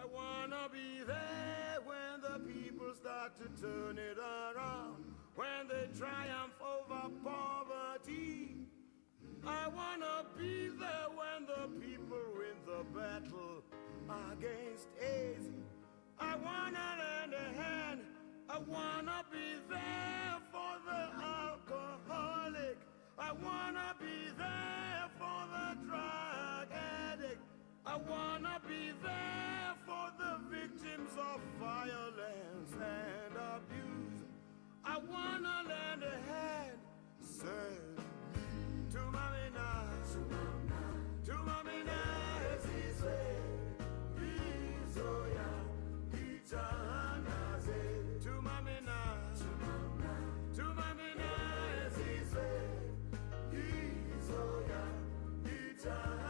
I wanna be there when the people start to turn it around, when they triumph over poverty. I wanna be there when the people win the battle against AIDS. I wanna lend a hand. I wanna be there for the alcoholic. I wanna be there for the drug addict. I wanna be there for the victims times of violence and abuse. I wanna lend a hand, say, to mommy now, to mommy now, as he said, he's oh yeah, it's a to mommy now, to mommy now, as he said, he's oh yeah, it's a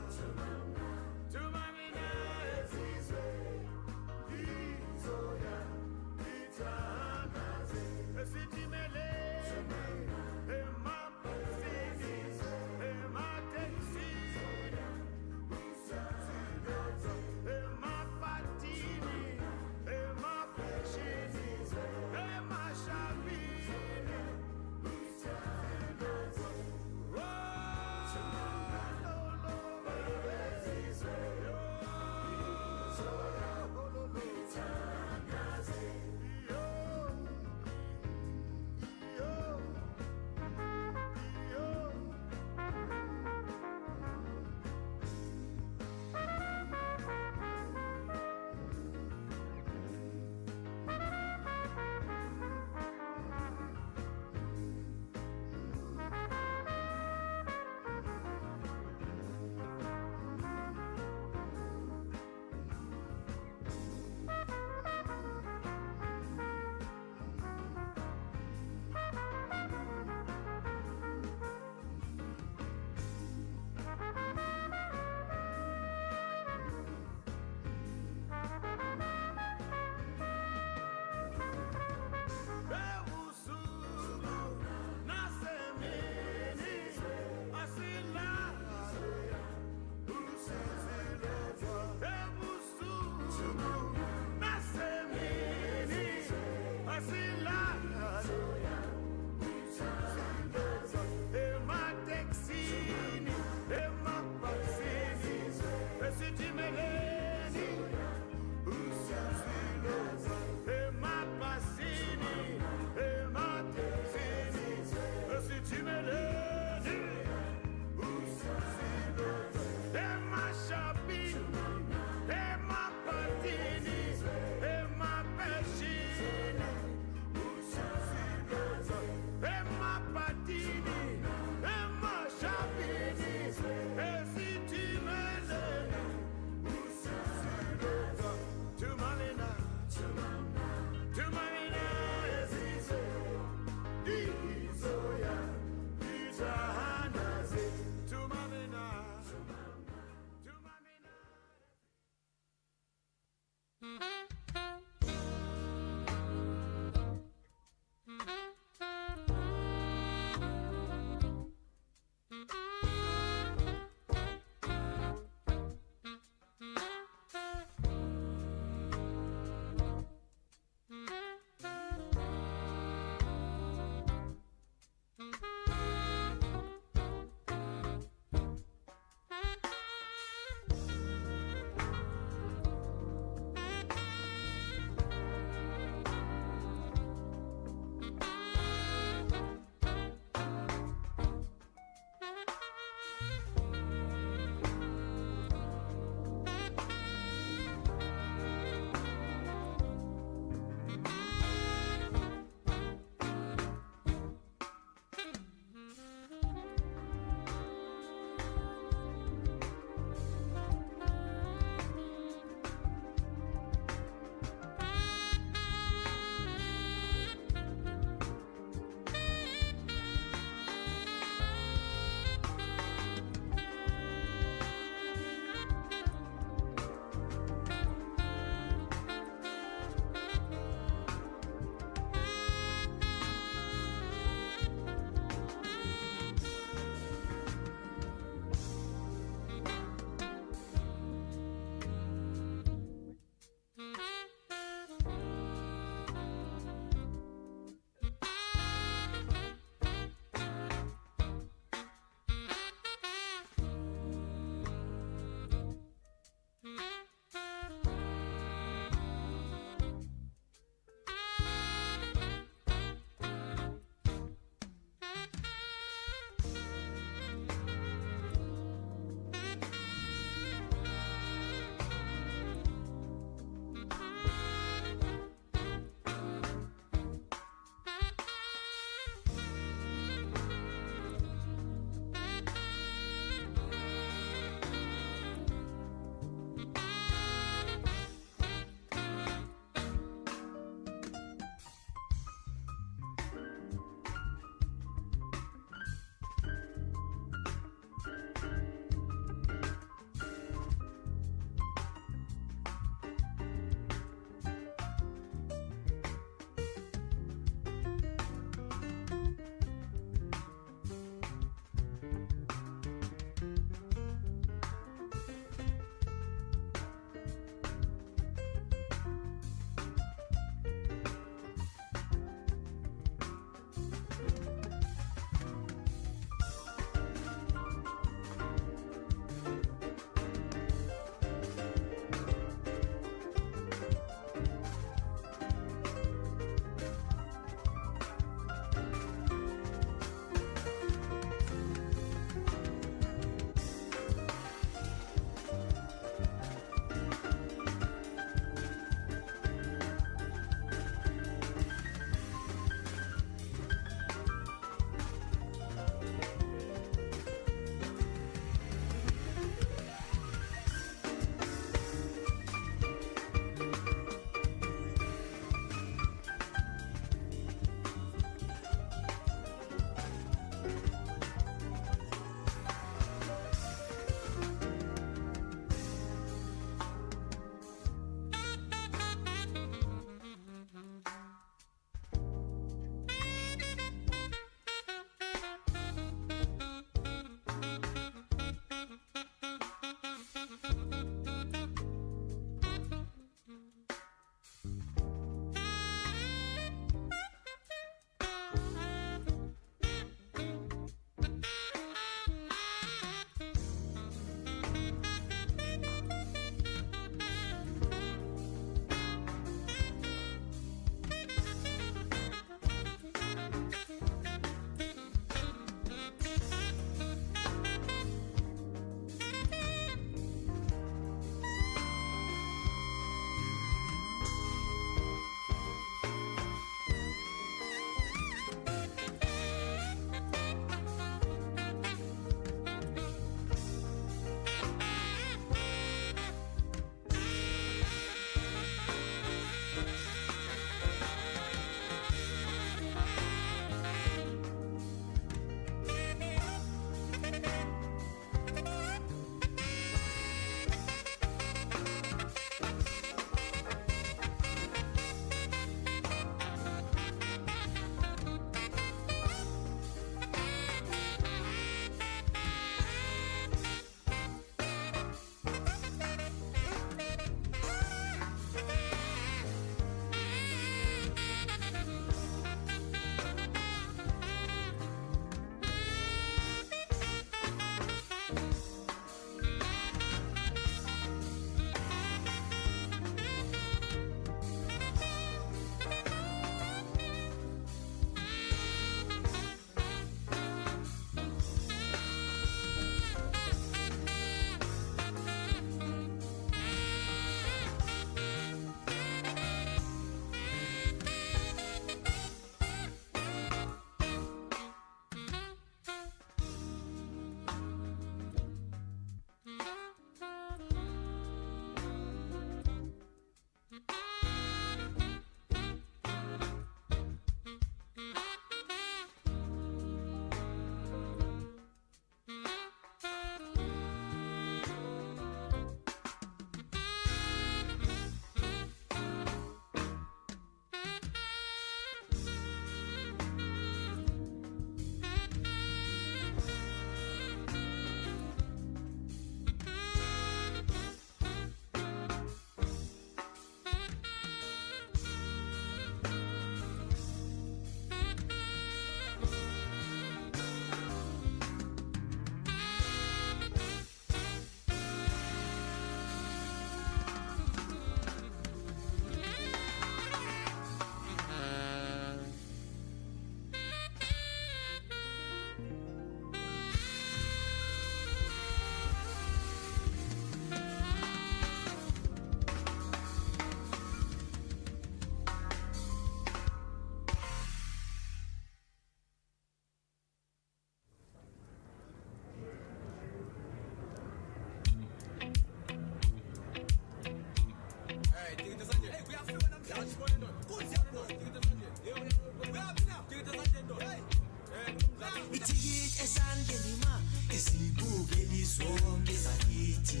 isibukeli sonke sakithi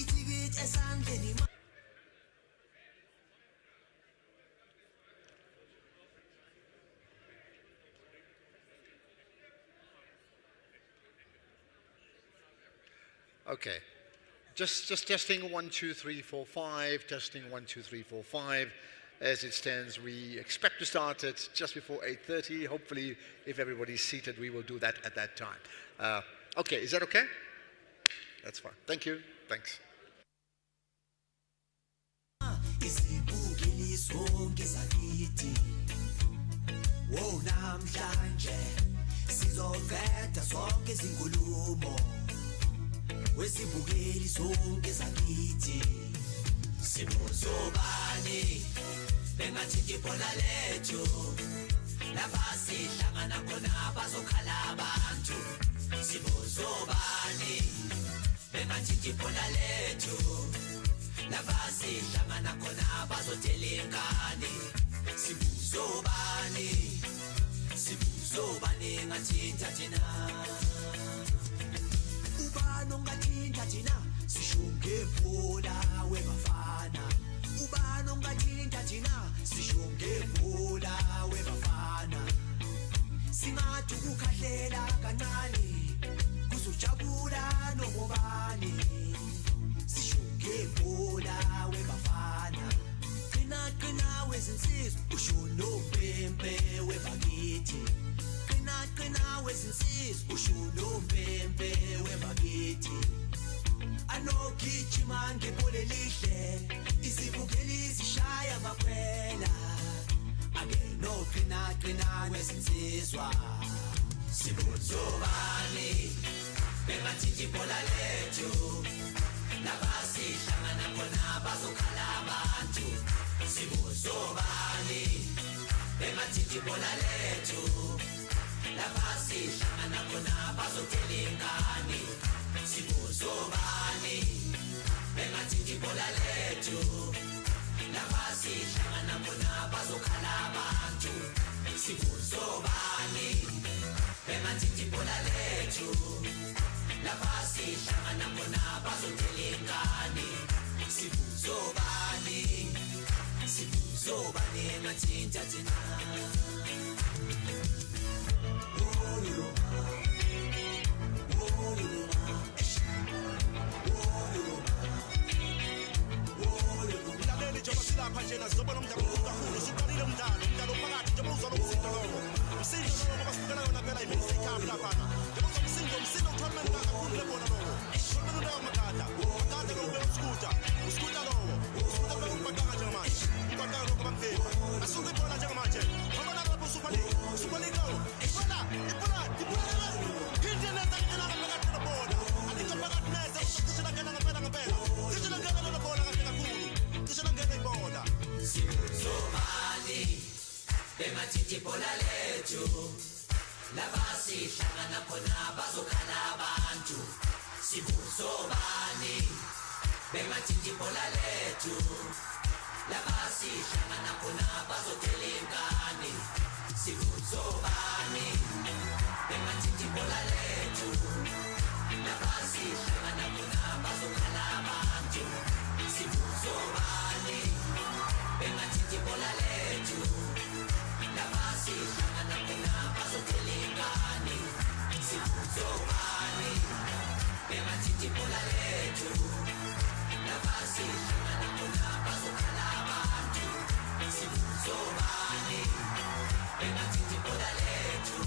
itikiti esandleni. Okay, just testing 1, 2, 3, 4, 5, testing 1, 2, 3, 4, 5. As it stands, we expect to start it just before 8:30. Hopefully, if everybody's seated, we will do that at that time. Okay, is that okay? That's fine. Thank you. Thanks. Isibukeli sonke sakithi wo namhlanje sizoqeda sonke izinkulumo wesibukeli sonke sakithi sibuzobani bengathi ibhola lethu lapha sihlangana khona bazokhala abantu sibuzobani bengathi ibhola lethu lapha sihlangana khona bazotelekani sibuzobani ngathinta thina ubani ongathinta thina sishonke ibhola webafana ubani ongathinta thina sishonke ibhola webafana singathi ukukhahlela kancane kuzojabula nobani sishonke ibhola webafana qina wezinsizwa usho Mpempe webakithi qina wezinsizwa usho Mpempe webakithi anogijima ngebhola elihle isibukeli sishaya maphela akeno qina wezinsizwa sibuzobani bengathi ibhola lethu nabasihlangana khona bazokhala abantu sibuzobani bengathi ibhola lethu nabasihlangana khona bazotelekani sibuzobani bengathi ibhola lethu nabasihlangana khona bazokhala abantu sibuzobani bengathi ibhola lethu nabasihlangana khona bazotelekani sibuzobani ngathinta thina silapha njena sizobona umdlalo kakhulu suqalile umdlalo phakathi njengoba uzwa umsindo lowo umsindo lowo ngoba sibukela yona phela imini seyikhaphi laphana njengoba uzwa umsindo uthwalumeni kakhulu lebona lowo uthwalumeni lowo magada lowo ube uskuta lowo ube umbaqanga njengamanje umbaqanga lowo bamfika asuke ibhola njengamanje ngoba lapho super league lowo ibhola into neza ngena phakathi lebona alikho phakathi neza usishila ngena ngempela sishila ngena lebona kahle kakhulu sishila ngena ibhola sibuzobani bengathi ibhola lethu labasihlangana khona bazokhala abantu sibuzobani bengathi ibhola lethu labasihlangana khona bazotelekani sibuzobani bengathi ibhola lethu labasihlangana khona bazokhala abantu sibuzobani bengathi ibhola lethu labasihlangana khona bazotelekani sibuzobani bengathi ibhola lethu labasihlangana khona bazokhala abantu sibuzobani bengathi ibhola lethu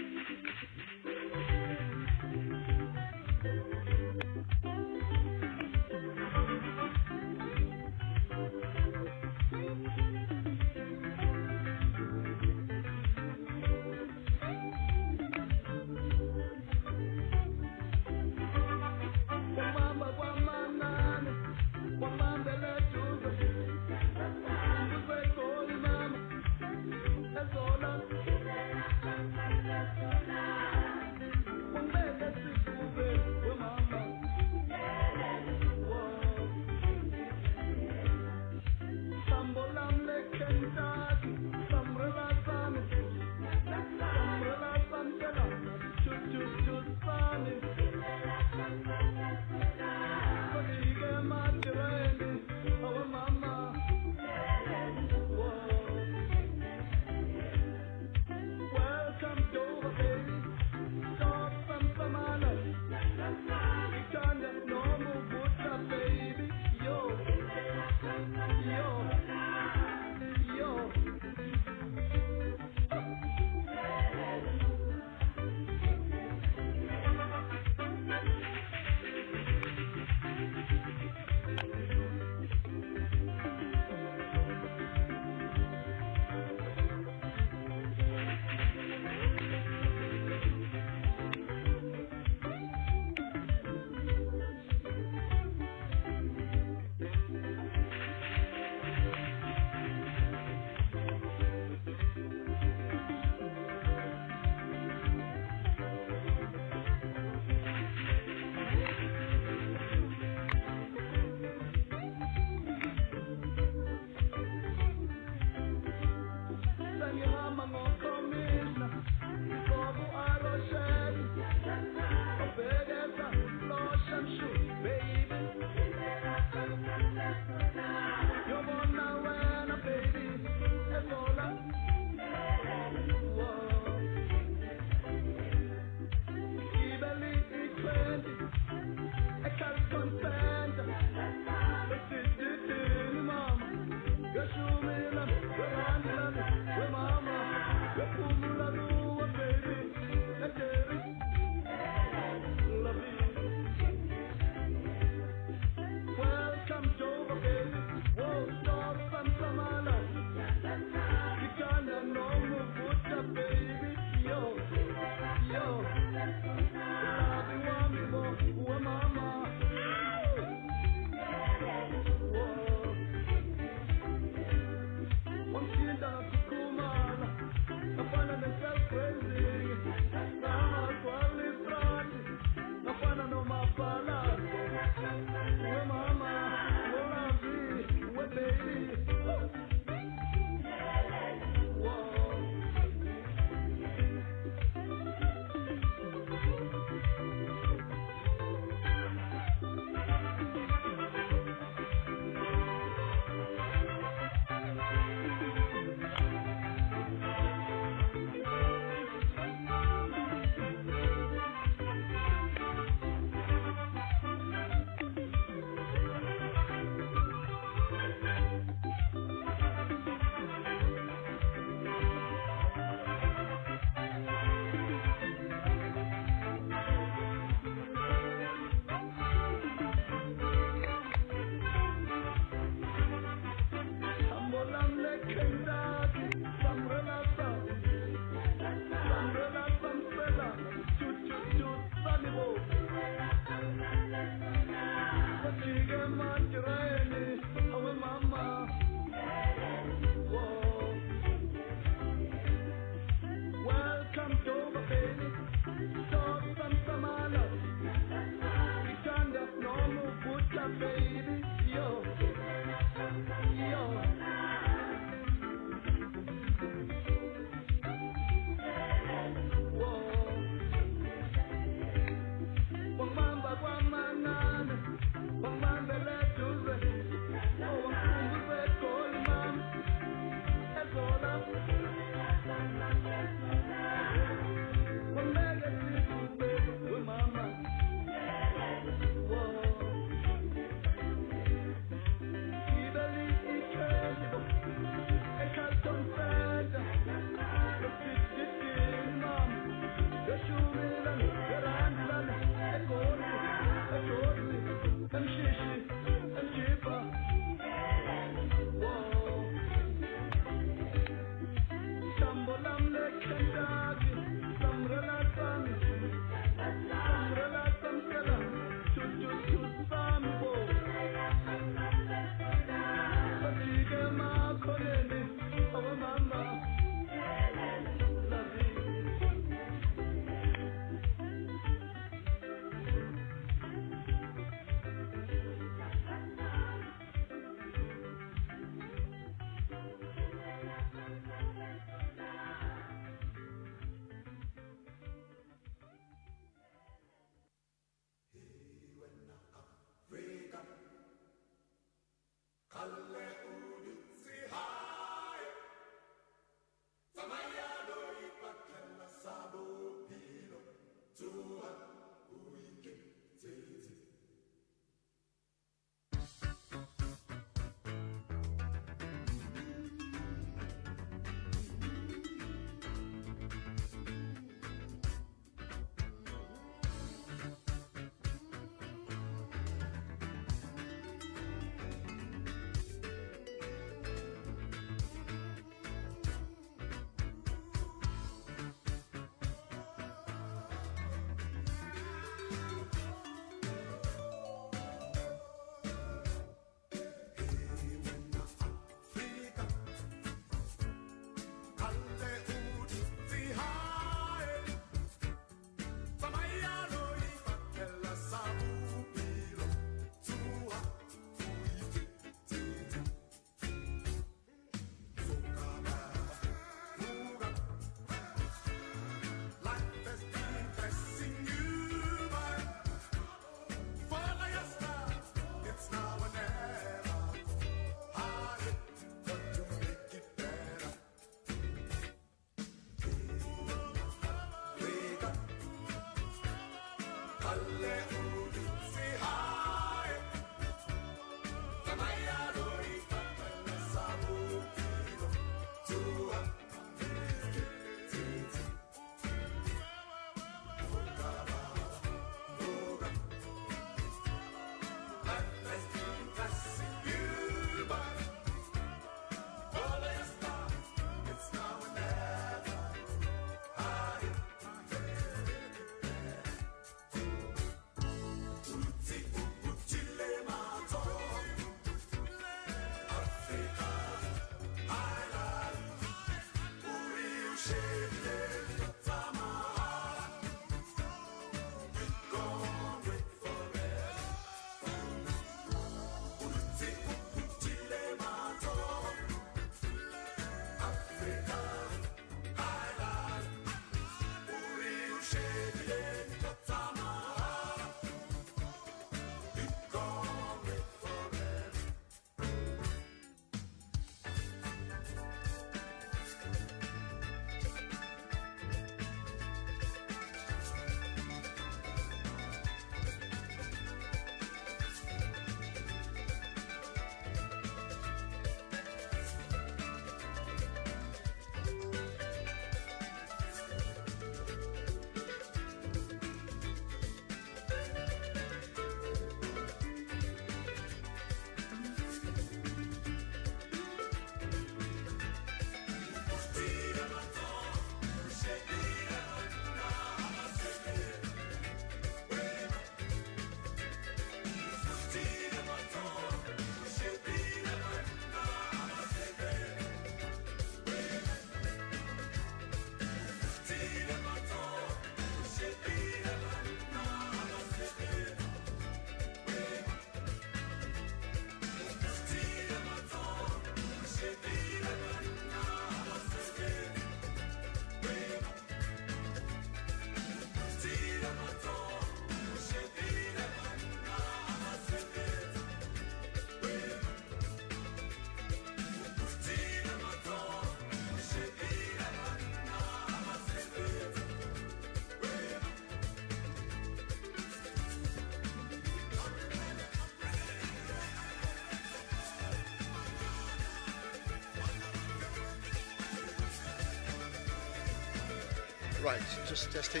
Right, just testing.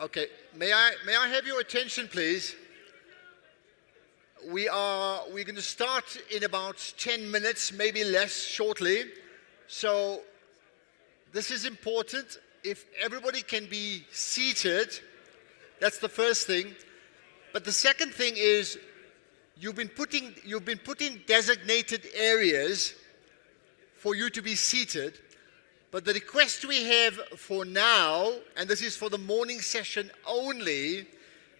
Okay, may I have your attention, please? We're going to start in about 10 minutes, maybe less, shortly. So this is important. If everybody can be seated, that's the first thing. But the second thing is you've been put in designated areas for you to be seated. But the request we have for now, and this is for the morning session only,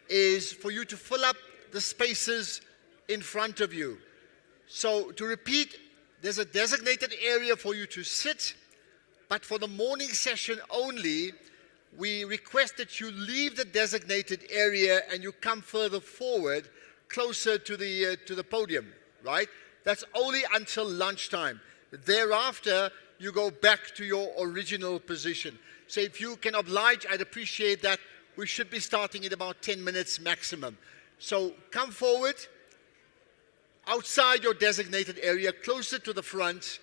is for you to fill up the spaces in front of you. So to repeat, there's a designated area for you to sit, but for the morning session only, we request that you leave the designated area and you come further forward, closer to the podium, right? That's only until lunchtime. Thereafter, you go back to your original position. So if you can oblige, I'd appreciate that. We should be starting in about 10 minutes maximum. So come forward, outside your designated area, closer to the front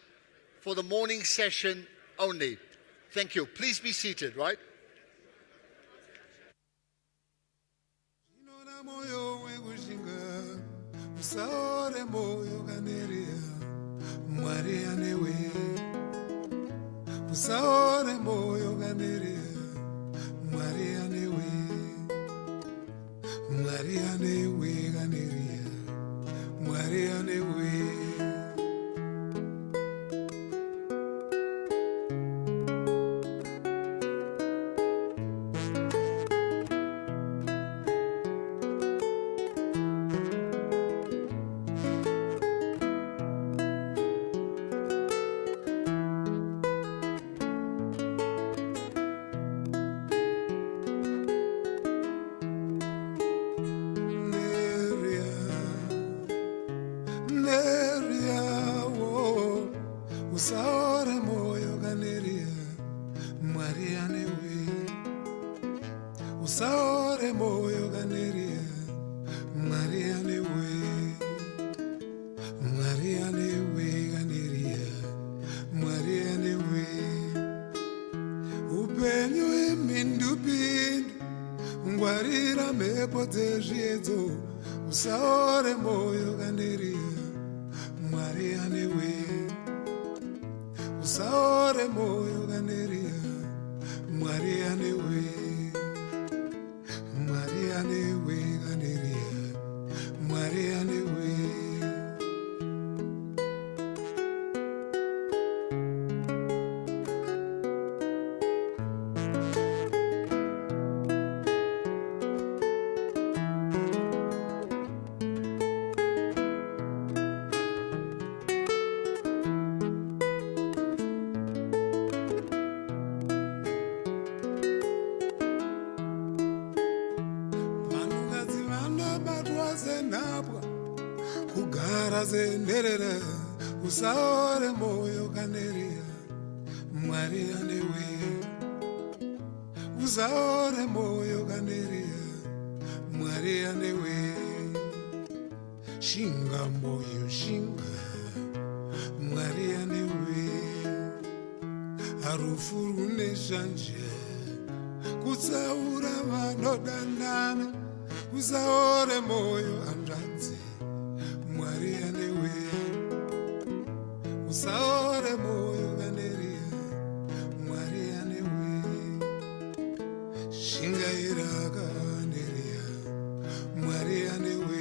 for the morning session only. Thank you. Please be seated, right? Usaore moyo ganderia, Mwari anewe. Usaore moyo ganderia, Mwari anewe. Mwari anewe ganderia, Mwari anewe. Usaore moyo ganeria, Mwari anewe. Usaore moyo ganeria, Mwari anewe. Shinga moyo shinga, Mwari anewe. Harufuru neshanje, kutsaura vanodandana. Usaore moyo andadzi, Mwari anewe. Usaore moyo ganeria, Mwari anewe. Shingaira ganeria, Mwari anewe.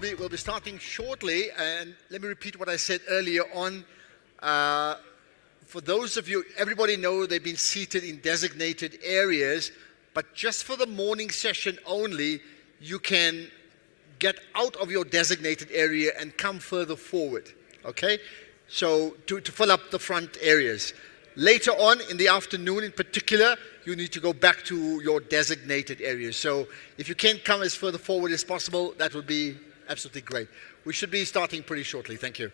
we'll be starting shortly, and let me repeat what I said earlier on. For those of you, everybody know they've been seated in designated areas, but just for the morning session only, you can get out of your designated area and come further forward, okay? So to fill up the front areas. Later on in the afternoon in particular, you need to go back to your designated areas. So if you can come as further forward as possible, that would be absolutely great. We should be starting pretty shortly. Thank you.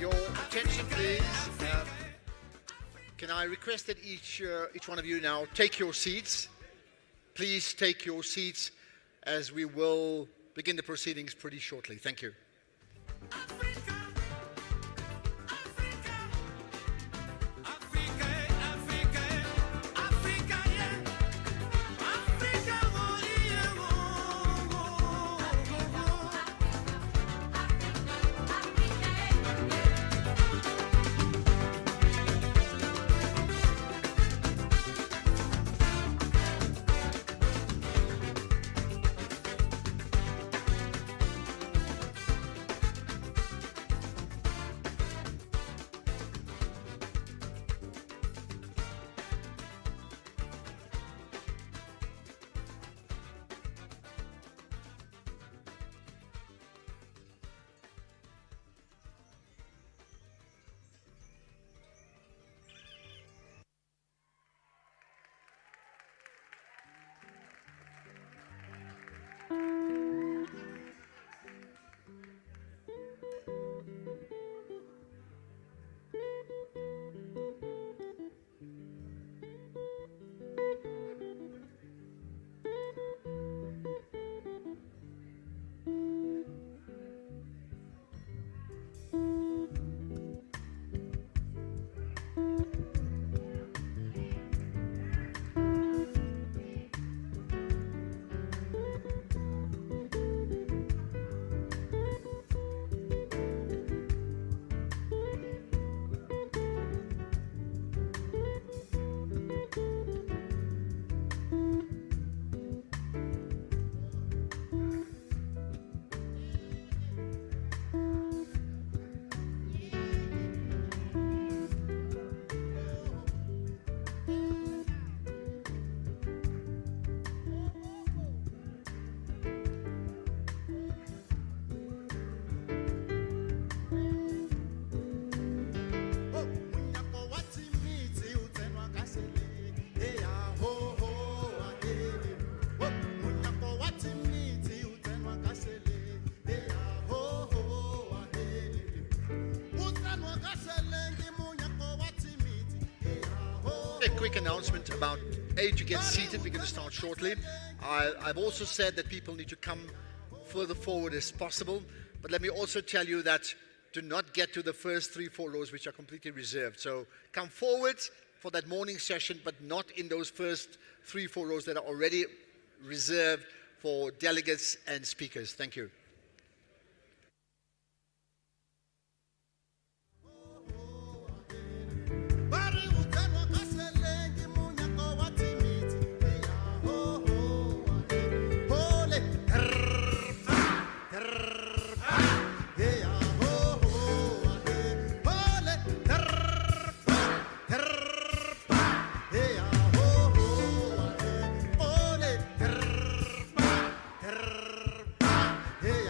Your attention, please. Can I request that each one of you now take your seats? Please take your seats as we will begin the proceedings pretty shortly. Thank you. A quick announcement about to get seated. We're going to start shortly. I've also said that people need to come further forward as possible, but let me also tell you that do not get to the first 3-4 rows, which are completely reserved. So come forward for that morning session, but not in those first 3-4 rows that are already reserved for delegates and speakers. Thank you. Hey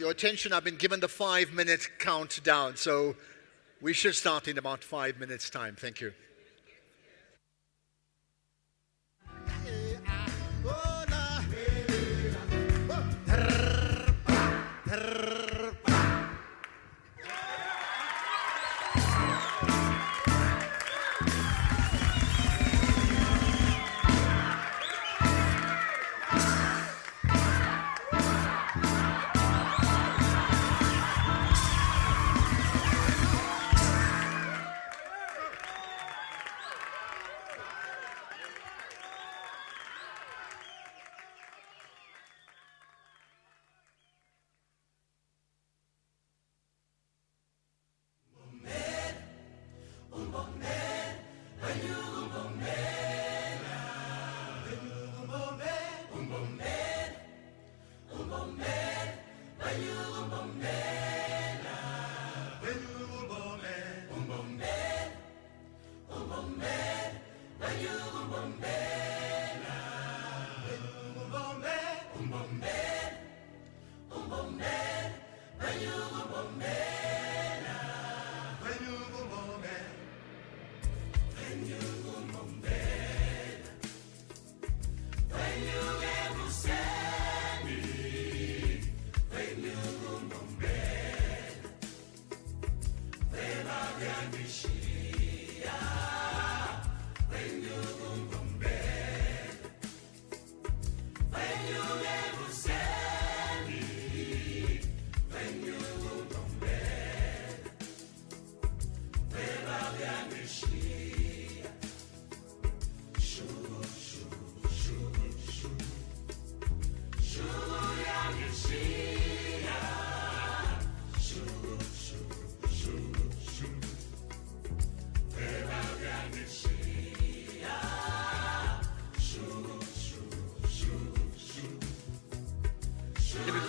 Your attention, I've been given the 5-minute countdown, so we should start in about 5 minutes' time. Thank you.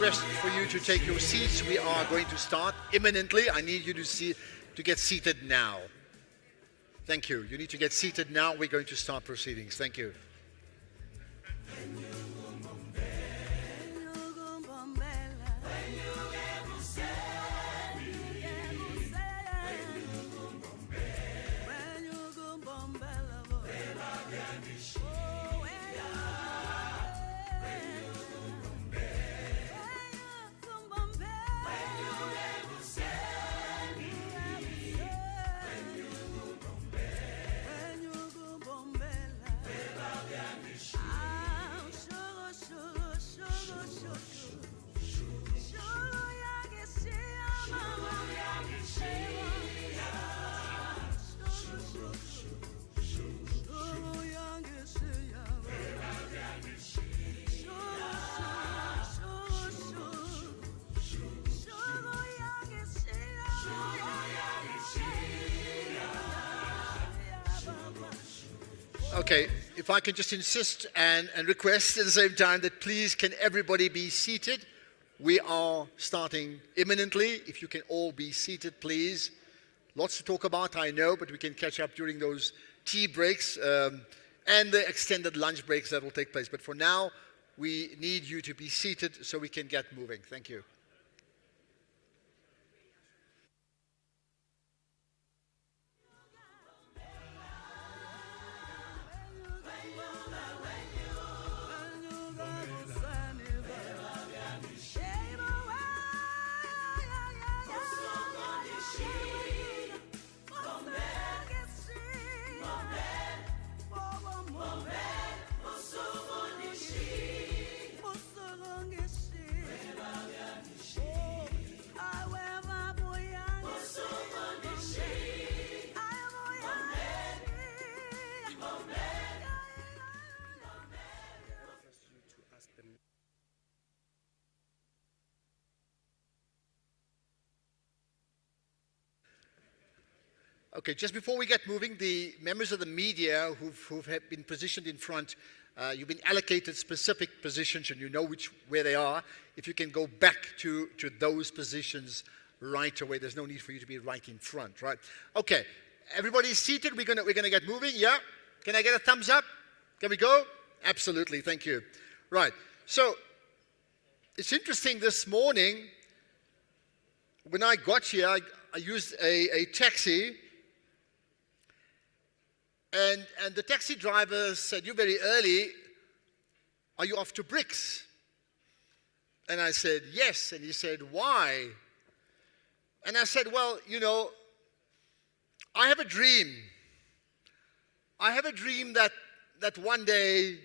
request for you to take your seats. We are going to start imminently. I need you to get seated now. Thank you. You need to get seated now. We're going to start proceedings. Thank you. Okay, if I can just insist and request at the same time that please can everybody be seated. We are starting imminently. If you can all be seated, please. Lots to talk about, I know, but we can catch up during those tea breaks and the extended lunch breaks that will take place. But for now, we need you to be seated so we can get moving. Thank you. Okay, just before we get moving, the members of the media who've been positioned in front, you've been allocated specific positions and you know where they are. If you can go back to those positions right away, there's no need for you to be right in front, right? Okay, everybody's seated. We're gonna get moving. Yeah? Can I get a thumbs up? Can we go? Absolutely. Thank you. Right. So it's interesting. This morning, when I got here, I used a taxi. And the taxi driver said, "You're very early. Are you off to BRICS?" And I said, "Yes." And he said, "Why?" And I said, "Well, you know, I have a dream. I have a dream that one day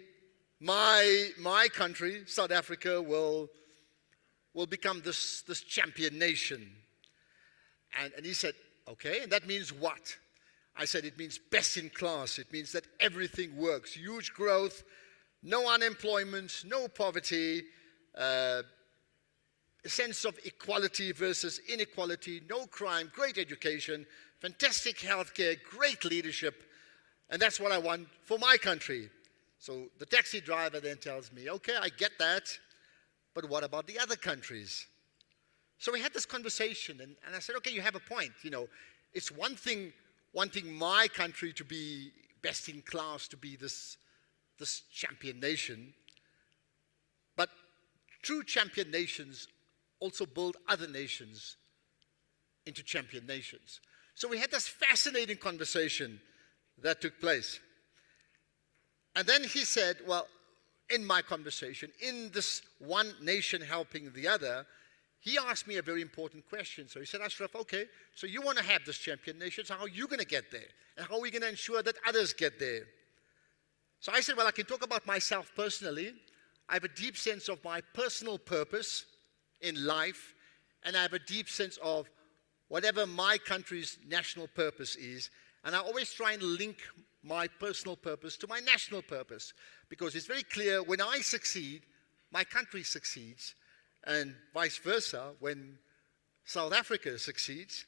my country, South Africa, will become this champion nation." And he said, "Okay, and that means what?" I said, "It means best in class. It means that everything works. Huge growth, no unemployment, no poverty, a sense of equality versus inequality, no crime, great education, fantastic healthcare, great leadership. And that's what I want for my country." So the taxi driver then tells me, "Okay, I get that, but what about the other countries?" So we had this conversation, and I said, "Okay, you have a point. You know, it's one thing wanting my country to be best in class, to be this champion nation. But true champion nations also build other nations into champion nations." So we had this fascinating conversation that took place. And then he said, well, in my conversation, in this one nation helping the other, he asked me a very important question. So he said, "Ashraf, okay, so you want to have this champion nation, so how are you going to get there? And how are we going to ensure that others get there?" So I said, well, I can talk about myself personally. I have a deep sense of my personal purpose in life, and I have a deep sense of whatever my country's national purpose is. And I always try and link my personal purpose to my national purpose, because it's very clear when I succeed, my country succeeds. And vice versa, when South Africa succeeds,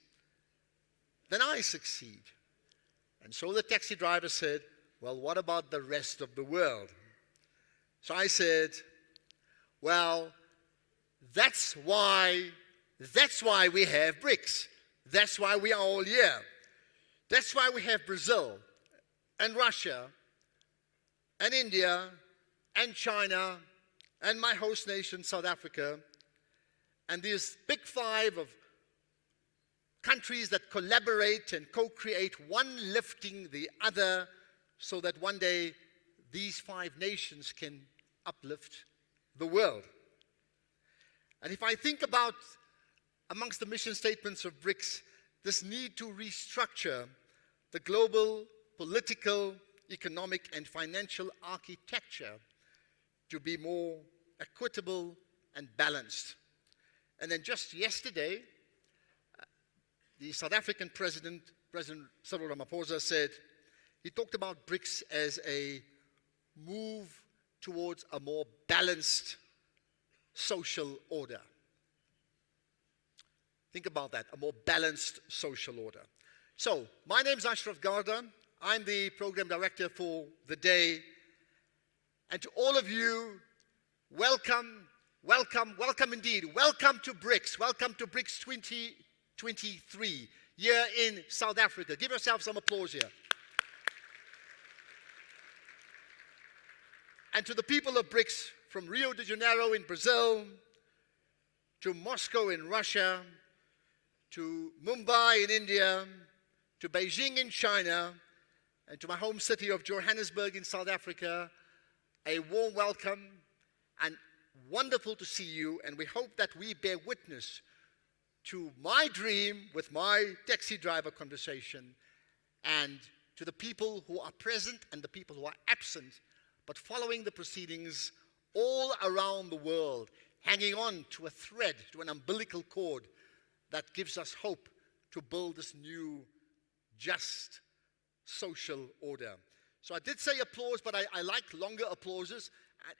then I succeed. And so the taxi driver said, "Well, what about the rest of the world?" So I said, "Well, That's why we have BRICS. That's why we are all here. That's why we have Brazil and Russia and India and China and my host nation, South Africa, and these big five of countries that collaborate and co-create, one lifting the other, so that one day these five nations can uplift the world. And if I think about amongst the mission statements of BRICS, this need to restructure the global political, economic, and financial architecture to be more equitable and balanced. And then just yesterday, the South African President Cyril Ramaphosa said, he talked about BRICS as a move towards a more balanced social order. Think about that, a more balanced social order. So, my name is Ashraf Garda. I'm the program director for the day. And to all of you, welcome, welcome, welcome indeed. Welcome to BRICS. Welcome to BRICS 2023 here in South Africa. Give yourself some applause here. And to the people of BRICS, from Rio de Janeiro in Brazil, to Moscow in Russia, to Mumbai in India, to Beijing in China, and to my home city of Johannesburg in South Africa, a warm welcome and wonderful to see you. And we hope that we bear witness to my dream with my taxi driver conversation, and to the people who are present and the people who are absent, but following the proceedings all around the world, hanging on to a thread, to an umbilical cord that gives us hope to build this new, just social order. So I did say applause, but I like longer applauses,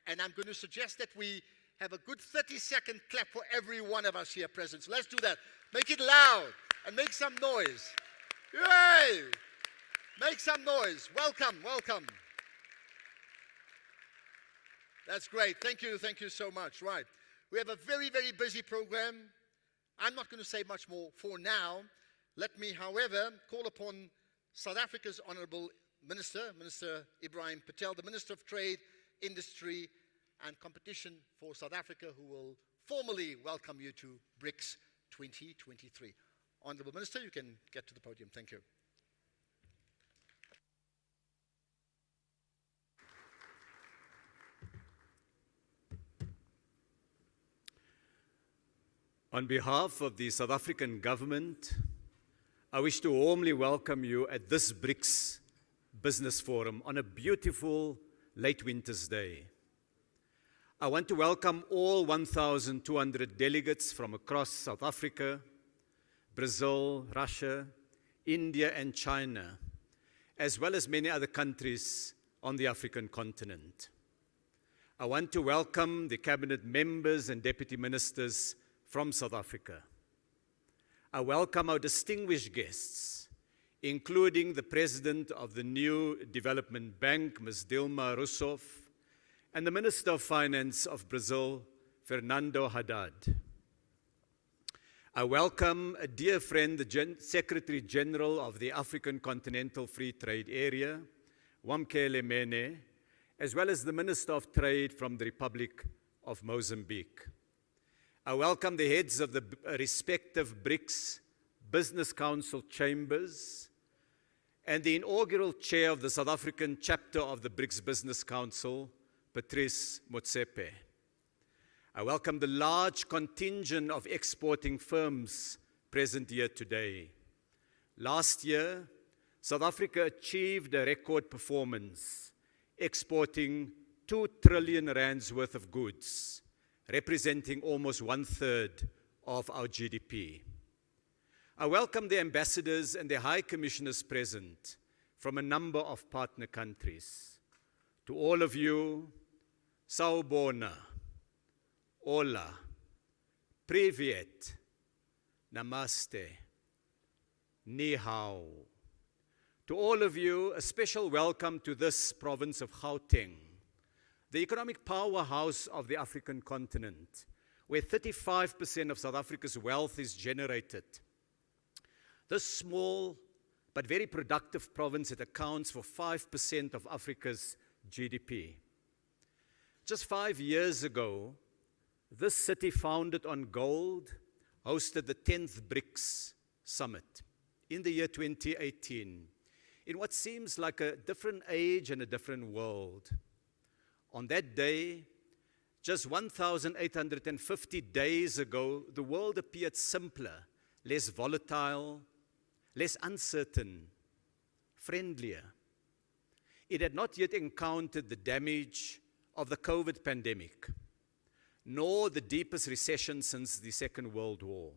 and I'm going to suggest that we have a good 30-second clap for every one of us here present. So let's do that. Make it loud and make some noise. Yay! Make some noise. Welcome, welcome. That's great. Thank you so much. Right. We have a very, very busy program. I'm not going to say much more for now. Let me, however, call upon South Africa's Honorable Minister, Minister Ibrahim Patel, the Minister of Trade, Industry and Competition for South Africa, who will formally welcome you to BRICS 2023. Honorable Minister, you can get to the podium. Thank you. On behalf of the South African government, I wish to warmly welcome you at this BRICS Business Forum on a beautiful late winter's day. I want to welcome all 1,200 delegates from across South Africa, Brazil, Russia, India, and China, as well as many other countries on the African continent. I want to welcome the cabinet members and deputy ministers from South Africa. I welcome our distinguished guests, including the President of the New Development Bank, Ms. Dilma Rousseff, and the Minister of Finance of Brazil, Fernando Haddad. I welcome a dear friend, the Secretary General of the African Continental Free Trade Area, Wamkele Mene, as well as the Minister of Trade from the Republic of Mozambique. I welcome the heads of the respective BRICS Business Council chambers and the inaugural chair of the South African chapter of the BRICS Business Council, Patrice Motsepe. I welcome the large contingent of exporting firms present here today. Last year, South Africa achieved a record performance, exporting 2 trillion rands worth of goods, representing almost 1/3 of our GDP. I welcome the ambassadors and the high commissioners present from a number of partner countries. To all of you, Sawubona, Ola, Privyet, Namaste, Ni Hao. To all of you, a special welcome to this province of Gauteng, the economic powerhouse of the African continent, where 35% of South Africa's wealth is generated. This small but very productive province, it accounts for 5% of Africa's GDP. Just 5 years ago, this city, founded on gold, hosted the 10th BRICS Summit in the year 2018, in what seems like a different age and a different world. On that day, just 1,850 days ago, the world appeared simpler, less volatile, less uncertain, friendlier. It had not yet encountered the damage of the COVID pandemic, nor the deepest recession since the Second World War.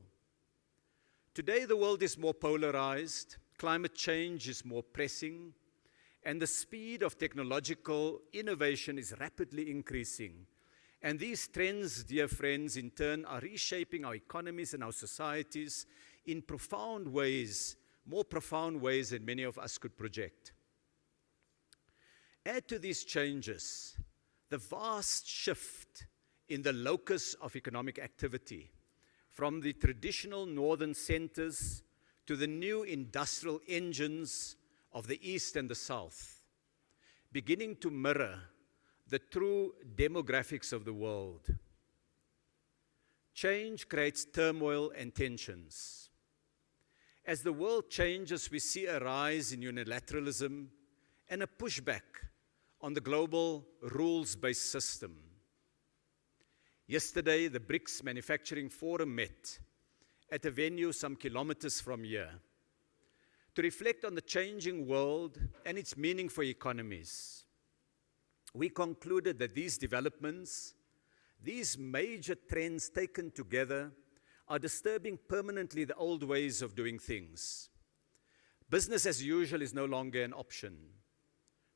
Today, the world is more polarized, climate change is more pressing, and the speed of technological innovation is rapidly increasing. And these trends, dear friends, in turn are reshaping our economies and our societies in profound ways, more profound ways than many of us could project. Add to these changes the vast shift in the locus of economic activity from the traditional northern centers to the new industrial engines of the East and the South, beginning to mirror the true demographics of the world. Change creates turmoil and tensions. As the world changes, we see a rise in unilateralism and a pushback on the global rules-based system. Yesterday, the BRICS Manufacturing Forum met at a venue some kilometers from here to reflect on the changing world and its meaning for economies. We concluded that these developments, these major trends taken together, are disturbing permanently the old ways of doing things. Business as usual is no longer an option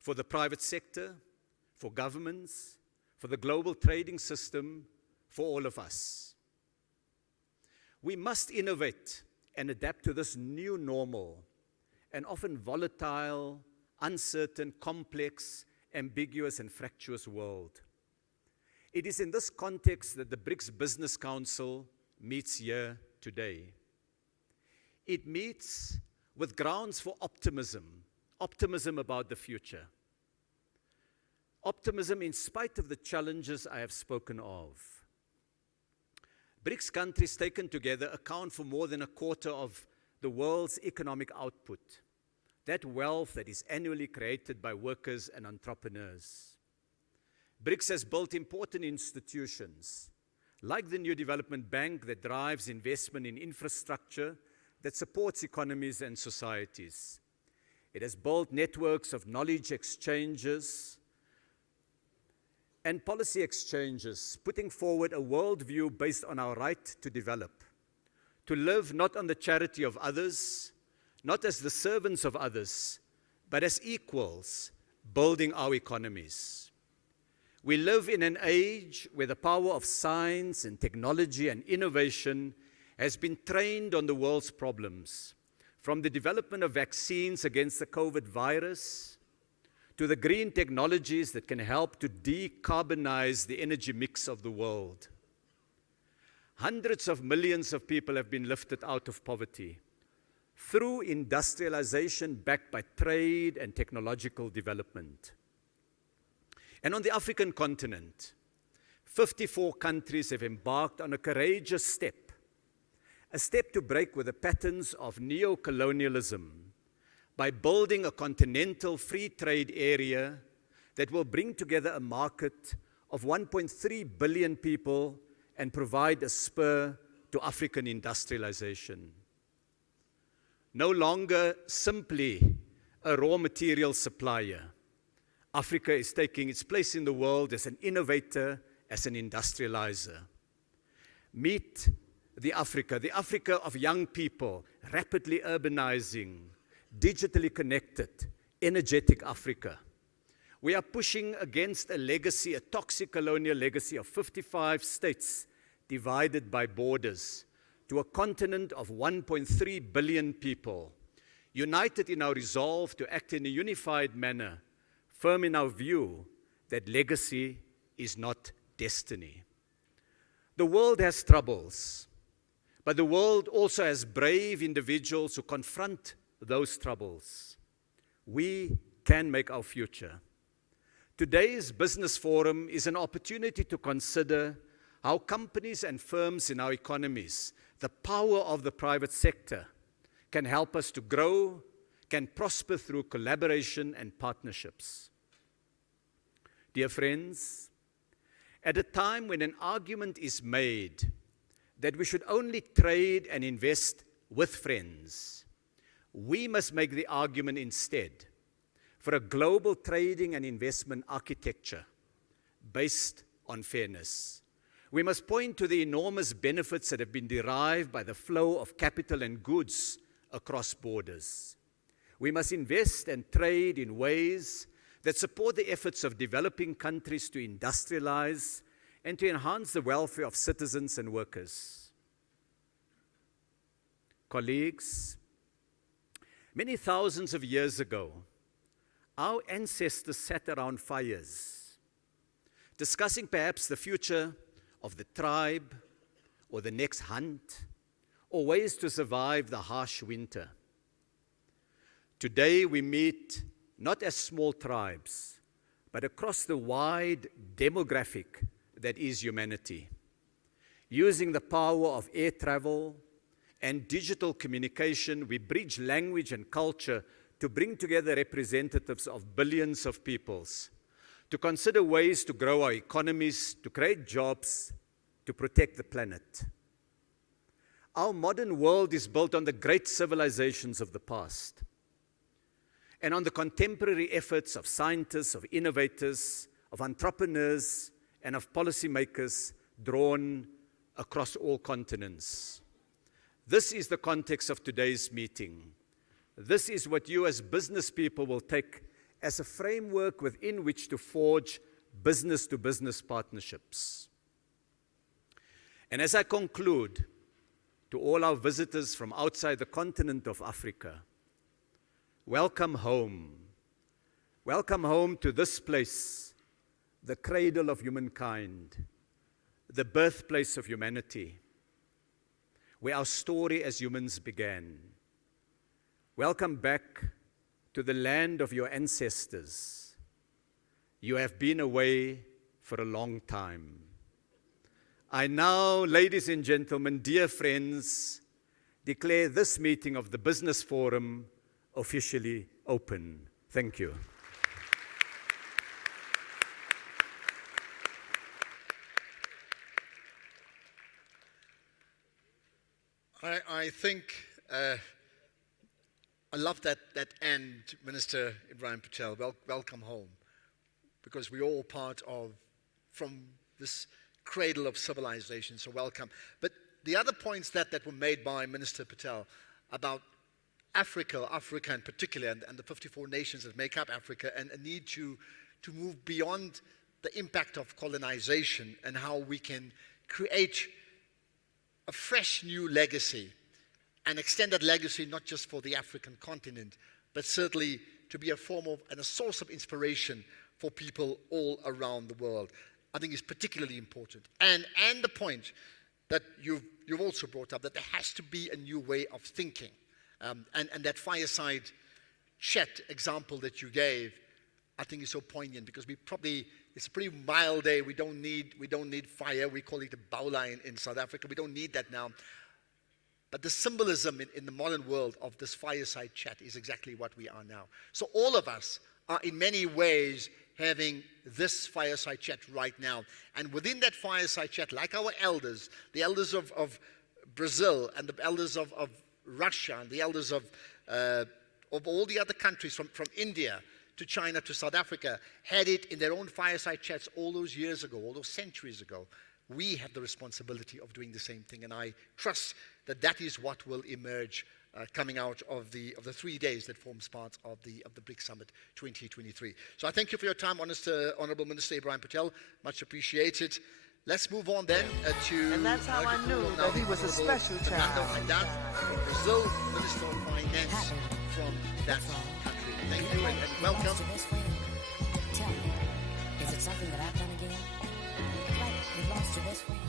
for the private sector, for governments, for the global trading system, for all of us. We must innovate and adapt to this new normal, an often volatile, uncertain, complex, ambiguous and fractious world. It is in this context that the BRICS Business Council meets here today. It meets with grounds for optimism about the future. Optimism in spite of the challenges I have spoken of. BRICS countries taken together account for more than a quarter of the world's economic output, that wealth that is annually created by workers and entrepreneurs. BRICS has built important institutions, like the new development bank that drives investment in infrastructure that supports economies and societies. It has built networks of knowledge exchanges and policy exchanges, putting forward a worldview based on our right to develop, to live not on the charity of others, not as the servants of others, but as equals, building our economies. We live in an age where the power of science and technology and innovation has been trained on the world's problems, from the development of vaccines against the COVID virus, to the green technologies that can help to decarbonize the energy mix of the world. Hundreds of millions of people have been lifted out of poverty through industrialization backed by trade and technological development. And on the African continent, 54 countries have embarked on a courageous step, a step to break with the patterns of neo-colonialism by building a continental free trade area that will bring together a market of 1.3 billion people and provide a spur to African industrialization. No longer simply a raw material supplier, Africa is taking its place in the world as an innovator, as an industrializer. Meet the Africa of young people, rapidly urbanizing, digitally connected, energetic Africa. We are pushing against a legacy, a toxic colonial legacy of 55 states divided by borders, to a continent of 1.3 billion people, united in our resolve to act in a unified manner, firm in our view that legacy is not destiny. The world has troubles, but the world also has brave individuals who confront those troubles. We can make our future. Today's business forum is an opportunity to consider how companies and firms in our economies, the power of the private sector, can help us to grow, can prosper through collaboration and partnerships. Dear friends, at a time when an argument is made that we should only trade and invest with friends, we must make the argument instead for a global trading and investment architecture based on fairness. We must point to the enormous benefits that have been derived by the flow of capital and goods across borders. We must invest and trade in ways that support the efforts of developing countries to industrialize and to enhance the welfare of citizens and workers. Colleagues, many thousands of years ago, our ancestors sat around fires, discussing perhaps the future of the tribe or the next hunt, or ways to survive the harsh winter. Today we meet not as small tribes, but across the wide demographic that is humanity. Using the power of air travel and digital communication, we bridge language and culture to bring together representatives of billions of peoples, to consider ways to grow our economies, to create jobs, to protect the planet. Our modern world is built on the great civilizations of the past and on the contemporary efforts of scientists, of innovators, of entrepreneurs, and of policymakers drawn across all continents. This is the context of today's meeting. This is what you as business people will take as a framework within which to forge business-to-business partnerships. And as I conclude, to all our visitors from outside the continent of Africa, welcome home. Welcome home to this place, the cradle of humankind, the birthplace of humanity, where our story as humans began. Welcome back to the land of your ancestors. You have been away for a long time. I now, ladies and gentlemen, dear friends, declare this meeting of the Business Forum officially open. Thank you. I think I love that end, Minister Ibrahim Patel. Welcome home, because we're all part of, from this cradle of civilization, so welcome. But the other points that were made by Minister Patel about Africa in particular, and the 54 nations that make up Africa, and a need to move beyond the impact of colonization and how we can create a fresh new legacy and extend that legacy not just for the African continent, but certainly to be a form of and a source of inspiration for people all around the world, I think is particularly important. And the point that you've also brought up, that there has to be a new way of thinking. And that fireside chat example that you gave, I think is so poignant, because it's a pretty mild day. We don't need fire. We call it a baula in South Africa. We don't need that now. But the symbolism in the modern world of this fireside chat is exactly what we are now. So all of us are in many ways having this fireside chat right now. And within that fireside chat, like our elders, the elders of Brazil and the elders of Russia and the elders of all the other countries from India to China to South Africa had it in their own fireside chats all those years ago, all those centuries ago. We have the responsibility of doing the same thing, and I trust that is what will emerge coming out of the 3 days that forms part of the BRICS Summit 2023. So I thank you for your time, Honorable Minister Ibrahim Patel. Much appreciated. Let's move on then to... And that's how I knew that he was a special child. Brazil, Minister of Finance from that country. Thank you and welcome. Tell me, is it something that I've done again? Like, we lost your best friend.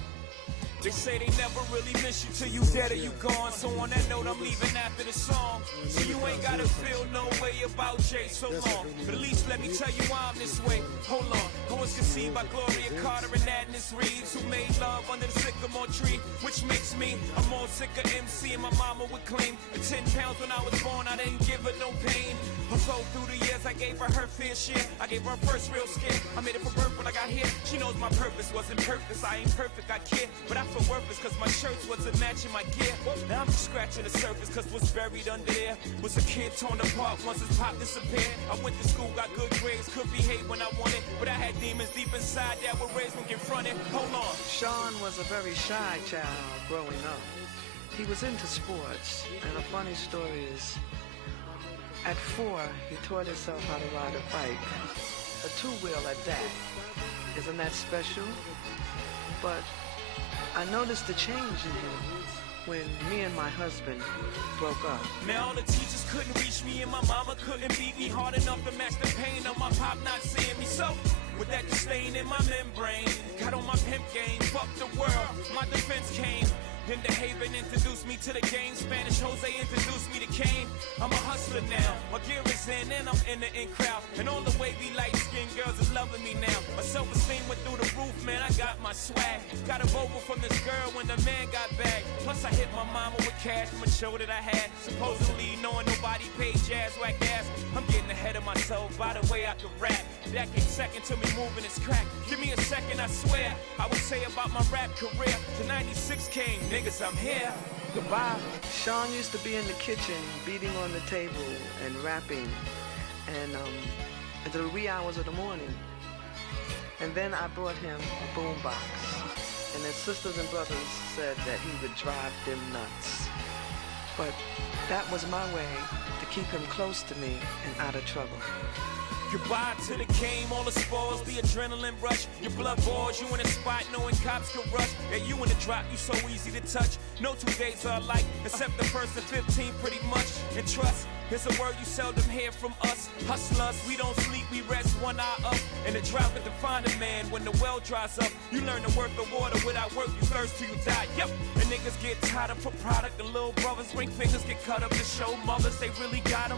They say they never really miss you till you dead or you gone. So on that note, I'm leaving after the song. So you ain't gotta feel no way about Jay so long. But at least let me tell you why I'm this way. Hold on. I was conceived by Gloria Carter and Agnes Reeves, who made love under the sycamore tree, which makes me a more sicker MC. And my mama would claim at 10 pounds when I was born, I didn't give her no pain. So through the years, I gave her fair share. I gave her first real scare. I made it for birth when I got here. She knows my purpose wasn't purpose. I ain't perfect, I care. But I feel worthless cause my shirts wasn't matching my gear. Now I'm just scratching the surface cause what's buried under there was a kid torn apart once his pop disappeared. I went to school, got good grades, could behave when I wanted, but I had demons deep inside that were raised when confronted. Hold on. Sean was a very shy child growing up. He was into sports, and a funny story is, at 4, he taught himself how to ride a bike, a two-wheel at that. Isn't that special? But I noticed the change in him when me and my husband broke up. Now all the teachers couldn't reach me and my mama couldn't beat me hard enough to match the pain of my pop not seeing me. So with that stain in my membrane, got on my pimp game, fuck the world, my defense came. Then the Haven introduced me to the game. Spanish Jose introduced me to Kane. I'm a hustler now. My gear is in and I'm in the in crowd. And all the wavy light-skinned girls is loving me now. My self-esteem went through the roof, man. I got my swag. Got a vocal from this girl when the man got back. Plus I hit my mama with cash from a show that I had. Supposedly knowing nobody paid jazz whack ass. I'm getting ahead of myself by the way I can rap. That came second to me moving is crack. Give me a second, I swear. I would say about my rap career. To 96 came, niggas, I'm here. Goodbye. Sean used to be in the kitchen, beating on the table and rapping, and until the wee hours of the morning. And then I brought him a boombox, and his sisters and brothers said that he would drive them nuts. But that was my way to keep him close to me and out of trouble. Goodbye to the game, all the spores, the adrenaline rush. Your blood boils, you in a spot knowing cops can rush. Yeah, you in the drop, you so easy to touch. No 2 days are alike, except the first and 15 pretty much. And trust, here's a word you seldom hear from us. Hustlers, we don't sleep, we rest one eye up. And the drought can define a man when the well dries up. You learn the worth of water, without work you thirst till you die. Yep, and niggas get tied up for product. And little brothers, ring fingers get cut up to show mothers they really got them.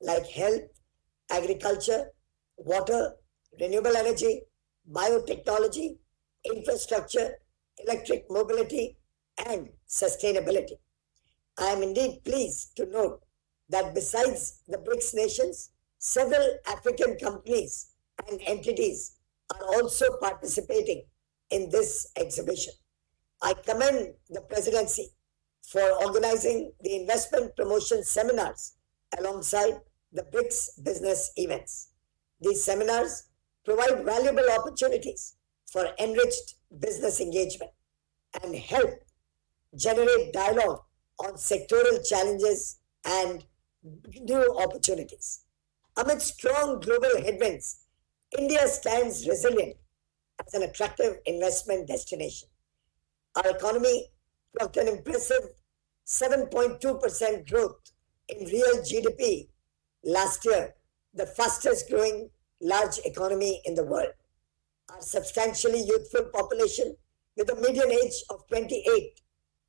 like health, agriculture, water, renewable energy, biotechnology, infrastructure, electric mobility, and sustainability. I am indeed pleased to note that besides the BRICS nations, several African companies and entities are also participating in this exhibition. I commend the presidency for organizing the investment promotion seminars alongside the BRICS business events. These seminars provide valuable opportunities for enriched business engagement and help generate dialogue on sectoral challenges and new opportunities. Amid strong global headwinds, India stands resilient as an attractive investment destination. Our economy clocked an impressive 7.2% growth in real GDP last year, the fastest growing large economy in the world. Our substantially youthful population with a median age of 28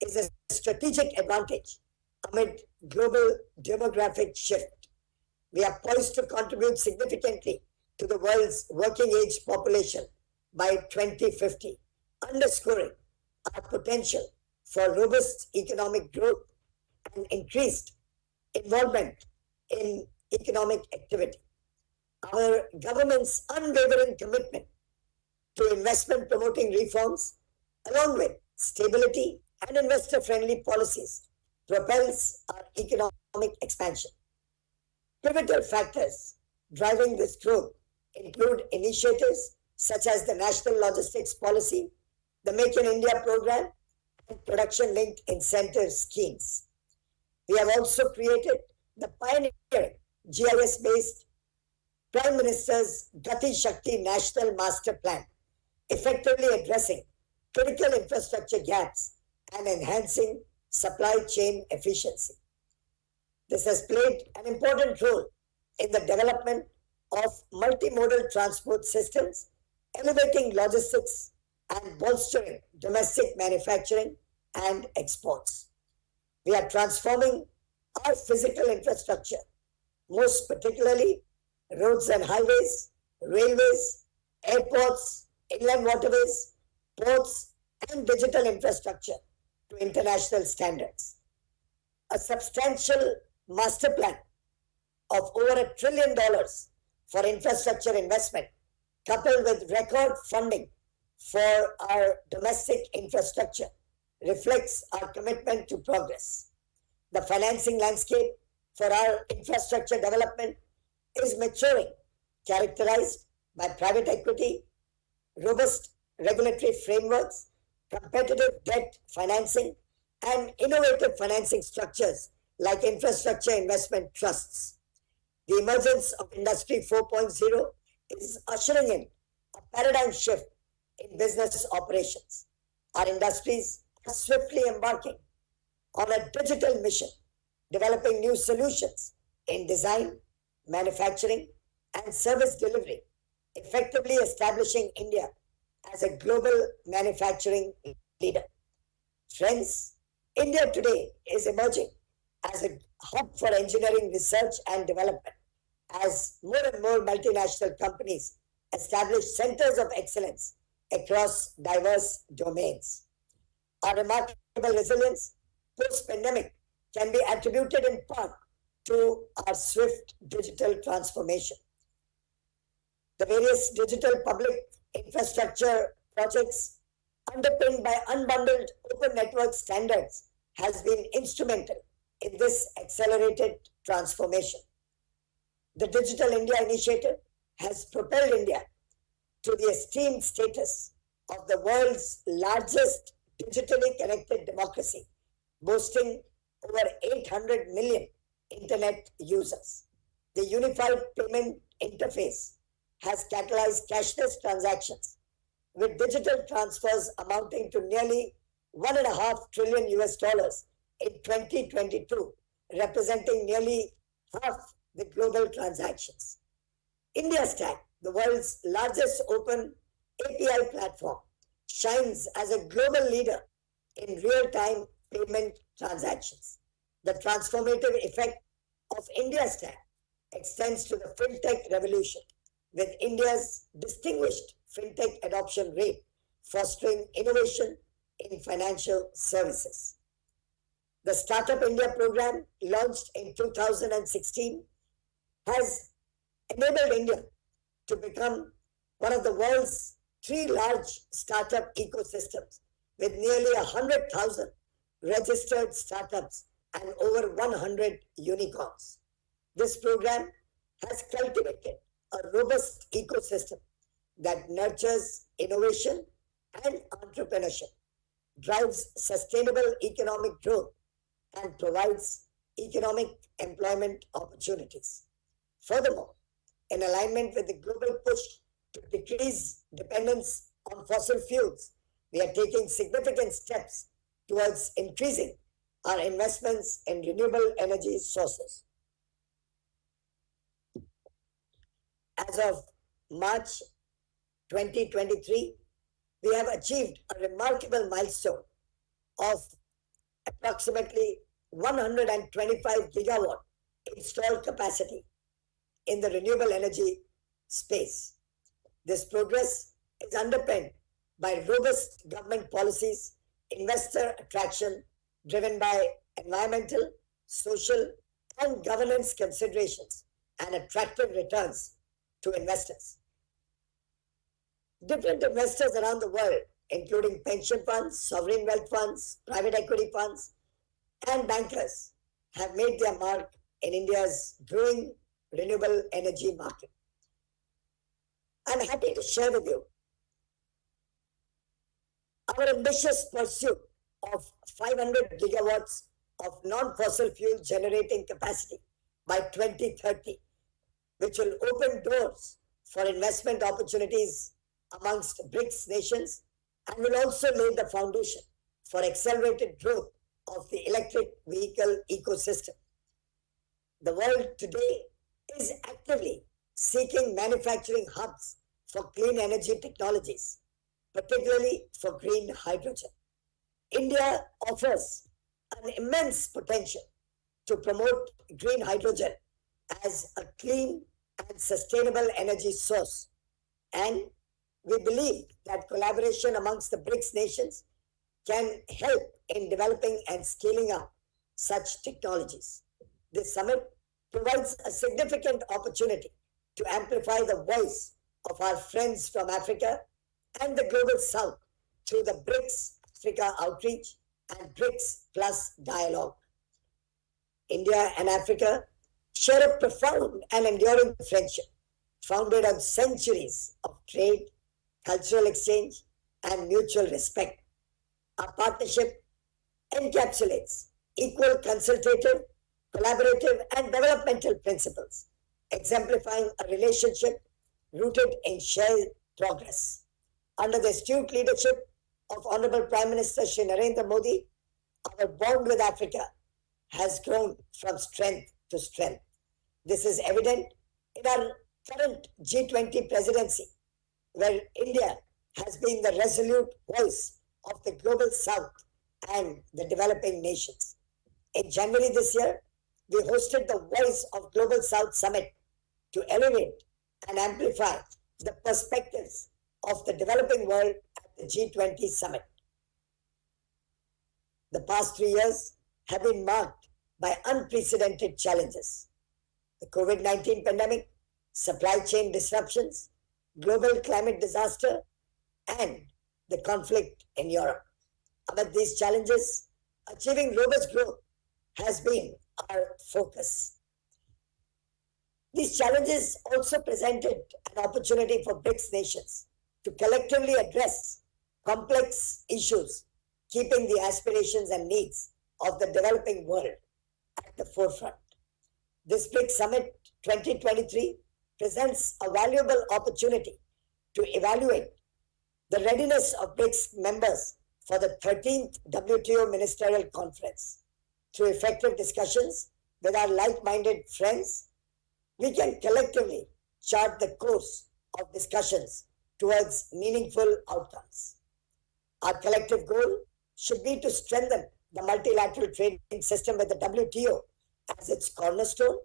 is a strategic advantage amid global demographic shift. We are poised to contribute significantly to the world's working age population by 2050, underscoring our potential for robust economic growth and increased involvement in economic activity. Our government's unwavering commitment to investment promoting reforms, along with stability and investor-friendly policies, propels our economic expansion. Pivotal factors driving this growth include initiatives such as the National Logistics Policy, the Make in India program, and production-linked incentive schemes. We have also created the pioneering GIS-based Prime Minister's Gati Shakti National Master Plan, effectively addressing critical infrastructure gaps and enhancing supply chain efficiency. This has played an important role in the development of multimodal transport systems, elevating logistics and bolstering domestic manufacturing and exports. We are transforming our physical infrastructure, most particularly roads and highways, railways, airports, inland waterways, ports, and digital infrastructure to international standards. A substantial master plan of over $1 trillion for infrastructure investment, coupled with record funding for our domestic infrastructure, reflects our commitment to progress. The financing landscape for our infrastructure development is maturing, characterized by private equity, robust regulatory frameworks, competitive debt financing, and innovative financing structures like infrastructure investment trusts. The emergence of Industry 4.0 is ushering in a paradigm shift in business operations. Our industries are swiftly embarking on a digital mission, developing new solutions in design, manufacturing, and service delivery, effectively establishing India as a global manufacturing leader. Friends, India today is emerging as a hub for engineering research and development as more and more multinational companies establish centers of excellence across diverse domains. Our remarkable resilience post-pandemic can be attributed in part to our swift digital transformation. The various digital public infrastructure projects underpinned by unbundled open network standards has been instrumental in this accelerated transformation. The Digital India Initiative has propelled India to the esteemed status of the world's largest digitally connected democracy, boasting over 800 million internet users. The unified payment interface has catalyzed cashless transactions, with digital transfers amounting to nearly $1.5 trillion in 2022, representing nearly half the global transactions. India Stack, the world's largest open API platform, shines as a global leader in real-time payment transactions. The transformative effect of India Stack extends to the fintech revolution, with India's distinguished fintech adoption rate fostering innovation in financial services. The Startup India program, launched in 2016, has enabled India to become one of the world's 3 large startup ecosystems, with nearly 100,000 registered startups and over 100 unicorns. This program has cultivated a robust ecosystem that nurtures innovation and entrepreneurship, drives sustainable economic growth, and provides economic employment opportunities. Furthermore, in alignment with the global push to decrease dependence on fossil fuels, we are taking significant steps towards increasing our investments in renewable energy sources. As of March 2023, we have achieved a remarkable milestone of approximately 125 gigawatt installed capacity in the renewable energy space. This progress is underpinned by robust government policies, investor attraction driven by environmental, social, and governance considerations, and attractive returns to investors. Different investors around the world, including pension funds, sovereign wealth funds, private equity funds, and bankers, have made their mark in India's growing renewable energy market. I'm happy to share with you our ambitious pursuit of 500 gigawatts of non-fossil fuel generating capacity by 2030, which will open doors for investment opportunities amongst BRICS nations and will also lay the foundation for accelerated growth of the electric vehicle ecosystem. The world today is actively seeking manufacturing hubs for clean energy technologies, particularly for green hydrogen. India offers an immense potential to promote green hydrogen as a clean and sustainable energy source, and we believe that collaboration amongst the BRICS nations can help in developing and scaling up such technologies. This summit provides a significant opportunity to amplify the voice of our friends from Africa and the Global South through the BRICS Africa outreach and BRICS Plus dialogue. India and Africa share a profound and enduring friendship founded on centuries of trade, cultural exchange, and mutual respect. Our partnership encapsulates equal consultative, collaborative, and developmental principles, exemplifying a relationship rooted in shared progress. Under the astute leadership of Honorable Prime Minister Shri Narendra Modi, our bond with Africa has grown from strength to strength. This is evident in our current G20 presidency, where India has been the resolute voice of the Global South and the developing nations. In January this year, we hosted the Voice of Global South Summit to elevate and amplify the perspectives of the developing world at the G20 Summit. The past 3 years have been marked by unprecedented challenges. The COVID-19 pandemic, supply chain disruptions, global climate disaster, and the conflict in Europe. Amid these challenges, achieving robust growth has been our focus. These challenges also presented an opportunity for BRICS nations to collectively address complex issues, keeping the aspirations and needs of the developing world at the forefront. This BRICS Summit 2023 presents a valuable opportunity to evaluate the readiness of BRICS members for the 13th WTO Ministerial Conference. Through effective discussions with our like-minded friends, we can collectively chart the course of discussions towards meaningful outcomes. Our collective goal should be to strengthen the multilateral trading system with the WTO as its cornerstone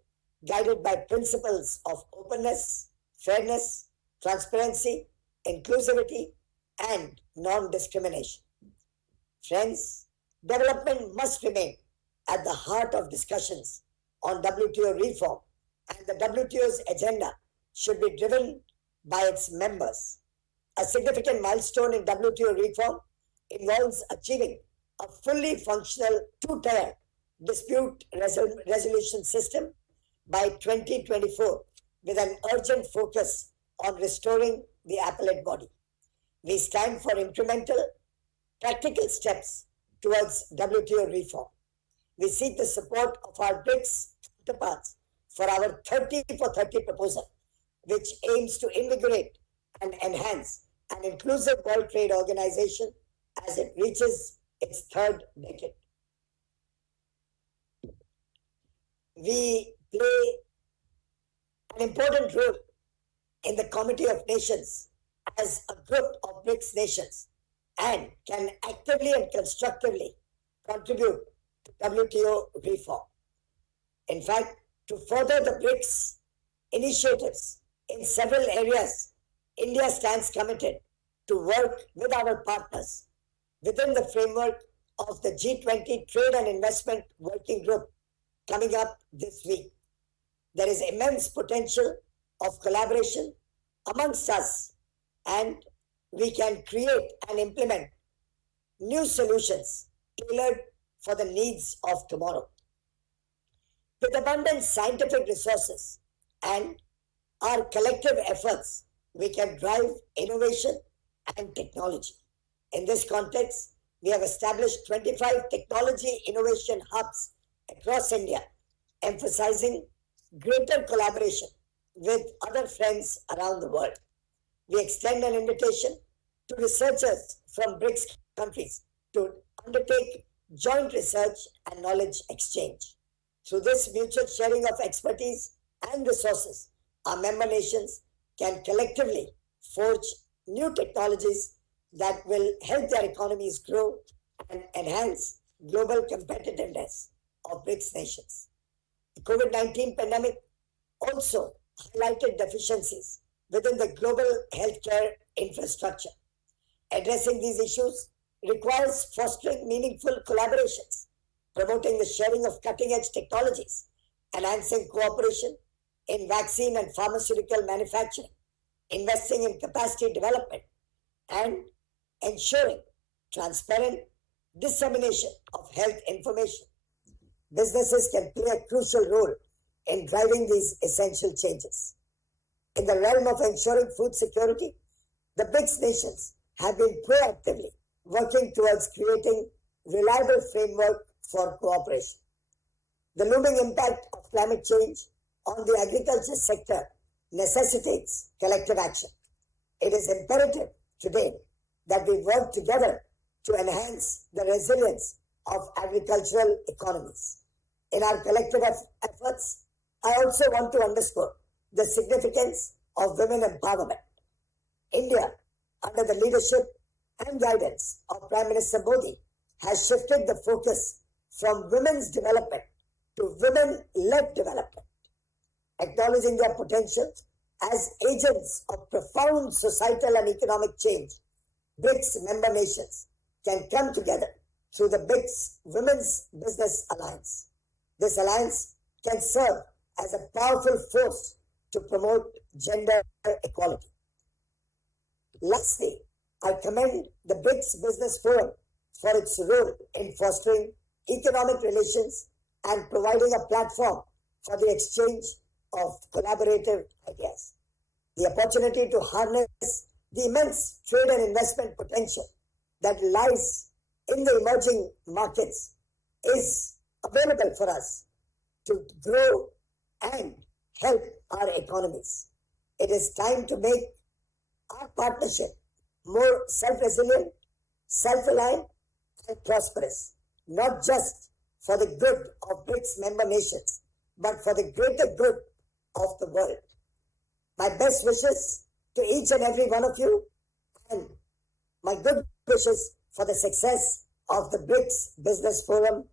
guided by principles of openness, fairness, transparency, inclusivity, and non-discrimination. Friends, development must remain at the heart of discussions on WTO reform, and the WTO's agenda should be driven by its members. A significant milestone in WTO reform involves achieving a fully functional two-tier dispute resolution system by 2024 with an urgent focus on restoring the appellate body. We stand for incremental, practical steps towards WTO reform. We seek the support of our BRICS counterparts for our 30 for 30 proposal, which aims to invigorate and enhance an inclusive World Trade Organization as it reaches its third decade. We play an important role in the Committee of Nations as a group of BRICS nations and can actively and constructively contribute to WTO reform. In fact, to further the BRICS initiatives in several areas, India stands committed to work with our partners within the framework of the G20 Trade and Investment Working Group coming up this week. There is immense potential of collaboration amongst us, and we can create and implement new solutions tailored for the needs of tomorrow. With abundant scientific resources and our collective efforts, we can drive innovation and technology. In this context, we have established 25 technology innovation hubs across India, emphasizing greater collaboration with other friends around the world. We extend an invitation to researchers from BRICS countries to undertake joint research and knowledge exchange. Through this mutual sharing of expertise and resources, our member nations can collectively forge new technologies that will help their economies grow and enhance global competitiveness of BRICS nations. The COVID-19 pandemic also highlighted deficiencies within the global healthcare infrastructure. Addressing these issues requires fostering meaningful collaborations, promoting the sharing of cutting-edge technologies, enhancing cooperation in vaccine and pharmaceutical manufacturing, investing in capacity development, and ensuring transparent dissemination of health information. Businesses can play a crucial role in driving these essential changes. In the realm of ensuring food security, the BRICS nations have been proactively working towards creating reliable framework for cooperation. The looming impact of climate change on the agriculture sector necessitates collective action. It is imperative today that we work together to enhance the resilience of agricultural economies. In our collective efforts, I also want to underscore the significance of women empowerment. India, under the leadership and guidance of Prime Minister Modi, has shifted the focus from women's development to women-led development. Acknowledging their potential as agents of profound societal and economic change, BRICS member nations can come together through the BRICS Women's Business Alliance. This alliance can serve as a powerful force to promote gender equality. Lastly, I commend the BRICS Business Forum for its role in fostering economic relations and providing a platform for the exchange of collaborative ideas. The opportunity to harness the immense trade and investment potential that lies in the emerging markets is available for us to grow and help our economies. It is time to make our partnership more self-resilient, self-reliant, and prosperous, not just for the good of BRICS member nations, but for the greater good of the world. My best wishes to each and every one of you, and my good wishes for the success of the BRICS Business Forum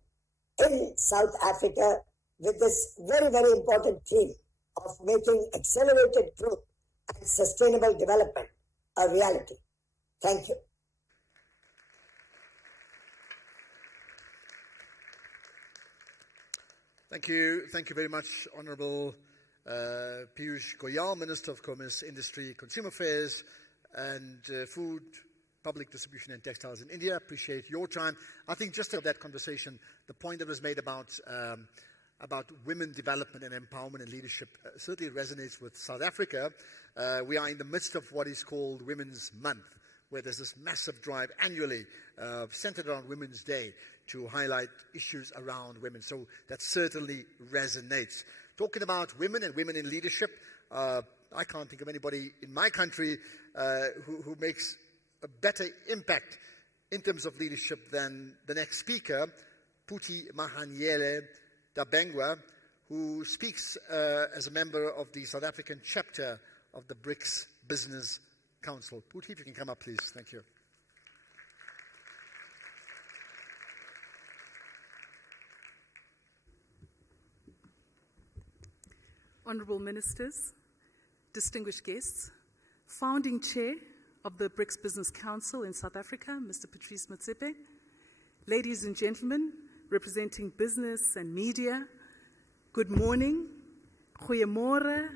in South Africa with this very, very important theme of making accelerated growth and sustainable development a reality. Thank you. Thank you. Thank you very much, Honorable Piyush Goyal, Minister of Commerce, Industry, Consumer Affairs and Food, Public Distribution and Textiles in India. Appreciate your time. I think just of that conversation, the point that was made about women development and empowerment and leadership certainly resonates with South Africa. We are in the midst of what is called Women's Month, where there's this massive drive annually centered around Women's Day to highlight issues around women. So that certainly resonates. Talking about women and women in leadership, I can't think of anybody in my country who makes a better impact in terms of leadership than the next speaker, Puti Mahanyele Dabengwa, who speaks as a member of the South African chapter of the BRICS Business Council. Puti, if you can come up, please. Thank you. Honourable Ministers, distinguished guests, founding chair of the BRICS Business Council in South Africa, Mr. Patrice Motsepe, ladies and gentlemen, representing business and media, good morning, goeiemorgen,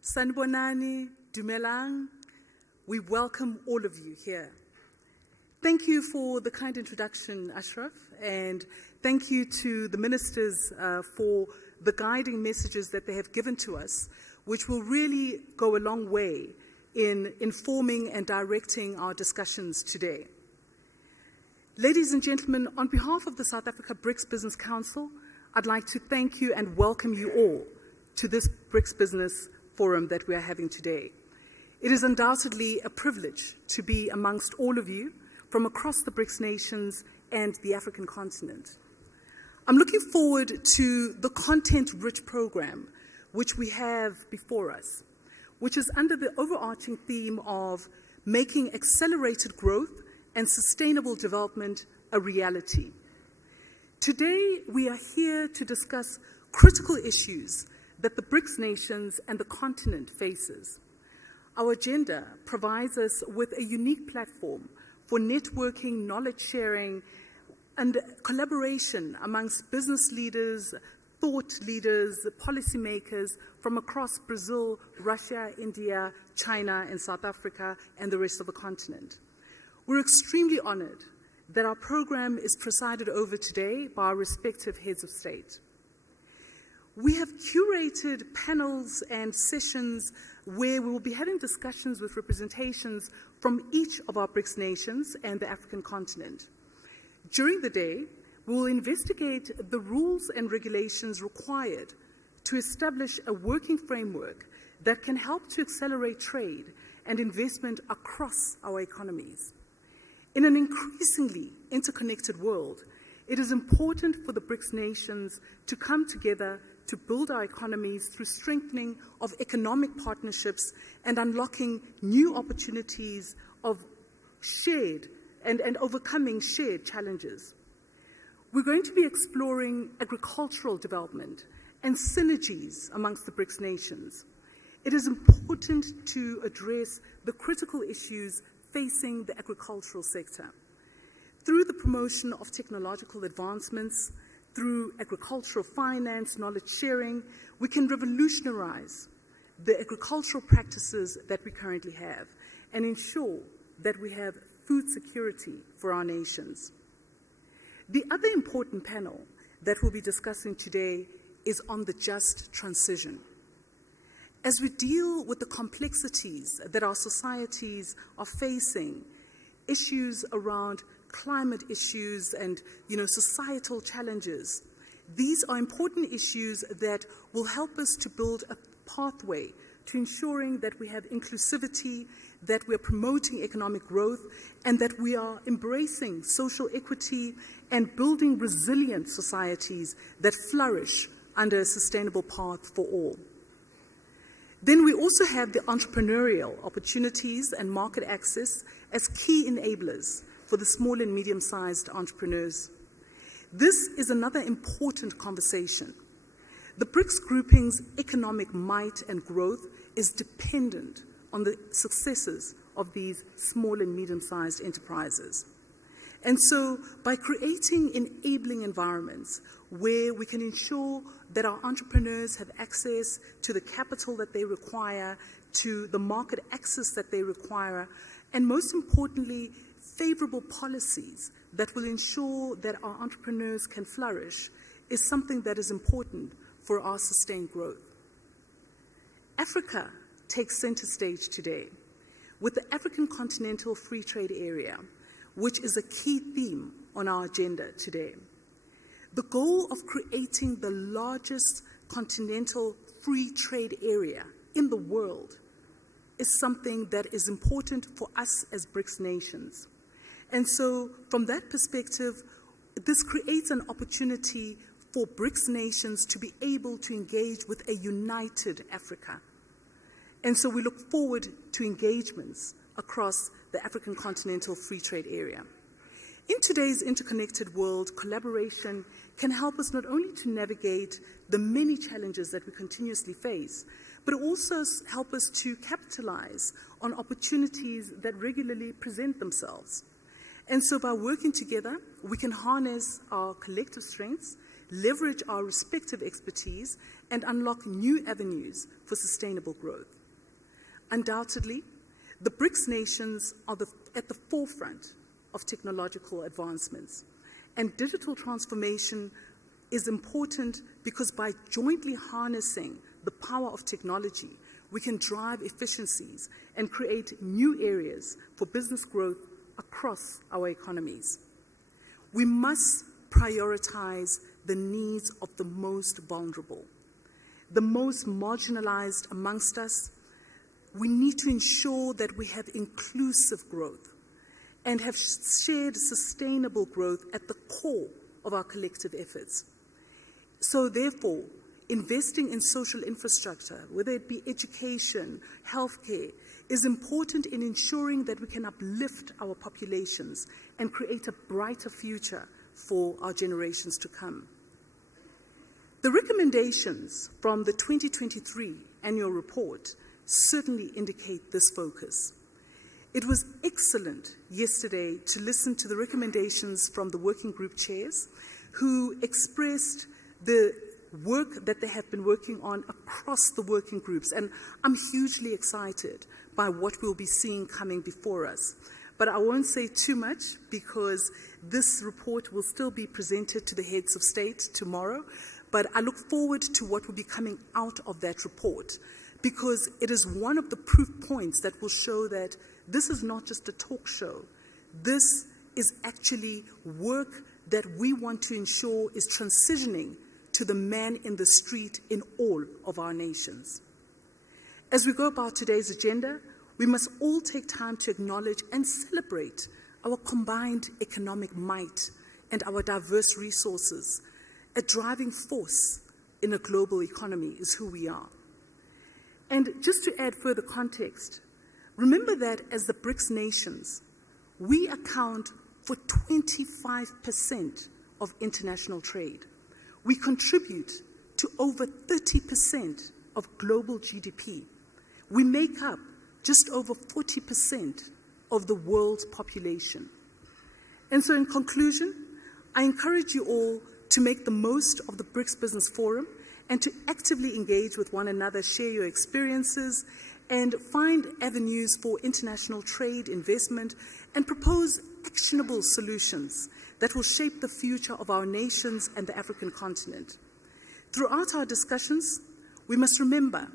sanibonani, dumelang. We welcome all of you here. Thank you for the kind introduction, Ashraf, and thank you to the ministers for the guiding messages that they have given to us, which will really go a long way in informing and directing our discussions today. Ladies and gentlemen, on behalf of the South Africa BRICS Business Council, I'd like to thank you and welcome you all to this BRICS Business Forum that we are having today. It is undoubtedly a privilege to be amongst all of you from across the BRICS nations and the African continent. I'm looking forward to the content-rich program which we have before us, which is under the overarching theme of making accelerated growth and sustainable development a reality. Today, we are here to discuss critical issues that the BRICS nations and the continent faces. Our agenda provides us with a unique platform for networking, knowledge sharing, and collaboration amongst business leaders, thought leaders, policymakers from across Brazil, Russia, India, China, and South Africa, and the rest of the continent. We're extremely honored that our program is presided over today by our respective heads of state. We have curated panels and sessions where we will be having discussions with representations from each of our BRICS nations and the African continent. During the day, we will investigate the rules and regulations required to establish a working framework that can help to accelerate trade and investment across our economies. In an increasingly interconnected world, it is important for the BRICS nations to come together to build our economies through strengthening of economic partnerships and unlocking new opportunities of shared and overcoming shared challenges. We're going to be exploring agricultural development and synergies amongst the BRICS nations. It is important to address the critical issues facing the agricultural sector. Through the promotion of technological advancements, through agricultural finance, knowledge sharing, we can revolutionize the agricultural practices that we currently have and ensure that we have food security for our nations. The other important panel that we'll be discussing today is on the just transition. As we deal with the complexities that our societies are facing, issues around climate issues and societal challenges, these are important issues that will help us to build a pathway to ensuring that we have inclusivity, that we are promoting economic growth, and that we are embracing social equity and building resilient societies that flourish under a sustainable path for all. Then we also have the entrepreneurial opportunities and market access as key enablers for the small and medium-sized entrepreneurs. This is another important conversation. The BRICS grouping's economic might and growth is dependent on the successes of these small and medium-sized enterprises. And so by creating enabling environments where we can ensure that our entrepreneurs have access to the capital that they require, to the market access that they require, and most importantly, favorable policies that will ensure that our entrepreneurs can flourish, is something that is important for our sustained growth. Africa takes center stage today with the African Continental Free Trade Area, which is a key theme on our agenda today. The goal of creating the largest continental free trade area in the world is something that is important for us as BRICS nations. And so from that perspective, this creates an opportunity for BRICS nations to be able to engage with a united Africa. And so we look forward to engagements across the African Continental Free Trade Area. In today's interconnected world, collaboration can help us not only to navigate the many challenges that we continuously face, but also help us to capitalize on opportunities that regularly present themselves. And so by working together, we can harness our collective strengths, leverage our respective expertise, and unlock new avenues for sustainable growth. Undoubtedly, the BRICS nations are at the forefront of technological advancements, and digital transformation is important because by jointly harnessing the power of technology, we can drive efficiencies and create new areas for business growth across our economies. We must prioritize the needs of the most vulnerable, the most marginalized amongst us. We need to ensure that we have inclusive growth and have shared sustainable growth at the core of our collective efforts. So therefore, investing in social infrastructure, whether it be education, healthcare, is important in ensuring that we can uplift our populations and create a brighter future for our generations to come. The recommendations from the 2023 annual report certainly indicate this focus. It was excellent yesterday to listen to the recommendations from the working group chairs who expressed the work that they have been working on across the working groups. And I'm hugely excited by what we'll be seeing coming before us. But I won't say too much because this report will still be presented to the heads of state tomorrow. But I look forward to what will be coming out of that report, because it is one of the proof points that will show that this is not just a talk show. This is actually work that we want to ensure is transitioning to the man in the street in all of our nations. As we go about today's agenda, we must all take time to acknowledge and celebrate our combined economic might and our diverse resources. A driving force in a global economy is who we are. And just to add further context, remember that as the BRICS nations, we account for 25% of international trade. We contribute to over 30% of global GDP. We make up just over 40% of the world's population. And so in conclusion, I encourage you all to make the most of the BRICS Business Forum and to actively engage with one another, share your experiences, and find avenues for international trade, investment, and propose actionable solutions that will shape the future of our nations and the African continent. Throughout our discussions, we must remember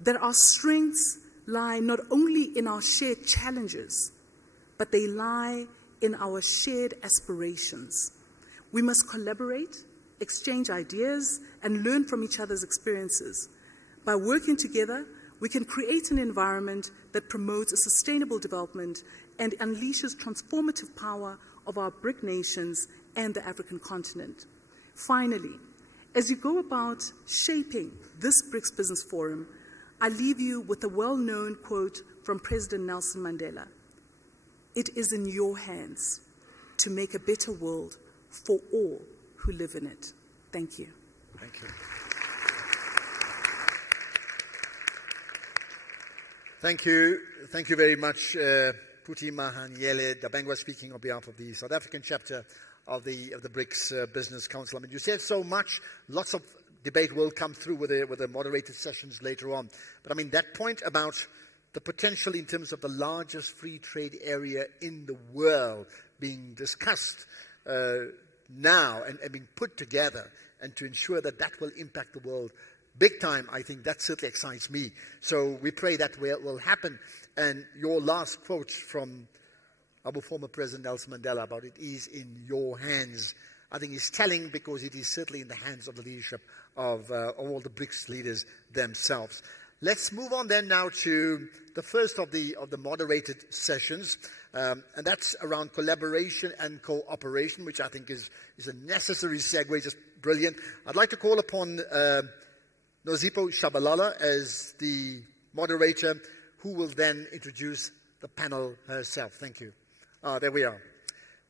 that our strengths lie not only in our shared challenges, but they lie in our shared aspirations. We must collaborate, exchange ideas, and learn from each other's experiences. By working together, we can create an environment that promotes a sustainable development and unleashes transformative power of our BRIC nations and the African continent. Finally, as you go about shaping this BRICS Business Forum, I leave you with a well-known quote from President Nelson Mandela. It is in your hands to make a better world for all who live in it. Thank you. Thank you. Thank you. Thank you very much, Puti Mahanyele Dabengwa, speaking on behalf of the South African chapter of the BRICS Business Council. I mean, you said so much. Lots of debate will come through with the moderated sessions later on. But I mean, that point about the potential in terms of the largest free trade area in the world being discussed now and being put together, and to ensure that that will impact the world big time, I think that certainly excites me. So we pray that will happen. And your last quote from our former President Nelson Mandela about it is in your hands, I think is telling, because it is certainly in the hands of the leadership of all the BRICS leaders themselves. Let's move on then now to the first of the moderated sessions, and that's around collaboration and cooperation, which I think is a necessary segue, just brilliant. I'd like to call upon Nozipho Shabalala as the moderator, who will then introduce the panel herself. Thank you. There we are.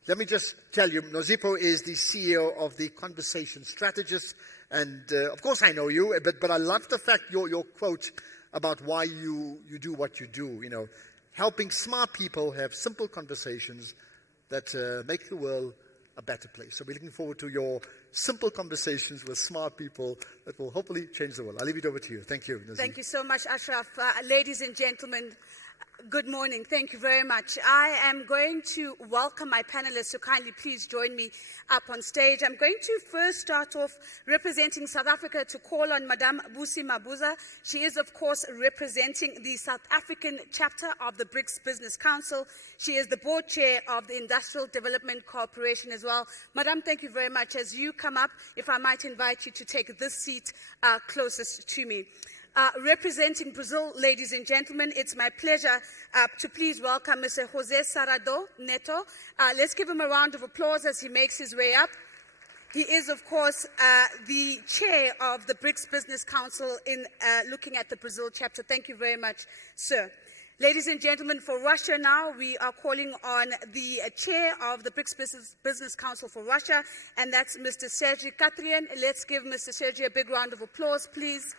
Let me just tell you, Nozipho is the CEO of the Conversation Strategist, and of course I know you, but I love the fact your quote about why you do what you do, you know, helping smart people have simple conversations that make the world a better place. So we're looking forward to your simple conversations with smart people that will hopefully change the world. I'll leave it over to you. Thank you, Nazim. Thank you so much, Ashraf. Ladies and gentlemen, good morning. Thank you very much. I am going to welcome my panelists, so kindly please join me up on stage. I'm going to first start off representing South Africa to call on Madame Busi Mabuza. She is, of course, representing the South African chapter of the BRICS Business Council. She is the board chair of the Industrial Development Corporation as well. Madame, thank you very much. As you come up, if I might invite you to take this seat closest to me. Representing Brazil, ladies and gentlemen, it's my pleasure to please welcome Mr. José Sarado Neto. Let's give him a round of applause as he makes his way up. He is, of course, the chair of the BRICS Business Council in looking at the Brazil chapter. Thank you very much, sir. Ladies and gentlemen, for Russia now, we are calling on the chair of the BRICS Business Council for Russia, and that's Mr. Sergei Katryan. Let's give Mr. Sergei a big round of applause, please.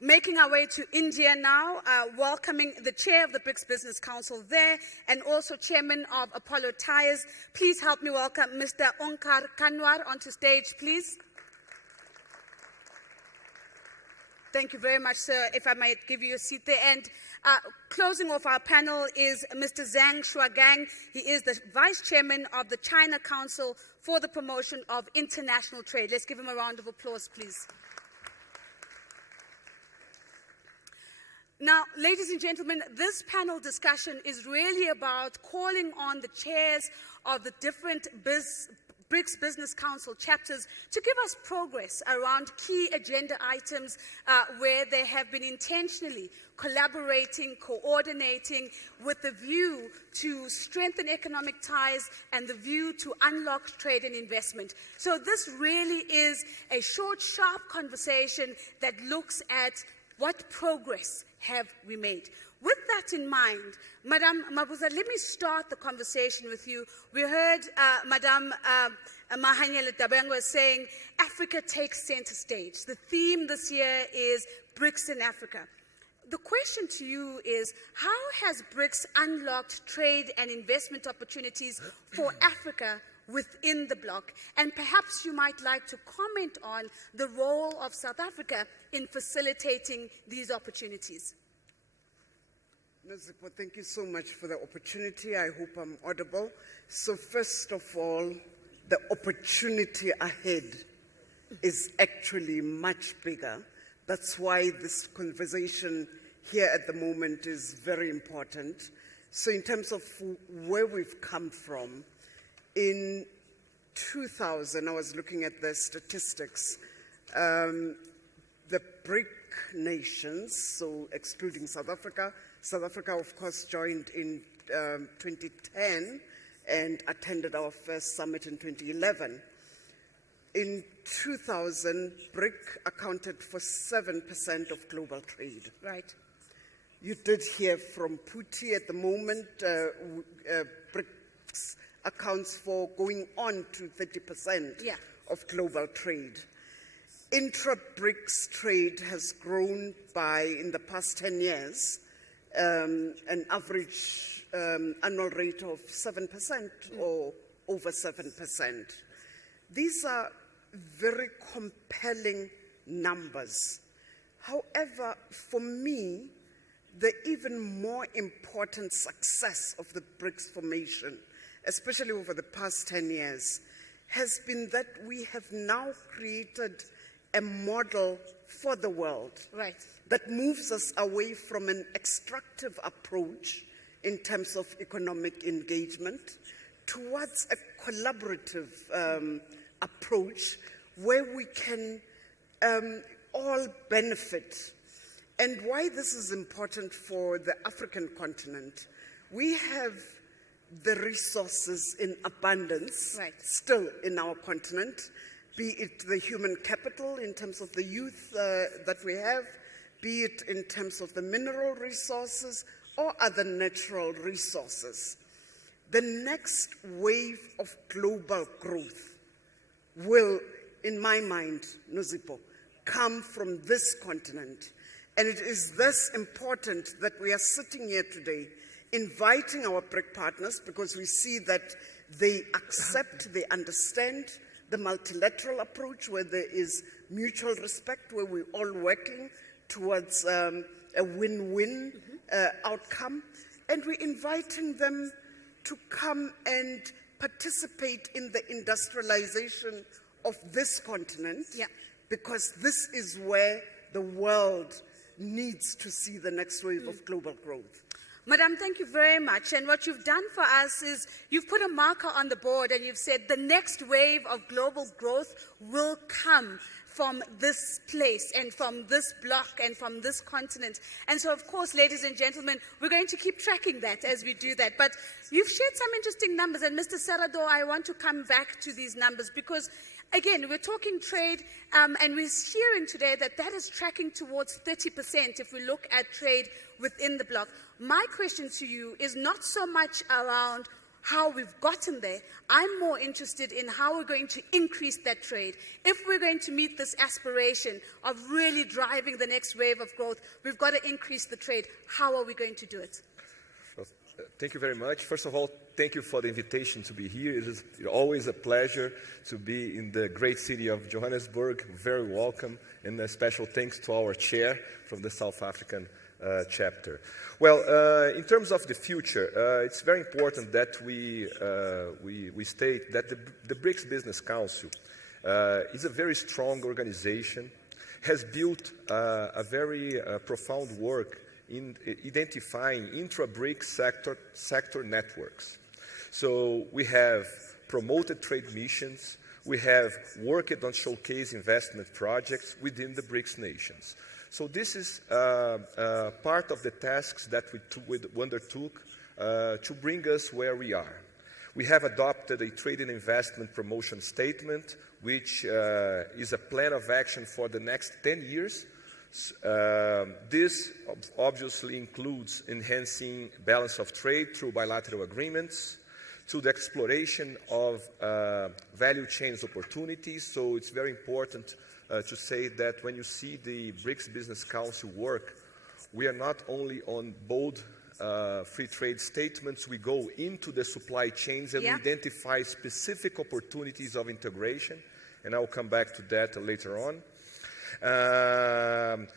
Making our way to India now, welcoming the chair of the BRICS Business Council there, and also chairman of Apollo Tyres. Please help me welcome Mr. Onkar Kanwar onto stage, please. Thank you very much, sir. If I might give you a seat there. And closing off our panel is Mr. Zhang Shuagang. He is the vice chairman of the China Council for the Promotion of International Trade. Let's give him a round of applause, please. Now, ladies and gentlemen, this panel discussion is really about calling on the chairs of the different BRICS Business Council chapters to give us progress around key agenda items where they have been intentionally collaborating, coordinating with the view to strengthen economic ties and the view to unlock trade and investment. So this really is a short, sharp conversation that looks at what progress have we made. With that in mind, Madame Mabuza, let me start the conversation with you. We heard Madame Mahanyele Dabengwa saying Africa takes center stage. The theme this year is BRICS in Africa. The question to you is, how has BRICS unlocked trade and investment opportunities for Africa within the bloc? And perhaps you might like to comment on the role of South Africa in facilitating these opportunities. Nozipho, thank you so much for the opportunity. I hope I'm audible. So first of all, the opportunity ahead is actually much bigger. That's why this conversation here at the moment is very important. So in terms of where we've come from, in 2000, I was looking at the statistics, the BRIC nations, so excluding South Africa, of course, joined in 2010 and attended our first summit in 2011. In 2000, BRIC accounted for 7% of global trade. Right. You did hear from Puti at the moment, BRICS accounts for going on to 30% of global trade. intra-BRICS trade has grown by, in the past 10 years, an average annual rate of 7% or over 7%. These are very compelling numbers. However, for me, the even more important success of the BRICS formation, especially over the past 10 years, has been that we have now created a model for the world that moves us away from an extractive approach in terms of economic engagement towards a collaborative approach where we can all benefit. And why this is important for the African continent, we have the resources in abundance still in our continent, be it the human capital in terms of the youth that we have, be it in terms of the mineral resources or other natural resources. The next wave of global growth will, in my mind, Nozipho, come from this continent. And it is thus important that we are sitting here today inviting our BRIC partners, because we see that they accept, they understand the multilateral approach where there is mutual respect, where we're all working towards a win-win outcome. And we're inviting them to come and participate in the industrialization of this continent, because this is where the world needs to see the next wave of global growth. Madam, thank you very much. And what you've done for us is you've put a marker on the board and you've said the next wave of global growth will come from this place and from this block and from this continent. And so, of course, ladies and gentlemen, we're going to keep tracking that as we do that. But you've shared some interesting numbers. And Mr. Serrado, I want to come back to these numbers because, again, we're talking trade, and we're hearing today that that is tracking towards 30% if we look at trade within the bloc. My question to you is not so much around how we've gotten there. I'm more interested in how we're going to increase that trade. If we're going to meet this aspiration of really driving the next wave of growth, we've got to increase the trade. How are we going to do it? Thank you very much. First of all, thank you for the invitation to be here. It is always a pleasure to be in the great city of Johannesburg. Very welcome, and a special thanks to our chair from the South African chapter. Well, in terms of the future, it's very important that we state that the BRICS Business Council is a very strong organization, has built a very profound work in identifying intra-BRICS sector networks. So we have promoted trade missions, we have worked on showcase investment projects within the BRICS nations. So this is part of the tasks that we undertook to bring us where we are. We have adopted a trade and investment promotion statement, which is a plan of action for the next 10 years. This obviously includes enhancing balance of trade through bilateral agreements, to the exploration of value chains opportunities. So it's very important to say that when you see the BRICS Business Council work, we are not only on bold free trade statements, we go into the supply chains and identify specific opportunities of integration, and I'll come back to that later on. And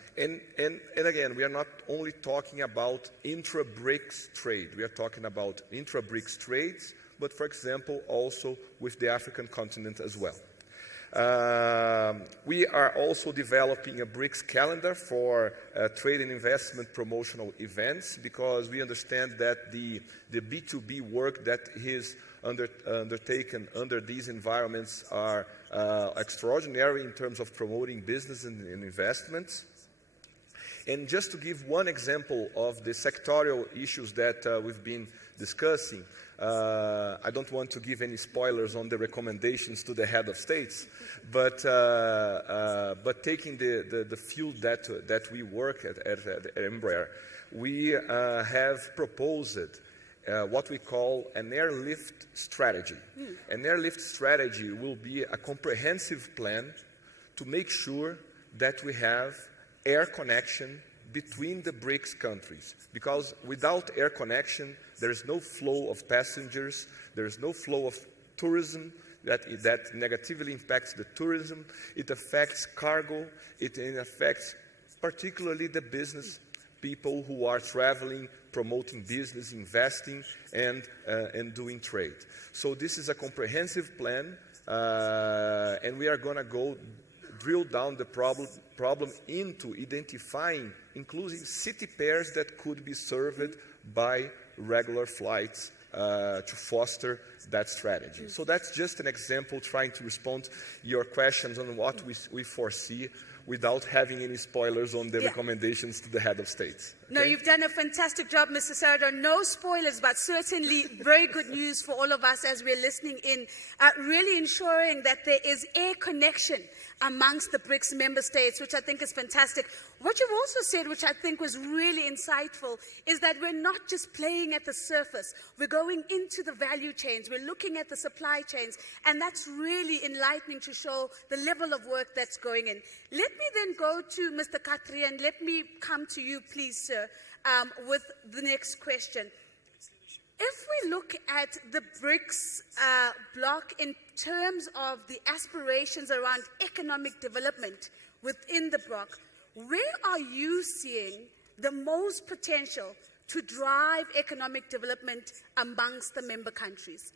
again, we are not only talking about intra-BRICS trade, we are talking about intra-BRICS trades, but for example, also with the African continent as well. We are also developing a BRICS calendar for trade and investment promotional events, because we understand that the B2B work that is undertaken under these environments are extraordinary in terms of promoting business and investments. And just to give one example of the sectorial issues that we've been discussing, I don't want to give any spoilers on the recommendations to the head of states, but taking the field that we work at Embraer, we have proposed what we call an airlift strategy. An airlift strategy will be a comprehensive plan to make sure that we have air connection between the BRICS countries, because without air connection, there is no flow of passengers, there is no flow of tourism, that negatively impacts the tourism, it affects cargo, it affects particularly the business people who are traveling, promoting business, investing, and doing trade. So this is a comprehensive plan, and we are going to drill down the problem into identifying, including city pairs that could be served by regular flights to foster that strategy. So that's just an example trying to respond to your questions on what we foresee without having any spoilers on the recommendations to the head of states. Okay? No, you've done a fantastic job, Mr. Sardo. No spoilers, but certainly very good news for all of us as we're listening in, really ensuring that there is air connection amongst the BRICS member states, which I think is fantastic. What you've also said, which I think was really insightful, is that we're not just playing at the surface. We're going into the value chains. We're looking at the supply chains. And that's really enlightening to show the level of work that's going in. Let me then go to Mr. Khatri, and let me come to you, please, sir, with the next question. If we look at the BRICS bloc in terms of the aspirations around economic development within the bloc, where are you seeing the most potential to drive economic development amongst the member countries?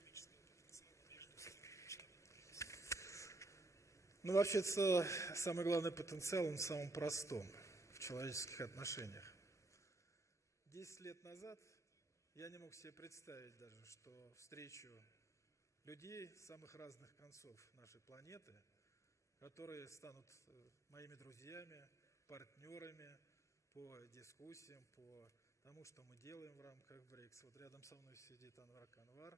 Ну, вообще-то, самый главный потенциал, он в самом простом, в человеческих отношениях. 10 лет назад я не мог себе представить даже, что встречу людей с самых разных концов нашей планеты, которые станут моими друзьями, партнерами по дискуссиям, по тому, что мы делаем в рамках БРИКС. Вот рядом со мной сидит Анвар Канвар,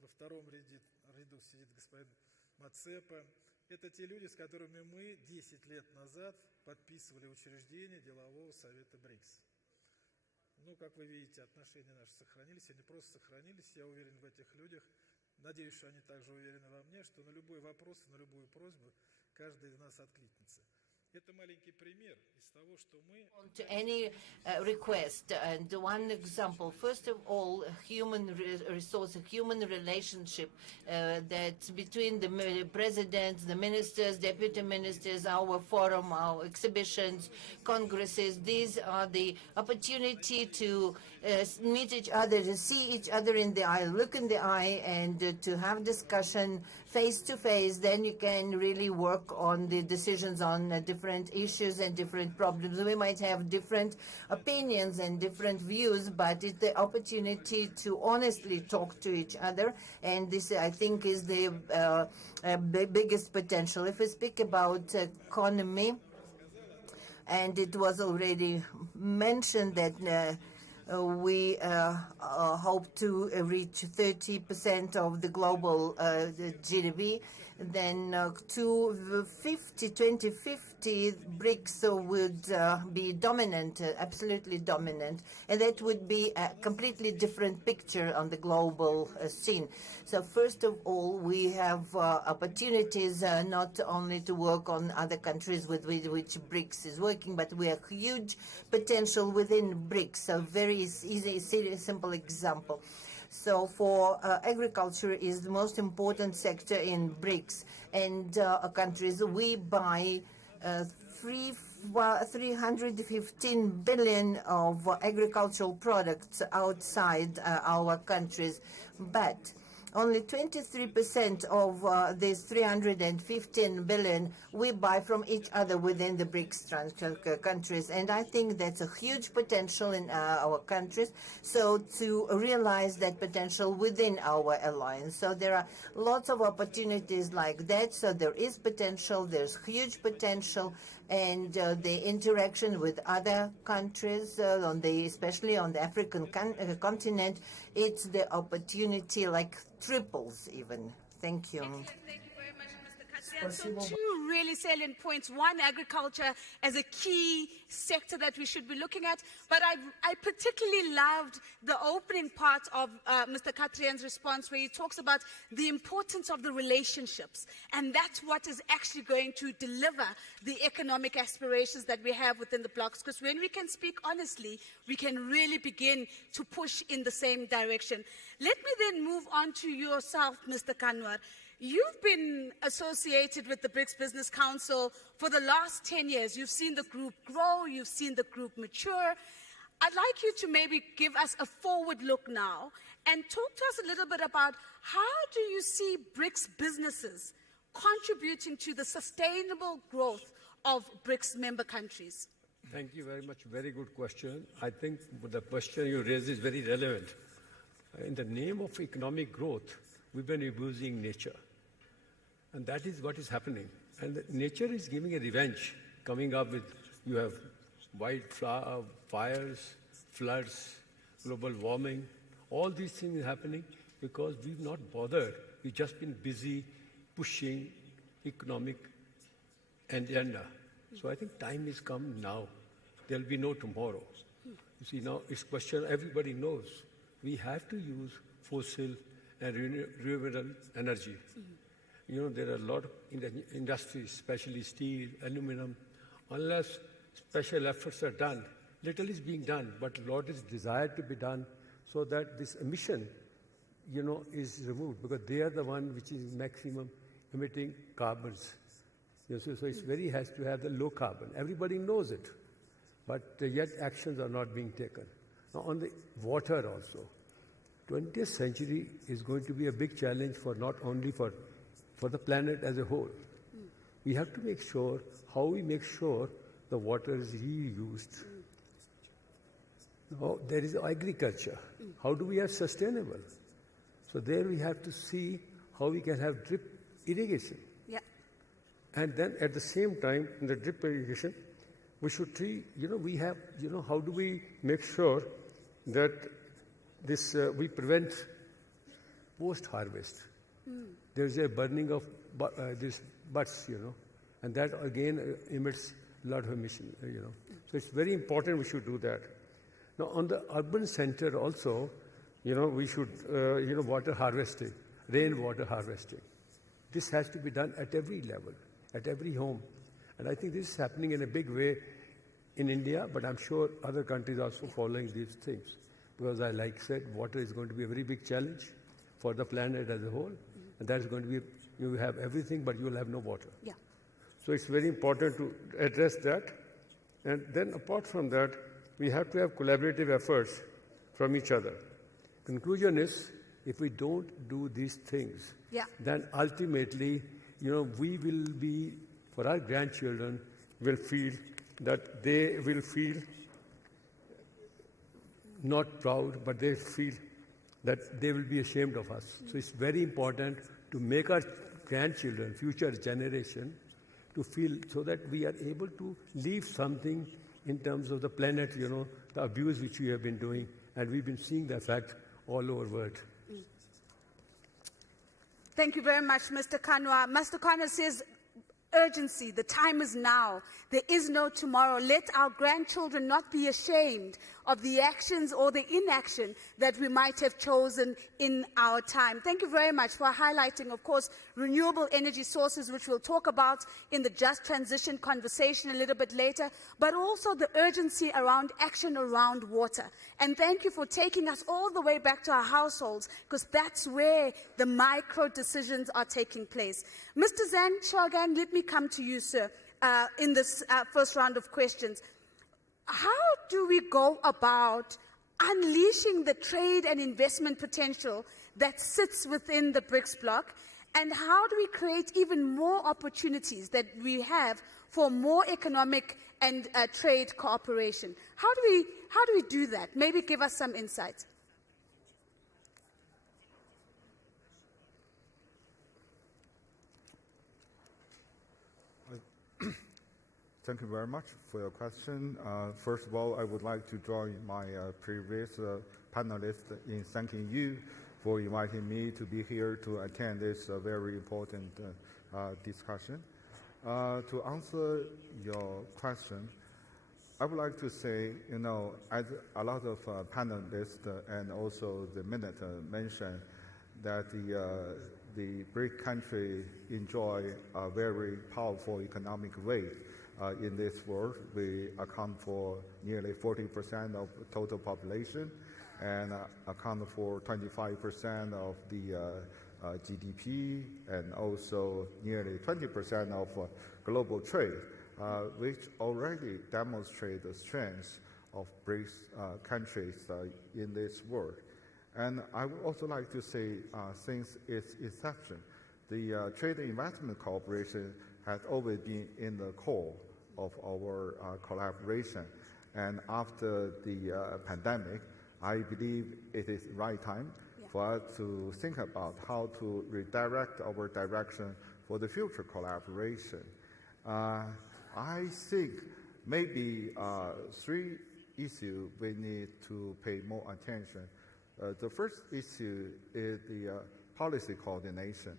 во втором ряду сидит господин Мацепа. Это те люди, с которыми мы 10 лет назад подписывали учреждение делового совета БРИКС. Ну, как вы видите, отношения наши сохранились, они просто сохранились. Я уверен в этих людях. Надеюсь, что они также уверены во мне, что на любой вопрос, на любую просьбу каждый из нас откликнется. Это маленький пример из того, что мы... To any request, and one example, first of all, human resource, human relationship that's between the presidents, the ministers, deputy ministers, our forum, our exhibitions, congresses. These are the opportunity to meet each other, to see each other in the eye, look in the eye, and to have discussion face to face. Then you can really work on the decisions on different issues and different problems. We might have different opinions and different views, but it's the opportunity to honestly talk to each other, and this, I think, is the biggest potential. If we speak about economy, and it was already mentioned that we hope to reach 30% of the global GDP. Then 2050, BRICS would be dominant, absolutely dominant. And that would be a completely different picture on the global scene. So first of all, we have opportunities not only to work on other countries with which BRICS is working, but we have huge potential within BRICS. A very easy, simple example. So for agriculture is the most important sector in BRICS, and countries, we buy 315 billion of agricultural products outside our countries, but only 23% of these 315 billion we buy from each other within the BRICS countries. And I think that's a huge potential in our countries, so to realize that potential within our alliance. So there are lots of opportunities like that. So there is potential, there's huge potential, and the interaction with other countries, especially on the African continent, it's the opportunity like triples even. Thank you. Excellent. Thank you very much, Mr. Khatri. So two really salient points. One, agriculture as a key sector that we should be looking at. But I particularly loved the opening part of Mr. Katrian's response, where he talks about the importance of the relationships. And that's what is actually going to deliver the economic aspirations that we have within the blocks. Because when we can speak honestly, we can really begin to push in the same direction. Let me then move on to yourself, Mr. Kanwar. You've been associated with the BRICS Business Council for the last 10 years. You've seen the group grow, you've seen the group mature. I'd like you to maybe give us a forward look now and talk to us a little bit about how do you see BRICS businesses contributing to the sustainable growth of BRICS member countries? Thank you very much. Very good question. I think the question you raised is very relevant. In the name of economic growth, we've been abusing nature. And that is what is happening. And nature is giving a revenge, coming up with, you have fires, floods, global warming. All these things are happening because we've not bothered. We've just been busy pushing economic agenda. So I think time has come now. There'll be no tomorrow. You see, now it's question everybody knows. We have to use fossil and renewable energy. You know, there are a lot in the industries, especially steel, aluminum. Unless special efforts are done, little is being done, but a lot is desired to be done so that this emission, you know, is removed, because they are the one which is maximum emitting carbons. You know, so it's has to have the low carbon. Everybody knows it, but yet actions are not being taken. Now, on the water also, 20th century is going to be a big challenge for not only for the planet as a whole. We have to make sure how we make sure the water is reused. Now, there is agriculture. How do we have sustainable? So there we have to see how we can have drip irrigation. Yeah. And then at the same time, in the drip irrigation, we should treat, we have, how do we make sure that this, we prevent post-harvest. There's a burning of these butts, and that again emits a lot of emission, So it's very important we should do that. Now, on the urban center also, we should, water harvesting, rainwater harvesting. This has to be done at every level, at every home. And I think this is happening in a big way in India, but I'm sure other countries are also following these things. Because I said, water is going to be a very big challenge for the planet as a whole. And that's going to be, you have everything, but you will have no water. Yeah. So it's very important to address that. And then apart from that, we have to have collaborative efforts from each other. Conclusion is, if we don't do these things, then ultimately, we will be, for our grandchildren, will feel that they will feel not proud, but they feel that they will be ashamed of us. So it's very important to make our grandchildren, future generation, to feel so that we are able to leave something in terms of the planet, the abuse which we have been doing, and we've been seeing the effect all over the world. Thank you very much, Mr. Kanwar. Mr. Kanwar says, urgency, the time is now. There is no tomorrow. Let our grandchildren not be ashamed of the actions or the inaction that we might have chosen in our time. Thank you very much for highlighting, of course, renewable energy sources, which we'll talk about in the just transition conversation a little bit later, but also the urgency around action around water. And thank you for taking us all the way back to our households, because that's where the micro decisions are taking place. Mr. Zan Shogan, let me come to you, sir, in this first round of questions. How do we go about unleashing the trade and investment potential that sits within the BRICS bloc? And how do we create even more opportunities that we have for more economic and trade cooperation? How do we do that? Maybe give us some insights. Thank you very much for your question. First of all, I would like to join my previous panelists in thanking you for inviting me to be here to attend this very important discussion. To answer your question, I would like to say, as a lot of panelists and also the minute mentioned, that the BRIC country enjoy a very powerful economic weight in this world. We account for nearly 40% of total population and account for 25% of the GDP and also nearly 20% of global trade, which already demonstrate the strength of BRICS countries in this world. And I would also like to say, since its inception, the trade and investment cooperation has always been in the core of our collaboration. And after the pandemic, I believe it is the right time for us to think about how to redirect our direction for the future collaboration. I think maybe three issues we need to pay more attention. The first issue is the policy coordination.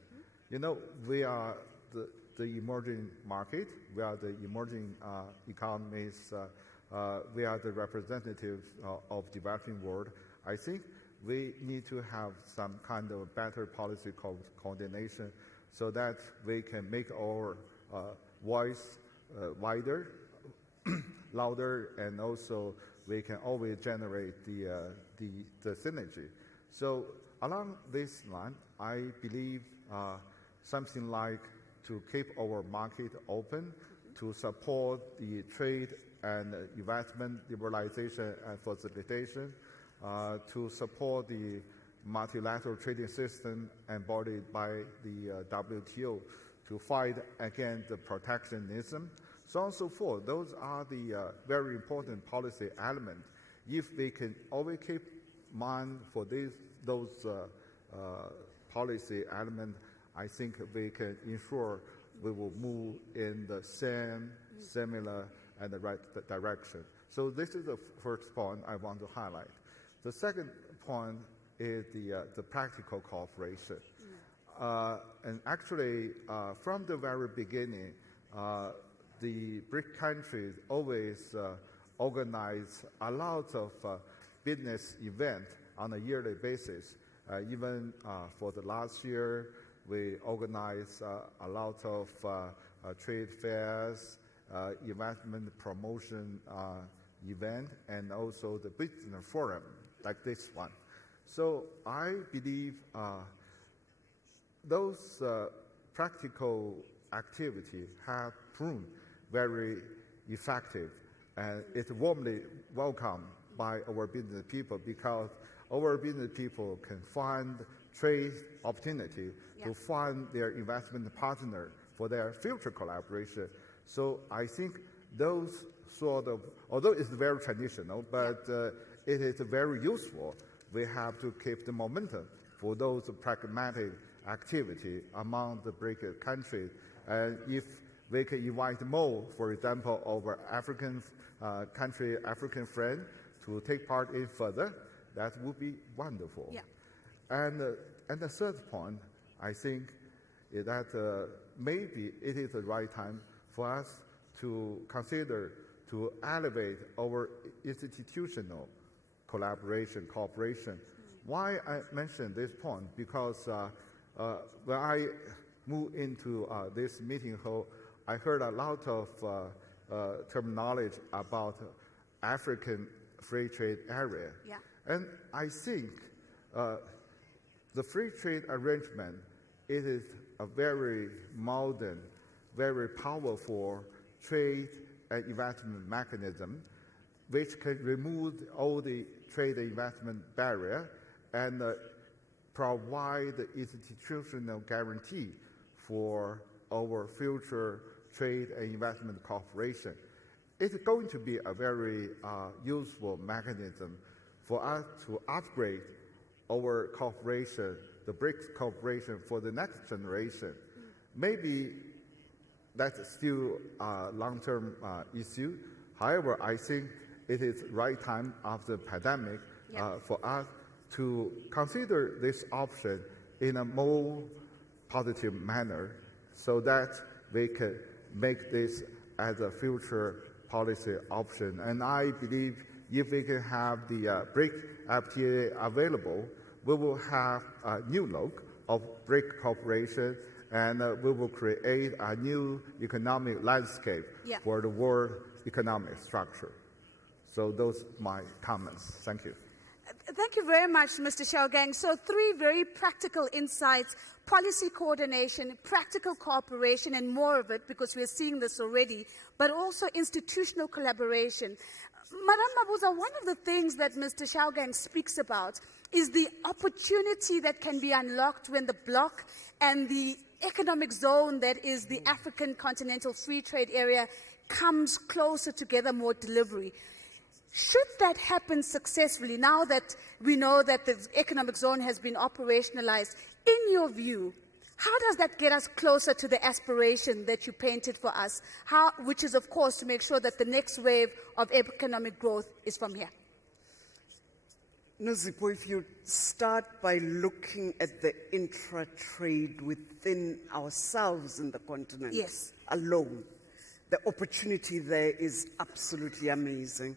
We are the emerging market, we are the emerging economies, we are the representatives of developing world. I think we need to have some kind of better policy coordination so that we can make our voice wider, louder, and also we can always generate the synergy. So along this line, I believe something like to keep our market open, to support the trade and investment liberalization and facilitation, to support the multilateral trading system embodied by the WTO, to fight against the protectionism, so on and so forth. Those are the very important policy elements. If we can always keep mind for those policy elements, I think we can ensure we will move in the same, similar, and the right direction. So this is the first point I want to highlight. The second point is the practical cooperation. And actually, from the very beginning, the BRIC countries always organize a lot of business events on a yearly basis. Even for the last year, we organized a lot of trade fairs, investment promotion event, and also the business forum like this one. So I believe those practical activities have proven very effective, and it's warmly welcomed by our business people because our business people can find trade opportunity to find their investment partner for their future collaboration. So I think those sort of, although it's very traditional, but it is very useful. We have to keep the momentum for those pragmatic activity among the BRIC countries. And if we can invite more, for example, our African country, African friend, to take part in further, that would be wonderful. And the third point, I think, is that maybe it is the right time for us to consider to elevate our institutional cooperation. Why I mention this point? Because when I moved into this meeting hall, I heard a lot of terminology about African free trade area. And I think the free trade arrangement, it is a very modern, very powerful trade and investment mechanism which can remove all the trade and investment barrier and provide the institutional guarantee for our future trade and investment cooperation. It's going to be a very useful mechanism for us to upgrade our cooperation, the BRICS cooperation for the next generation. Maybe that's still a long-term issue. However, I think it is right time after the pandemic for us to consider this option in a more positive manner so that we can make this as a future policy option. And I believe if we can have the BRICS-FTA available, we will have a new look of BRIC cooperation, and we will create a new economic landscape for the world economic structure. So those are my comments. Thank you. Thank you very much, Mr. Xiaogang. So 3 very practical insights: policy coordination, practical cooperation, and more of it, because we're seeing this already, but also institutional collaboration. Madam Mabuza, one of the things that Mr. Xiaogang speaks about is the opportunity that can be unlocked when the bloc and the economic zone that is the African Continental Free Trade Area comes closer together, more delivery. Should that happen successfully, now that we know that the economic zone has been operationalized, in your view, how does that get us closer to the aspiration that you painted for us, which is, of course, to make sure that the next wave of economic growth is from here? Nozipho, if you start by looking at the intra-trade within ourselves in the continent alone, the opportunity there is absolutely amazing.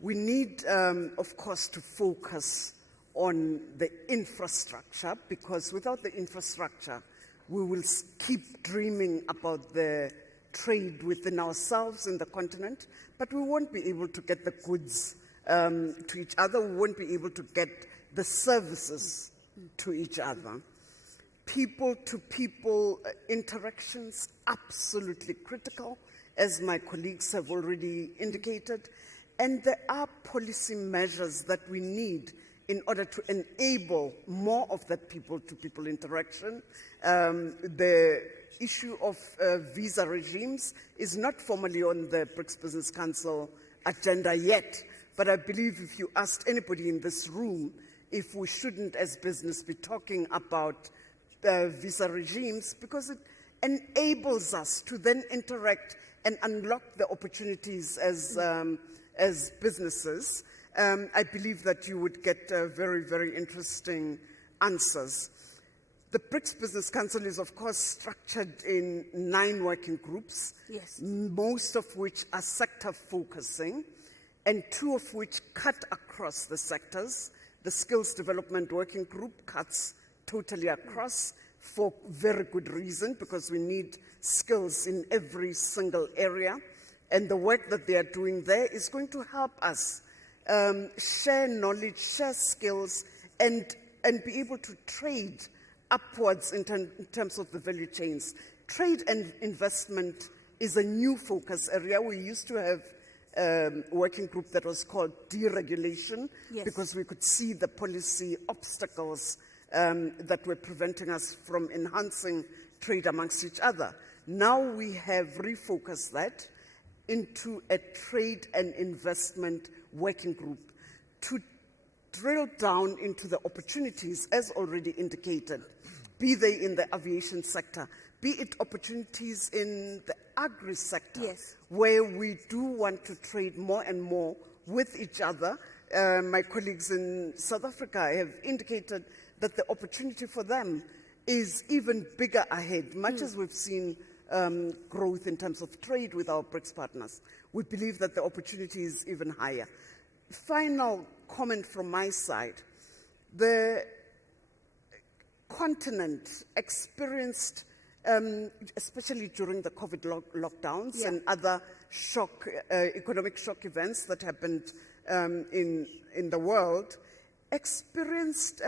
We need, of course, to focus on the infrastructure, because without the infrastructure, we will keep dreaming about the trade within ourselves in the continent, but we won't be able to get the goods to each other. We won't be able to get the services to each other. People-to-people interactions, absolutely critical, as my colleagues have already indicated. And there are policy measures that we need in order to enable more of that people-to-people interaction. The issue of visa regimes is not formally on the BRICS Business Council agenda yet, but I believe if you asked anybody in this room if we shouldn't, as business, be talking about visa regimes, because it enables us to then interact and unlock the opportunities as businesses. I believe that you would get very, very interesting answers. The BRICS Business Council is, of course, structured in 9 working groups, most of which are sector-focusing, and 2 of which cut across the sectors. The Skills Development Working Group cuts totally across for very good reason, because we need skills in every single area. And the work that they are doing there is going to help us share knowledge, share skills, and be able to trade upwards in terms of the value chains. Trade and investment is a new focus area. We used to have a working group that was called deregulation, because we could see the policy obstacles that were preventing us from enhancing trade amongst each other. Now we have refocused that into a trade and investment working group to drill down into the opportunities, as already indicated, be they in the aviation sector, be it opportunities in the agri-sector, where we do want to trade more and more with each other. My colleagues in South Africa have indicated that the opportunity for them is even bigger ahead, much as we've seen growth in terms of trade with our BRICS partners. We believe that the opportunity is even higher. Final comment from my side. The continent experienced, especially during the COVID lockdowns and other economic shock events that happened in the world, experienced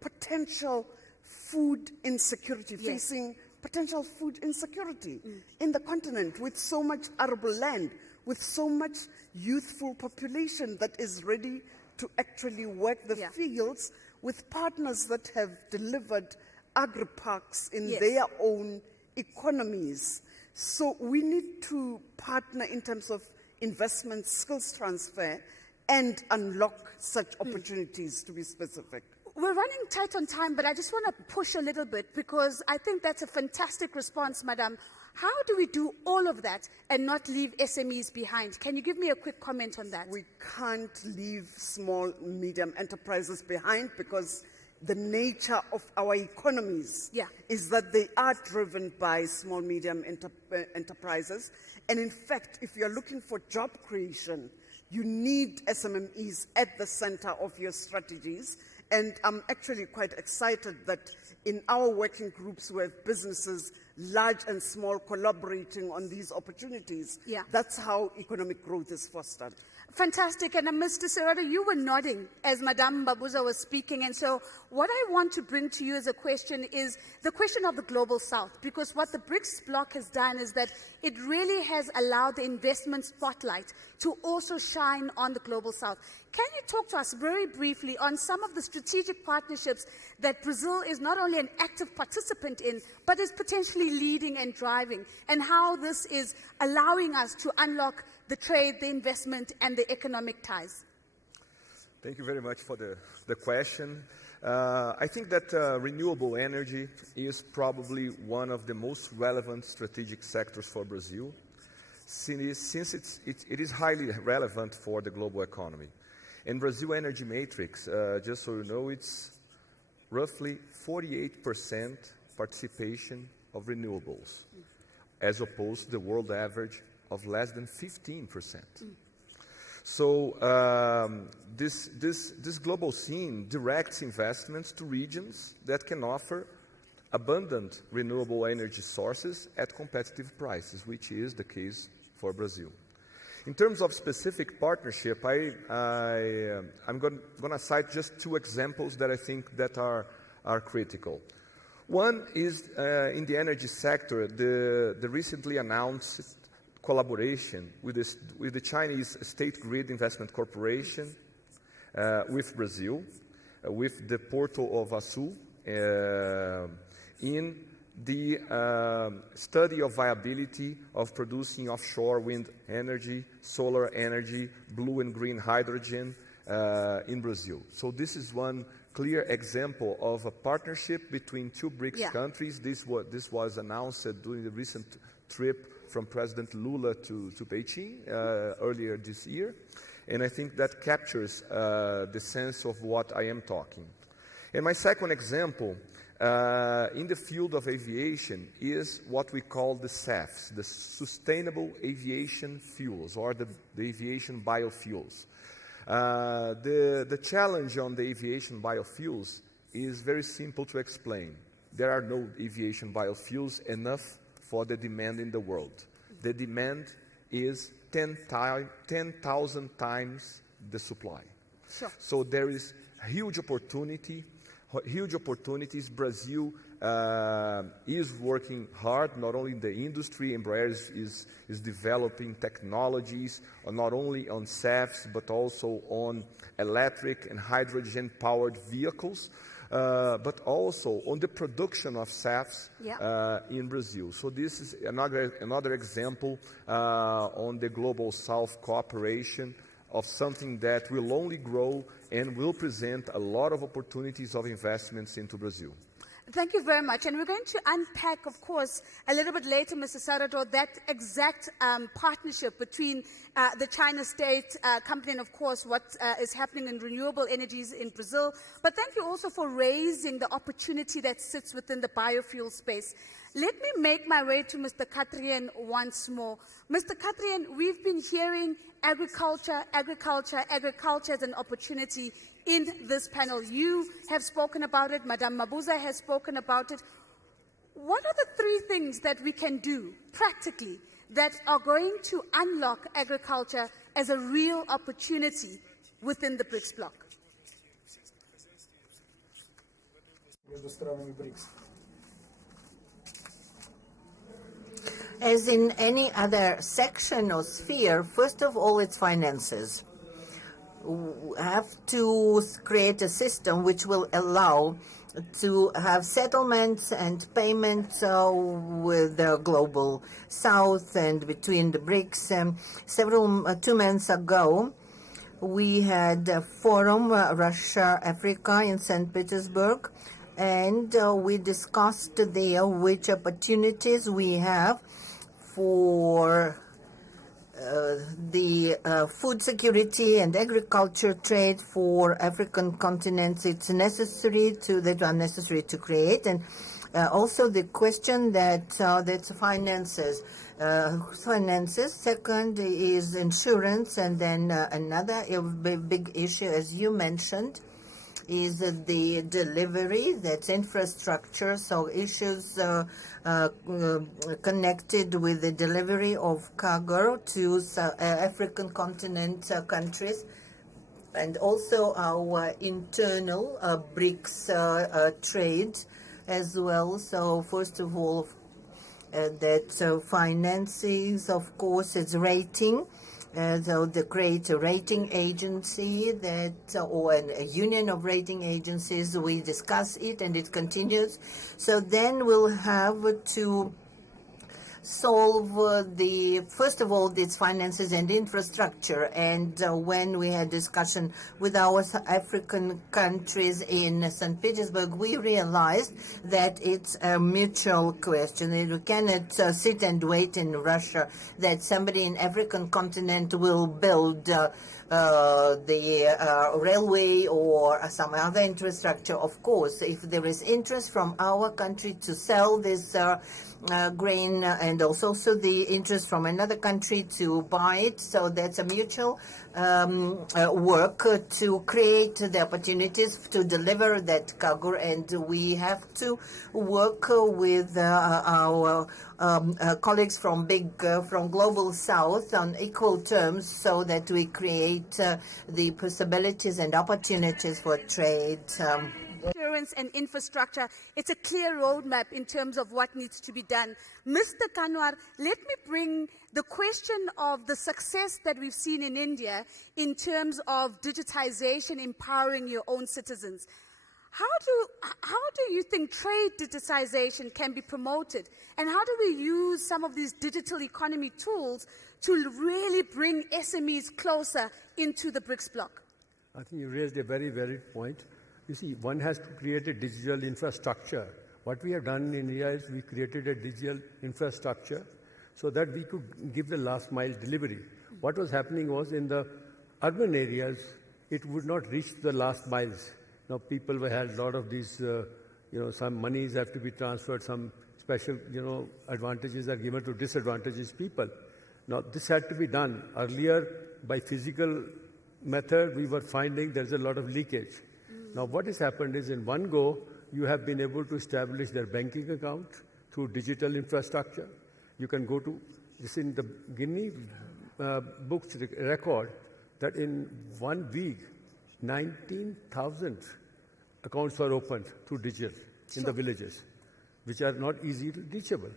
potential food insecurity, facing potential food insecurity in the continent, with so much arable land, with so much youthful population that is ready to actually work the fields, with partners that have delivered agri-parks in their own economies. So we need to partner in terms of investment, skills transfer, and unlock such opportunities, to be specific. We're running tight on time, but I just want to push a little bit, because I think that's a fantastic response, Madam. How do we do all of that and not leave SMEs behind? Can you give me a quick comment on that? We can't leave small, medium enterprises behind, because the nature of our economies is that they are driven by small, medium enterprises. And in fact, if you're looking for job creation, you need SMMEs at the center of your strategies. And I'm actually quite excited that in our working groups we have businesses, large and small, collaborating on these opportunities. That's how economic growth is fostered. Fantastic. And Mr. Serrato, you were nodding as Madame Babuza was speaking. And so what I want to bring to you as a question is the question of the Global South. Because what the BRICS bloc has done is that it really has allowed the investment spotlight to also shine on the Global South. Can you talk to us very briefly on some of the strategic partnerships that Brazil is not only an active participant in, but is potentially leading and driving, and how this is allowing us to unlock the trade, the investment, and the economic ties? Thank you very much for the question. I think that renewable energy is probably one of the most relevant strategic sectors for Brazil, since it is highly relevant for the global economy. In Brazil Energy Matrix, just so you know, it's roughly 48% participation of renewables, as opposed to the world average of less than 15%. So this global scene directs investments to regions that can offer abundant renewable energy sources at competitive prices, which is the case for Brazil. In terms of specific partnership, I'm going to cite just two examples that I think that are critical. One is in the energy sector, the recently announced collaboration with the Chinese State Grid Investment Corporation with Brazil, with the Porto of Açu, in the study of viability of producing offshore wind energy, solar energy, blue and green hydrogen in Brazil. So this is one clear example of a partnership between two BRICS countries. This was announced during the recent trip from President Lula to Beijing earlier this year. And I think that captures the sense of what I am talking. And my second example, in the field of aviation, is what we call the SAFs, the Sustainable Aviation Fuels, or the aviation biofuels. The challenge on the aviation biofuels is very simple to explain. There are no aviation biofuels enough for the demand in the world. The demand is 10,000 times the supply. Sure. So there is huge opportunities. Brazil is working hard, not only in the industry. Embraer is developing technologies, not only on SAFs, but also on electric and hydrogen-powered vehicles, but also on the production of SAFs in Brazil. So this is another example on the Global South cooperation of something that will only grow and will present a lot of opportunities of investments into Brazil. Thank you very much. And we're going to unpack, of course, a little bit later, Mr. Serrato, that exact partnership between the China State company and, of course, what is happening in renewable energies in Brazil. But thank you also for raising the opportunity that sits within the biofuel space. Let me make my way to Mr. Katrien once more. Mr. Katrien, we've been hearing agriculture as an opportunity in this panel. You have spoken about it. Madame Mabuza has spoken about it. What are the three things that we can do practically that are going to unlock agriculture as a real opportunity within the BRICS bloc? As in any other section or sphere, first of all, it's finances. We have to create a system which will allow to have settlements and payments with the Global South and between the BRICS. 2 months ago, we had a forum, Russia-Africa in St. Petersburg, and we discussed there which opportunities we have for the food security and agriculture trade for African continents, it's necessary to create, and also the question that's finances. Second is insurance, and then another big issue, as you mentioned, is the delivery, that's infrastructure, so issues connected with the delivery of cargo to African continent countries, and also our internal BRICS trade as well. So first of all, that finances, of course, is rating. So the great rating agency or a union of rating agencies, we discuss it and it continues. So then we'll have to solve first of all, these finances and infrastructure. And when we had discussion with our African countries in St. Petersburg, we realized that it's a mutual question. We cannot sit and wait in Russia that somebody in African continent will build the railway or some other infrastructure. Of course, if there is interest from our country to sell this grain, and also the interest from another country to buy it, so that's a mutual work to create the opportunities to deliver that cargo, and we have to work with our colleagues from Global South on equal terms, so that we create the possibilities and opportunities for trade. Insurance and infrastructure, it's a clear roadmap in terms of what needs to be done. Mr. Kanwar, let me bring the question of the success that we've seen in India in terms of digitization, empowering your own citizens. How do you think trade digitization can be promoted? And how do we use some of these digital economy tools to really bring SMEs closer into the BRICS bloc? I think you raised a very valid point. You see, one has to create a digital infrastructure. What we have done in India is we created a digital infrastructure so that we could give the last mile delivery. What was happening was in the urban areas, it would not reach the last miles. Now people had a lot of these, some monies have to be transferred, some special, advantages are given to disadvantaged people. Now this had to be done. Earlier, by physical method, we were finding there's a lot of leakage. Now what has happened is in one go, you have been able to establish their banking account through digital infrastructure. You can go to, this in the Guinea books record that in 1 week, 19,000 accounts were opened through digital in the villages, which are not easily reachable.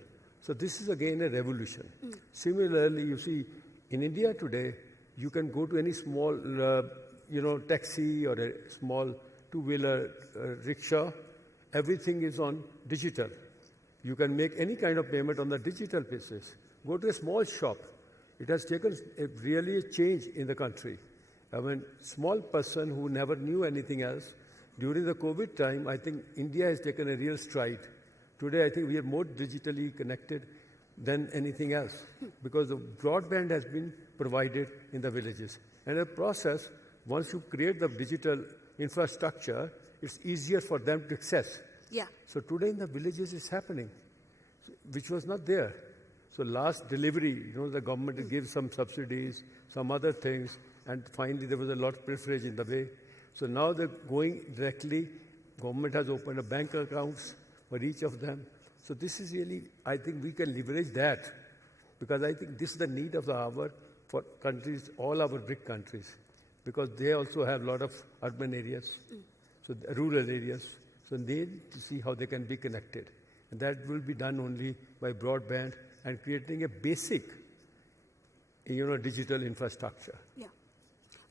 So this is again a revolution. Similarly, you see, in India today, you can go to any small, taxi or a small two-wheeler rickshaw. Everything is on digital. You can make any kind of payment on the digital basis. Go to a small shop. It has taken really a change in the country. I mean, small person who never knew anything else, during the COVID time, I think India has taken a real stride. Today, I think we are more digitally connected than anything else because the broadband has been provided in the villages. And the process, once you create the digital infrastructure, it's easier for them to access. Yeah. So today in the villages it's happening, which was not there. So last delivery, the government gives some subsidies, some other things, and finally there was a lot of privilege in the way. So now they're going directly. Government has opened a bank accounts for each of them. So this is really, I think we can leverage that because I think this is the need of the hour for countries, all our BRIC countries, because they also have a lot of urban areas, so rural areas. So they need to see how they can be connected. And that will be done only by broadband and creating a basic, digital infrastructure. Yeah.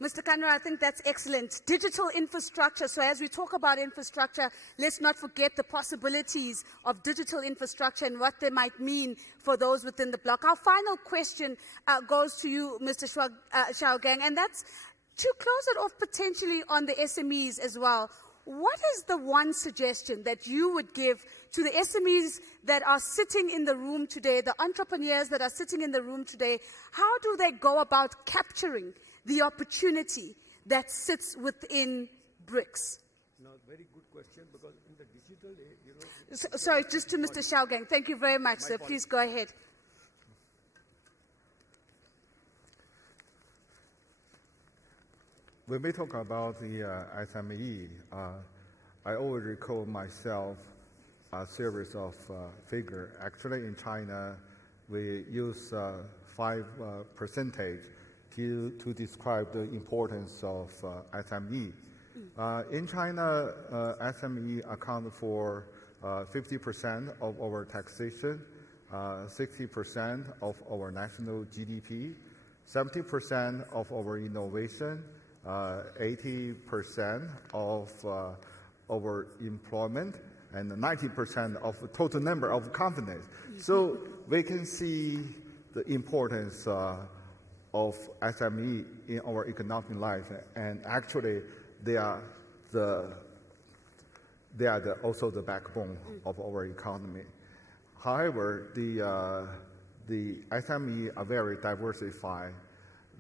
Mr. Kanwar, I think that's excellent. Digital infrastructure. So as we talk about infrastructure, let's not forget the possibilities of digital infrastructure and what they might mean for those within the bloc. Our final question goes to you, Mr. Shaogang, and that's to close it off potentially on the SMEs as well. what is the one suggestion that you would give to the SMEs that are sitting in the room today, the entrepreneurs that are sitting in the room today? How do they go about capturing the opportunity that sits within BRICS? No, very good question, because in the digital age, you know... Sorry, just to Mr. Xiaogang. Thank you very much, sir. Please go ahead. When we talk about the SME, I always recall myself a series of figures. Actually, in China, we use 5% to describe the importance of SME. In China, SME account for 50% of our taxation, 60% of our national GDP, 70% of our innovation, 80% of our employment, and 90% of the total number of companies. So we can see the importance of SME in our economic life, and actually they are also the backbone of our economy. However, the SME are very diversified.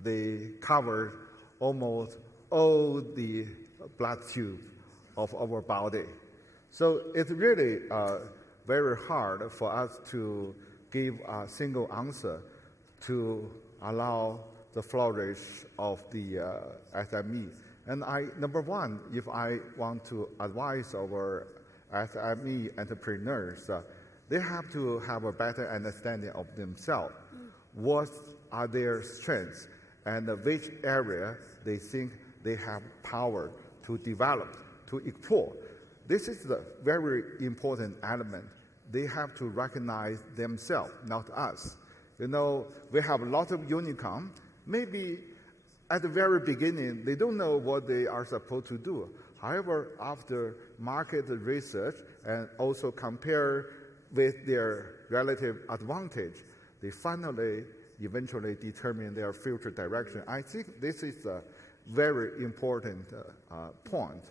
They cover almost all the blood tube of our body. So it's really very hard for us to give a single answer to allow the flourish of the SME. And number one, if I want to advise our SME entrepreneurs, they have to have a better understanding of themselves. What are their strengths and which area they think they have power to develop, to explore. This is the very important element. They have to recognize themselves, not us. You know, we have a lot of unicorn. Maybe at the very beginning, they don't know what they are supposed to do. However, after market research and also compare with their relative advantage, they finally eventually determine their future direction. I think this is a very important point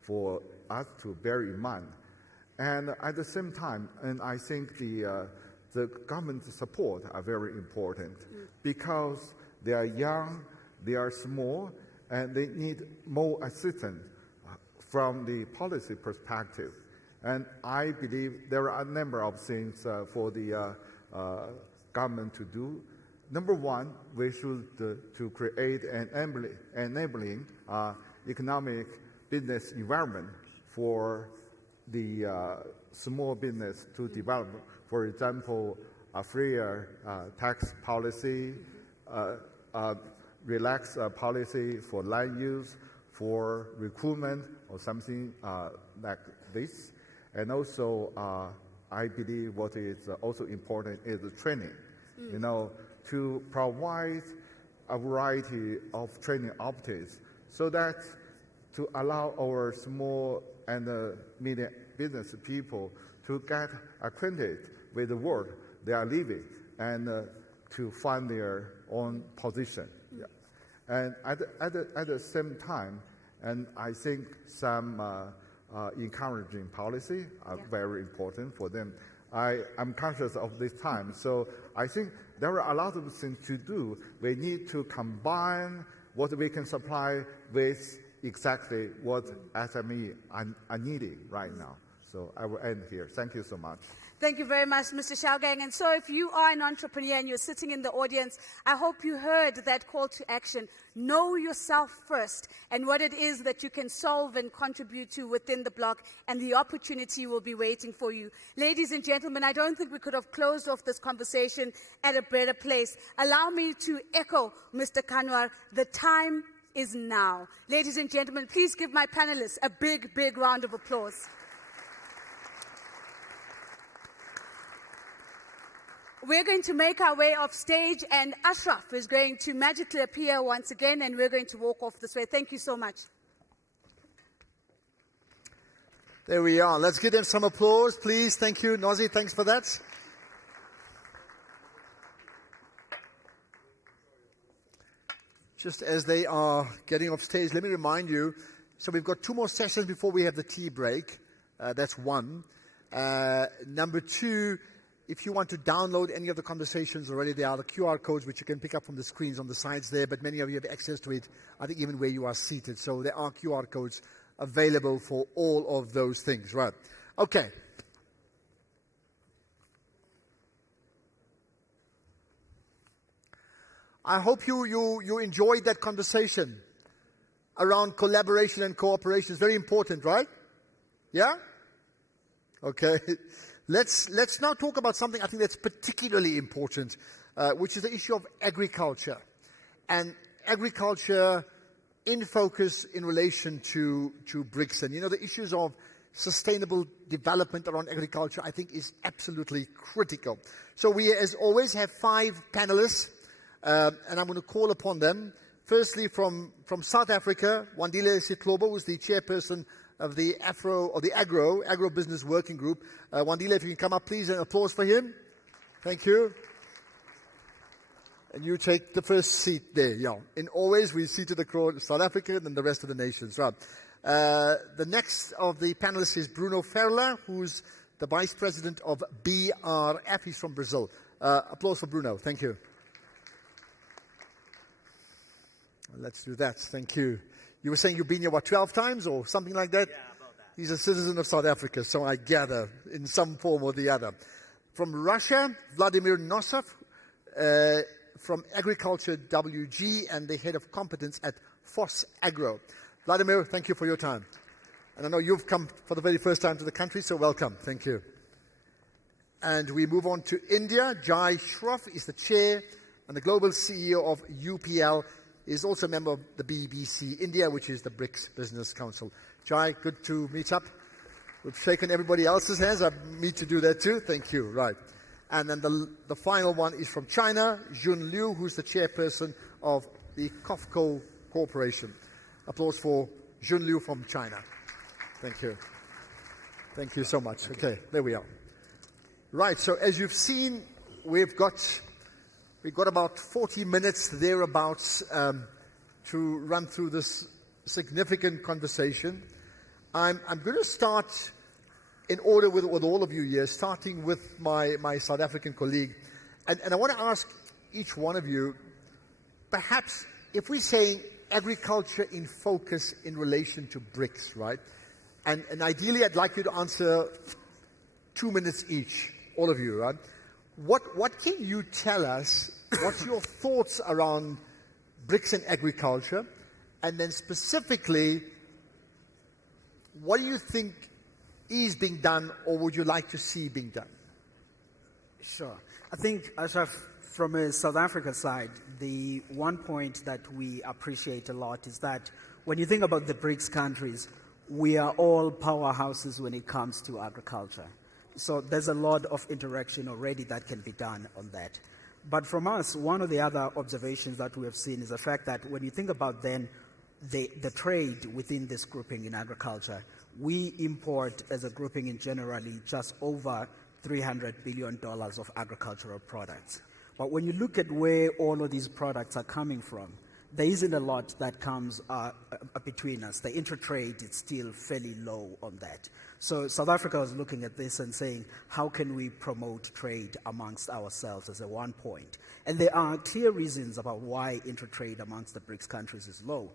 for us to bear in mind. And at the same time, and I think the government support are very important because they are young, they are small, and they need more assistance from the policy perspective. And I believe there are a number of things for the government to do. Number one, we should to create an enabling economic business environment for the small business to develop. For example, a freer tax policy, relaxed policy for land use, for recruitment, or something like this. And also, I believe what is also important is the training. You know, to provide a variety of training opportunities so that to allow our small and medium business people to get acquainted with the world they are living and to find their own position. Yeah. And at the same time, and I think some encouraging policy are very important for them. I'm conscious of this time, so I think there are a lot of things to do. We need to combine what we can supply with exactly what SME are needing right now. So I will end here. Thank you so much. Thank you very much, Mr. Xiaogang. And so if you are an entrepreneur and you're sitting in the audience, I hope you heard that call to action. Know yourself first and what it is that you can solve and contribute to within the block, and the opportunity will be waiting for you. Ladies and gentlemen, I don't think we could have closed off this conversation at a better place. Allow me to echo Mr. Kanwar, the time is now. Ladies and gentlemen, please give my panelists a big, big round of applause. We're going to make our way off stage, and Ashraf is going to magically appear once again, and we're going to walk off this way. Thank you so much. There we are. Let's give them some applause, please. Thank you, Nozi. Thanks for that. Just as they are getting off stage, let me remind you, So we've got 2 more sessions before we have the tea break. That's one. Number 2, if you want to download any of the conversations already, there are the QR codes which you can pick up from the screens on the sides there, but many of you have access to it, I think, even where you are seated. So there are QR codes available for all of those things, right? Okay. I hope you enjoyed that conversation around collaboration and cooperation. It's very important, right? Yeah? Okay. Let's now talk about something I think that's particularly important, which is the issue of agriculture. And agriculture in focus in relation to BRICS. And, the issues of sustainable development around agriculture, I think, is absolutely critical. So we, as always, have 5 panelists, and I'm going to call upon them. Firstly, from South Africa, Wandile Sitlobo, who's the chairperson of the Agro-Business Working Group. Wandile, if you can come up, please, and applause for him. Thank you. And you take the first seat there. Yeah. In always, we seated across South Africa and then the rest of the nations. Right. The next of the panelists is Bruno Ferla, who's the Vice President of BRF. He's from Brazil. Applause for Bruno. Thank you. Let's do that. Thank you. You were saying you've been here, 12 times or something like that? Yeah, about that. He's a citizen of South Africa, so I gather, in some form or the other. From Russia, Vladimir Nosov, from Agriculture WG and the head of competence at FOSS Agro. Vladimir, thank you for your time. And I know you've come for the very first time to the country, so welcome. Thank you. And we move on to India. Jai Shroff is the chair and the global CEO of UPL. Is also a member of the BBC India, which is the BRICS Business Council. Jai, good to meet up. We've shaken everybody else's hands. I need to do that too. Thank you. Right. And then the final one is from China, Jun Liu, who's the chairperson of the COFCO Corporation. Applause for Jun Liu from China. Thank you. Thank you so much. Okay, there we are. Right, so as you've seen, we've got about 40 minutes thereabouts to run through this significant conversation. I'm going to start in order with all of you here, starting with my South African colleague. And I want to ask each one of you, perhaps if we're saying agriculture in focus in relation to BRICS, right? And ideally, I'd like you to answer 2 minutes each, all of you, right? What can you tell us? What's your thoughts around BRICS and agriculture? And then specifically, what do you think is being done or would you like to see being done? Sure. I think, Ashraf, from a South Africa side, the one point that we appreciate a lot is that when you think about the BRICS countries, we are all powerhouses when it comes to agriculture. So there's a lot of interaction already that can be done on that. But from us, one of the other observations that we have seen is the fact that when you think about then the trade within this grouping in agriculture, we import as a grouping in generally just over $300 billion of agricultural products. But when you look at where all of these products are coming from, there isn't a lot that comes between us. The intertrade is still fairly low on that. So South Africa was looking at this and saying, how can we promote trade amongst ourselves as a one point? And there are clear reasons about why intertrade amongst the BRICS countries is low.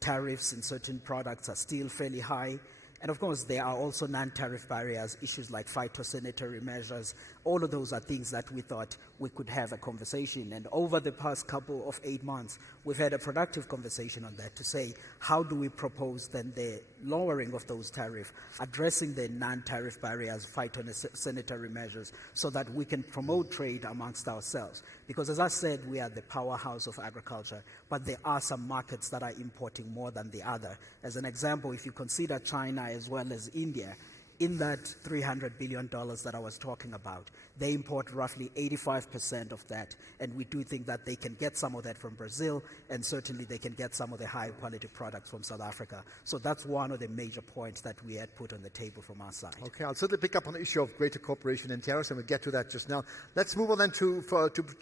Tariffs in certain products are still fairly high. And of course, there are also non-tariff barriers, issues like phytosanitary measures. All of those are things that we thought we could have a conversation. And over the past couple of 8 months, we've had a productive conversation on that to say, how do we propose then the lowering of those tariffs, addressing the non-tariff barriers, phytosanitary measures, so that we can promote trade amongst ourselves. Because as I said, we are the powerhouse of agriculture, but there are some markets that are importing more than the other. As an example, if you consider China as well as India, in that $300 billion that I was talking about, they import roughly 85% of that, and we do think that they can get some of that from Brazil, and certainly they can get some of the high-quality products from South Africa. So that's one of the major points that we had put on the table from our side. Okay, I'll certainly pick up on the issue of greater cooperation and tariffs, and we'll get to that just now. Let's move on then to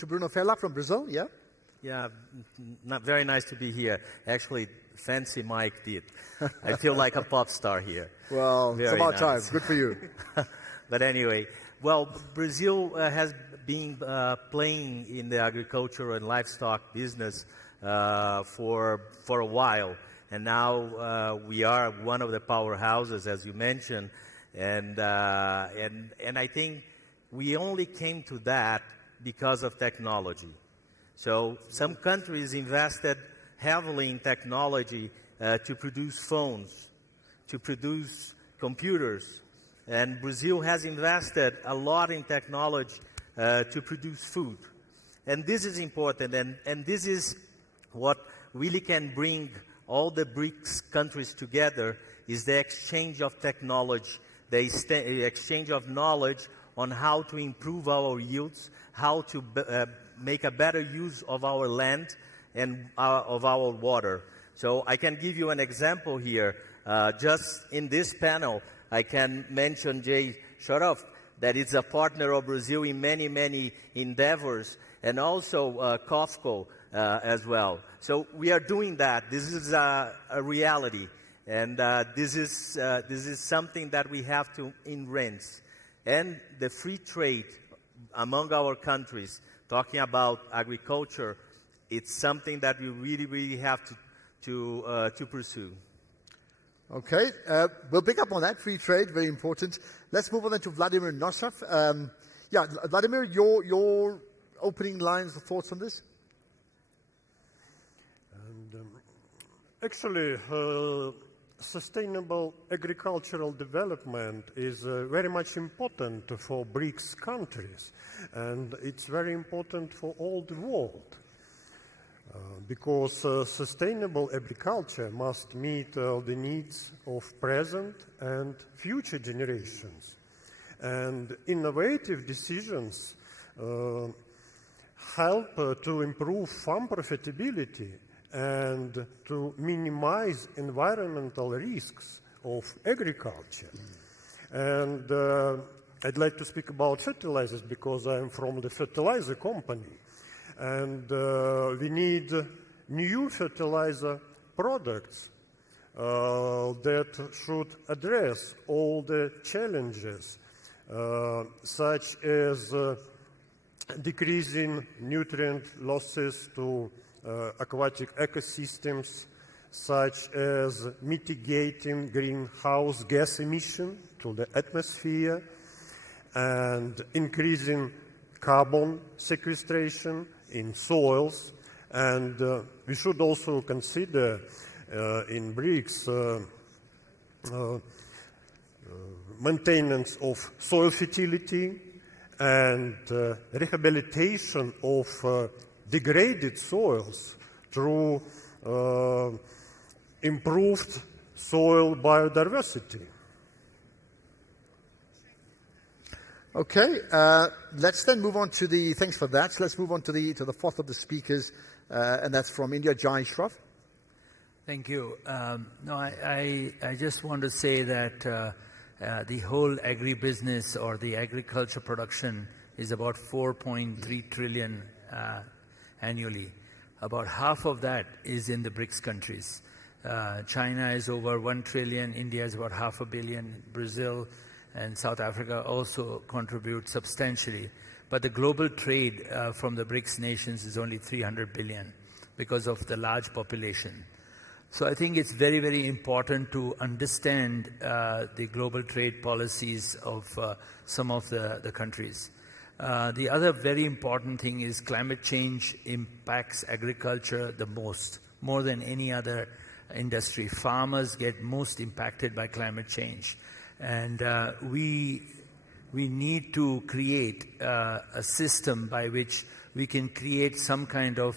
Bruno Ferla from Brazil, yeah? Yeah, not very nice to be here. Actually, fancy Mike did. I feel like a pop star here. Well, very it's about nice. time. Good for you. But anyway, well, Brazil has been playing in the agricultural and livestock business for a while. And now we are one of the powerhouses, as you mentioned. And I think we only came to that because of technology. So some countries invested heavily in technology to produce phones, to produce computers. And Brazil has invested a lot in technology to produce food. And this is important, and this is what really can bring all the BRICS countries together, is the exchange of technology, the exchange of knowledge on how to improve our yields, how to make a better use of our land and of our water. So I can give you an example here. Just in this panel, I can mention Jay Shoroff, that is a partner of Brazil in many, many endeavors, and also COFCO as well. So we are doing that. This is a reality, and this is something that we have to enhance. And the free trade among our countries, talking about agriculture, it's something that we really, really have to pursue. Okay, we'll pick up on that. Free trade, very important. Let's move on then to Vladimir Nosov. Yeah, Vladimir, your opening lines of thoughts on this? Actually, sustainable agricultural development is very much important for BRICS countries, and it's very important for all the world. Because sustainable agriculture must meet the needs of present and future generations. And innovative decisions help to improve farm profitability and to minimize environmental risks of agriculture. And I'd like to speak about fertilizers because I'm from the fertilizer company. And we need new fertilizer products that should address all the challenges, such as decreasing nutrient losses to aquatic ecosystems, such as mitigating greenhouse gas emission to the atmosphere, and increasing carbon sequestration in soils. And we should also consider in BRICS maintenance of soil fertility and rehabilitation of degraded soils through improved soil biodiversity. Okay, let's then move on to the, thanks for that. So let's move on to the fourth of the speakers, and that's from India, Jai Shroff. Thank you. No, I just want to say that the whole agribusiness or the agriculture production is about 4.3 trillion annually. About half of that is in the BRICS countries. China is over 1 trillion, India is about $500 million, Brazil and South Africa also contribute substantially. But the global trade from the BRICS nations is only 300 billion because of the large population. So I think it's very, very important to understand the global trade policies of some of the countries. The other very important thing is climate change impacts agriculture the most, more than any other industry. Farmers get most impacted by climate change. And we need to create a system by which we can create some kind of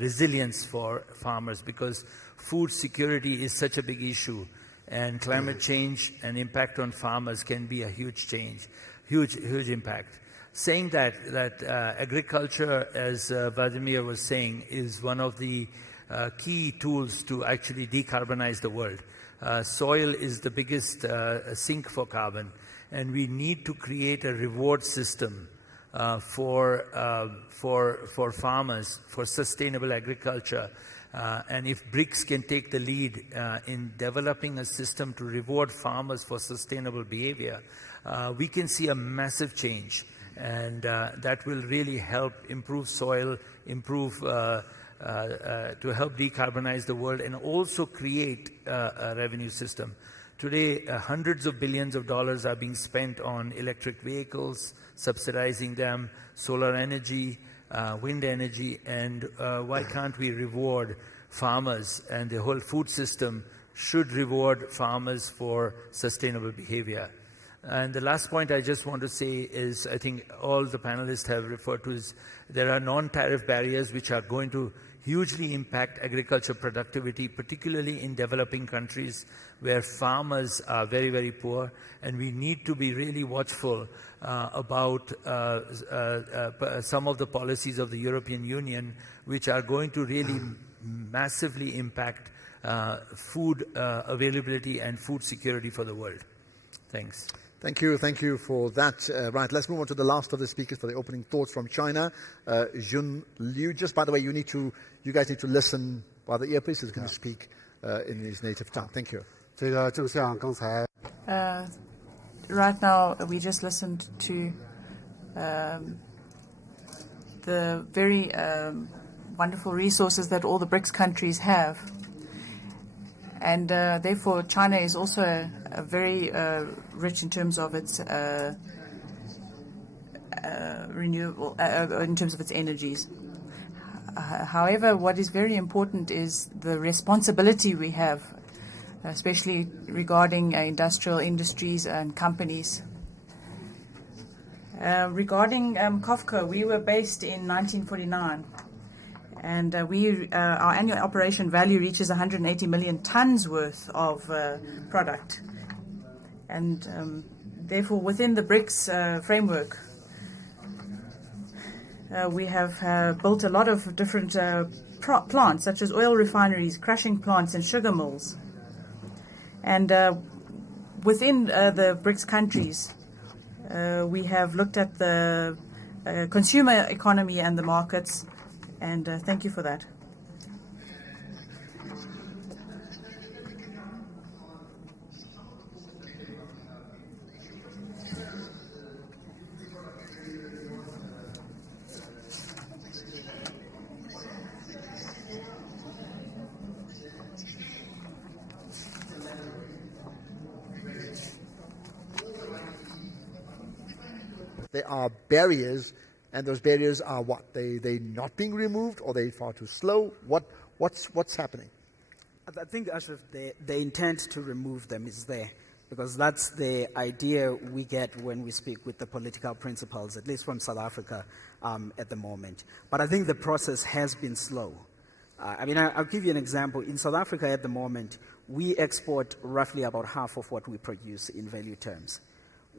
resilience for farmers, because food security is such a big issue, and climate change and impact on farmers can be a huge impact. Saying that agriculture, as Vladimir was saying, is one of the key tools to actually decarbonize the world. Soil is the biggest sink for carbon, and we need to create a reward system for farmers, for sustainable agriculture. And if BRICS can take the lead in developing a system to reward farmers for sustainable behavior, we can see a massive change. And that will really help improve soil, to help decarbonize the world, and also create a revenue system. Today, hundreds of billions of dollars are being spent on electric vehicles, subsidizing them, solar energy, wind energy, and why can't we reward farmers? And the whole food system should reward farmers for sustainable behavior. And the last point I just want to say is, I think all the panelists have referred to, is there are non-tariff barriers which are going to hugely impact agriculture productivity, particularly in developing countries where farmers are very, very poor. And we need to be really watchful about some of the policies of the European Union, which are going to really massively impact food availability and food security for the world. Thanks. Thank you for that. Right, let's move on to the last of the speakers for the opening thoughts from China. Jun Liu, just by the way, you guys need to listen while the earpiece is going to speak in his native tongue. Thank you. Right now, we just listened to the very wonderful resources that all the BRICS countries have. And therefore, China is also very rich in terms of its renewable, in terms of its energies. However, what is very important is the responsibility we have, especially regarding industrial industries and companies. Regarding COFCO, we were based in 1949. And our annual operation value reaches 180 million tons worth of product. And therefore, within the BRICS framework, we have built a lot of different plants, such as oil refineries, crushing plants, and sugar mills. And within the BRICS countries, we have looked at the consumer economy and the markets. And thank you for that. There are barriers. And those barriers are what? They not being removed, or they far too slow? What's happening? I think, Ashraf, the intent to remove them is there, because that's the idea we get when we speak with the political principles, at least from South Africa at the moment. But I think the process has been slow. I'll give you an example. In South Africa at the moment, we export roughly about half of what we produce in value terms.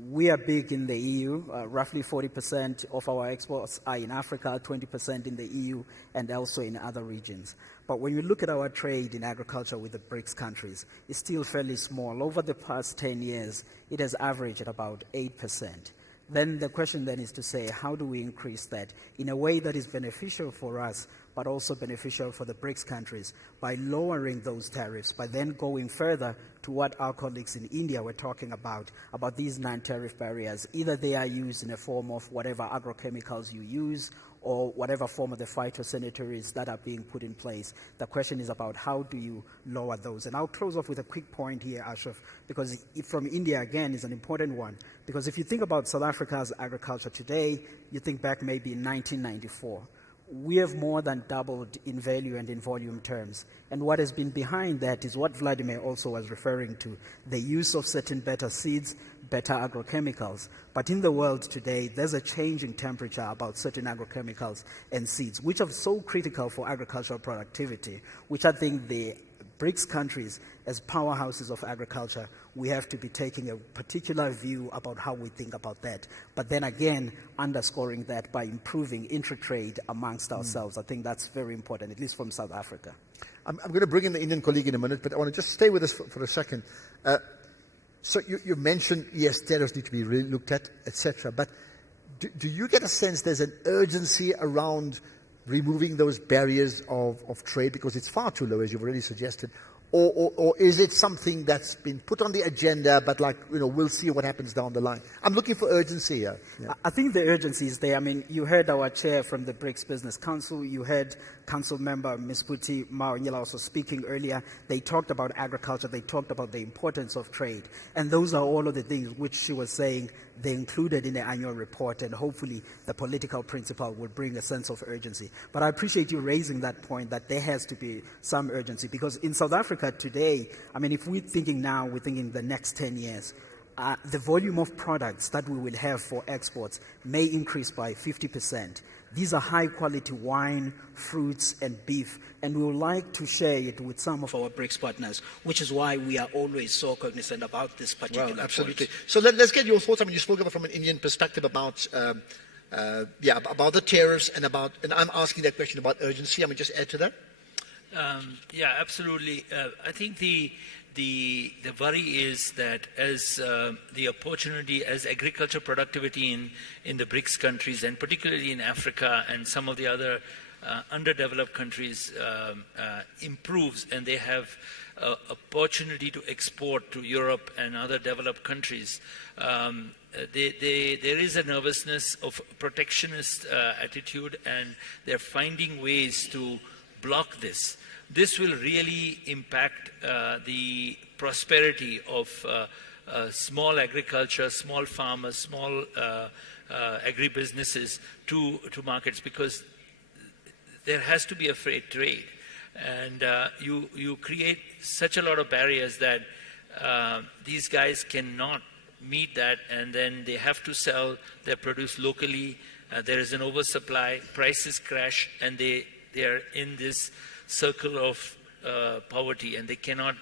We are big in the EU. Roughly 40% of our exports are in Africa, 20% in the EU, and also in other regions. But when you look at our trade in agriculture with the BRICS countries, it's still fairly small. Over the past 10 years, it has averaged at about 8%. Then the question then is to say, how do we increase that in a way that is beneficial for us, but also beneficial for the BRICS countries, by lowering those tariffs, by then going further to what our colleagues in India were talking about these non-tariff barriers. Either they are used in a form of whatever agrochemicals you use, or whatever form of the phytosanitaries that are being put in place. The question is about how do you lower those? And I'll close off with a quick point here, Ashraf, because from India, again, is an important one. Because if you think about South Africa's agriculture today, you think back maybe in 1994. We have more than doubled in value and in volume terms. And what has been behind that is what Vladimir also was referring to, the use of certain better seeds, better agrochemicals. But in the world today, there's a change in temperature about certain agrochemicals and seeds, which are so critical for agricultural productivity, which I think the BRICS countries, as powerhouses of agriculture, we have to be taking a particular view about how we think about that. But then again, underscoring that by improving intra-trade amongst ourselves. I think that's very important, at least from South Africa. I'm going to bring in the Indian colleague in a minute, but I want to just stay with us for a second. So you mentioned, yes, tariffs need to be really looked at, etc. But do you get a sense there's an urgency around removing those barriers of trade because it's far too low, as you've already suggested? Or is it something that's been put on the agenda, but we'll see what happens down the line? I'm looking for urgency here. Yeah. I think the urgency is there. I mean, you heard our chair from the BRICS Business Council. You heard Council member Ms. Puti Mawanyela also speaking earlier. They talked about agriculture. They talked about the importance of trade. And those are all of the things which she was saying they included in the annual report, and hopefully the political principle will bring a sense of urgency. But I appreciate you raising that point that there has to be some urgency, because in South Africa today, I mean, if we're thinking now, we're thinking the next 10 years, the volume of products that we will have for exports may increase by 50%. These are high-quality wine, fruits, and beef, and we would like to share it with some of our BRICS partners, which is why we are always so cognizant about this particular absolutely. point. So let's get your thoughts. I mean, you spoke about from an Indian perspective about about the tariffs and I'm asking that question about urgency. I mean, just add to that. Yeah, absolutely. I think the worry is that as the opportunity, as agriculture productivity in the BRICS countries, and particularly in Africa and some of the other underdeveloped countries improves, and they have opportunity to export to Europe and other developed countries, there is a nervousness of protectionist attitude, and they're finding ways to block this. This will really impact the prosperity of small agriculture, small farmers, small agribusinesses to markets, because there has to be a free trade. And you create such a lot of barriers that these guys cannot meet that, and then they have to sell their produce locally. There is an oversupply, prices crash, and they are in this circle of poverty, and they cannot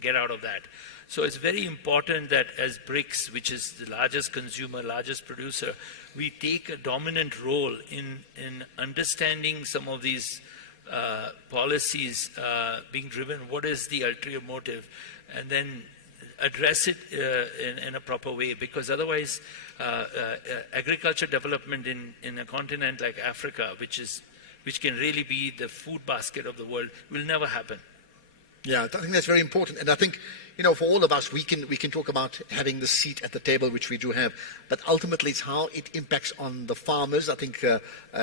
get out of that. So it's very important that as BRICS, which is the largest consumer, largest producer, we take a dominant role in understanding some of these policies being driven. What is the ulterior motive? And then address it in a proper way, because otherwise agriculture development in a continent like Africa, which can really be the food basket of the world, will never happen. Yeah, I think that's very important. And I think, for all of us, we can talk about having the seat at the table, which we do have, but ultimately it's how it impacts on the farmers. I think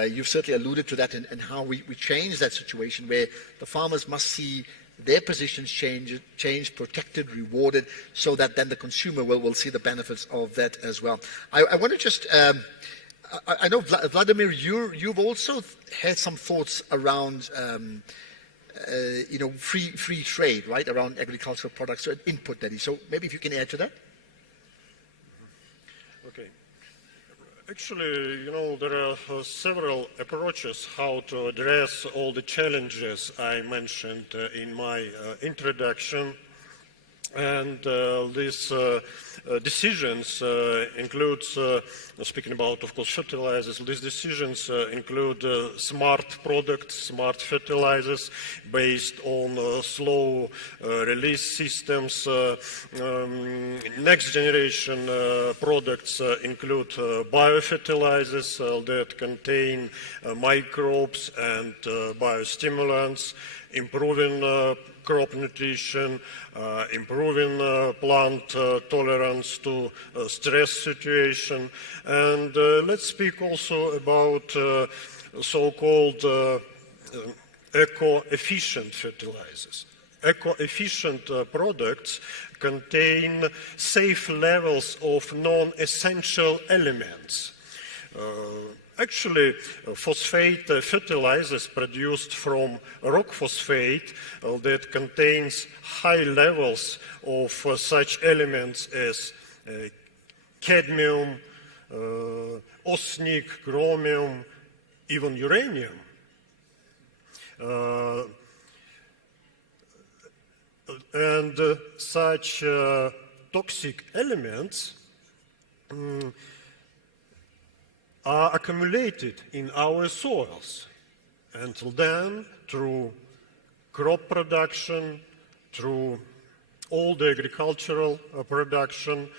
you've certainly alluded to that, and how we change that situation where the farmers must see their positions change, protected, rewarded, so that then the consumer will see the benefits of that as well. I want to just... I know, Vladimir, you've also had some thoughts around, free trade, right, around agricultural products, so input, that is. So maybe if you can add to that. Okay. Actually, there are several approaches how to address all the challenges I mentioned in my introduction. And these decisions include, speaking about, of course, fertilizers, these decisions include smart products, smart fertilizers based on slow release systems. Next generation products include biofertilizers that contain microbes and biostimulants, improving crop nutrition, improving plant tolerance to stress situation. And let's speak also about so-called eco-efficient fertilizers. Eco-efficient products contain safe levels of non-essential elements. Actually, phosphate fertilizers produced from rock phosphate that contains high levels of such elements as cadmium, arsenic, chromium, even uranium. And such toxic elements are accumulated in our soils. Until then, through crop production, through all the agricultural production,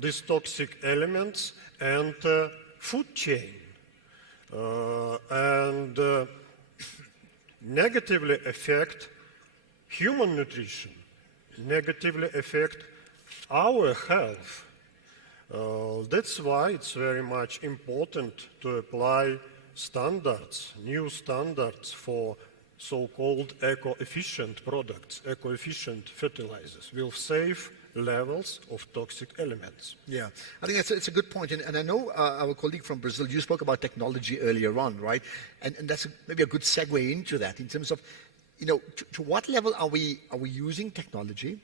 these toxic elements enter food chain and negatively affect human nutrition, negatively affect our health. That's why it's very much important to apply standards, new standards for so-called eco-efficient products, eco-efficient fertilizers, will save levels of toxic elements. Yeah, I think it's a good point. And I know our colleague from Brazil, you spoke about technology earlier on, right? And that's maybe a good segue into that in terms of, to what level are we using technology?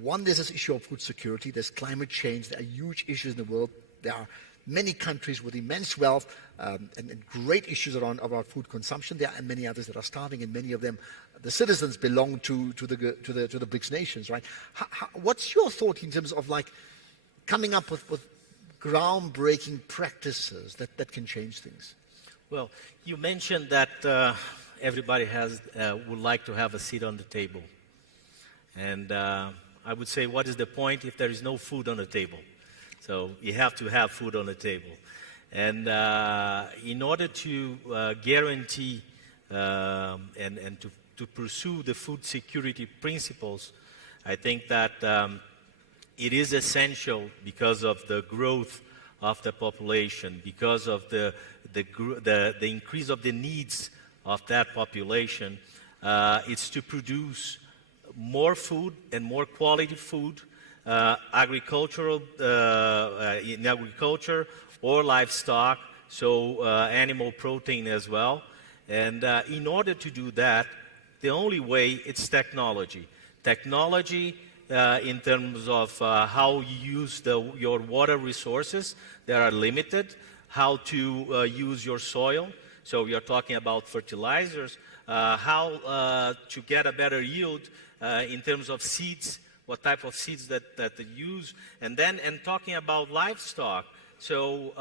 One, there's this issue of food security. There's climate change. There are huge issues in the world. There are many countries with immense wealth and great issues around food consumption. There are many others that are starving, and many of them, the citizens belong to the BRICS nations, right? What's your thought in terms of coming up with groundbreaking practices that can change things? Well, you mentioned that everybody would like to have a seat on the table. And I would say, what is the point if there is no food on the table? So you have to have food on the table. And in order to guarantee and to pursue the food security principles, I think that it is essential because of the growth of the population, because of the increase of the needs of that population. It's to produce more food and more quality food, in agriculture or livestock, so animal protein as well. And in order to do that, the only way is technology. Technology in terms of how you use your water resources that are limited, how to use your soil. So we are talking about fertilizers, how to get a better yield in terms of seeds, what type of seeds that they use, and talking about livestock. So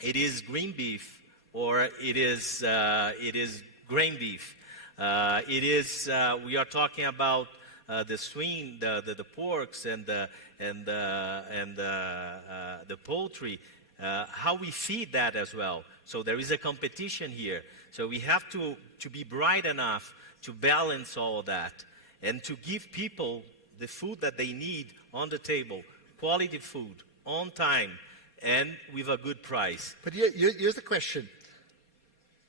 it is green beef, or it is grain beef. We are talking about the swine, the porks, and the poultry. How we feed that as well. So there is a competition here. So we have to be bright enough to balance all of that and to give people the food that they need on the table, quality food, on time, and with a good price. But here's the question.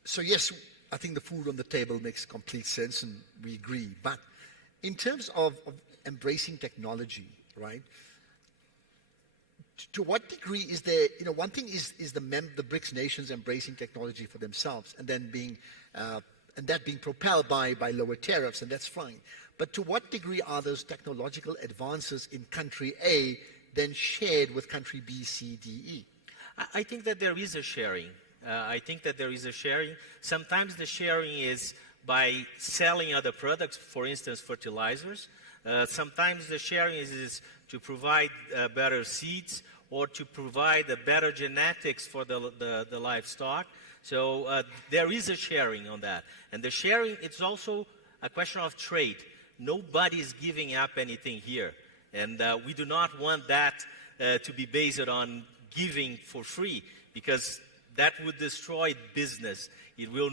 So yes, I think the food on the table makes complete sense, and we agree. But in terms of embracing technology, right, to what degree is there, one thing is the BRICS nations embracing technology for themselves and then being propelled by lower tariffs, and that's fine. But to what degree are those technological advances in country A then shared with country B, C, D, E? I think that there is a sharing. Sometimes the sharing is by selling other products, for instance, fertilizers. Sometimes the sharing is to provide better seeds or to provide better genetics for the livestock. So there is a sharing on that. And the sharing, it's also a question of trade. Nobody is giving up anything here. And we do not want that to be based on giving for free, because that would destroy business. It will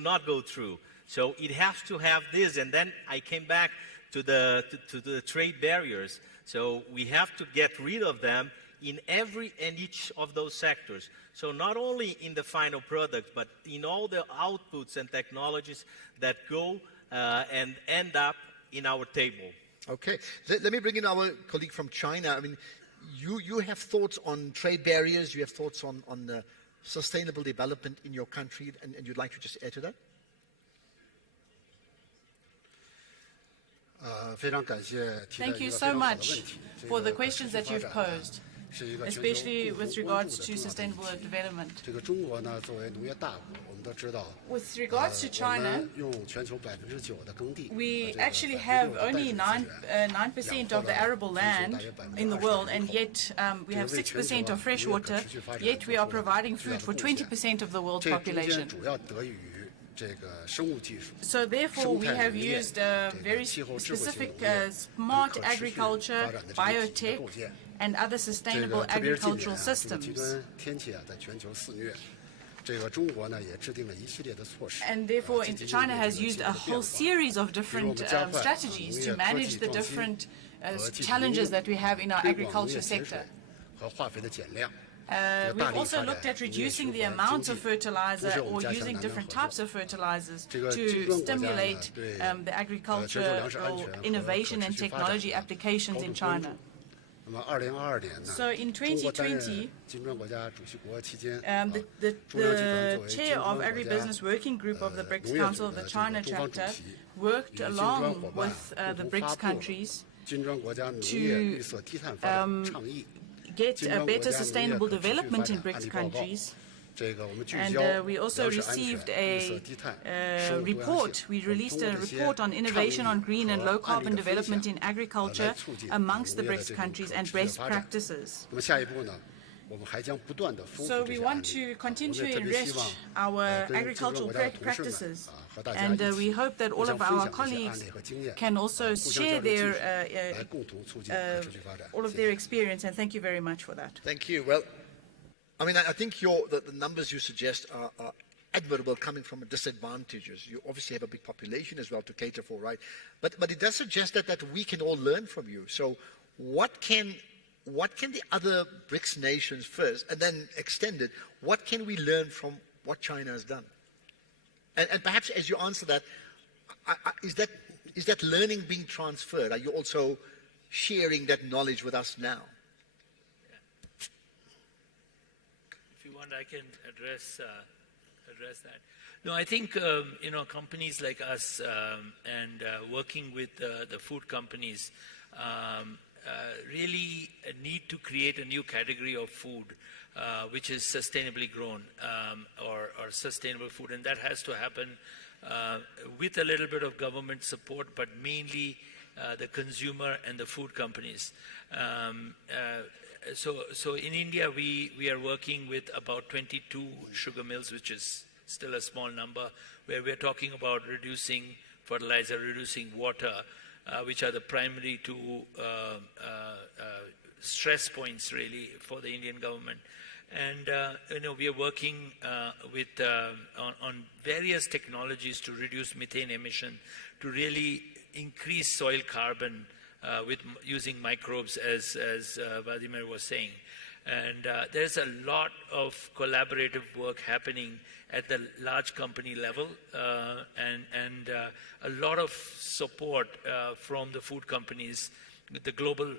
not go through. So it has to have this. And then I came back to the trade barriers. So we have to get rid of them in every and each of those sectors. So not only in the final product, but in all the outputs and technologies that go and end up in our table. Okay, let me bring in our colleague from China. I mean, you have thoughts on trade barriers, you have thoughts on sustainable development in your country, and you'd like to just add to that? Thank you so much for the questions that you've posed, especially with regards to sustainable development. With regards to China, we actually have only 9% of the arable land in the world, and yet we have 6% of fresh water, yet we are providing food for 20% of the world's population. So therefore, we have used very specific smart agriculture, biotech, and other sustainable agricultural systems. And therefore, China has used a whole series of different strategies to manage the different challenges that we have in our agriculture sector. We've also looked at reducing the amount of fertilizer or using different types of fertilizers to stimulate the agricultural innovation and technology applications in China. So in 2020, the chair of Agribusiness Working Group of the BRICS Council of the China chapter worked along with the BRICS countries to get a better sustainable development in BRICS countries. And we also received a report. We released a report on innovation on green and low carbon development in agriculture amongst the BRICS countries and best practices. So we want to continue to enrich our agricultural practices, and we hope that all of our colleagues can also share all of their experience, and thank you very much for that. Thank you. Well, I mean, I think the numbers you suggest are admirable, coming from disadvantages. You obviously have a big population as well to cater for, right? But it does suggest that we can all learn from you. So what can the other BRICS nations first, and then extended, what can we learn from what China has done? And perhaps as you answer that, is that learning being transferred? Are you also sharing that knowledge with us now? If you want, I can address that. No, I think companies like us and working with the food companies really need to create a new category of food, which is sustainably grown or sustainable food, and that has to happen with a little bit of government support, but mainly the consumer and the food companies. So in India, we are working with about 22 sugar mills, which is still a small number, where we're talking about reducing fertilizer, reducing water, which are the primary two stress points really for the Indian government. And we are working on various technologies to reduce methane emission, to really increase soil carbon with using microbes, as Vladimir was saying. And there's a lot of collaborative work happening at the large company level, and a lot of support from the food companies, the global,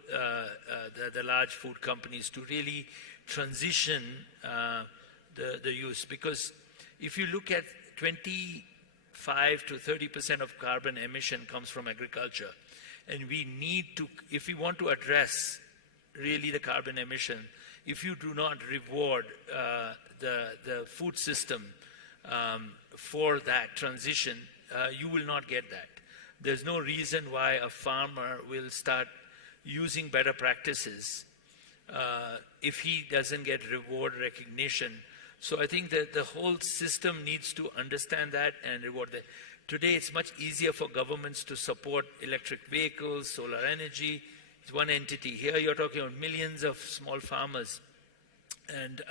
the large food companies, to really transition the use. Because if you look at 25 to 30% of carbon emission comes from agriculture, and we need to, if we want to address really the carbon emission, if you do not reward the food system for that transition, you will not get that. There's no reason why a farmer will start using better practices if he doesn't get reward recognition. So I think that the whole system needs to understand that and reward that. Today, it's much easier for governments to support electric vehicles, solar energy. It's one entity. Here you're talking about millions of small farmers, and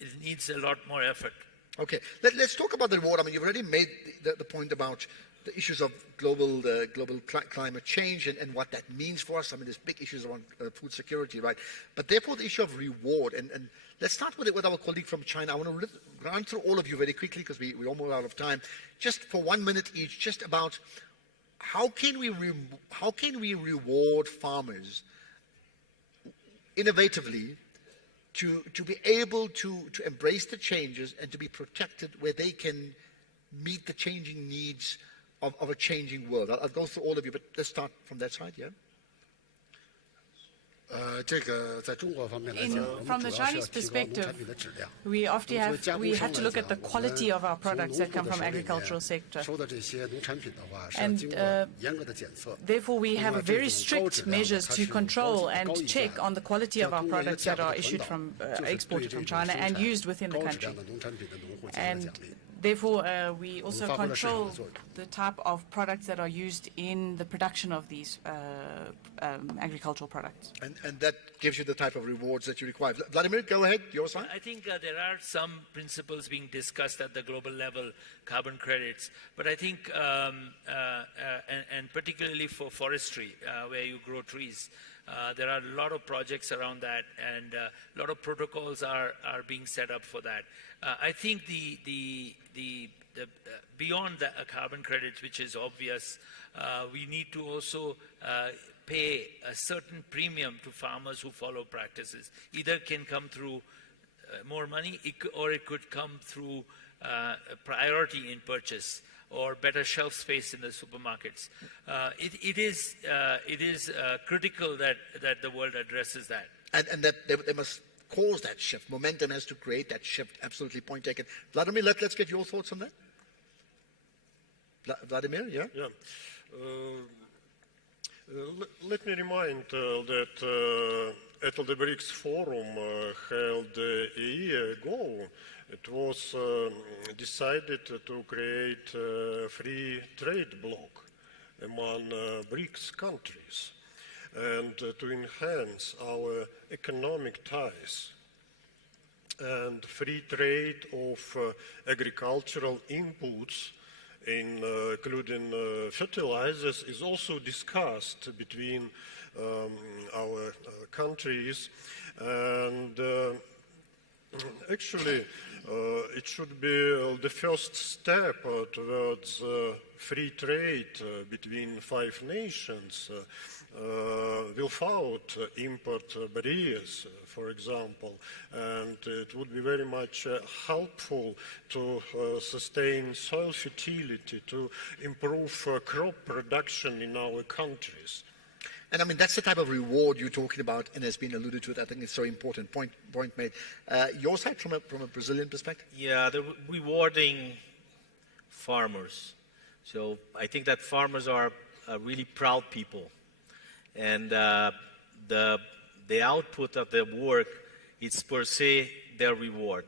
it needs a lot more effort. Okay, let's talk about the reward. I mean, you've already made the point about the issues of global climate change and what that means for us. I mean, there's big issues around food security, right? But therefore, the issue of reward, and let's start with our colleague from China. I want to run through all of you very quickly because we're almost out of time. Just for 1 minute each, just about how can we reward farmers innovatively to be able to embrace the changes and to be protected where they can meet the changing needs of a changing world. I'll go through all of you, but let's start from that side, yeah? From the Chinese perspective, we have to look at the quality of our products that come from agricultural sector. And therefore, we have very strict measures to control and check on the quality of our products that are issued from, exported from China and used within the country. And Therefore, we also control the type of products that are used in the production of these agricultural products. And that gives you the type of rewards that you require. Vladimir, go ahead, your side. I think there are some principles being discussed at the global level, carbon credits, but I think, and particularly for forestry, where you grow trees, there are a lot of projects around that, and a lot of protocols are being set up for that. I think the beyond the carbon credits, which is obvious, we need to also pay a certain premium to farmers who follow practices. Either can come through more money, or it could come through priority in purchase or better shelf space in the supermarkets. It is critical that the world addresses that. And that they must cause that shift. Momentum has to create that shift. Absolutely, point taken. Vladimir, let's get your thoughts on that. Vladimir, yeah? Yeah. Let me remind that at the BRICS Forum held a year ago, it was decided to create a free trade bloc among BRICS countries and to enhance our economic ties. And free trade of agricultural inputs, including fertilizers, is also discussed between our countries. And actually, it should be the first step towards free trade between 5 nations without import barriers, for example. And it would be very much helpful to sustain soil fertility, to improve crop production in our countries. And I mean, that's the type of reward you're talking about, and has been alluded to it. I think it's so important. Point made. Your side, from a Brazilian perspective? Yeah, the rewarding farmers. So I think that farmers are really proud people. And the output of their work is per se their reward.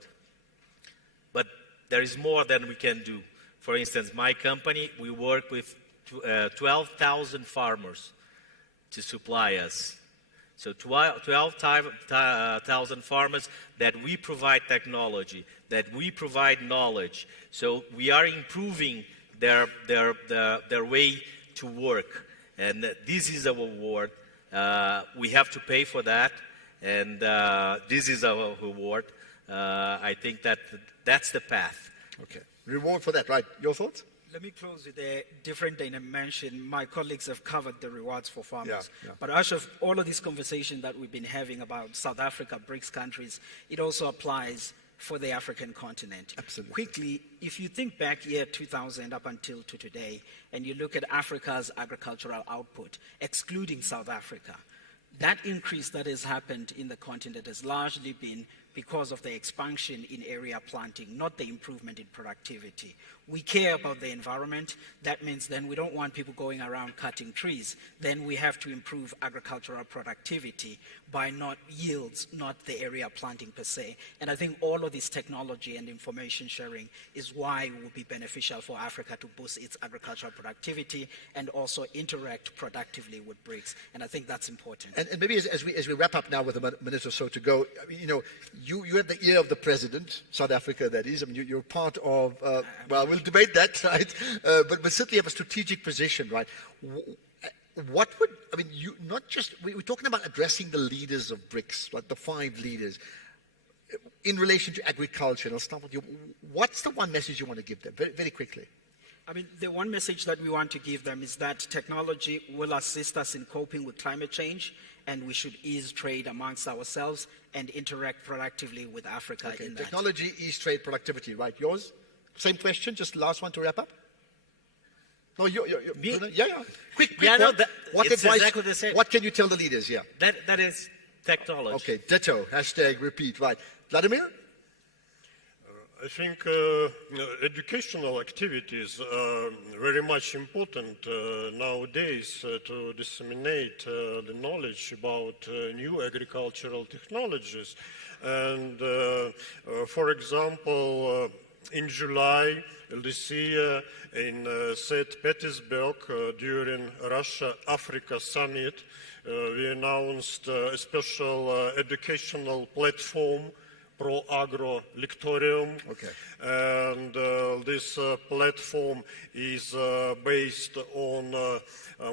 But there is more than we can do. For instance, my company, we work with 12,000 farmers to supply us. So 12,000 farmers that we provide technology, that we provide knowledge. So we are improving their way to work. And this is a reward. We have to pay for that. And this is our reward. I think that's the path. Okay. Reward for that, right? Your thoughts? Let me close with a different dimension. My colleagues have covered the rewards for farmers. Yeah. But out of all of this conversation that we've been having about South Africa, BRICS countries, it also applies for the African continent. Absolutely. Quickly, if you think back year 2000 up until to today, and you look at Africa's agricultural output, excluding South Africa, that increase that has happened in the continent has largely been because of the expansion in area planting, not the improvement in productivity. We care about the environment. That means then we don't want people going around cutting trees. Then we have to improve agricultural productivity by not yields, not the area planting per se. And I think all of this technology and information sharing is why it would be beneficial for Africa to boost its agricultural productivity and also interact productively with BRICS. And I think that's important. And maybe as we wrap up now with a minute or so to go, I mean, you have the ear of the president, South Africa, that is. I mean, you're part of, well, we'll debate that, right? But certainly have a strategic position, right? What would, I mean, you not just, we're talking about addressing the leaders of BRICS, like the 5 leaders, in relation to agriculture. And I'll start with you. What's the one message you want to give them, very, very quickly? I mean, the one message that we want to give them is that technology will assist us in coping with climate change, and we should ease trade amongst ourselves and interact productively with Africa in that. Technology, ease trade, productivity, right? Yours? Same question, just last one to wrap up? No, me? Yeah. Quick yeah, no, what it's advice, exactly the same. What can you tell the leaders? Yeah. That is technology. Okay, ditto, hashtag repeat, right. Vladimir? I think educational activities are very much important nowadays to disseminate the knowledge about new agricultural technologies. And for example, in July this year in St. Petersburg during Russia-Africa Summit, we announced a special educational platform, Pro Agro Lectorium. Okay. And this platform is based on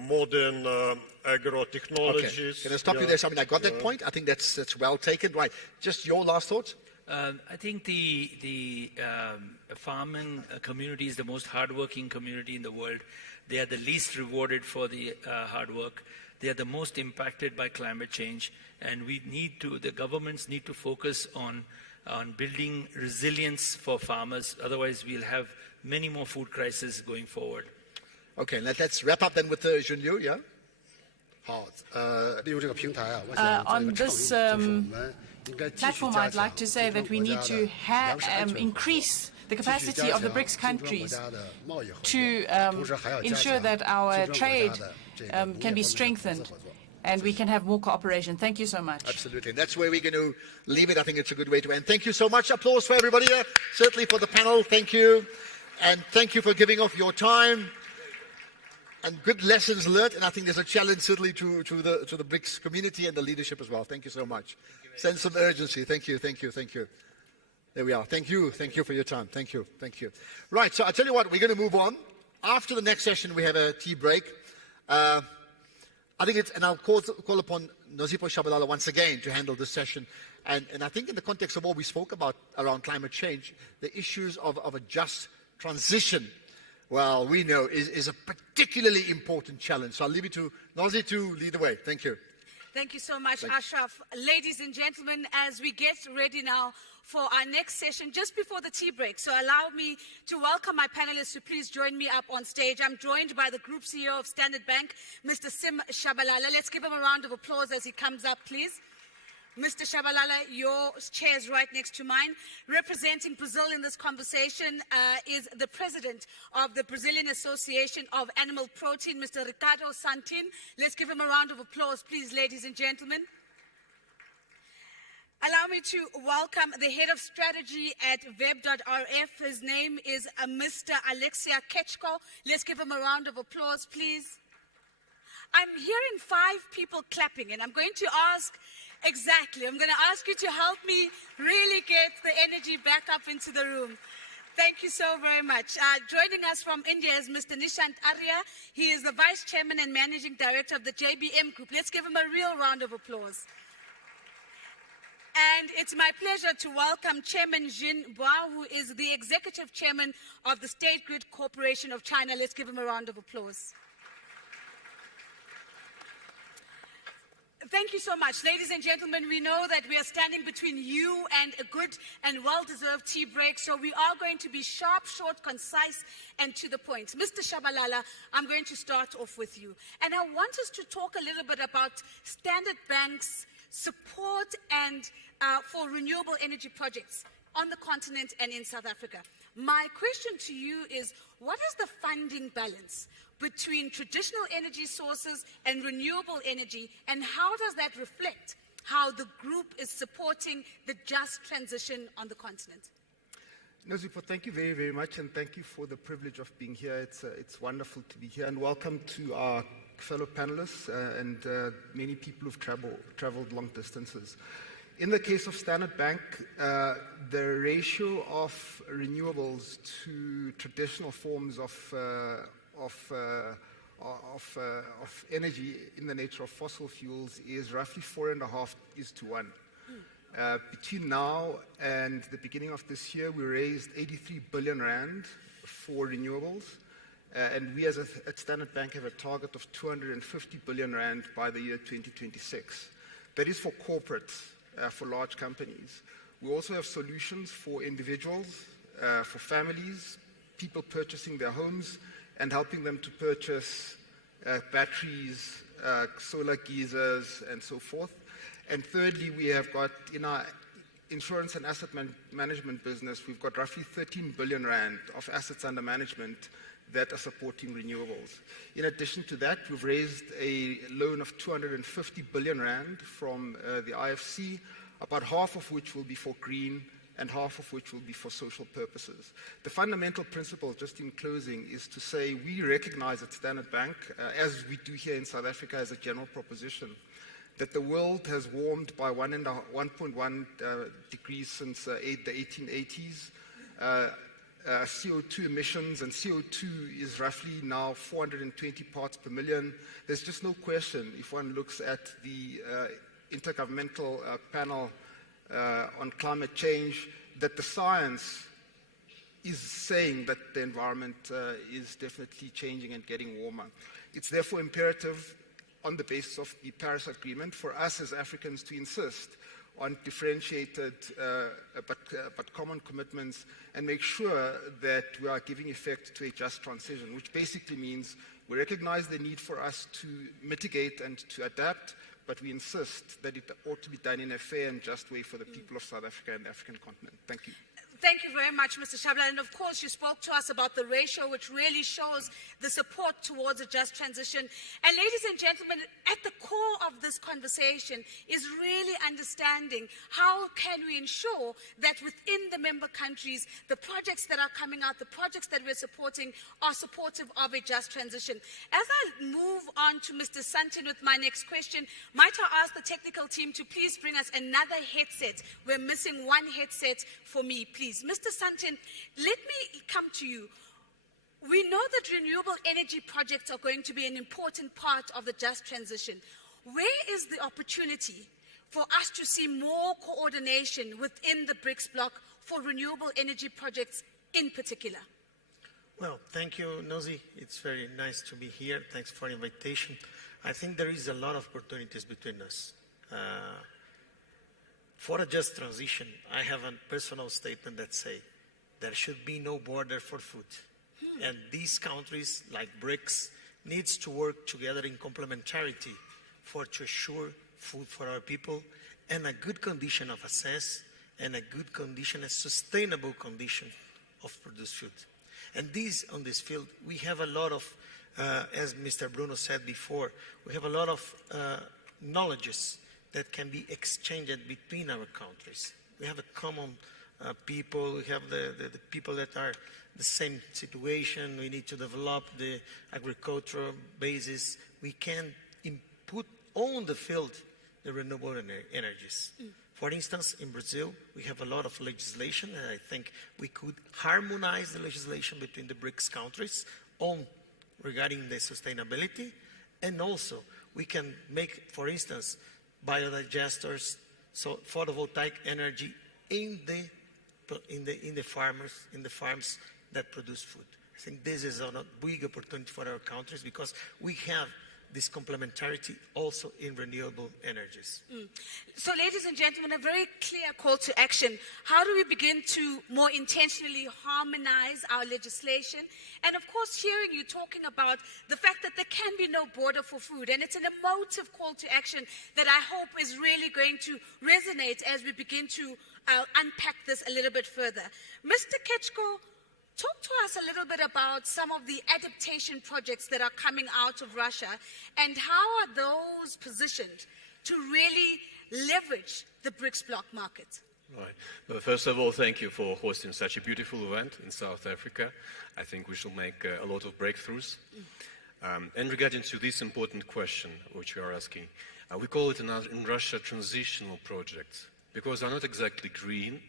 modern agro-technologies. Okay. Can I stop you there, Simon? I got that point. I think that's well taken. Right. Just your last thoughts? I think the farming community is the most hardworking community in the world. They are the least rewarded for the hard work. They are the most impacted by climate change, and the governments need to focus on building resilience for farmers. Otherwise, we'll have many more food crises going forward. Okay, let's wrap up then with Junliu, yeah? On this platform, I'd like to say that we need to increase the capacity of the BRICS countries to ensure that our trade can be strengthened and we can have more cooperation. Thank you so much. Absolutely. And that's where we're going to leave it. I think it's a good way to end. Thank you so much. Applause for everybody here. Certainly for the panel. Thank you. And thank you for giving off your time. And good lessons learned. And I think there's a challenge certainly to the BRICS community and the leadership as well. Thank you so much. Sense of urgency. Thank you. Thank you. Thank you. There we are. Thank you. Thank you for your time. Thank you. Thank you. Right. So I tell you what, we're going to move on. After the next session, we have a tea break. I think and I'll call upon Nozipho Shabalala once again to handle this session. And I think in the context of what we spoke about around climate change, the issues of a just transition, well, we know is a particularly important challenge. So I'll leave it to Nozi to lead the way. Thank you. Thank you so much, Ashraf. Ladies and gentlemen, as we get ready now for our next session, just before the tea break, so allow me to welcome my panelists to please join me up on stage. I'm joined by the Group CEO of Standard Bank, Mr. Sim Shabalala. Let's give him a round of applause as he comes up, please. Mr. Shabalala, your chair is right next to mine. Representing Brazil in this conversation is the president of the Brazilian Association of Animal Protein, Mr. Ricardo Santin. Let's give him a round of applause, please, ladies and gentlemen. Allow me to welcome the head of strategy at Web.rf. His name is Mr. Alexia Ketchko. Let's give him a round of applause, please. I'm hearing 5 people clapping, and I'm going to ask I'm going to ask you to help me really get the energy back up into the room. Thank you so very much. Joining us from India is Mr. Nishant Arya. He is the Vice Chairman and Managing Director of the JBM Group. Let's give him a real round of applause. And it's my pleasure to welcome Chairman Jin Bao, who is the Executive Chairman of the State Grid Corporation of China. Let's give him a round of applause. Thank you so much. Ladies and gentlemen, we know that we are standing between you and a good and well-deserved tea break, so we are going to be sharp, short, concise, and to the point. Mr. Shabalala, I'm going to start off with you. And I want us to talk a little bit about Standard Bank's support and for renewable energy projects on the continent and in South Africa. My question to you is, what is the funding balance between traditional energy sources and renewable energy, and how does that reflect how the group is supporting the just transition on the continent? Nozipho, thank you very, very much, and thank you for the privilege of being here. It's wonderful to be here, and welcome to our fellow panelists and many people who've traveled long distances. In the case of Standard Bank, the ratio of renewables to traditional forms of energy in the nature of fossil fuels is roughly 4.5:1. Between now and the beginning of this year, we raised 83 billion rand for renewables, and we at Standard Bank have a target of 250 billion rand by the year 2026. That is for corporates, for large companies. We also have solutions for individuals, for families, people purchasing their homes, and helping them to purchase batteries, solar geysers, and so forth. And thirdly, we have got, in our insurance and asset management business, we've got roughly 13 billion rand of assets under management that are supporting renewables. In addition to that, we've raised a loan of 250 billion rand from the IFC, about half of which will be for green and half of which will be for social purposes. The fundamental principle, just in closing, is to say we recognize at Standard Bank, as we do here in South Africa as a general proposition, that the world has warmed by 1.1 degrees since the 1880s. CO2 emissions, and CO2 is roughly now 420 parts per million. There's just no question, if one looks at the Intergovernmental Panel on Climate Change, that the science is saying that the environment is definitely changing and getting warmer. It's therefore imperative, on the basis of the Paris Agreement, for us as Africans to insist on differentiated but common commitments and make sure that we are giving effect to a just transition, which basically means we recognize the need for us to mitigate and to adapt, but we insist that it ought to be done in a fair and just way for the people of South Africa and the African continent. Thank you. Thank you very much, Mr. Shabla. And of course, you spoke to us about the ratio, which really shows the support towards a just transition. And ladies and gentlemen, at the core of this conversation is really understanding how can we ensure that within the member countries, the projects that are coming out, the projects that we're supporting are supportive of a just transition. As I move on to Mr. Santin with my next question, might I ask the technical team to please bring us another headset? We're missing one headset for me, please. Mr. Santin, let me come to you. We know that renewable energy projects are going to be an important part of the just transition. Where is the opportunity for us to see more coordination within the BRICS bloc for renewable energy projects in particular? Well, thank you, Nozi. It's very nice to be here. Thanks for the invitation. I think there is a lot of opportunities between us. For a just transition, I have a personal statement that say there should be no border for food. And these countries, like BRICS, needs to work together in complementarity to assure food for our people and a good condition of access and a good condition, a sustainable condition of produced food. And on this field, we have a lot of, as Mr. Bruno said before, we have a lot of knowledges that can be exchanged between our countries. We have a common people, we have the people that are the same situation, we need to develop the agricultural basis. We can put on the field the renewable energies. For instance, in Brazil, we have a lot of legislation, and I think we could harmonize the legislation between the BRICS countries regarding the sustainability, and also we can make, for instance, biodigesters, so photovoltaic energy in the farms that produce food. I think this is a big opportunity for our countries because we have this complementarity also in renewable energies. So, ladies and gentlemen, a very clear call to action. How do we begin to more intentionally harmonize our legislation? And of course, hearing you talking about the fact that there can be no border for food, and it's an emotive call to action that I hope is really going to resonate as we begin to unpack this a little bit further. Mr. Ketchko, talk to us a little bit about some of the adaptation projects that are coming out of Russia and how are those positioned to really leverage the BRICS bloc market? Right. Well, first of all, thank you for hosting such a beautiful event in South Africa. I think we shall make a lot of breakthroughs. And regarding to this important question which you are asking, we call it in Russia transitional projects because they're not exactly green,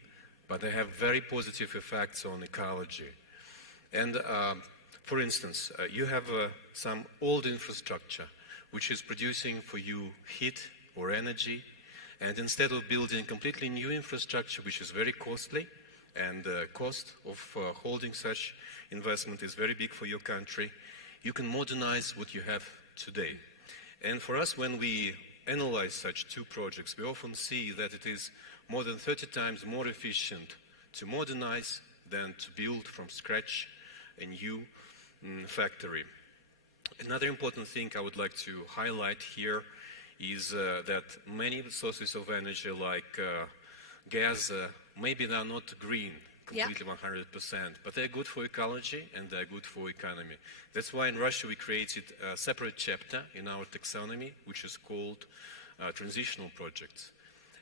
but they have very positive effects on ecology. And for instance, you have some old infrastructure which is producing for you heat or energy, and instead of building completely new infrastructure which is very costly, and the cost of holding such investment is very big for your country, you can modernize what you have today. And for us, when we analyze such two projects, we often see that it is more than 30 times more efficient to modernize than to build from scratch a new factory. Another important thing I would like to highlight here is that many sources of energy like gas, maybe they are not green completely 100%, but they're good for ecology and they're good for economy. That's why in Russia we created a separate chapter in our taxonomy which is called transitional projects.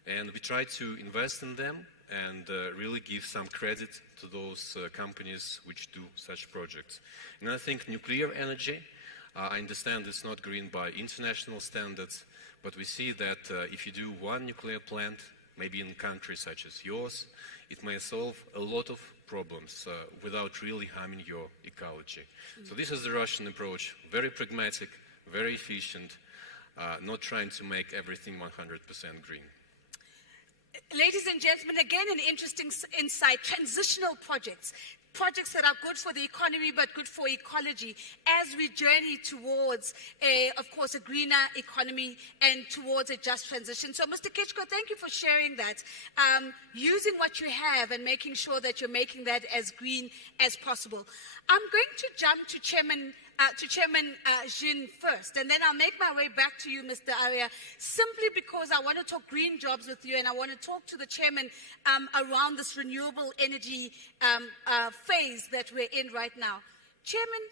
And we try to invest in them and really give some credit to those companies which do such projects. And I think nuclear energy, I understand it's not green by international standards, but we see that if you do one nuclear plant, maybe in countries such as yours, it may solve a lot of problems without really harming your ecology. So this is the Russian approach, very pragmatic, very efficient, not trying to make everything 100% green. Ladies and gentlemen, again, an interesting insight, transitional projects. Projects that are good for the economy but good for ecology as we journey towards, of course, a greener economy and towards a just transition. So, Mr. Kitchko, thank you for sharing that. Using what you have and making sure that you're making that as green as possible. I'm going to jump to Chairman Jin first, and then I'll make my way back to you, Mr. Arya, simply because I want to talk green jobs with you, and I want to talk to the Chairman around this renewable energy phase that we're in right now. Chairman,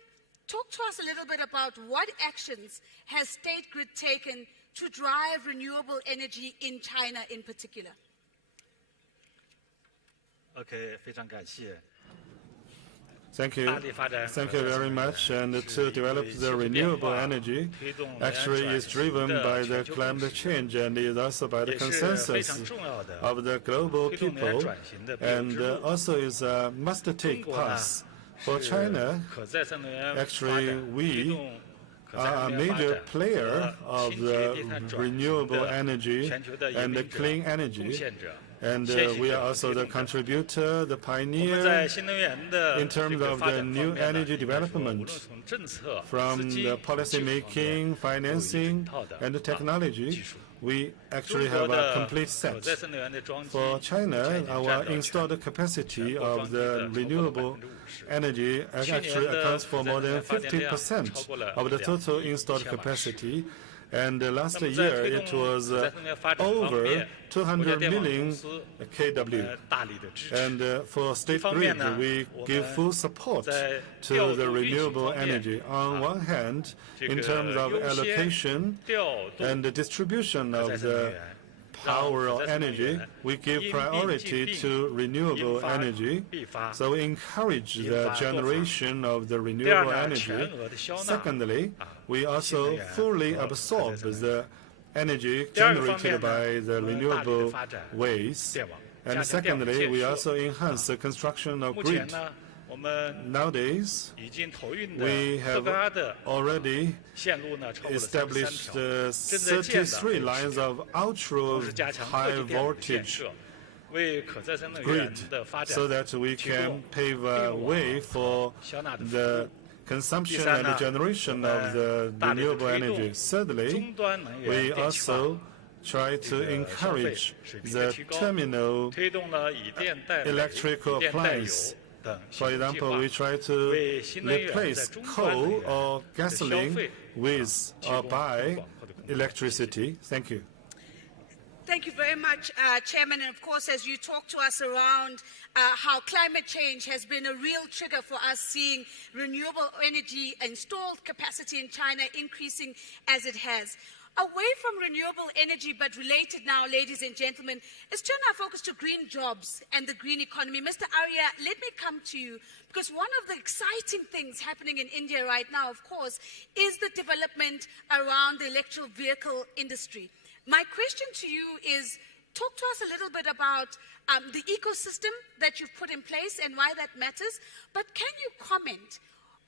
talk to us a little bit about what actions has State Grid taken to drive renewable energy in China in particular. Okay, 非常感谢。 Thank you. Thank you very much. And to develop the renewable energy actually is driven by the climate change and is also by the consensus of the global people and also is a must-take path. For China, actually we are a major player of the renewable energy and the clean energy. And we are also the contributor, the pioneer in terms of the new energy development from the policy making, financing, and the technology. We actually have a complete set. For China, our installed capacity of the renewable energy actually accounts for more than 50% of the total installed capacity. And last year, it was over 200 million kW. And for State Grid, we give full support to the renewable energy. On one hand, in terms of allocation and the distribution of the power or energy, we give priority to renewable energy. So we encourage the generation of the renewable energy. Secondly, we also fully absorb the energy generated by the renewable ways. And secondly, we also enhance the construction of grid. Nowadays, we have already established 33 lines of ultra-high voltage grid so that we can pave a way for the consumption and the generation of the renewable energy. Thirdly, we also try to encourage the terminal electrical appliance. For example, we try to replace coal or gasoline with or by electricity. Thank you. Thank you very much, Chairman. And of course, as you talk to us around how climate change has been a real trigger for us seeing renewable energy installed capacity in China increasing as it has. Away from renewable energy, but related now, ladies and gentlemen, let's turn our focus to green jobs and the green economy. Mr. Arya, let me come to you, because one of the exciting things happening in India right now, of course, is the development around the electric vehicle industry. My question to you is, talk to us a little bit about the ecosystem that you've put in place and why that matters, but can you comment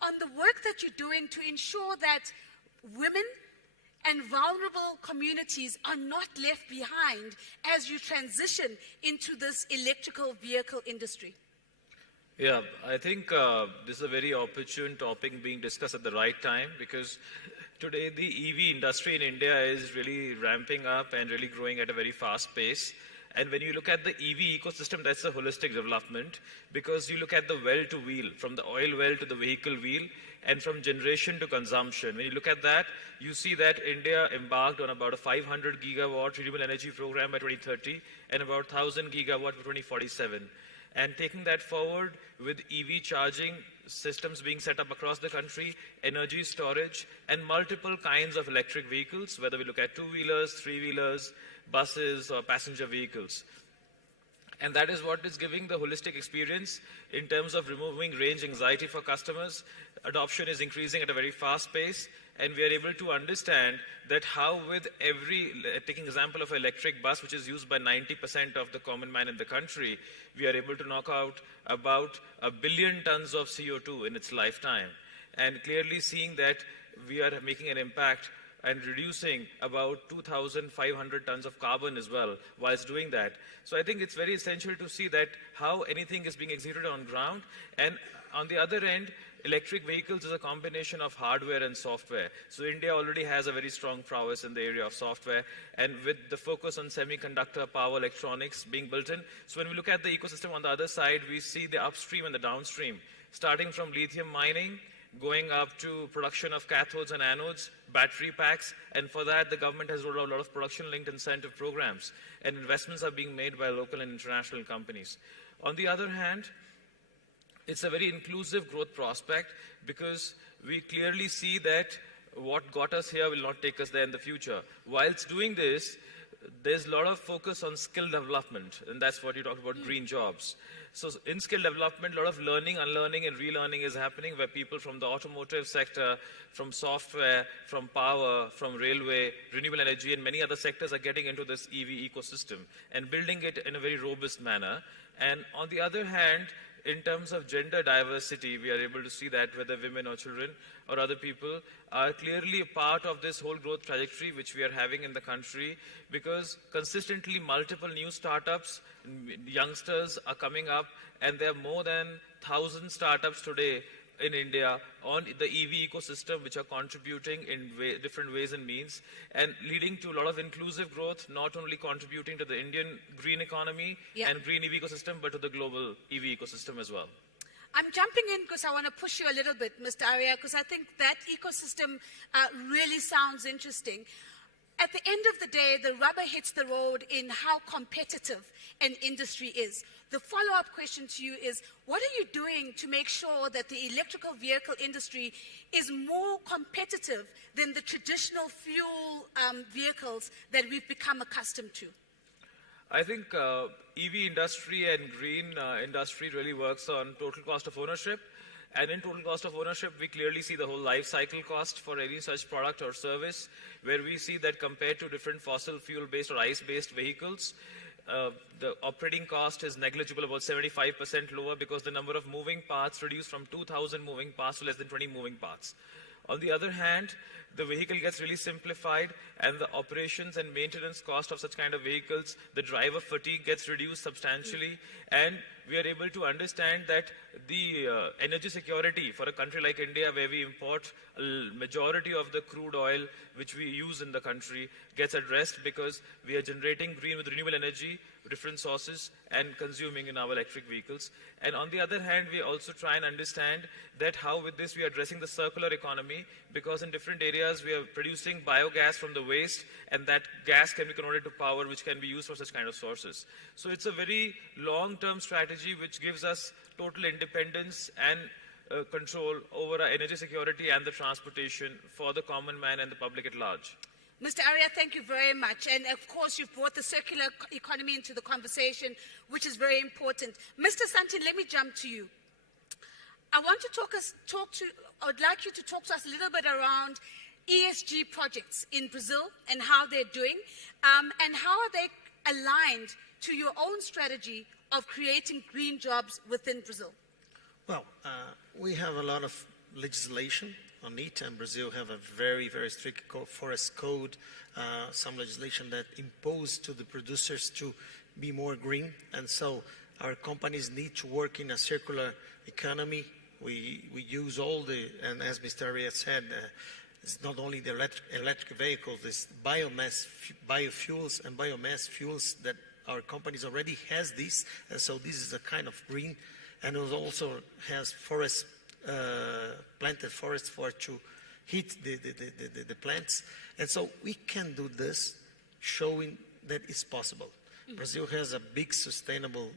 on the work that you're doing to ensure that women and vulnerable communities are not left behind as you transition into this electrical vehicle industry? Yeah, I think this is a very opportune topic being discussed at the right time, because today the EV industry in India is really ramping up and really growing at a very fast pace. And when you look at the EV ecosystem, that's a holistic development, because you look at the well to wheel, from the oil well to the vehicle wheel, and from generation to consumption. When you look at that, you see that India embarked on about a 500 gigawatt renewable energy program by 2030 and about 1,000 gigawatt by 2047. And taking that forward with EV charging systems being set up across the country, energy storage, and multiple kinds of electric vehicles, whether we look at two-wheelers, three-wheelers, buses or passenger vehicles. And that is what is giving the holistic experience in terms of removing range anxiety for customers. Adoption is increasing at a very fast pace, and we are able to understand that how with every, taking example of an electric bus, which is used by 90% of the common man in the country, we are able to knock out about 1 billion tons of CO2 in its lifetime. And clearly seeing that we are making an impact and reducing about 2,500 tons of carbon as well whilst doing that. So I think it's very essential to see that how anything is being executed on ground. And on the other end, electric vehicles is a combination of hardware and software. So India already has a very strong prowess in the area of software, and with the focus on semiconductor power electronics being built in. So when we look at the ecosystem on the other side, we see the upstream and the downstream, starting from lithium mining, going up to production of cathodes and anodes, battery packs, and for that the government has rolled out a lot of production-linked incentive programs, and investments are being made by local and international companies. On the other hand, it's a very inclusive growth prospect because we clearly see that what got us here will not take us there in the future. Whilst doing this, there's a lot of focus on skill development, and that's what you talked about, green jobs. So in skill development, a lot of learning, unlearning, and relearning is happening where people from the automotive sector, from software, from power, from railway, renewable energy, and many other sectors are getting into this EV ecosystem and building it in a very robust manner. And on the other hand, in terms of gender diversity, we are able to see that whether women or children or other people are clearly a part of this whole growth trajectory which we are having in the country, because consistently multiple new startups, youngsters are coming up, and there are more than 1,000 startups today in India on the EV ecosystem which are contributing in different ways and means and leading to a lot of inclusive growth, not only contributing to the Indian green economy and green EV ecosystem, but to the global EV ecosystem as well. I'm jumping in because I want to push you a little bit, Mr. Arya, because I think that ecosystem really sounds interesting. At the end of the day, the rubber hits the road in how competitive an industry is. The follow-up question to you is, what are you doing to make sure that the electrical vehicle industry is more competitive than the traditional fuel vehicles that we've become accustomed to? I think EV industry and green industry really works on total cost of ownership. And in total cost of ownership, we clearly see the whole life cycle cost for any such product or service, where we see that compared to different fossil fuel-based or ICE-based vehicles, the operating cost is negligible, about 75% lower, because the number of moving parts reduced from 2,000 moving parts to less than 20 moving parts. On the other hand, the vehicle gets really simplified, and the operations and maintenance cost of such kind of vehicles, the driver fatigue gets reduced substantially, and we are able to understand that the energy security for a country like India, where we import a majority of the crude oil which we use in the country, gets addressed because we are generating green with renewable energy, different sources, and consuming in our electric vehicles. And on the other hand, we also try and understand that how with this we are addressing the circular economy, because in different areas we are producing biogas from the waste, and that gas can be converted to power which can be used for such kind of sources. So it's a very long-term strategy which gives us total independence and control over our energy security and the transportation for the common man and the public at large. Mr. Arya, thank you very much. And of course, you've brought the circular economy into the conversation, which is very important. Mr. Santin, let me jump to you. I would like you to talk to us a little bit around ESG projects in Brazil and how they're doing, and how are they aligned to your own strategy of creating green jobs within Brazil? Well, we have a lot of legislation on it, and Brazil have a very, very strict forest code, some legislation that impose to the producers to be more green, and so our companies need to work in a circular economy. We use all the, and as Mr. Arya said, it's not only the electric vehicles, it's biofuels and biomass fuels that our companies already has this, and so this is a kind of green, and it also has forest, planted forests to heat the plants, and so we can do this, showing that it's possible. Brazil has a big sustainable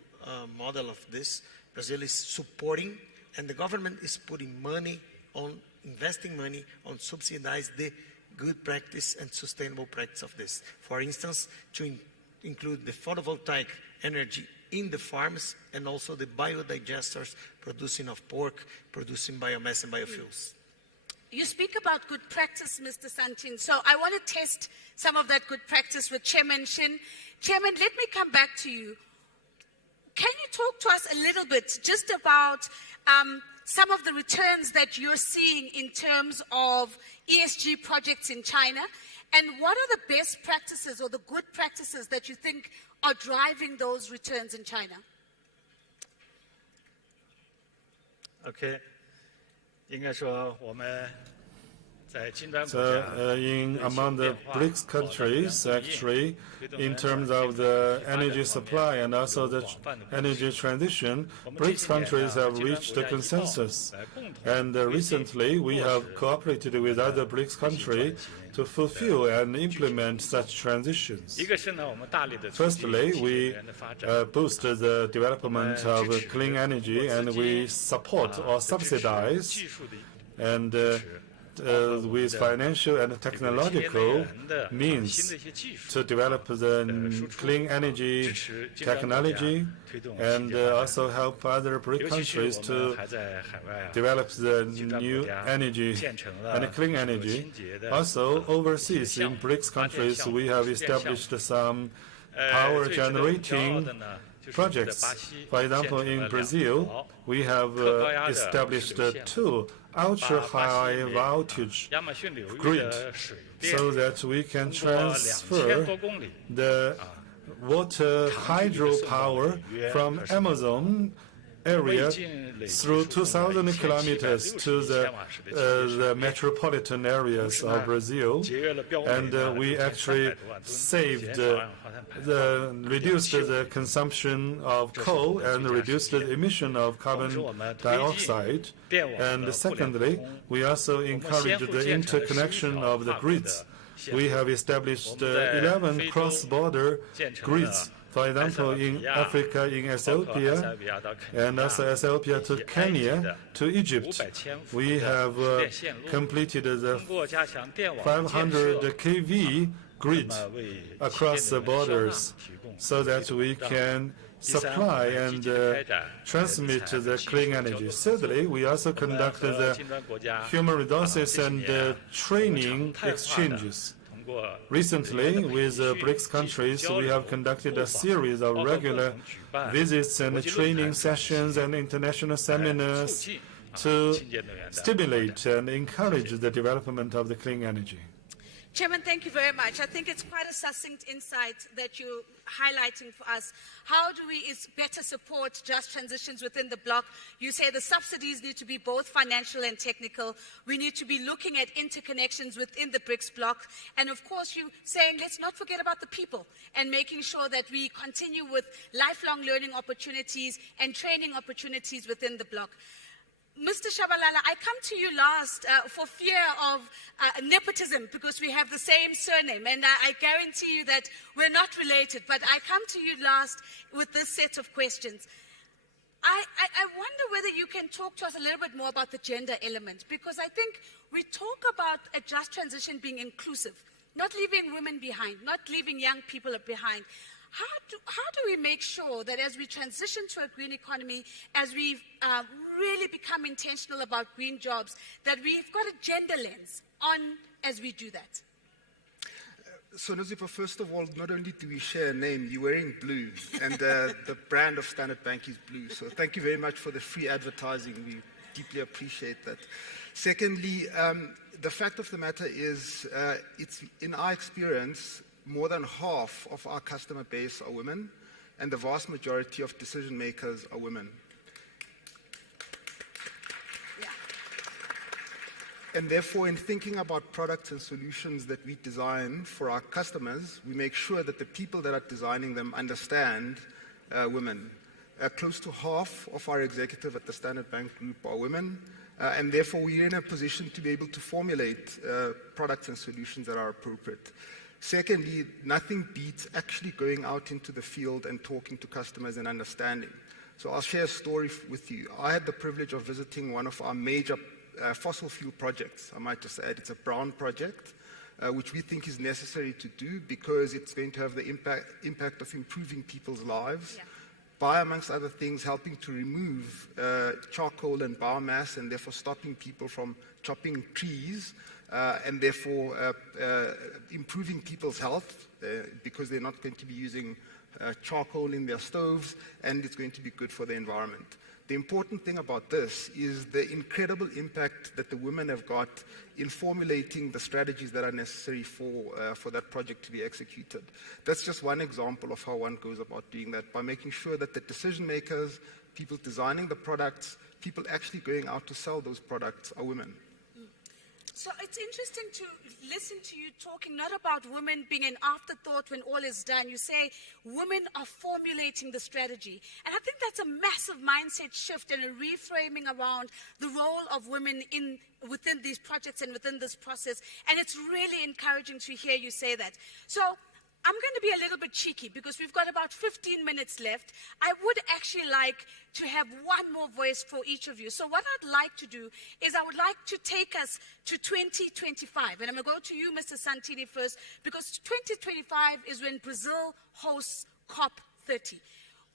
model of this. Brazil is supporting, and the government is putting money on, investing money on subsidize the good practice and sustainable practice of this. For instance, to include the photovoltaic energy in the farms and also the biodigesters producing of pork, producing biomass and biofuels. You speak about good practice, Mr. Santin, so I want to test some of that good practice with Chairman Shin. Chairman, let me come back to you. Can you talk to us a little bit just about some of the returns that you're seeing in terms of ESG projects in China? And what are the best practices or the good practices that you think are driving those returns in China? Okay. 应该说我们 among the BRICS countries, actually, in terms of the energy supply and also the energy transition, BRICS countries have reached a consensus. And recently, we have cooperated with other BRICS countries to fulfill and implement such transitions. Firstly, we boost the development of clean energy, and we support or subsidize and with financial and technological means to develop the clean energy technology and also help other BRICS countries to develop the new energy and clean energy. Also, overseas in BRICS countries, we have established some power generating projects. For example, in Brazil, we have established two ultra-high voltage grid so that we can transfer the water hydropower from Amazon area through 2,000 kilometers to the metropolitan areas of Brazil, and we actually reduced the consumption of coal and reduced the emission of carbon dioxide. And secondly, we also encourage the interconnection of the grids. We have established 11 cross-border grids. For example, in Africa, in Ethiopia, and also Ethiopia to Kenya, to Egypt, we have completed the 500 kV grid across the borders so that we can supply and transmit the clean energy. Thirdly, we also conduct the human resources and training exchanges. Recently, with BRICS countries, we have conducted a series of regular visits and training sessions and international seminars to stimulate and encourage the development of the clean energy. Chairman, thank you very much. I think it's quite a succinct insight that you're highlighting for us. How do we better support just transitions within the bloc? You say the subsidies need to be both financial and technical. We need to be looking at interconnections within the BRICS bloc. And of course, you're saying let's not forget about the people and making sure that we continue with lifelong learning opportunities and training opportunities within the bloc. Mr. Shabalala, I come to you last for fear of nepotism because we have the same surname, and I guarantee you that we're not related, but I come to you last with this set of questions. I wonder whether you can talk to us a little bit more about the gender element, because I think we talk about a just transition being inclusive, not leaving women behind, not leaving young people behind. How do we make sure that as we transition to a green economy, as we really become intentional about green jobs, that we've got a gender lens on as we do that? So, Nazifa, first of all, not only do we share a name, you're wearing blue, and the brand of Standard Bank is blue. So thank you very much for the free advertising. We deeply appreciate that. Secondly, the fact of the matter is, it's in our experience, more than half of our customer base are women, and the vast majority of decision makers are women. Yeah. And therefore, in thinking about products and solutions that we design for our customers, we make sure that the people that are designing them understand women. Close to half of our executive at the Standard Bank Group are women, and therefore we're in a position to be able to formulate products and solutions that are appropriate. Secondly, nothing beats actually going out into the field and talking to customers and understanding. So I'll share a story with you. I had the privilege of visiting one of our major fossil fuel projects. I might just add it's a brown project which we think is necessary to do because it's going to have the impact of improving people's lives. By, amongst other things, helping to remove charcoal and biomass and therefore stopping people from chopping trees and therefore improving people's health because they're not going to be using charcoal in their stoves, and it's going to be good for the environment. The important thing about this is the incredible impact that the women have got in formulating the strategies that are necessary for that project to be executed. That's just one example of how one goes about doing that, by making sure that the decision makers, people designing the products, people actually going out to sell those products are women. So it's interesting to listen to you talking not about women being an afterthought when all is done. You say women are formulating the strategy. And I think that's a massive mindset shift and a reframing around the role of women within these projects and within this process. And it's really encouraging to hear you say that. So I'm going to be a little bit cheeky because we've got about 15 minutes left. I would actually like to have one more voice for each of you. So what I'd like to do is I would like to take us to 2025. And I'm going to go to you, Mr. Santini, first, because 2025 is when Brazil hosts COP30.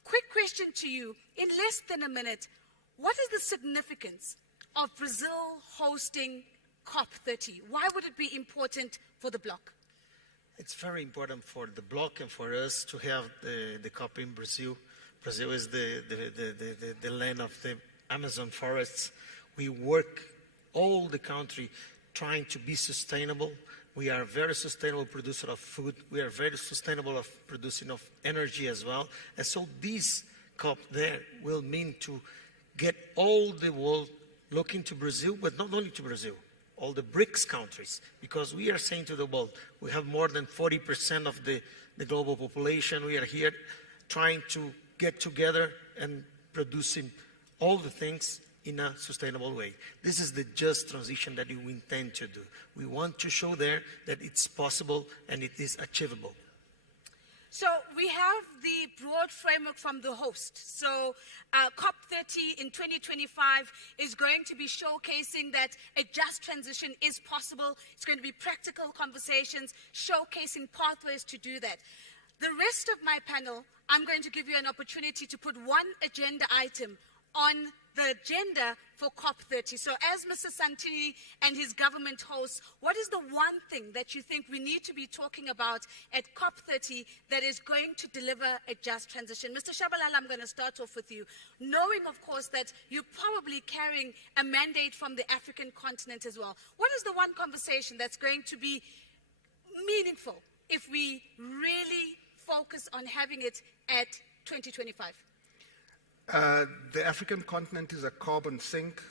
Quick question to you. In less than a minute, what is the significance of Brazil hosting COP30? Why would it be important for the bloc? It's very important for the bloc and for us to have the COP in Brazil. Brazil is the land of the Amazon forests. We work all the country trying to be sustainable. We are a very sustainable producer of food. We are very sustainable of producing of energy as well. And so this COP there will mean to get all the world looking to Brazil, but not only to Brazil, all the BRICS countries, because we are saying to the world, we have more than 40% of the global population. We are here trying to get together and producing all the things in a sustainable way. This is the just transition that we intend to do. We want to show there that it's possible and it is achievable. So we have the broad framework from the host. So COP30 in 2025 is going to be showcasing that a just transition is possible. It's going to be practical conversations, showcasing pathways to do that. The rest of my panel, I'm going to give you an opportunity to put one agenda item on the agenda for COP30. So as Mr. Santini and his government hosts, what is the one thing that you think we need to be talking about at COP30 that is going to deliver a just transition? Mr. Shabalala, I'm going to start off with you, knowing, of course, that you're probably carrying a mandate from the African continent as well. What is the one conversation that's going to be meaningful if we really focus on having it at 2025? The African continent is a carbon sink,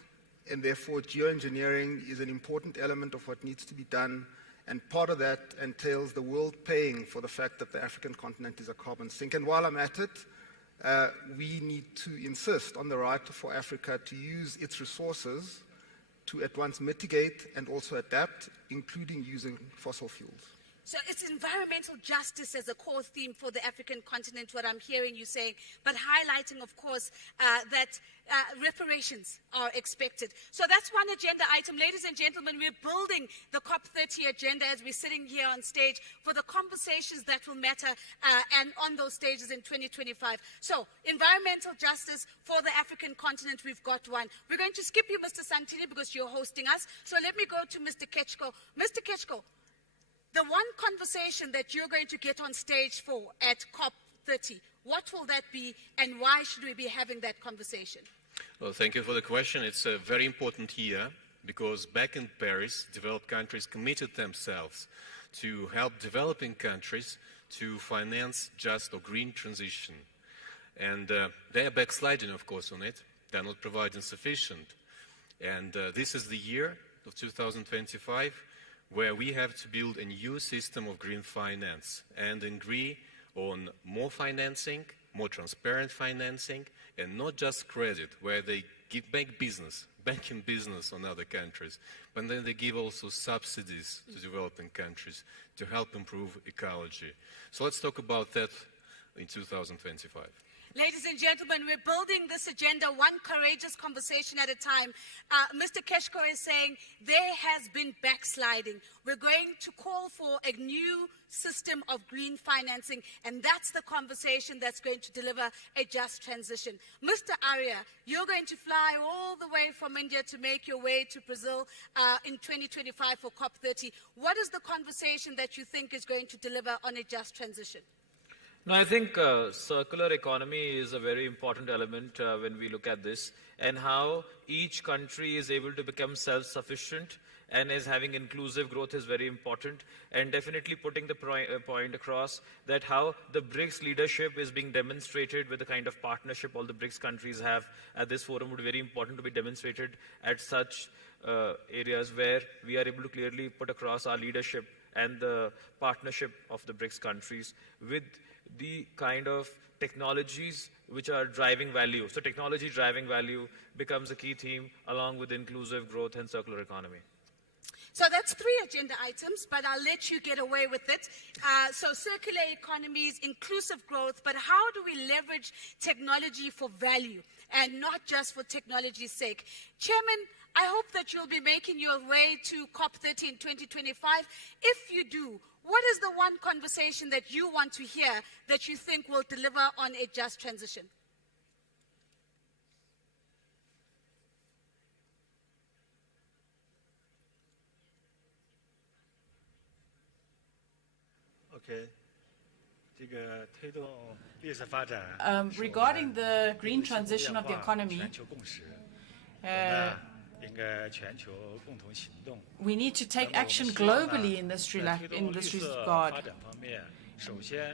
and therefore geoengineering is an important element of what needs to be done, and part of that entails the world paying for the fact that the African continent is a carbon sink. And while I'm at it, we need to insist on the right for Africa to use its resources to at once mitigate and also adapt, including using fossil fuels. So it's environmental justice as a core theme for the African continent, what I'm hearing you saying, but highlighting, of course, that reparations are expected. So that's one agenda item. Ladies and gentlemen, we're building the COP30 agenda as we're sitting here on stage for the conversations that will matter and on those stages in 2025. So environmental justice for the African continent, we've got one. We're going to skip you, Mr. Santini, because you're hosting us. So let me go to Mr. Ketchko. Mr. Ketchko, the one conversation that you're going to get on stage for at COP30, what will that be and why should we be having that conversation? Well, thank you for the question. It's a very important year because back in Paris, developed countries committed themselves to help developing countries to finance just or green transition. And they are backsliding, of course, on it. They're not providing sufficient. And this is the year of 2025 where we have to build a new system of green finance and agree on more financing, more transparent financing, and not just credit, where they give back business, banking business on other countries, but then they give also subsidies to developing countries to help improve ecology. So let's talk about that in 2025. Ladies and gentlemen, we're building this agenda one courageous conversation at a time. Mr. Keshko is saying there has been backsliding. We're going to call for a new system of green financing, and that's the conversation that's going to deliver a just transition. Mr. Arya, you're going to fly all the way from India to make your way to Brazil in 2025 for COP30. What is the conversation that you think is going to deliver on a just transition? No, I think circular economy is a very important element when we look at this, and how each country is able to become self-sufficient and is having inclusive growth is very important, and definitely putting the point across that how the BRICS leadership is being demonstrated with the kind of partnership all the BRICS countries have at this forum would be very important to be demonstrated at such areas where we are able to clearly put across our leadership and the partnership of the BRICS countries with the kind of technologies which are driving value. So technology driving value becomes a key theme along with inclusive growth and circular economy. So that's 3 agenda items, but I'll let you get away with it. So circular economies, inclusive growth, but how do we leverage technology for value and not just for technology's sake? Chairman, I hope that you'll be making your way to COP30 in 2025. If you do, what is the one conversation that you want to hear that you think will deliver on a just transition? Regarding the green transition of the economy, we need to take action globally in this regard.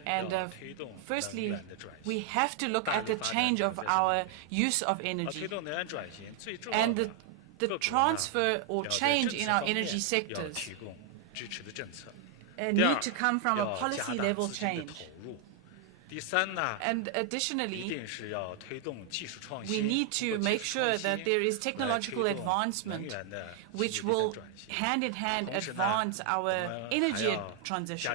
And firstly, we have to look at the change of our use of energy and the transfer or change in our energy sectors need to come from a policy level change. And additionally, we need to make sure that there is technological advancement which will hand in hand advance our energy transition.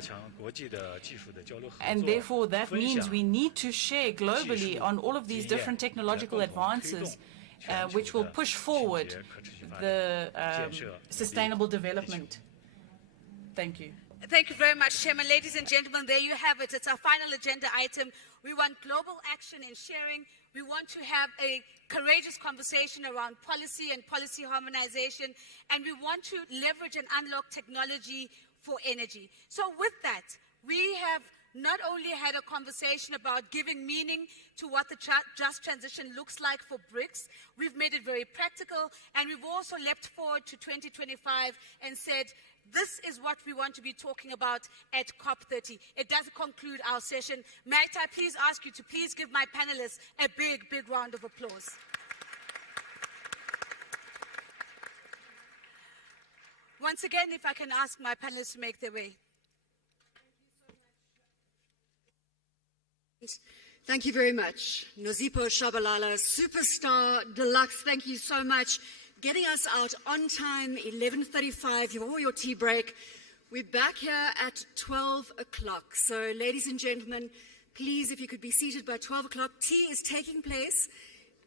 And therefore that means we need to share globally on all of these different technological advances which will push forward the sustainable development. Thank you. Thank you very much, Chairman. Ladies and gentlemen, there you have it. It's our final agenda item. We want global action and sharing. We want to have a courageous conversation around policy and policy harmonization. And we want to leverage and unlock technology for energy. So with that, we have not only had a conversation about giving meaning to what the just transition looks like for BRICS, we've made it very practical, and we've also leapt forward to 2025 and said, this is what we want to be talking about at COP30. It does conclude our session. Might I please ask you to please give my panelists a big, big round of applause. Once again, if I can ask my panelists to make their way. Thank you very much. Nozipho Shabalala, Superstar Deluxe, thank you so much. Getting us out on time, 11:35, you have all your tea break. We're back here at 12 o'clock. So ladies and gentlemen, please, if you could be seated by 12 o'clock. Tea is taking place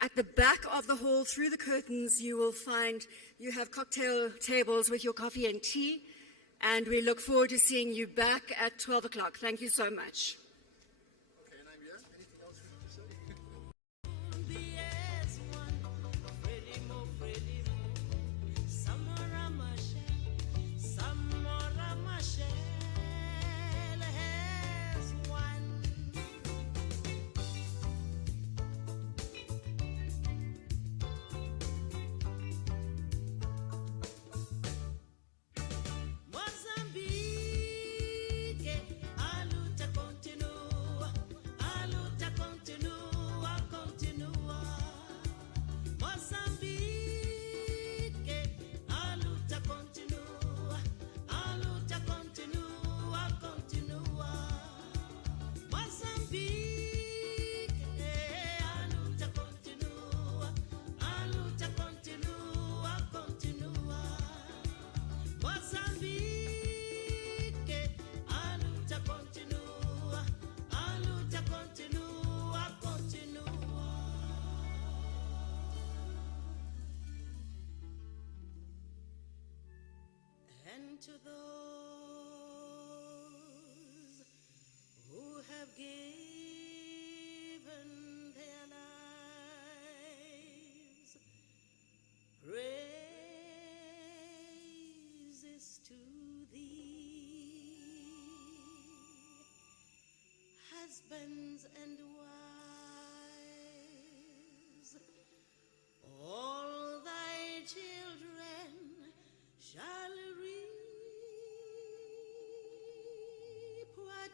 at the back of the hall. Through the curtains, you will find you have cocktail tables with your coffee and tea. And we look forward to seeing you back at 12 o'clock. Thank you so much. Mozambique, a luta continua.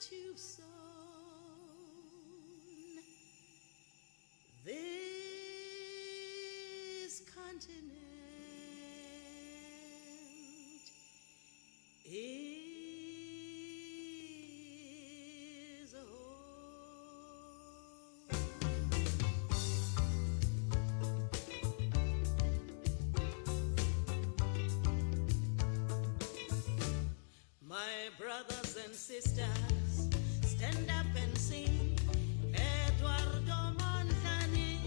what you've sown. This continent is a home. My brothers and sisters, stand up and sing. Eduardo Montani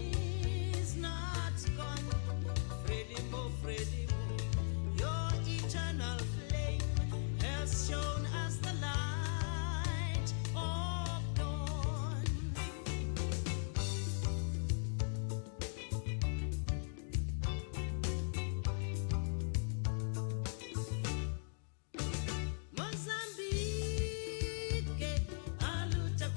is not gone. Freddie Mo, your eternal flame has shown us the light of dawn. Mozambique, aluta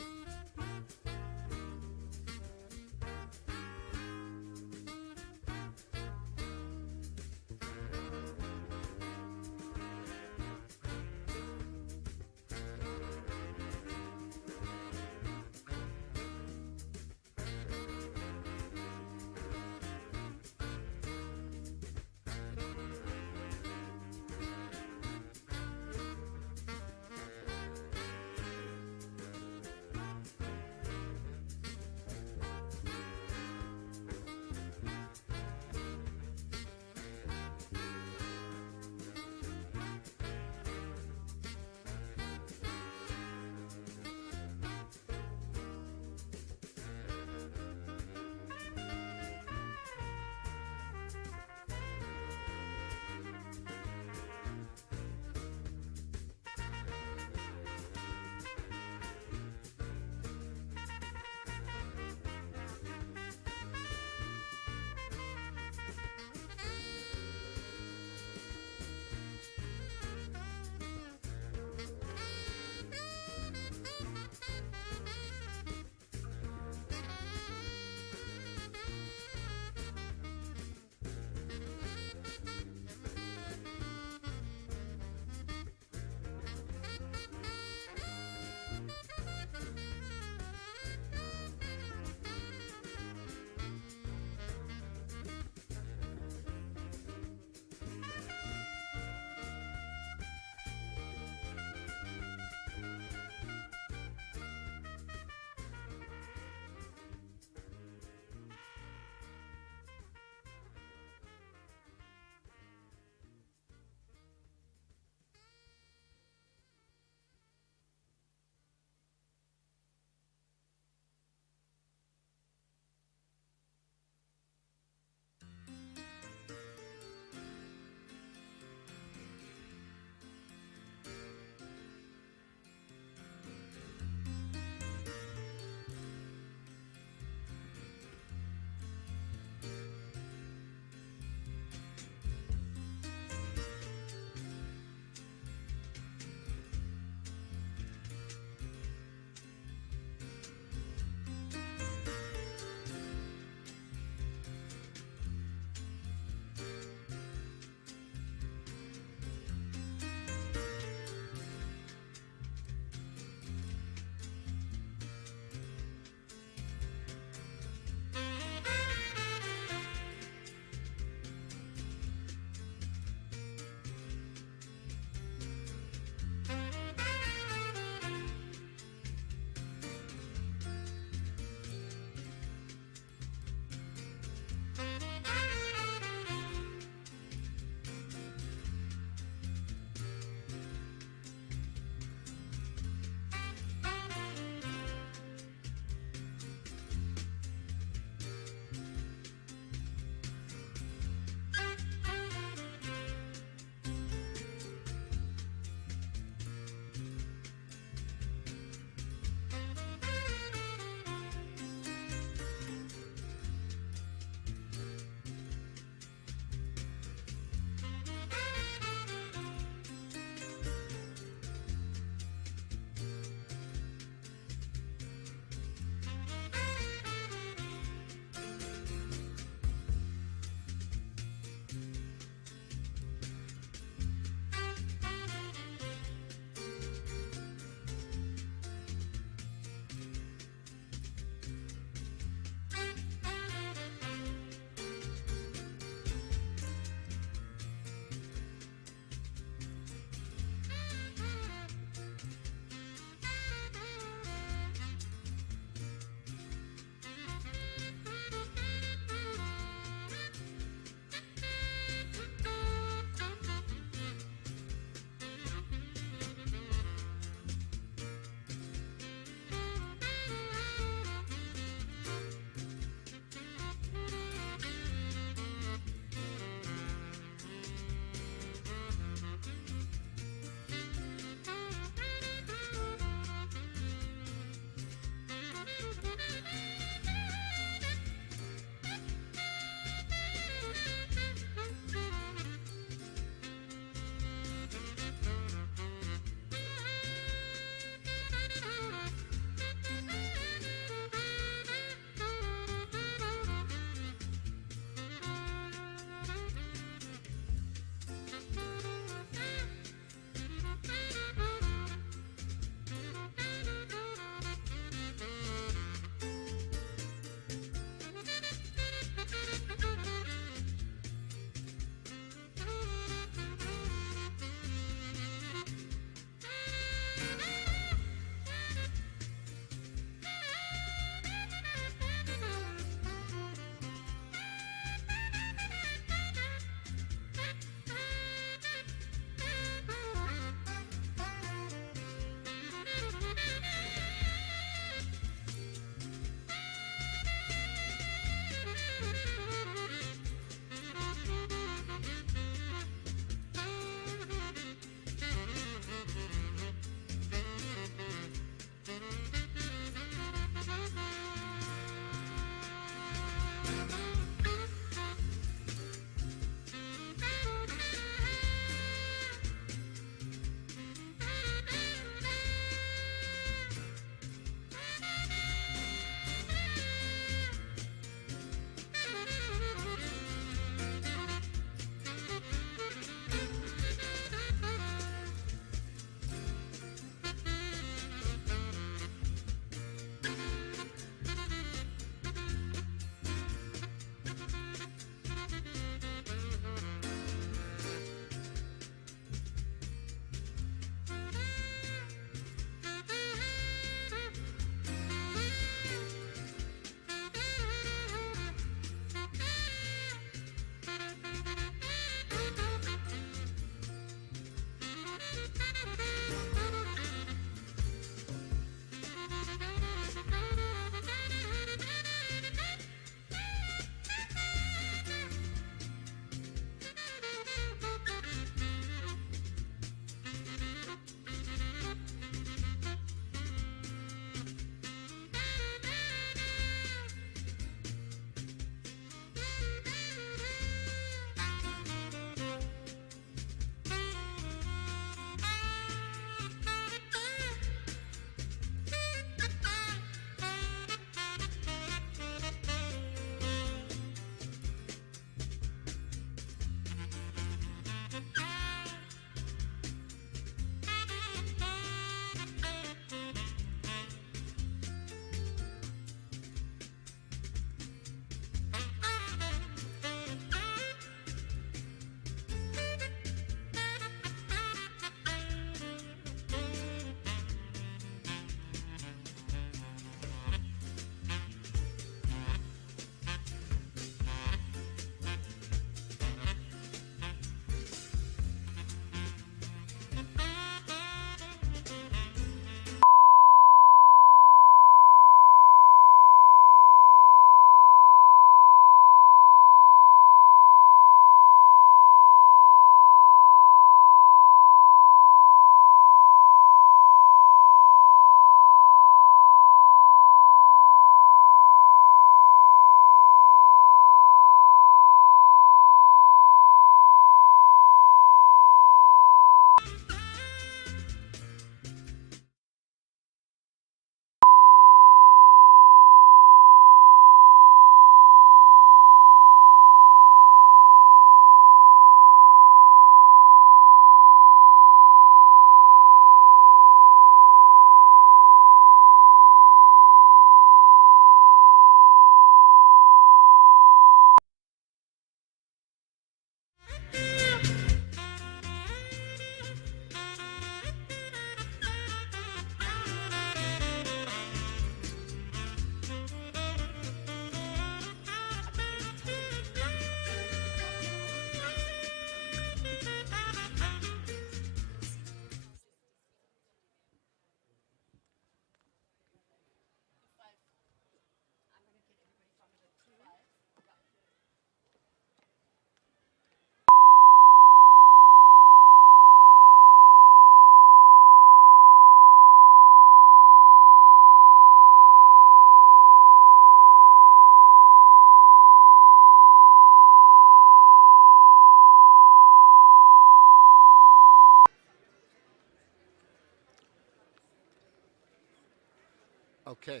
Okay.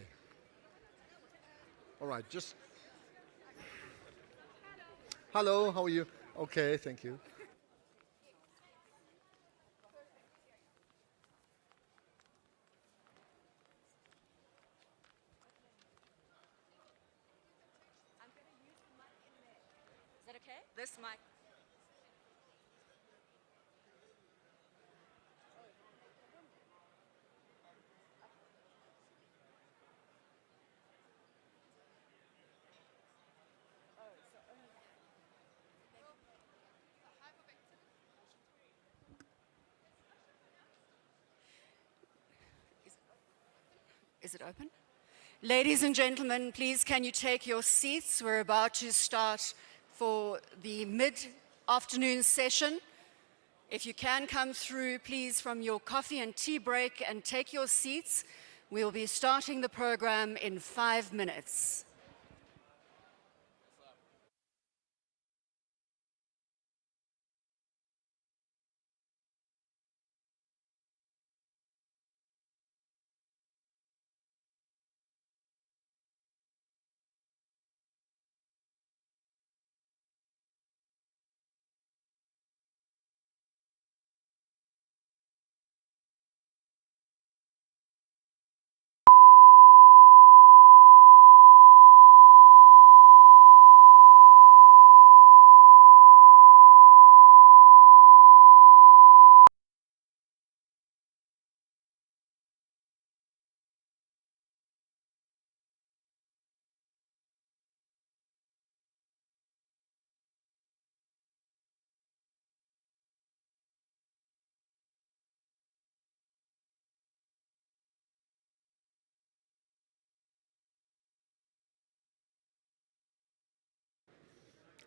All right, just... Hello, how are you? Okay, thank you. Is that okay? This mic. Is it open? Ladies and gentlemen, please can you take your seats? We're about to start for the mid-afternoon session. If you can come through, please, from your coffee and tea break and take your seats. We'll be starting the program in 5 minutes.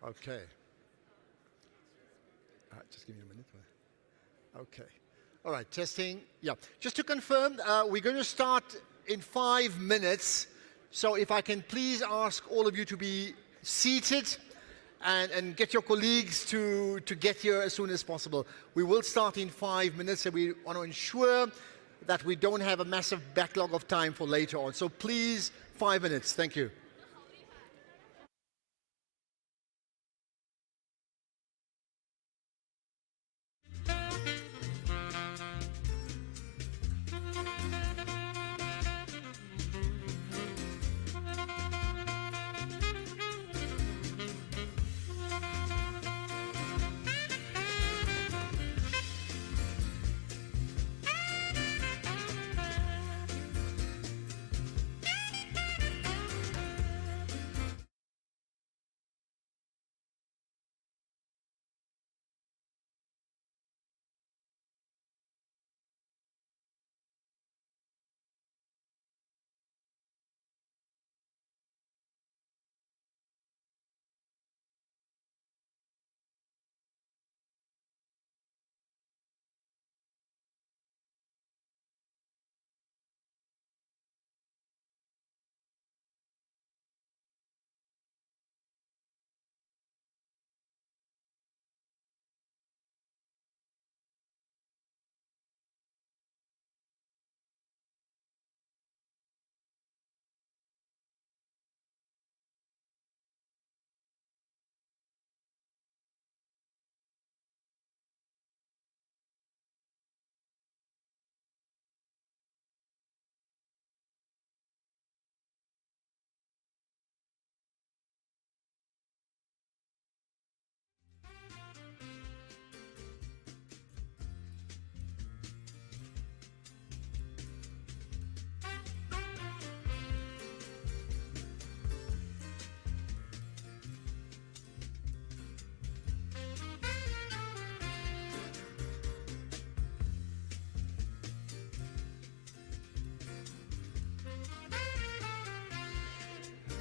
Okay. Just give me a minute. Okay. All right, testing. Yeah. Just to confirm, we're going to start in 5 minutes. So if I can please ask all of you to be seated and get your colleagues to get here as soon as possible. We will start in 5 minutes, and we want to ensure that we don't have a massive backlog of time for later on. So please, 5 minutes. Thank you.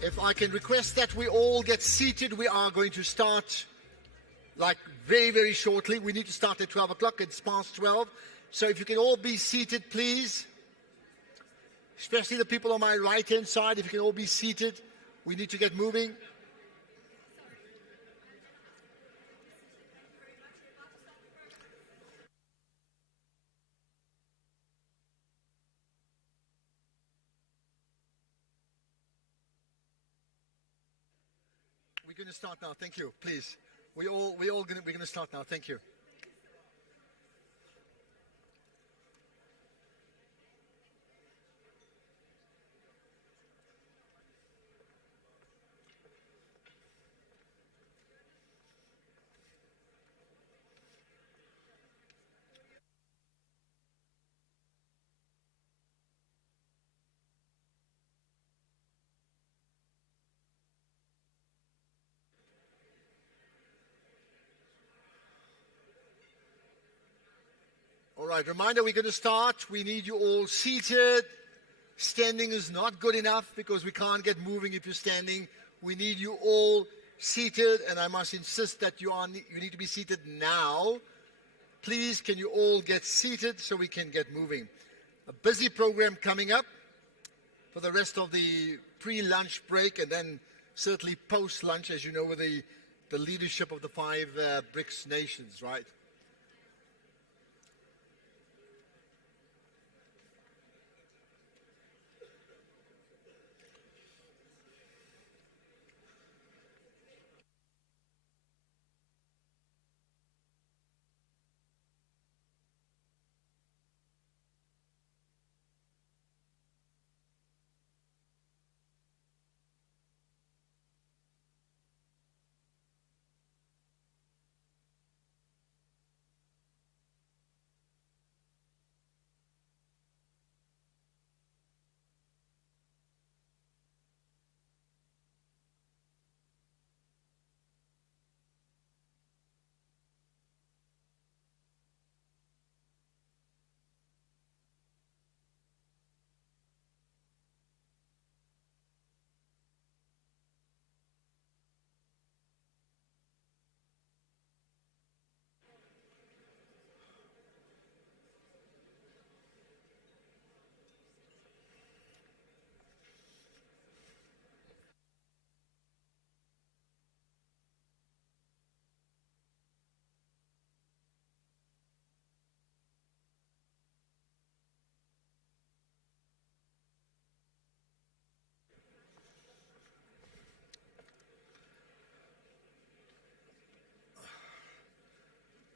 If I can request that we all get seated, we are going to start like very, very shortly. We need to start at 12 o'clock. It's past 12. So if you can all be seated, please. Especially the people on my right-hand side, if you can all be seated. We need to get moving. going to start now. Thank you. Please. We're going to start now. Thank you. All right, reminder, we're going to start. We need you all seated. Standing is not good enough because we can't get moving if you're standing. We need you all seated, and I must insist that you need to be seated now. Please, can you all get seated so we can get moving? A busy program coming up for the rest of the pre-lunch break, and then certainly post-lunch, as you know, with the leadership of the 5 BRICS nations, right?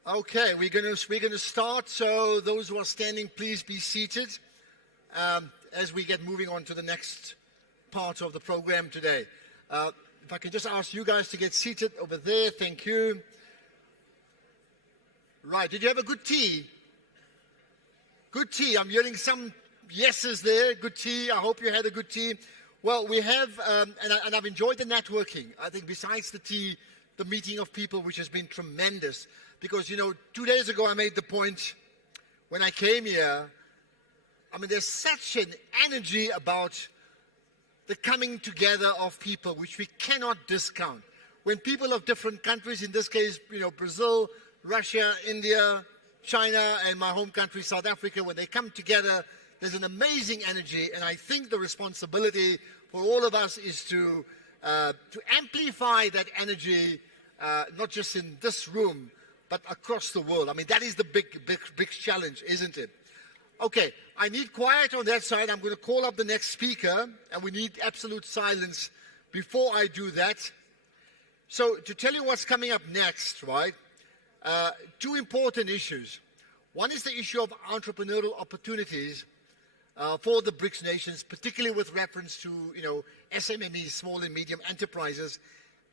Okay, we're going to start. So those who are standing, please be seated as we get moving on to the next part of the program today. If I can just ask you guys to get seated over there. Thank you. Right, did you have a good tea? Good tea. I'm hearing some yeses there. Good tea. I hope you had a good tea. Well, we have, and I've enjoyed the networking. I think besides the tea, the meeting of people, which has been tremendous. Because, 2 days ago I made the point when I came here, there's such an energy about the coming together of people, which we cannot discount. When people of different countries, in this case, Brazil, Russia, India, China, and my home country, South Africa, when they come together, there's an amazing energy. And I think the responsibility for all of us is to amplify that energy, not just in this room, but across the world. That is the big challenge, isn't it? Okay, I need quiet on that side. I'm going to call up the next speaker, and we need absolute silence before I do that. So to tell you what's coming up next, right, 2 important issues. One is the issue of entrepreneurial opportunities for the BRICS nations, particularly with reference to, SMMEs, small and medium enterprises,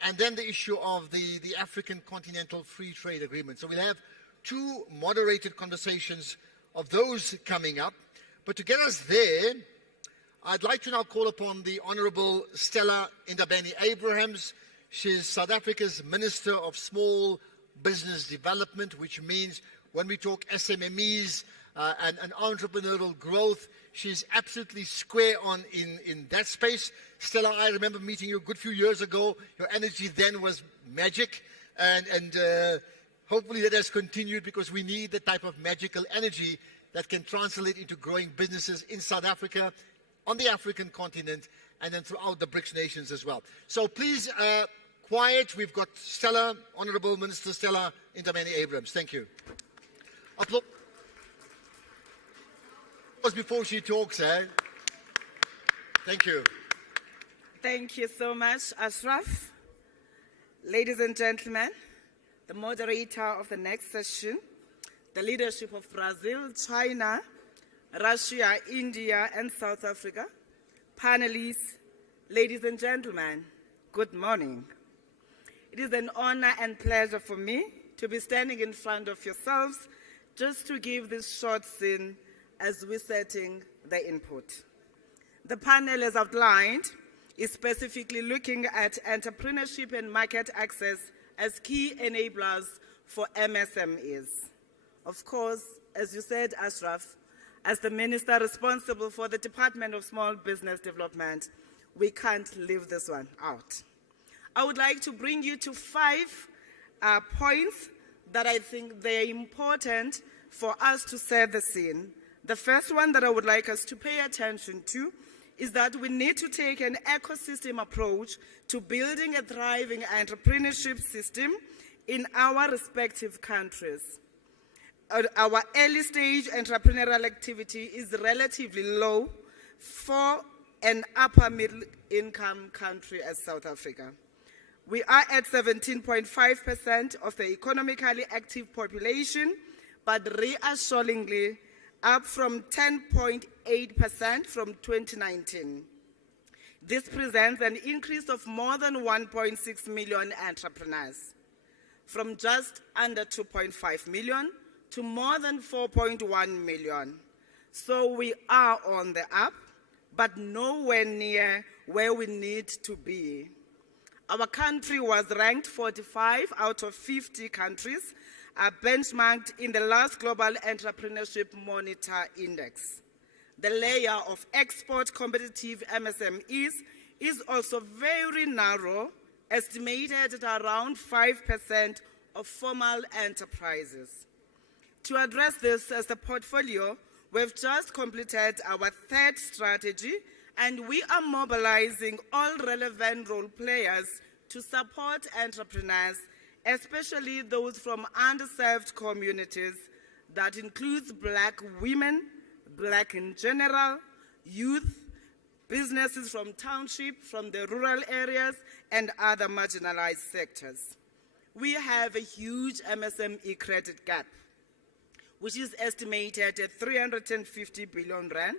and then the issue of the African Continental Free Trade Agreement. So we'll have 2 moderated conversations of those coming up. But to get us there, I'd like to now call upon the Honorable Stella Ndabeni-Abrahams. She's South Africa's Minister of Small Business Development, which means when we talk SMMEs and entrepreneurial growth, she's absolutely square on in that space. Stella, I remember meeting you a good few years ago. Your energy then was magic, and hopefully that has continued, because we need the type of magical energy that can translate into growing businesses in South Africa, on the African continent, and then throughout the BRICS nations as well. So please, quiet. We've got Stella, Honorable Minister Stella Ndabeni-Abrahams. Thank you. Applause before she talks, eh? Thank you. Thank you so much, Ashraf. Ladies and gentlemen, the moderator of the next session, the leadership of Brazil, China, Russia, India, and South Africa, panelists, ladies and gentlemen, good morning. It is an honor and pleasure for me to be standing in front of yourselves just to give this short scene as we're setting the input. The panel, as outlined, is specifically looking at entrepreneurship and market access as key enablers for MSMEs. Of course, as you said, Ashraf, as the minister responsible for the Department of Small Business Development, we can't leave this one out. I would like to bring you to 5 points that I think they're important for us to set the scene. The first one that I would like us to pay attention to is that we need to take an ecosystem approach to building a thriving entrepreneurship system in our respective countries. Our early stage entrepreneurial activity is relatively low for an upper middle income country as South Africa. We are at 17.5% of the economically active population, but reassuringly up from 10.8% from 2019. This presents an increase of more than 1.6 million entrepreneurs, from just under 2.5 million to more than 4.1 million. So we are on the up, but nowhere near where we need to be. Our country was ranked 45 out of 50 countries benchmarked in the last Global Entrepreneurship Monitor Index. The layer of export competitive MSMEs is also very narrow, estimated at around 5% of formal enterprises. To address this as a portfolio, we've just completed our 3rd strategy, and we are mobilizing all relevant role players to support entrepreneurs, especially those from underserved communities. That includes Black women, Black in general, youth, businesses from township, from the rural areas, and other marginalized sectors. We have a huge MSME credit gap, which is estimated at 350 billion rand,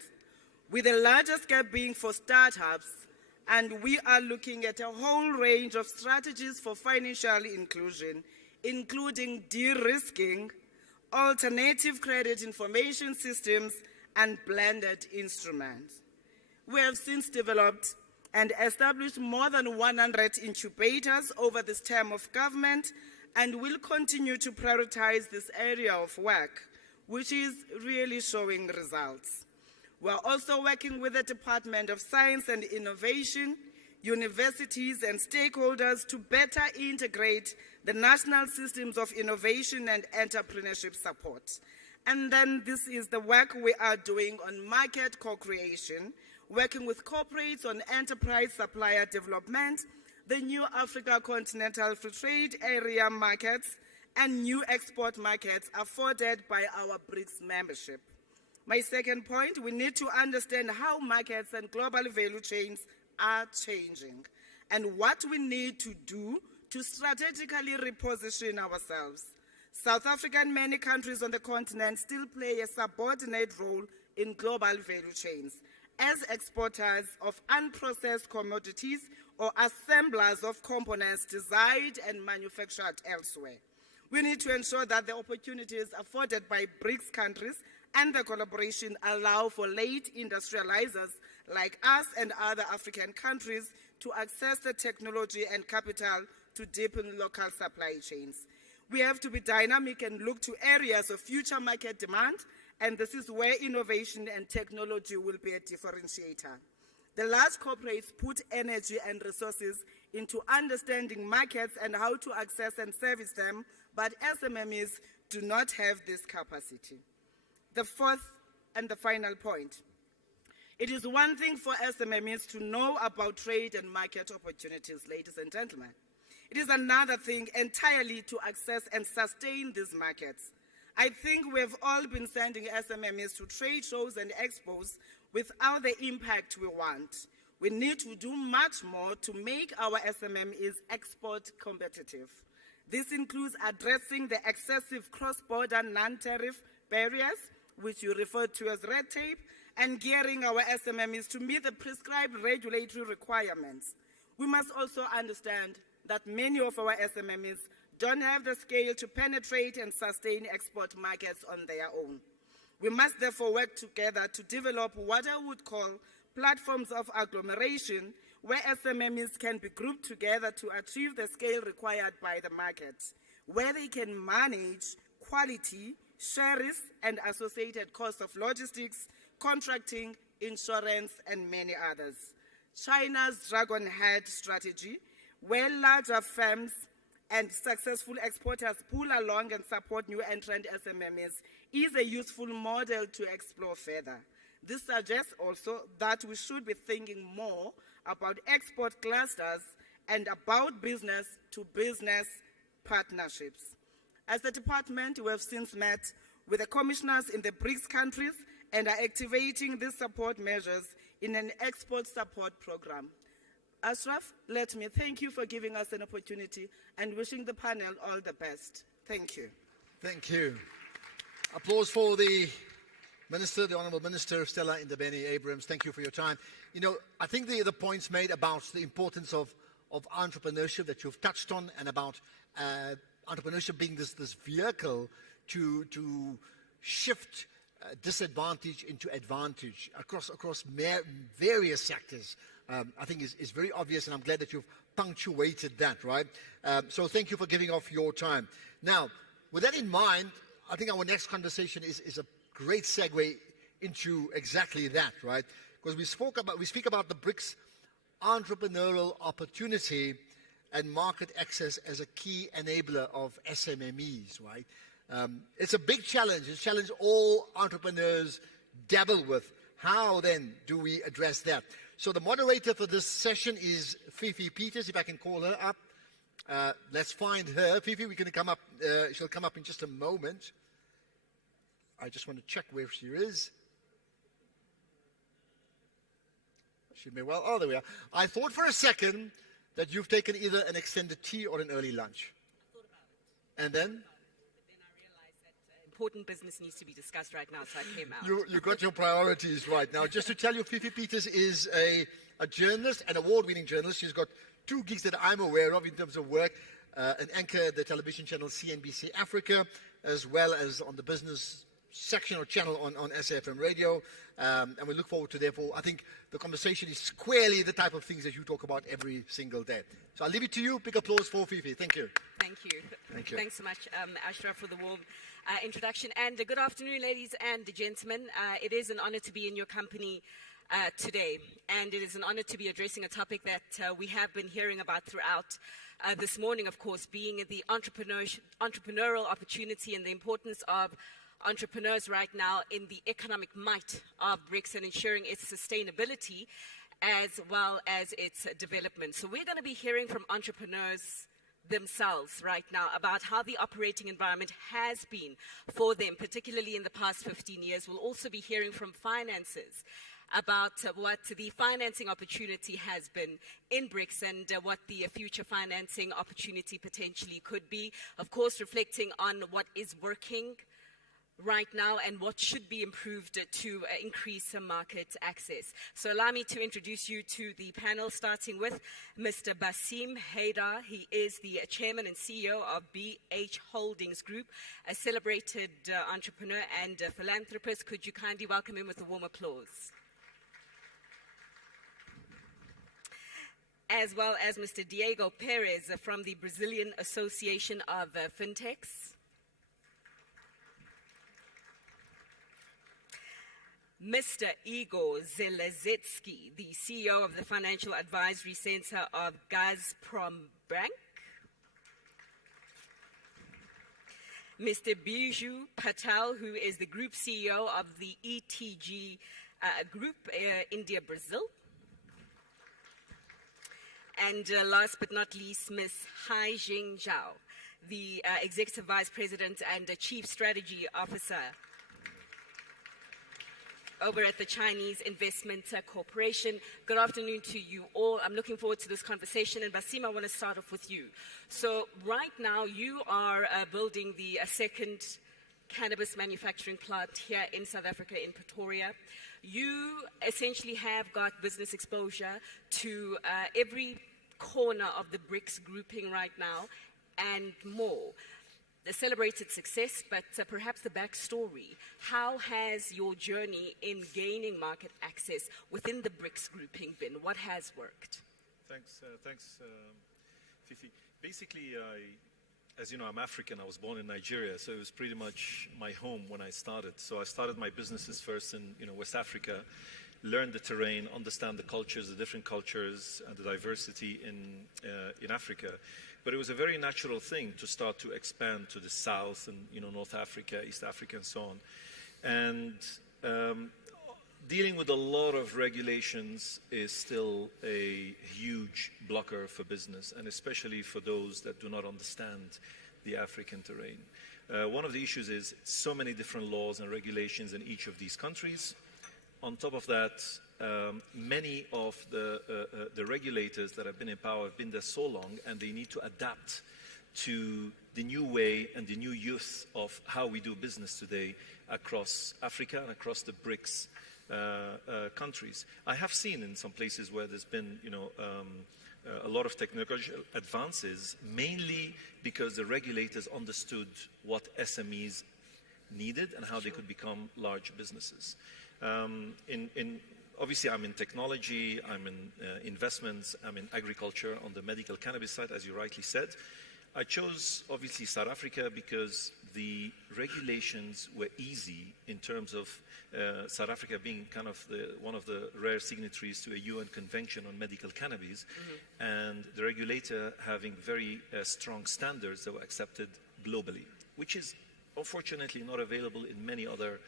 with the largest gap being for startups, and we are looking at a whole range of strategies for financial inclusion, including de-risking, alternative credit information systems, and blended instruments. We have since developed and established more than 100 incubators over this term of government, and will continue to prioritize this area of work, which is really showing results. We're also working with the Department of Science and Innovation, universities, and stakeholders to better integrate the national systems of innovation and entrepreneurship support. And then this is the work we are doing on market co-creation, working with corporates on enterprise supplier development, the new Africa Continental Free Trade Area markets, and new export markets afforded by our BRICS membership. My second point, we need to understand how markets and global value chains are changing and what we need to do to strategically reposition ourselves. South Africa and many countries on the continent still play a subordinate role in global value chains as exporters of unprocessed commodities or assemblers of components designed and manufactured elsewhere. We need to ensure that the opportunities afforded by BRICS countries and the collaboration allow for late industrializers like us and other African countries to access the technology and capital to deepen local supply chains. We have to be dynamic and look to areas of future market demand, and this is where innovation and technology will be a differentiator. The large corporates put energy and resources into understanding markets and how to access and service them, but SMMEs do not have this capacity. The fourth and the final point. It is one thing for SMMEs to know about trade and market opportunities, ladies and gentlemen. It is another thing entirely to access and sustain these markets. I think we've all been sending SMMEs to trade shows and expos without the impact we want. We need to do much more to make our SMMEs export competitive. This includes addressing the excessive cross-border non-tariff barriers, which you referred to as red tape, and gearing our SMMEs to meet the prescribed regulatory requirements. We must also understand that many of our SMMEs don't have the scale to penetrate and sustain export markets on their own. We must therefore work together to develop what I would call platforms of agglomeration, where SMMEs can be grouped together to achieve the scale required by the market, where they can manage quality, share risk, and associated costs of logistics, contracting, insurance, and many others. China's Dragon Head strategy, where larger firms and successful exporters pull along and support new entrant SMMEs, is a useful model to explore further. This suggests also that we should be thinking more about export clusters and about business-to-business partnerships. As the department, we have since met with the commissioners in the BRICS countries and are activating these support measures in an export support program. Ashraf, let me thank you for giving us an opportunity and wishing the panel all the best. Thank you. Thank you. Applause for the Minister, the Honourable Minister, Stella Ndabeni-Abrahams. Thank you for your time. You know, I think the points made about the importance of entrepreneurship that you've touched on, and about entrepreneurship being this vehicle to shift disadvantage into advantage across various sectors, I think is very obvious, and I'm glad that you've punctuated that, right? So thank you for giving off your time. Now, with that in mind, I think our next conversation is a great segue into exactly that, right? Because we speak about the BRICS entrepreneurial opportunity and market access as a key enabler of SMMEs, right? It's a big challenge. It's a challenge all entrepreneurs dabble with. How then do we address that? So the moderator for this session is Fifi Peters, if I can call her up. Let's find her. Fifi, we're going to come up. She'll come up in just a moment. I just want to check where she is. She may well. Oh, there we are. I thought for a second that you've taken either an extended tea or an early lunch. I thought about it. And then? Then I realized that important business needs to be discussed right now, so I came out. You got your priorities right. Now, just to tell you, Fifi Peters is a journalist, an award-winning journalist. She's got 2 gigs that I'm aware of in terms of work. An anchor at the television channel CNBC Africa, as well as on the business section or channel on SAFM radio, and we look forward to, therefore, I think the conversation is squarely the type of things that you talk about every single day. So I'll leave it to you. Big applause for Fifi. Thank you. Thank you. Thank you. Thanks so much, Ashraf, for the warm introduction. And good afternoon, ladies and gentlemen. It is an honor to be in your company today, and it is an honor to be addressing a topic that we have been hearing about throughout this morning, of course, being the entrepreneurial opportunity and the importance of entrepreneurs right now in the economic might of BRICS and ensuring its sustainability as well as its development. So we're going to be hearing from entrepreneurs themselves right now about how the operating environment has been for them, particularly in the past 15 years. We'll also be hearing from financiers about what the financing opportunity has been in BRICS and what the future financing opportunity potentially could be. Of course, reflecting on what is working right now and what should be improved to increase market access. So allow me to introduce you to the panel, starting with Mr. Basim Haidar. He is the chairman and CEO of BH Holdings Group, a celebrated entrepreneur and philanthropist. Could you kindly welcome him with a warm applause? As well as Mr. Diego Perez from the Brazilian Association of Fintechs. Mr. Igor Zelezetsky, the CEO of the Financial Advisory Center of Gazprom Bank. Mr. Biju Patel, who is the Group CEO of the ETG Group, India, Brazil. And last but not least, Ms. Haijing Zhao, the Executive Vice President and Chief Strategy Officer over at the Chinese Investment Corporation. Good afternoon to you all. I'm looking forward to this conversation. And Basim, I want to start off with you. So right now you are building the second cannabis manufacturing plant here in South Africa, in Pretoria. You essentially have got business exposure to every corner of the BRICS grouping right now and more. The celebrated success, but perhaps the backstory. How has your journey in gaining market access within the BRICS grouping been? What has worked? Thanks, Fifi. Basically, as you know, I'm African. I was born in Nigeria, so it was pretty much my home when I started. So I started my businesses first in West Africa, learn the terrain, understand the cultures, the different cultures, and the diversity in Africa. But it was a very natural thing to start to expand to the south and North Africa, East Africa, and so on. And dealing with a lot of regulations is still a huge blocker for business, and especially for those that do not understand the African terrain. One of the issues is so many different laws and regulations in each of these countries. On top of that, many of the regulators that have been in power have been there so long, and they need to adapt to the new way and the new youth of how we do business today across Africa and across the BRICS countries. I have seen in some places where there's been, a lot of technological advances, mainly because the regulators understood what SMEs needed and how they could become large businesses. Obviously, I'm in technology, I'm in investments, I'm in agriculture on the medical cannabis side, as you rightly said. I chose, obviously, South Africa because the regulations were easy in terms of South Africa being kind of one of the rare signatories to a UN convention on medical cannabis, and the regulator having very strong standards that were accepted globally, which is unfortunately not available in many other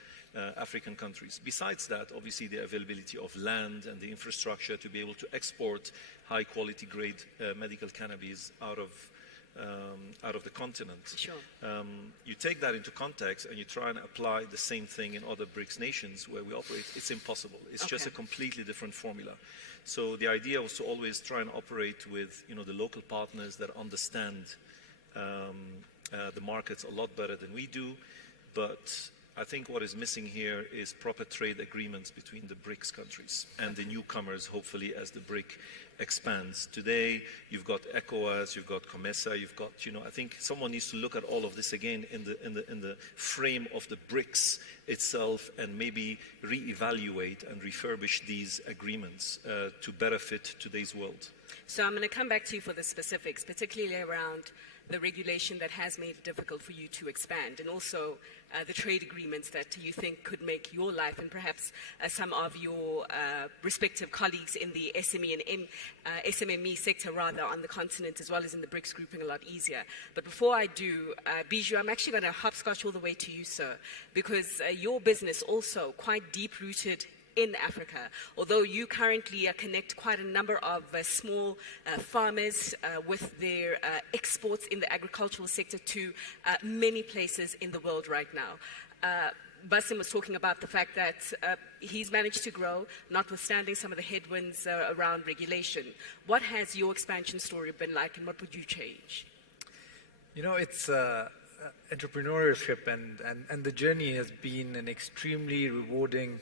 African countries. Besides that, obviously, the availability of land and the infrastructure to be able to export high-quality grade medical cannabis out of the continent. Sure. You take that into context and you try and apply the same thing in other BRICS nations where we operate. It's impossible. It's just a completely different formula. So the idea was to always try and operate with the local partners that understand the markets a lot better than we do. But I think what is missing here is proper trade agreements between the BRICS countries and the newcomers, hopefully, as the BRIC expands. Today, you've got ECOWAS, you've got COMESA, you've got, I think someone needs to look at all of this again in the frame of the BRICS itself and maybe reevaluate and refurbish these agreements to better fit today's world. So I'm going to come back to you for the specifics, particularly around the regulation that has made it difficult for you to expand, and also the trade agreements that you think could make your life and perhaps some of your respective colleagues in the SME and SMME sector rather on the continent as well as in the BRICS grouping a lot easier. But before I do, Bijou, I'm actually going to hopscotch all the way to you, sir, because your business also quite deep-rooted in Africa, although you currently connect quite a number of small farmers with their exports in the agricultural sector to many places in the world right now. Basim was talking about the fact that he's managed to grow, notwithstanding some of the headwinds around regulation. What has your expansion story been like, and what would you change? It's entrepreneurship, and the journey has been an extremely rewarding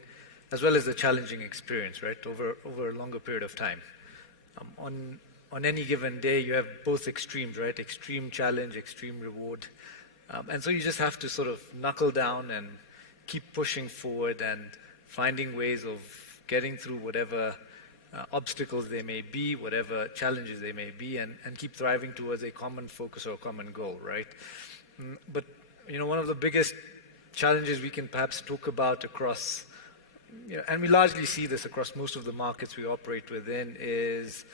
as well as a challenging experience, right, over a longer period of time. On any given day, you have both extremes, right, extreme challenge, extreme reward. And so you just have to sort of knuckle down and keep pushing forward and finding ways of getting through whatever obstacles they may be, whatever challenges they may be, and keep thriving towards a common focus or a common goal, right? But, one of the biggest challenges we can perhaps talk about across, and we largely see this across most of the markets we operate within, is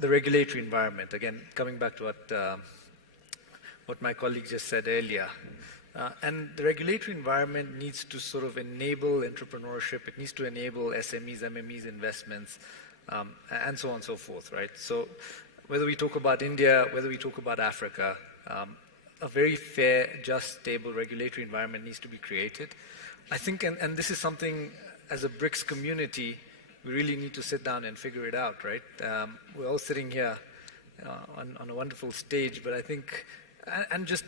the regulatory environment. Again, coming back to what my colleague just said earlier. And the regulatory environment needs to sort of enable entrepreneurship. It needs to enable SMEs, MMEs, investments, and so on and so forth, right? So whether we talk about India, whether we talk about Africa, a very fair, just, stable regulatory environment needs to be created. I think, and this is something as a BRICS community, we really need to sit down and figure it out, right? We're all sitting here on a wonderful stage, but I think, and just,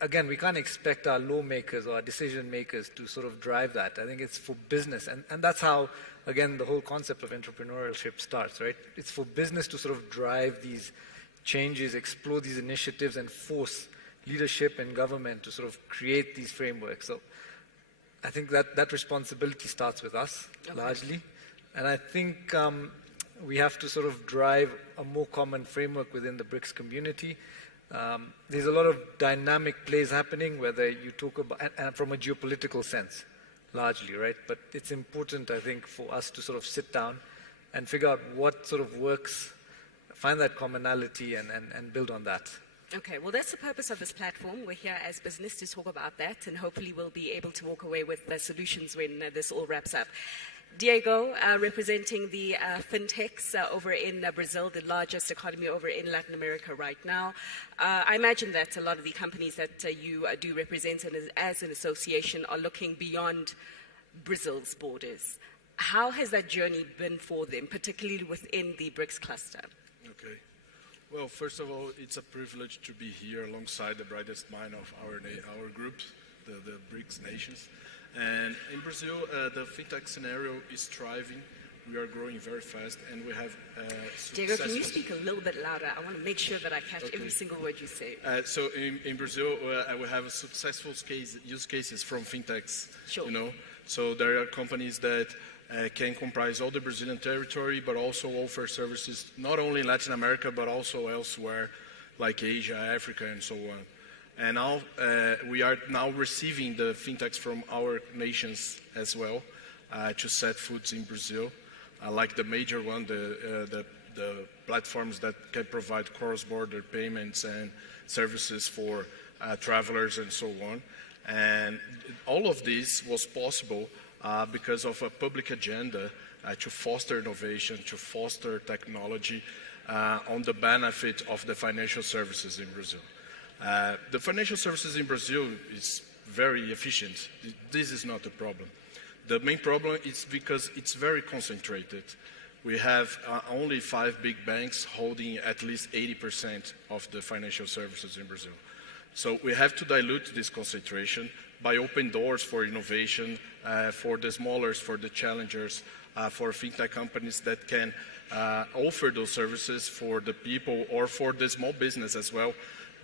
again, we can't expect our lawmakers or our decision makers to sort of drive that. I think it's for business, and that's how, again, the whole concept of entrepreneurship starts, right? It's for business to sort of drive these changes, explore these initiatives, and force leadership and government to sort of create these frameworks. So I think that responsibility starts with us, largely. And I think we have to sort of drive a more common framework within the BRICS community. There's a lot of dynamic plays happening, whether you talk about, and from a geopolitical sense, largely, right? But it's important, I think, for us to sort of sit down and figure out what sort of works, find that commonality, and build on that. Okay, well, that's the purpose of this platform. We're here as business to talk about that, and hopefully we'll be able to walk away with the solutions when this all wraps up. Diego, representing the fintechs over in Brazil, the largest economy over in Latin America right now. I imagine that a lot of the companies that you do represent as an association are looking beyond Brazil's borders. How has that journey been for them, particularly within the BRICS cluster? Okay. Well, first of all, it's a privilege to be here alongside the brightest mind of our groups, the BRICS nations. And in Brazil, the fintech scenario is thriving. We are growing very fast, and we have Diego, can you speak a little bit louder? I want to make sure that I catch every single word you say. So in Brazil, we have successful use cases from fintechs. Sure. You know, so there are companies that can comprise all the Brazilian territory, but also offer services not only in Latin America, but also elsewhere, like Asia, Africa, and so on. And now we are now receiving the fintechs from our nations as well to set foot in Brazil, like the major one, the platforms that can provide cross-border payments and services for travelers and so on. And all of this was possible because of a public agenda to foster innovation, to foster technology on the benefit of the financial services in Brazil. The financial services in Brazil is very efficient. This is not a problem. The main problem is because it's very concentrated. We have only 5 big banks holding at least 80% of the financial services in Brazil. So we have to dilute this concentration by opening doors for innovation, for the smallers, for the challengers, for fintech companies that can offer those services for the people or for the small business as well,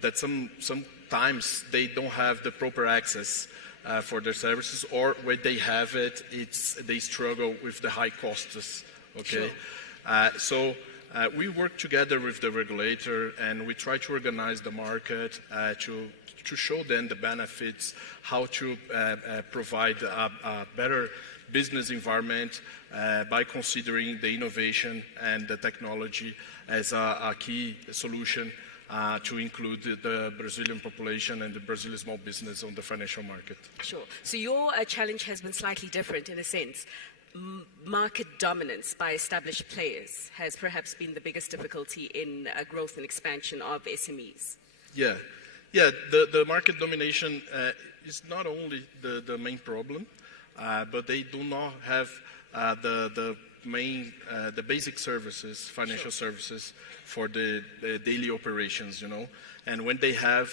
that sometimes they don't have the proper access for their services, or when they have it, they struggle with the high costs, okay? Sure. We work together with the regulator, and we try to organize the market to show them the benefits, how to provide a better business environment by considering the innovation and the technology as a key solution to include the Brazilian population and the Brazilian small business on the financial market. Sure. So your challenge has been slightly different in a sense. Market dominance by established players has perhaps been the biggest difficulty in growth and expansion of SMEs. Yeah. The market domination is not only the main problem, but they do not have the basic services, financial services for the daily operations, you know. And when they have,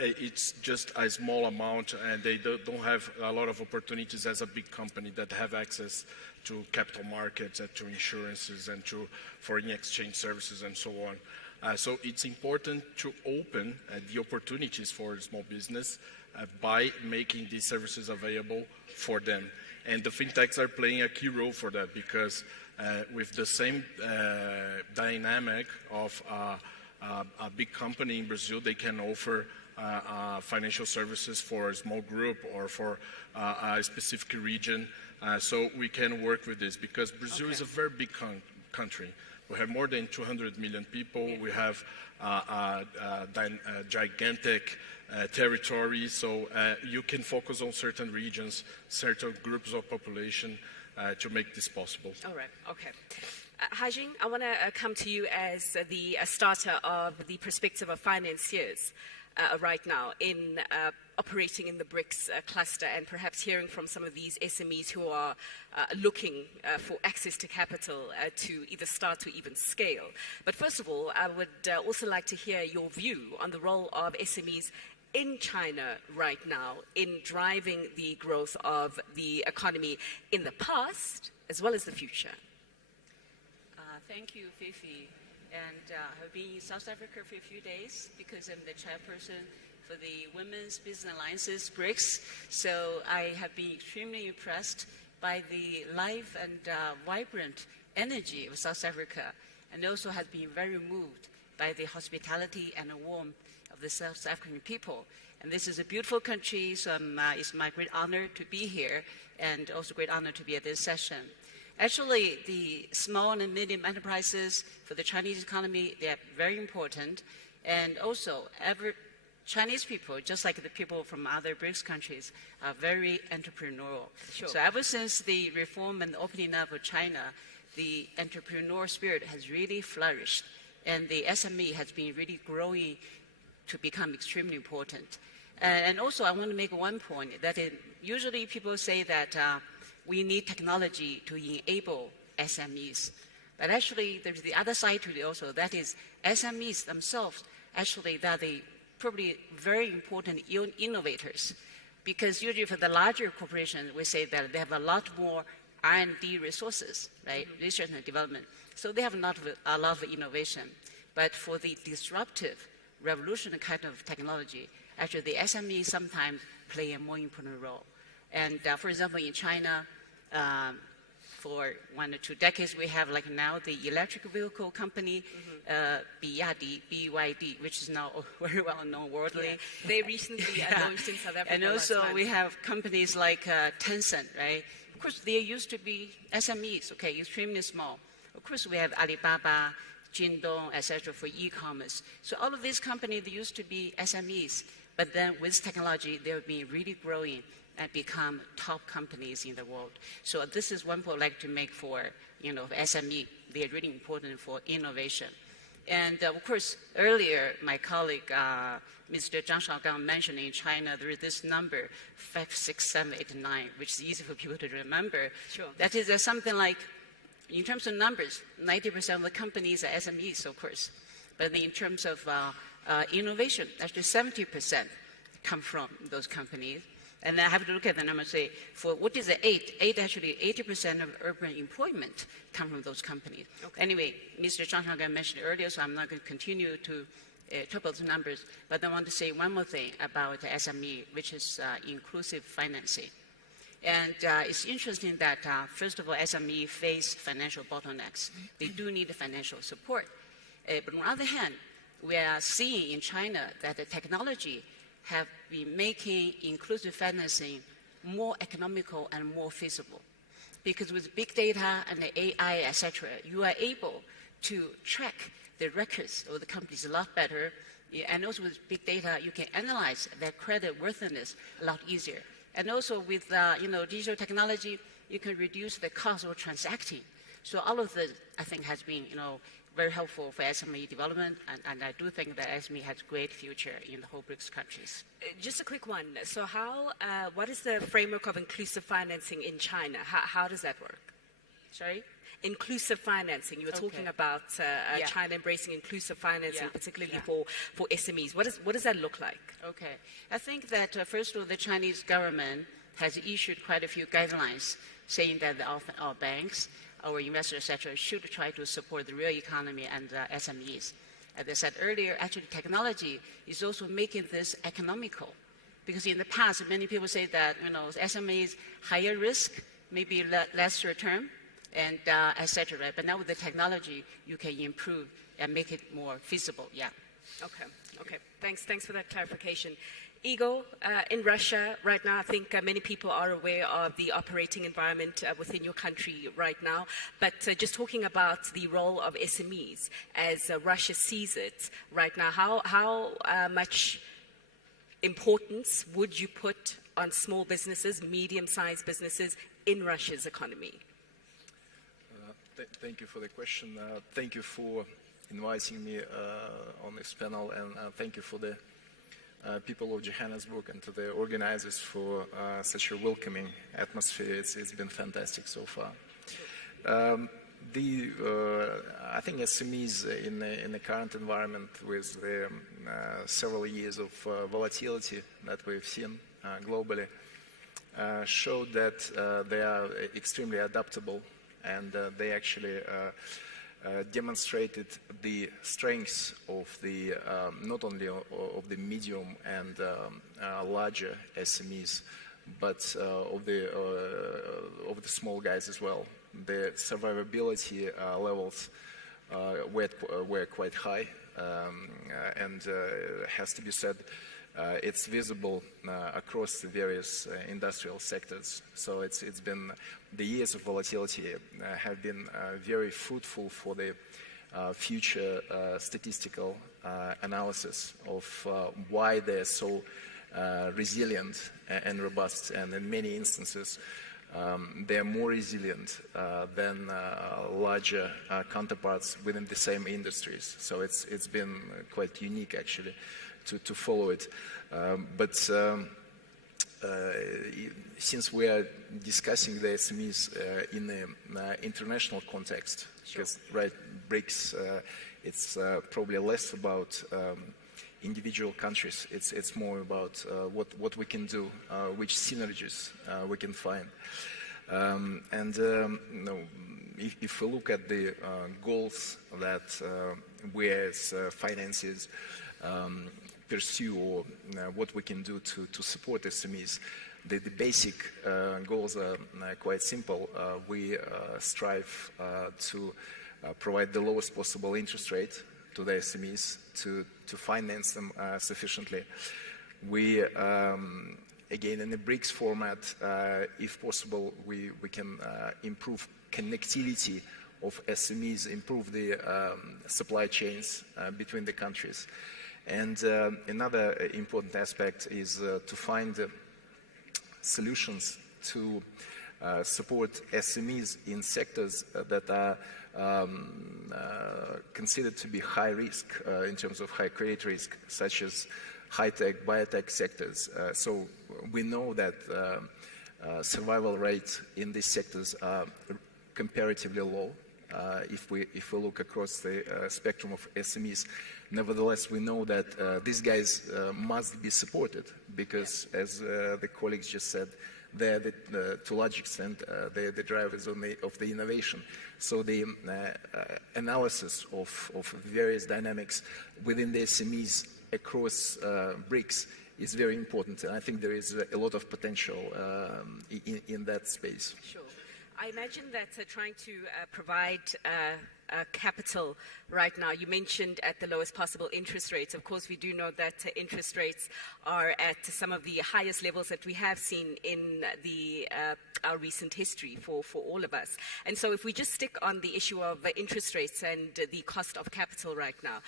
it's just a small amount, and they don't have a lot of opportunities as a big company that have access to capital markets, to insurances, and to foreign exchange services, and so on. So it's important to open the opportunities for small business by making these services available for them. And the fintechs are playing a key role for that, because with the same dynamic of a big company in Brazil, they can offer financial services for a small group or for a specific region. So we can work with this, because Brazil is a very big country. We have more than 200 million people. Yeah. We have a gigantic territory, so you can focus on certain regions, certain groups of population to make this possible. All right, okay. Hajing, I want to come to you as the starter of the perspective of financiers. right now in operating in the BRICS cluster, and perhaps hearing from some of these SMEs who are looking for access to capital to either start or even scale. But first of all, I would also like to hear your view on the role of SMEs in China right now in driving the growth of the economy in the past as well as the future. Thank you, Fifi. And I've been in South Africa for a few days because I'm the chairperson for the Women's Business Alliances BRICS. So I have been extremely impressed by the live and vibrant energy of South Africa, and also has been very moved by the hospitality and the warmth of the South African people. And this is a beautiful country, so it's my great honor to be here, and also great honor to be at this session. Actually, the small and medium enterprises for the Chinese economy, they are very important. And also, Chinese people, just like the people from other BRICS countries, are very entrepreneurial. Sure. So ever since the reform and the opening up of China, the entrepreneur spirit has really flourished. And the SME has been really growing to become extremely important. And also, I want to make one point, that usually people say that we need technology to enable SMEs. But actually, there's the other side to it also, that is SMEs themselves, actually, they're the probably very important innovators. Because usually for the larger corporations, we say that they have a lot more R&D resources, right? Research and development. So they have a lot of innovation. But for the disruptive, revolutionary kind of technology, actually the SMEs sometimes play a more important role. And for example, in China, for 1 or 2 decades, we have like now the electric vehicle company, BYD, which is now very well known worldly. Yeah. They recently launched in South Africa. And also we have companies like Tencent, right? Of course, they used to be SMEs, okay, extremely small. Of course, we have Alibaba, Jingdong, etc. for e-commerce. So all of these companies, they used to be SMEs, but then with technology, they've been really growing and become top companies in the world. So this is one point I'd like to make for, SME. They're really important for innovation. And of course, earlier, my colleague, Mr. Zhang Shaogang mentioned in China, there is this number, 5, 6, 7, 8, 9, which is easy for people to remember. Sure. That is something like, in terms of numbers, 90% of the companies are SMEs, of course. But in terms of innovation, actually 70% come from those companies. And I have to look at the number and say, for what is the 8 actually 80% of urban employment come from those companies. Okay. Anyway, Mr. Zhang Shaogang mentioned earlier, so I'm not going to continue to talk about the numbers, but I want to say one more thing about SME, which is inclusive financing. And it's interesting that, first of all, SME face financial bottlenecks. They do need financial support. But on the other hand, we are seeing in China that the technology have been making inclusive financing more economical and more feasible. Because with big data and the AI, etc., you are able to track the records of the companies a lot better. And also with big data, you can analyze their credit worthiness a lot easier. And also with digital technology, you can reduce the cost of transacting. So all of this, I think, has been very helpful for SME development, and I do think that SME has a great future in the whole BRICS countries. Just a quick one. So what is the framework of inclusive financing in China? How does that work? Sorry? Inclusive financing. You were talking about China embracing inclusive financing, particularly for SMEs. What does that look like? Okay. I think that, first of all, the Chinese government has issued quite a few guidelines saying that our banks, our investors, etc., should try to support the real economy and SMEs. As I said earlier, actually technology is also making this economical. Because in the past, many people say that SMEs higher risk, maybe less return, and etc. But now with the technology, you can improve and make it more feasible. Yeah. Okay. Thanks for that clarification. Igor, in Russia right now, I think many people are aware of the operating environment within your country right now. But just talking about the role of SMEs as Russia sees it right now, how much importance would you put on small businesses, medium-sized businesses in Russia's economy? Thank you for the question. Thank you for inviting me on this panel, and thank you for the people of Johannesburg and to the organizers for such a welcoming atmosphere. It's been fantastic so far. I think SMEs in the current environment with the several years of volatility that we've seen globally showed that they are extremely adaptable, and they actually demonstrated the strengths of the not only of the medium and larger SMEs, but of the small guys as well. The survivability levels were quite high, and has to be said, it's visible across the various industrial sectors. So it's been, the years of volatility have been very fruitful for the future statistical analysis of why they're so resilient and robust, and in many instances they're more resilient than larger counterparts within the same industries. So it's been quite unique actually to follow it. But since we are discussing the SMEs in the international context, because right, BRICS, it's probably less about individual countries. It's more about what we can do, which synergies we can find. If we look at the goals that we as finances pursue, or what we can do to support SMEs, the basic goals are quite simple. We strive to provide the lowest possible interest rate to the SMEs to finance them sufficiently. We, again, in the BRICS format, if possible, we can improve connectivity of SMEs, improve the supply chains between the countries. And another important aspect is to find solutions to support SMEs in sectors that are considered to be high risk in terms of high credit risk, such as high-tech, biotech sectors. So we know that survival rates in these sectors are comparatively low if we look across the spectrum of SMEs. Nevertheless, we know that these guys must be supported because, as the colleagues just said, they're to a large extent they're the drivers of the innovation. So the analysis of various dynamics within the SMEs across BRICS is very important, and I think there is a lot of potential in that space. Sure. I imagine that trying to provide capital right now, you mentioned at the lowest possible interest rates. Of course, we do know that interest rates are at some of the highest levels that we have seen in our recent history for all of us. And so if we just stick on the issue of interest rates and the cost of capital right now,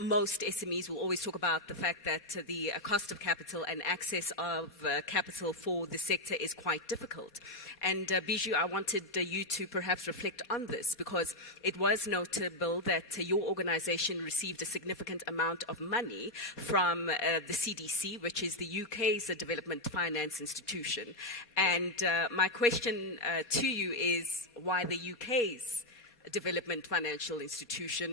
most SMEs will always talk about the fact that the cost of capital and access of capital for the sector is quite difficult. And Bijou, I wanted you to perhaps reflect on this, because it was notable that your organization received a significant amount of money from the CDC, which is the UK's development finance institution. And my question to you is, why the UK's development financial institution?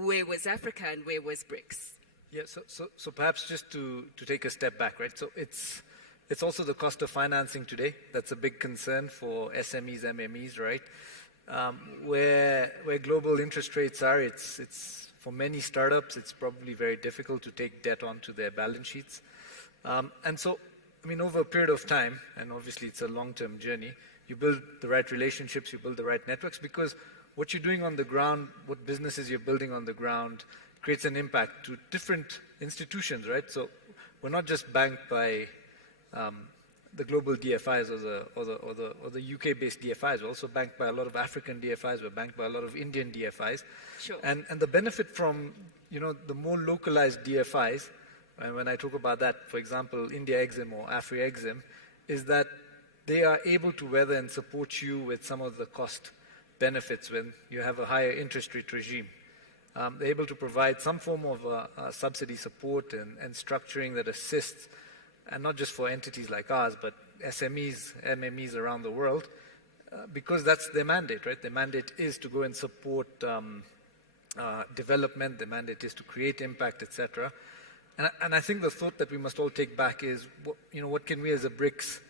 Where was Africa and where was BRICS? Yeah, so perhaps just to take a step back, right? So it's also the cost of financing today that's a big concern for SMEs, MMEs, right? Where global interest rates are, it's for many startups, it's probably very difficult to take debt onto their balance sheets. And so, I mean, over a period of time, and obviously it's a long-term journey, you build the right relationships, you build the right networks, because what you're doing on the ground, what businesses you're building on the ground, creates an impact to different institutions, right? So we're not just banked by the global DFIs or the UK-based DFIs. We're also banked by a lot of African DFIs. We're banked by a lot of Indian DFIs. Sure. And the benefit from, the more localized DFIs, and when I talk about that, for example, India Exim or Afri Exim, is that they are able to weather and support you with some of the cost benefits when you have a higher interest rate regime. they're able to provide some form of subsidy support and structuring that assists, and not just for entities like ours, but SMEs, MMEs around the world, because that's their mandate, right? Their mandate is to go and support development, their mandate is to create impact, etc. And I think the thought that we must all take back is, what can we as a BRICS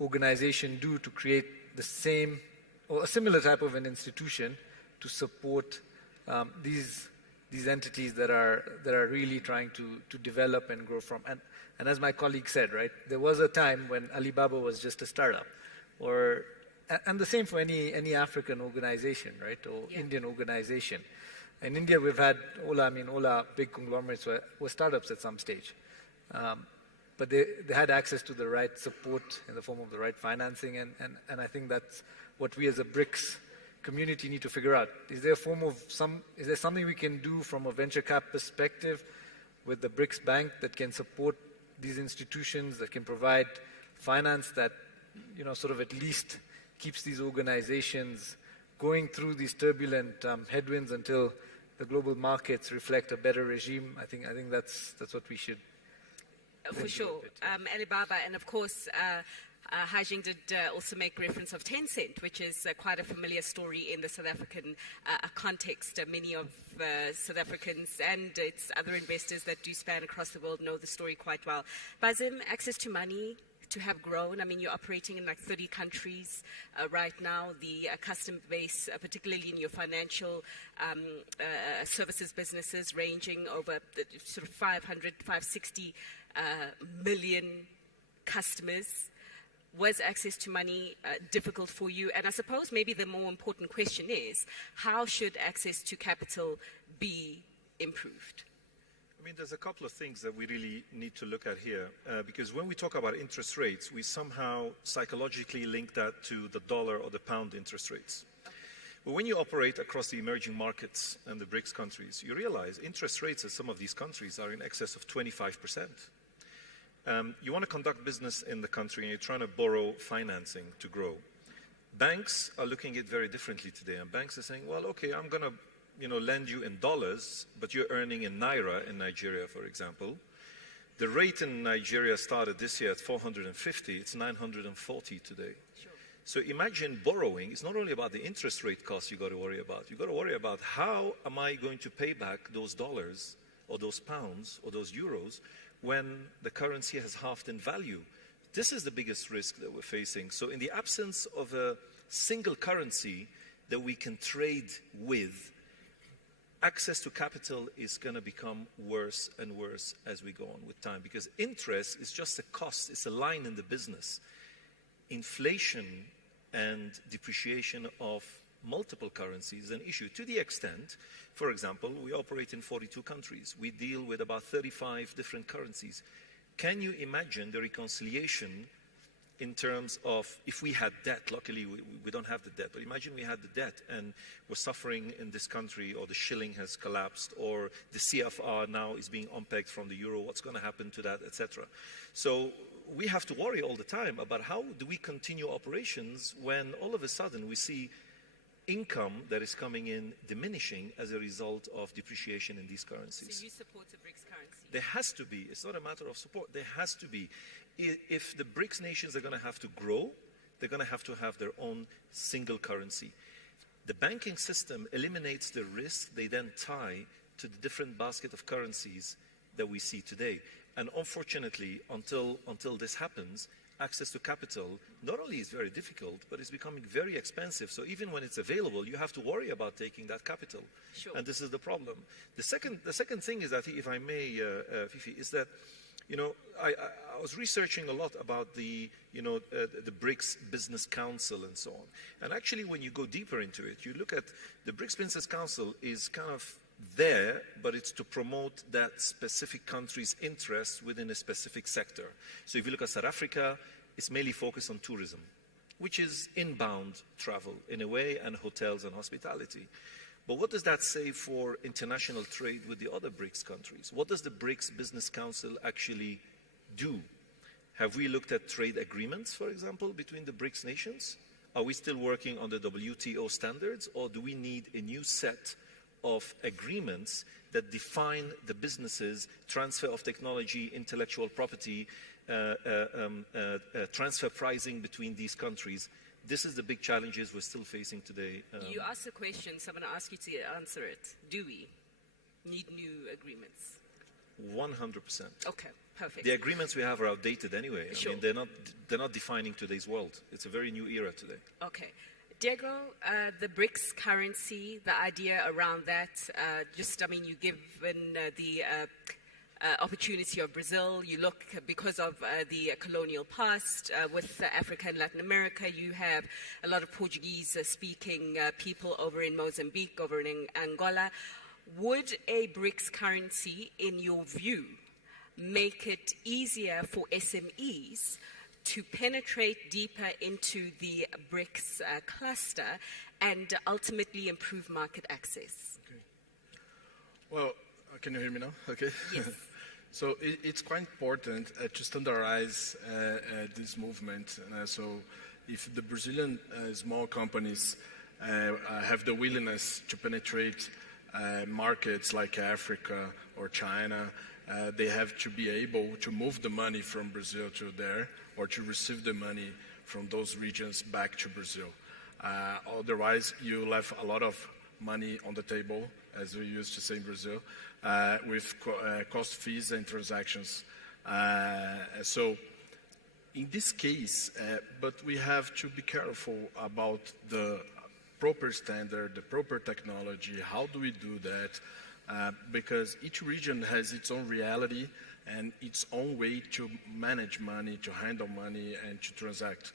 organization do to create the same or a similar type of an institution to support these entities that are really trying to develop and grow from. And as my colleague said, right, there was a time when Alibaba was just a startup, and the same for any African organization, right, or Indian organization. In India, we've had Ola, big conglomerates were startups at some stage. But they had access to the right support in the form of the right financing, and I think that's what we as a BRICS community need to figure out. Is there something we can do from a venture cap perspective with the BRICS Bank that can support these institutions, that can provide finance that, sort of at least keeps these organizations going through these turbulent headwinds until the global markets reflect a better regime? I think that's what we should. For sure. Alibaba, and of course, Haijing did also make reference of Tencent, which is quite a familiar story in the South African context. Many of South Africans and its other investors that do span across the world know the story quite well. Basim, access to money to have grown. I mean, you're operating in like 30 countries right now. The customer base, particularly in your financial services businesses, ranging over sort of 560 million customers. Was access to money difficult for you? And I suppose maybe the more important question is, how should access to capital be improved? I mean, there's a couple of things that we really need to look at here, because when we talk about interest rates, we somehow psychologically link that to the dollar or the pound interest rates. But when you operate across the emerging markets and the BRICS countries, you realize interest rates in some of these countries are in excess of 25%. You want to conduct business in the country and you're trying to borrow financing to grow. Banks are looking at it very differently today, and banks are saying, well, okay, I'm going to lend you in dollars, but you're earning in Naira in Nigeria, for example. The rate in Nigeria started this year at 450, it's 940 today. Sure. So imagine borrowing. It's not only about the interest rate cost you got to worry about. You got to worry about how am I going to pay back those dollars or those pounds or those euros when the currency has halved in value. This is the biggest risk that we're facing. So in the absence of a single currency that we can trade with, access to capital is going to become worse and worse as we go on with time, because interest is just a cost, it's a line in the business. Inflation and depreciation of multiple currencies is an issue, to the extent, for example, we operate in 42 countries. We deal with about 35 different currencies. Can you imagine the reconciliation in terms of if we had debt? Luckily, we don't have the debt, but imagine we had the debt and we're suffering in this country, or the shilling has collapsed, or the CFR now is being unpegged from the euro. What's going to happen to that, etc.? So we have to worry all the time about how do we continue operations when all of a sudden we see income that is coming in diminishing as a result of depreciation in these currencies. So you support the BRICS currency? There has to be. It's not a matter of support. There has to be. If the BRICS nations are going to have to grow, they're going to have their own single currency. The banking system eliminates the risk they then tie to the different basket of currencies that we see today. And unfortunately, until this happens, access to capital not only is very difficult, but it's becoming very expensive. So even when it's available, you have to worry about taking that capital. Sure. And this is the problem. The second thing is that, if I may, Fifi, is that, I was researching a lot about the BRICS Business Council and so on. And actually, when you go deeper into it, you look at the BRICS Business Council is kind of there, but it's to promote that specific country's interests within a specific sector. So if you look at South Africa, it's mainly focused on tourism, which is inbound travel in a way, and hotels and hospitality. But what does that say for international trade with the other BRICS countries? What does the BRICS Business Council actually do? Have we looked at trade agreements, for example, between the BRICS nations? Are we still working on the WTO standards, or do we need a new set of agreements that define the businesses, transfer of technology, intellectual property, transfer pricing between these countries. This is the big challenges we're still facing today. You asked a question, so I'm going to ask you to answer it. Do we need new agreements? 100%. Okay, perfect. The agreements we have are outdated anyway. Sure. I mean, they're not defining today's world. It's a very new era today. Okay. Diego, the BRICS currency, the idea around that, you've given the opportunity of Brazil. You look, because of the colonial past with Africa and Latin America, you have a lot of Portuguese-speaking people over in Mozambique, over in Angola. Would a BRICS currency, in your view, make it easier for SMEs to penetrate deeper into the BRICS cluster and ultimately improve market access? Okay. Well, can you hear me now? Okay. Yes. So it's quite important to standardize this movement. So if the Brazilian small companies have the willingness to penetrate markets like Africa or China, they have to be able to move the money from Brazil to there, or to receive the money from those regions back to Brazil. Otherwise, you left a lot of money on the table, as we used to say in Brazil, with cost fees and transactions. So in this case, but we have to be careful about the proper standard, the proper technology. How do we do that? Because each region has its own reality and its own way to manage money, to handle money, and to transact.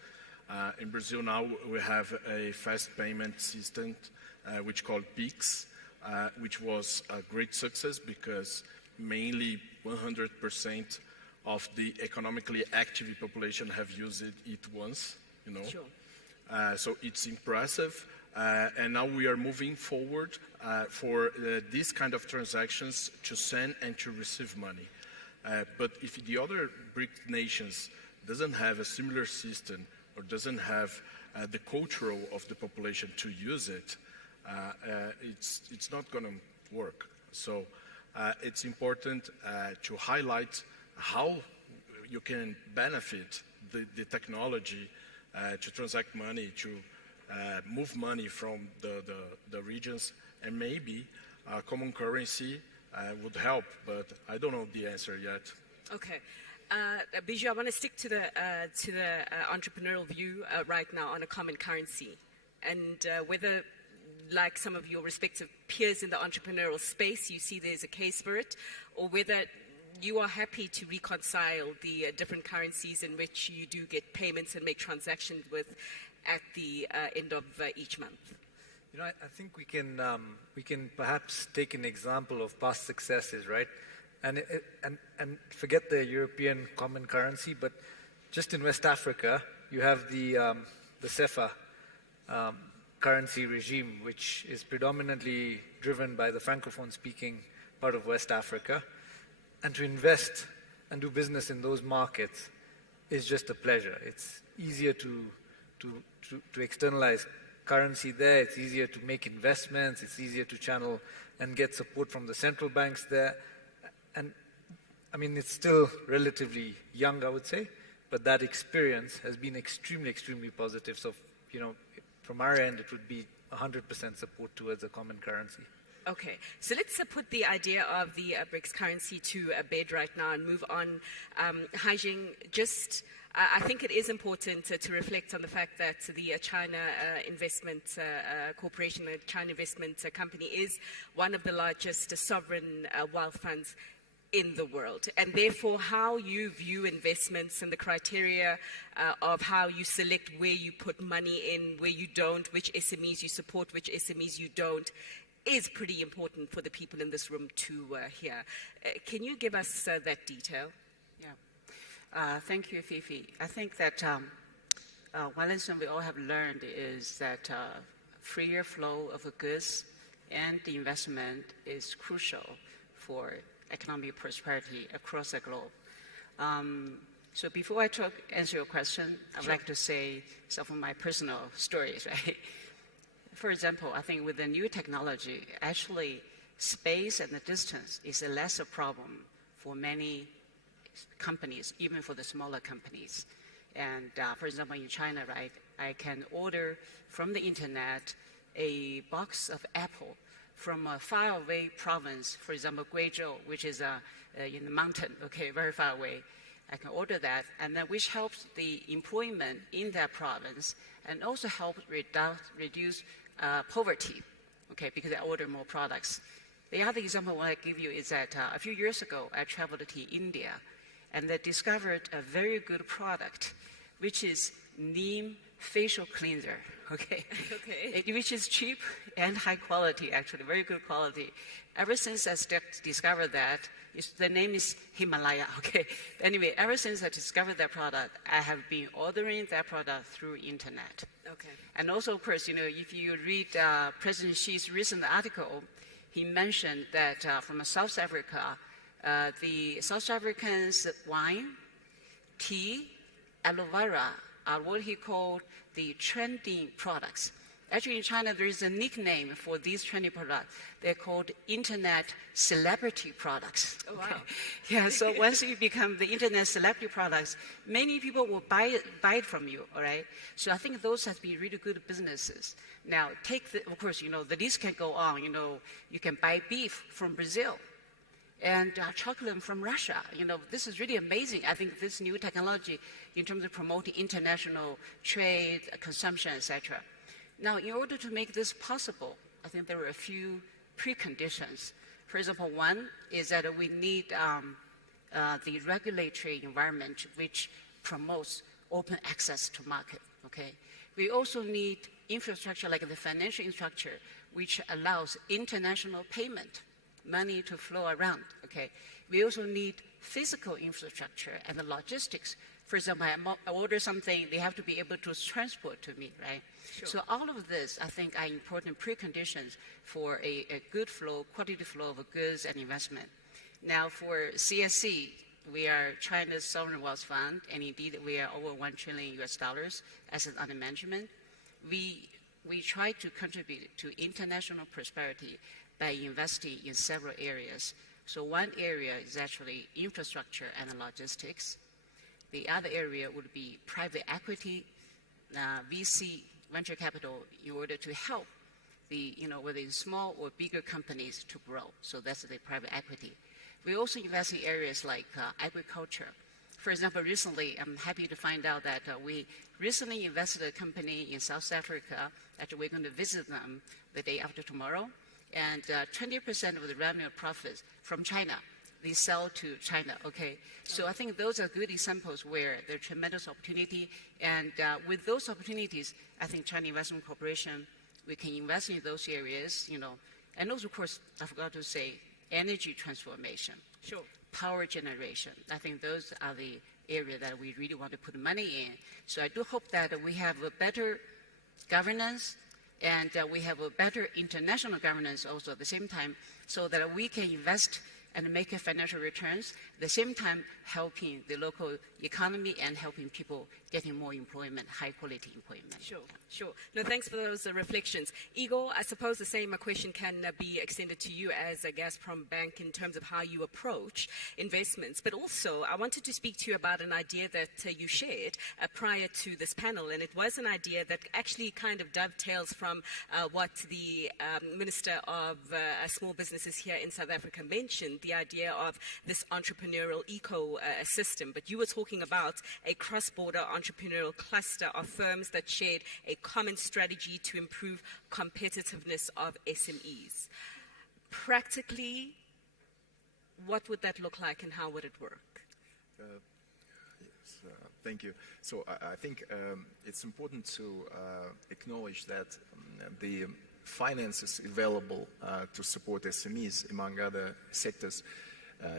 In Brazil now, we have a fast payment system, which called PIX, which was a great success because mainly 100% of the economically active population have used it once, you know. Sure. So it's impressive. And now we are moving forward for these kind of transactions to send and to receive money. But if the other BRIC nations doesn't have a similar system or doesn't have the culture of the population to use it, it's not going to work. So it's important to highlight how you can benefit the technology to transact money, to move money from the regions, and maybe a common currency would help, but I don't know the answer yet. Okay. Bijou, I want to stick to the entrepreneurial view right now on a common currency, and whether, like some of your respective peers in the entrepreneurial space, you see there's a case for it, or whether you are happy to reconcile the different currencies in which you do get payments and make transactions with at the end of each month. You know, I think we can perhaps take an example of past successes, right? And forget the European common currency, but just in West Africa, you have the CFA currency regime, which is predominantly driven by the Francophone-speaking part of West Africa. And to invest and do business in those markets is just a pleasure. It's easier to externalize currency there. It's easier to make investments. It's easier to channel and get support from the central banks there. And I mean, it's still relatively young, I would say, but that experience has been extremely, extremely positive. So, you know, from our end, it would be 100% support towards a common currency. Okay, so let's put the idea of the BRICS currency to bed right now and move on. Haijing, just I think it is important to reflect on the fact that the China Investment Corporation, the China Investment Company, is one of the largest sovereign wealth funds in the world, and therefore how you view investments and the criteria of how you select where you put money in, where you don't, which SMEs you support, which SMEs you don't, is pretty important for the people in this room to hear. Can you give us that detail? Yeah. Thank you, Fifi. I think that one lesson we all have learned is that freer flow of goods and the investment is crucial for economic prosperity across the globe. So before I answer your question, I'd like to say some of my personal stories, right? for example, I think with the new technology, actually space and the distance is a lesser problem for many companies, even for the smaller companies. And for example, in China, right, I can order from the internet a box of apple from a faraway province, for example, Guizhou, which is in the mountain, okay, very far away. I can order that, and then which helps the employment in that province, and also helps reduce poverty, okay, because I order more products. The other example I want to give you is that a few years ago, I traveled to India, and they discovered a very good product, which is neem facial cleanser, okay? Which is cheap and high quality, actually, very good quality. Ever since I discovered that, the name is Himalaya, okay? Anyway, ever since I discovered that product, I have been ordering that product through internet. Okay. And also, of course, if you read President Xi's recent article, he mentioned that from South Africa, the South Africans' wine, tea, aloe vera are what he called the trending products. Actually, in China, there is a nickname for these trending products. They're called internet celebrity products. Oh, wow. Okay. Yeah, so once you become the internet celebrity products, many people will buy it from you, all right? So I think those have been really good businesses. Now, of course, the list can go on. You can buy beef from Brazil and chocolate from Russia. This is really amazing. I think this new technology in terms of promoting international trade, consumption, etc. Now, in order to make this possible, I think there are a few preconditions. For example, one is that we need the regulatory environment which promotes open access to market, okay? We also need infrastructure like the financial infrastructure which allows international payment, money to flow around, okay? We also need physical infrastructure and the logistics. For example, I order something, they have to be able to transport to me, right? Sure. So all of this, I think, are important preconditions for a good flow, quality flow of goods and investment. Now, for CSC, we are China's sovereign wealth fund, and indeed, we are over $1 trillion assets under management. We try to contribute to international prosperity by investing in several areas. So one area is actually infrastructure and logistics. The other area would be private equity, VC, venture capital, in order to help whether it's small or bigger companies to grow. So that's the private equity. We also invest in areas like agriculture. For example, recently, I'm happy to find out that we recently invested a company in South Africa. Actually, we're going to visit them the day after tomorrow. And 20% of the revenue profits from China, they sell to China, okay? So I think those are good examples where there's tremendous opportunity. And with those opportunities, I think China Investment Corporation, we can invest in those areas, And also, of course, I forgot to say, energy transformation. Sure. Power generation. I think those are the areas that we really want to put money in. So I do hope that we have a better governance and we have a better international governance also at the same time, so that we can invest and make financial returns, at the same time helping the local economy and helping people getting more employment, high quality employment. Sure. No, thanks for those reflections. Igor, I suppose the same question can be extended to you as a Gazprom Bank in terms of how you approach investments. But also, I wanted to speak to you about an idea that you shared prior to this panel, and it was an idea that actually kind of dovetails from what the Minister of Small Businesses here in South Africa mentioned, the idea of this entrepreneurial ecosystem. But you were talking about a cross-border entrepreneurial cluster of firms that shared a common strategy to improve competitiveness of SMEs. Practically, what would that look like and how would it work? Thank you. So I think it's important to acknowledge that the finances available to support SMEs, among other sectors,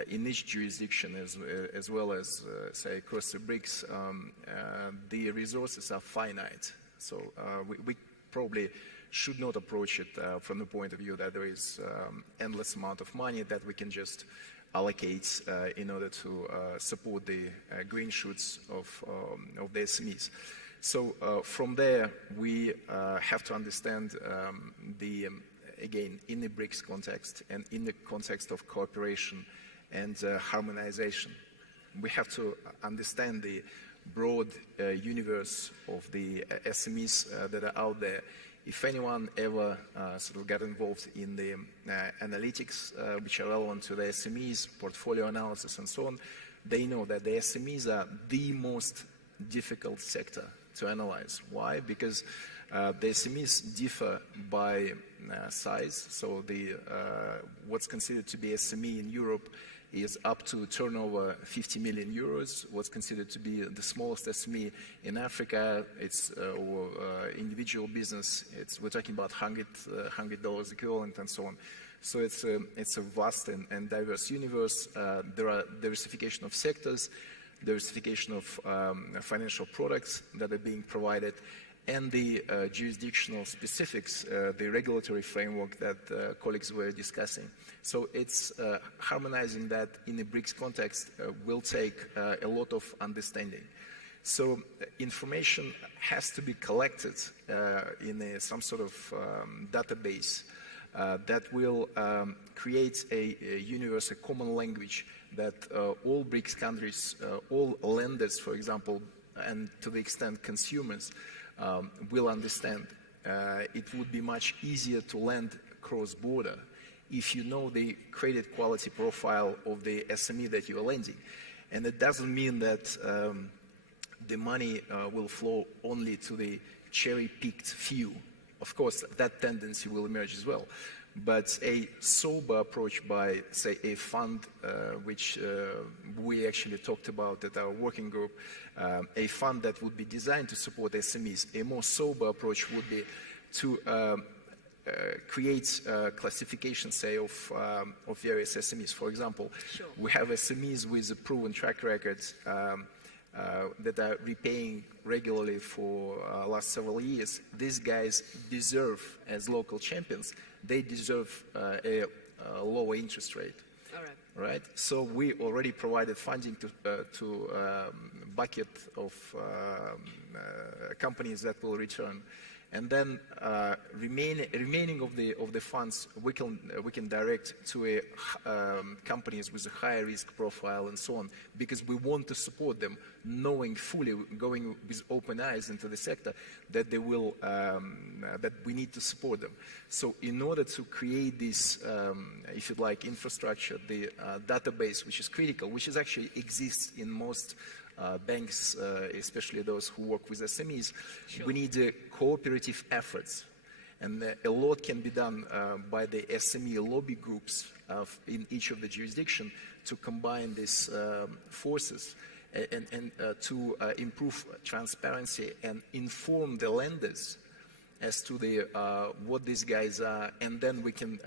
in each jurisdiction, as well as, say, across the BRICS, the resources are finite. So we probably should not approach it from the point of view that there is endless amount of money that we can just allocate in order to support the green shoots of the SMEs. So from there, we have to understand again, in the BRICS context and in the context of cooperation and harmonization, we have to understand the broad universe of the SMEs that are out there. If anyone ever sort of got involved in the analytics which are relevant to the SMEs, portfolio analysis and so on, they know that the SMEs are the most difficult sector to analyze. Why? Because the SMEs differ by size. So what's considered to be SME in Europe is up to turnover 50 million euros. What's considered to be the smallest SME in Africa, it's or individual business, we're talking about $100 equivalent and so on. So it's a vast and diverse universe. There are diversification of sectors, diversification of financial products that are being provided, and the jurisdictional specifics, the regulatory framework that colleagues were discussing. So it's harmonizing that in the BRICS context will take a lot of understanding. So information has to be collected in some sort of database that will create a universe, a common language that all BRICS countries, all lenders, for example, and to the extent consumers, will understand. It would be much easier to lend cross-border if you know the credit quality profile of the SME that you are lending. And it doesn't mean that the money will flow only to the cherry-picked few. Of course, that tendency will emerge as well. But a sober approach by, say, a fund, which we actually talked about at our working group, a fund that would be designed to support SMEs. A more sober approach would be to create classification, say, of various SMEs. For example, we have SMEs with a proven track record that are repaying regularly for last several years. These guys deserve, as local champions, they deserve a lower interest rate. All right. Right? So we already provided funding to bucket of companies that will return. And then remaining of the funds we can direct to companies with a higher risk profile and so on, because we want to support them, knowing fully, going with open eyes into the sector, that they will that we need to support them. So in order to create this, if you like, infrastructure, the database, which is critical, which is actually exists in most banks, especially those who work with SMEs, we need cooperative efforts. And a lot can be done by the SME lobby groups in each of the jurisdictions to combine these forces and to improve transparency and inform the lenders as to what these guys are, and then we can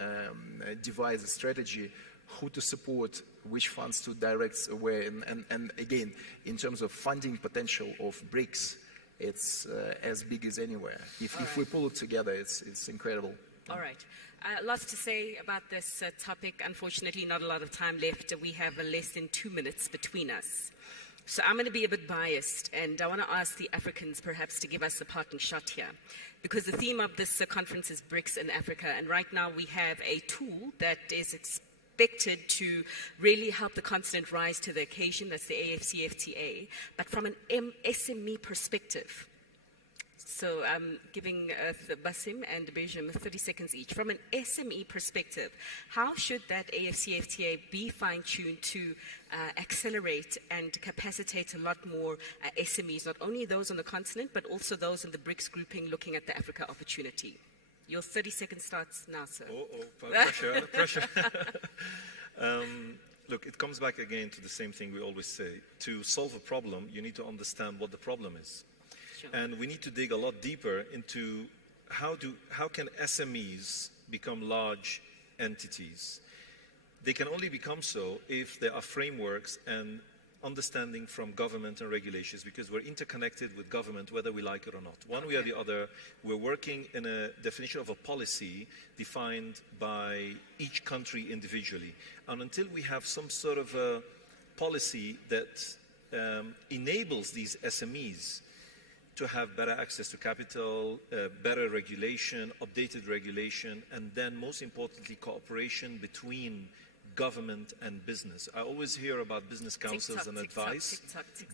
devise a strategy who to support, which funds to direct where, and again, in terms of funding potential of BRICS, it's as big as anywhere. If we pull it together, it's incredible. All right. Lots to say about this topic. Unfortunately, not a lot of time left. We have less than 2 minutes between us. So I'm going to be a bit biased, and I want to ask the Africans perhaps to give us a parting shot here, because the theme of this conference is BRICS in Africa, and right now we have a tool that is expected to really help the continent rise to the occasion. That's the AFCFTA, but from an SME perspective. So I'm giving Basim and Bejim 30 seconds each. From an SME perspective, how should that AFCFTA be fine-tuned to accelerate and capacitate a lot more SMEs, not only those on the continent, but also those in the BRICS grouping looking at the Africa opportunity? Your 30 seconds starts now, sir. Pressure. Look, it comes back again to the same thing we always say. To solve a problem, you need to understand what the problem is. And we need to dig a lot deeper into how can SMEs become large entities. They can only become so if there are frameworks and understanding from government and regulations, because we're interconnected with government whether we like it or not. One way or the other, we're working in a definition of a policy defined by each country individually. And until we have some sort of a policy that enables these SMEs to have better access to capital, better regulation, updated regulation, and then most importantly, cooperation between government and business. I always hear about business councils and advice,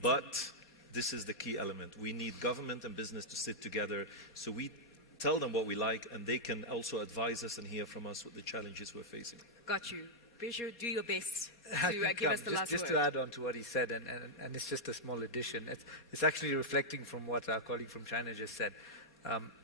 but this is the key element. We need government and business to sit together so we tell them what we like and they can also advise us and hear from us what the challenges we're facing. Got you. Bijou, do your best to give us the last just word. to add on to what he said, and it's just a small addition, it's actually reflecting from what our colleague from China just said.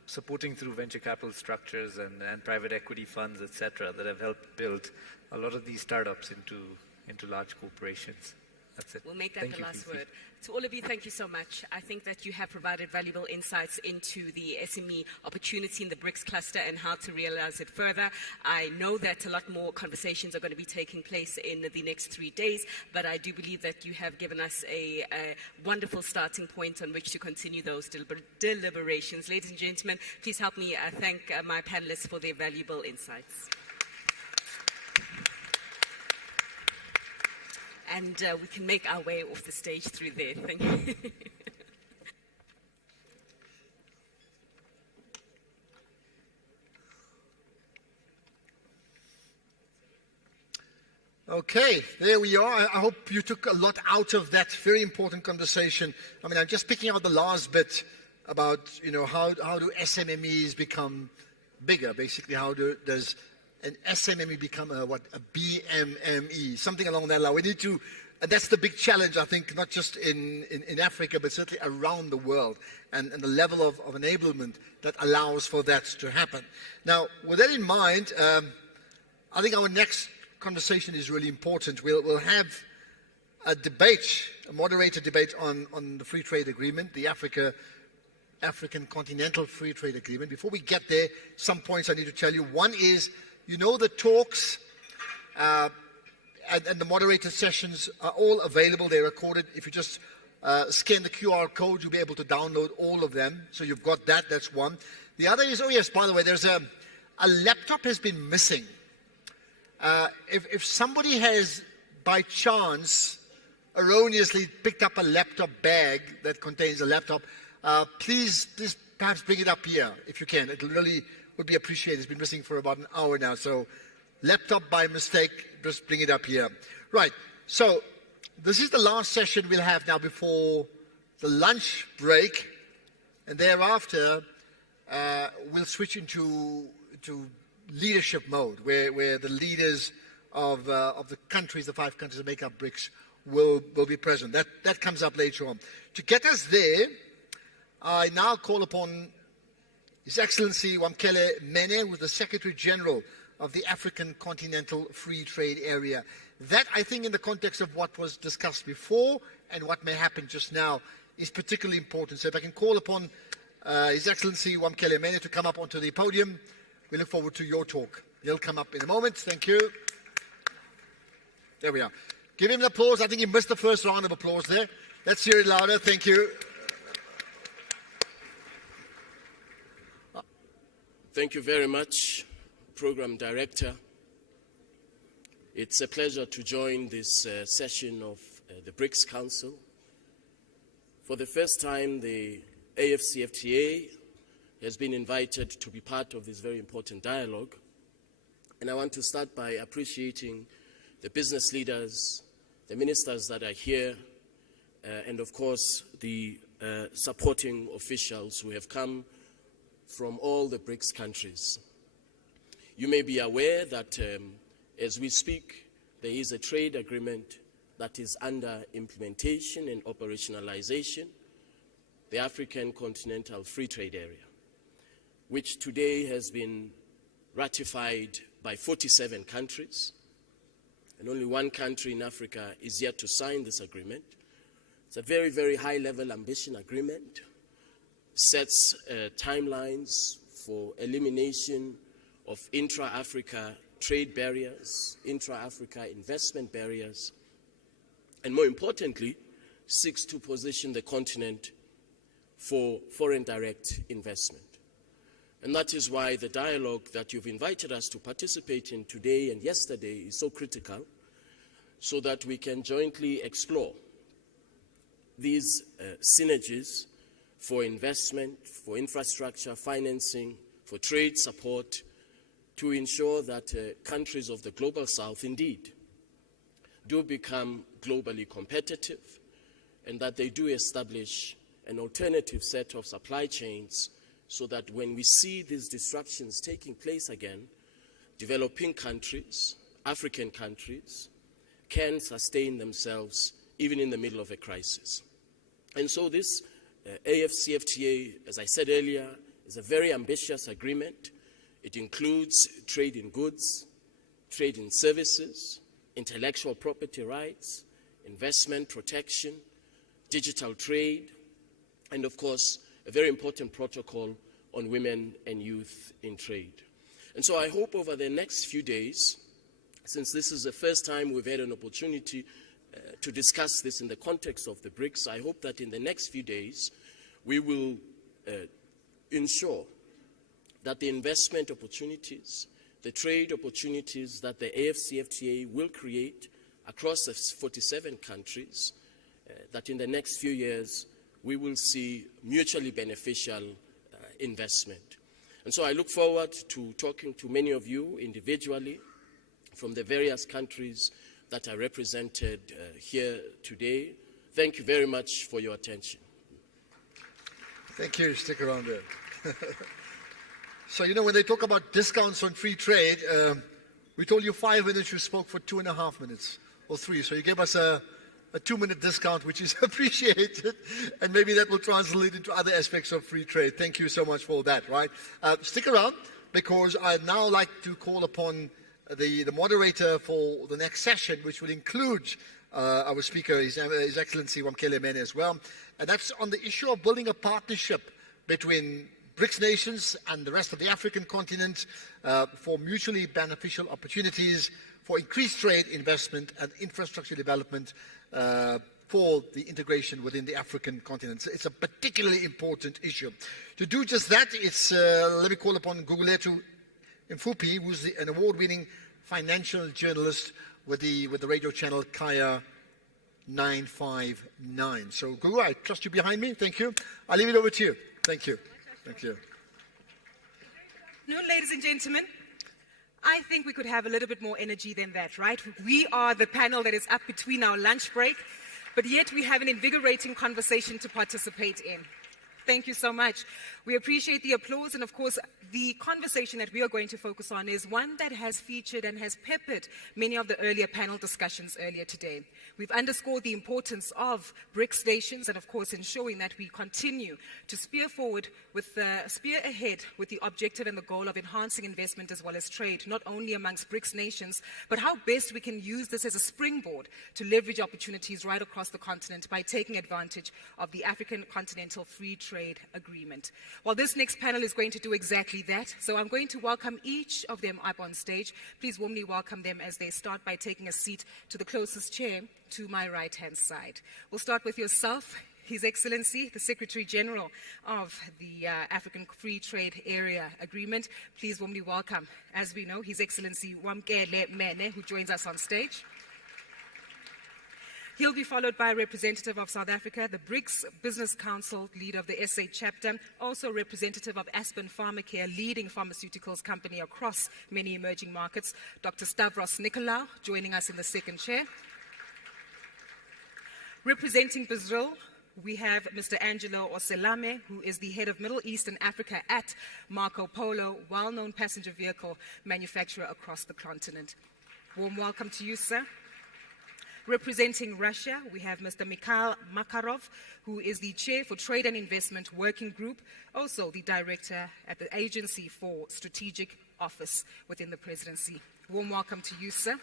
Supporting through venture capital structures and private equity funds, etc., that have helped build a lot of these startups into large corporations. That's it. We'll make that Thank the you, last Fifi. word. To all of you, thank you so much. I think that you have provided valuable insights into the SME opportunity in the BRICS cluster and how to realize it further. I know that a lot more conversations are going to be taking place in the next 3 days, but I do believe that you have given us a wonderful starting point on which to continue those deliberations. Ladies and gentlemen, please help me thank my panelists for their valuable insights. And we can make our way off the stage through there. Thank you. Okay, there we are. I hope you took a lot out of that very important conversation. I mean, I'm just picking out the last bit about, how do SMMEs become bigger? Basically, how does an SMME become a BMME, something along that line. We need to, and that's the big challenge, I think, not just in Africa, but certainly around the world, and the level of enablement that allows for that to happen. Now, with that in mind, I think our next conversation is really important. We'll have a debate, a moderated debate on the free trade agreement, the African Continental Free Trade Agreement. Before we get there, some points I need to tell you. One is, the talks and the moderated sessions are all available. They're recorded. If you just scan the QR code, you'll be able to download all of them. So you've got that. That's one. The other is, by the way, there's a laptop has been missing. If somebody has, by chance, erroneously picked up a laptop bag that contains a laptop, please perhaps bring it up here if you can. It really would be appreciated. It's been missing for about an hour now. So laptop by mistake, just bring it up here. Right. So this is the last session we'll have now before the lunch break. And thereafter, we'll switch into leadership mode, where the leaders of the countries, the 5 countries that make up BRICS, will be present. That comes up later on. To get us there, I now call upon His Excellency Wamkele Mene, who's the Secretary General of the African Continental Free Trade Area. That, I think, in the context of what was discussed before and what may happen just now, is particularly important. So if I can call upon His Excellency Wamkele Mene to come up onto the podium, we look forward to your talk. He'll come up in a moment. Thank you. There we are. Give him an applause. I think he missed the first round of applause there. Let's hear it louder. Thank you. Thank you very much, Program Director. It's a pleasure to join this session of the BRICS Council. For the first time, the AFCFTA has been invited to be part of this very important dialogue. And I want to start by appreciating the business leaders, the ministers that are here, and of course the supporting officials who have come from all the BRICS countries. You may be aware that as we speak, there is a trade agreement that is under implementation and operationalization, the African Continental Free Trade Area, which today has been ratified by 47 countries, and only one country in Africa is yet to sign this agreement. It's a very, very high-level ambition agreement, sets timelines for elimination of intra-Africa trade barriers, intra-Africa investment barriers, and more importantly, seeks to position the continent for foreign direct investment. And that is why the dialogue that you've invited us to participate in today and yesterday is so critical, so that we can jointly explore these synergies for investment, for infrastructure, financing, for trade support, to ensure that countries of the Global South indeed do become globally competitive and that they do establish an alternative set of supply chains so that when we see these disruptions taking place again, developing countries, African countries, can sustain themselves even in the middle of a crisis. And so this AFCFTA, as I said earlier, is a very ambitious agreement. It includes trade in goods, trade in services, intellectual property rights, investment protection, digital trade, and of course, a very important protocol on women and youth in trade. And so I hope over the next few days, since this is the first time we've had an opportunity to discuss this in the context of the BRICS, I hope that in the next few days we will ensure that the investment opportunities, the trade opportunities that the AFCFTA will create across the 47 countries, that in the next few years we will see mutually beneficial investment. And so I look forward to talking to many of you individually from the various countries that are represented here today. Thank you very much for your attention. Thank you. Stick around there. So, you know, when they talk about discounts on free trade, we told you 5 minutes, you spoke for 2.5 minutes or 3. So you gave us a 2-minute discount, which is appreciated, and maybe that will translate into other aspects of free trade. Thank you so much for that, right? Stick around, because I'd now like to call upon the moderator for the next session, which will include our speaker, His Excellency Wamkele Mene as well, and that's on the issue of building a partnership between BRICS nations and the rest of the African continent for mutually beneficial opportunities for increased trade, investment, and infrastructure development for the integration within the African continent. So it's a particularly important issue. To do just that, it's let me call upon Gugulethu Mfupi, who's an award-winning financial journalist with the radio channel Kaya 959. So, Gugu, I trust you behind me. Thank you. I'll leave it over to you. Thank you. Thank you. No, ladies and gentlemen, I think we could have a little bit more energy than that, right? We are the panel that is up between our lunch break, but yet we have an invigorating conversation to participate in. Thank you so much. We appreciate the applause, and of course, the conversation that we are going to focus on is one that has featured and has peppered many of the earlier panel discussions earlier today. We've underscored the importance of BRICS nations and, of course, ensuring that we continue to spear ahead with the objective and the goal of enhancing investment as well as trade, not only amongst BRICS nations, but how best we can use this as a springboard to leverage opportunities right across the continent by taking advantage of the African Continental Free Trade Agreement. Well, this next panel is going to do exactly that, so I'm going to welcome each of them up on stage. Please warmly welcome them as they start by taking a seat to the closest chair to my right-hand side. We'll start with yourself, His Excellency, the Secretary General of the African Free Trade Area Agreement. Please warmly welcome, as we know, His Excellency Wamkele Mene, who joins us on stage. He'll be followed by a representative of South Africa, the BRICS Business Council leader of the SA chapter, also representative of Aspen Pharmacare, leading pharmaceuticals company across many emerging markets, Dr. Stavros Nicolaou, joining us in the second chair. Representing Brazil, we have Mr. Angelo Oselame, who is the head of Middle East and Africa at Marco Polo, well-known passenger vehicle manufacturer across the continent. Warm welcome to you, sir. Representing Russia, we have Mr. Mikhail Makarov, who is the Chair for Trade and Investment Working Group, also the Director at the Agency for Strategic Office within the Presidency. Warm welcome to you, sir.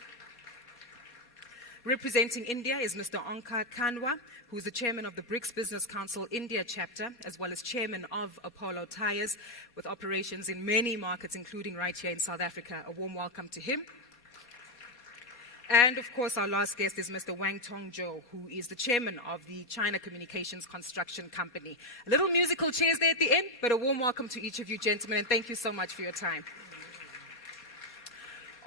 Representing India is Mr. Onkar Kanwa, who is the Chairman of the BRICS Business Council India chapter, as well as Chairman of Apollo Tyres, with operations in many markets, including right here in South Africa. A warm welcome to him. And, of course, our last guest is Mr. Wang Tongzhou, who is the chairman of the China Communications Construction Company. A little musical chairs there at the end, but a warm welcome to each of you, gentlemen, and thank you so much for your time.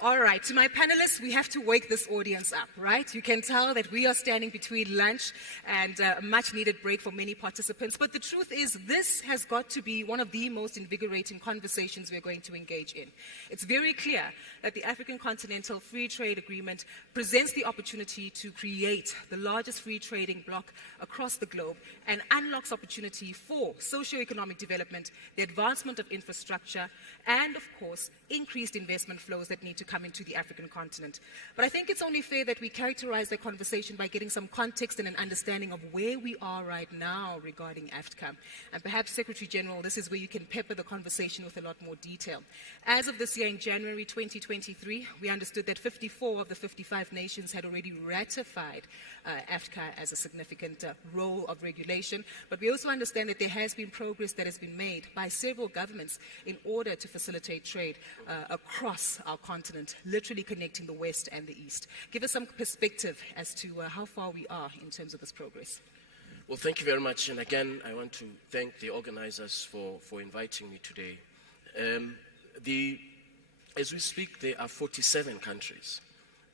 All right, to my panelists, we have to wake this audience up, right? You can tell that we are standing between lunch and a much needed break for many participants. But the truth is, this has got to be one of the most invigorating conversations we're going to engage in. It's very clear that the African Continental Free Trade Agreement presents the opportunity to create the largest free trading bloc across the globe and unlocks opportunity for socio-economic development, the advancement of infrastructure, and of course, increased investment flows that need to come into the African continent. But I think it's only fair that we characterize the conversation by getting some context and an understanding of where we are right now regarding AFCFTA. And perhaps, Secretary General, this is where you can pepper the conversation with a lot more detail. As of this year, in January 2023, we understood that 54 of the 55 nations had already ratified AFCFTA as a significant role of regulation. But we also understand that there has been progress that has been made by several governments in order to facilitate trade across our continent, literally connecting the West and the East. Give us some perspective as to how far we are in terms of this progress. Well, thank you very much. And again, I want to thank the organizers for inviting me today. As we speak, there are 47 countries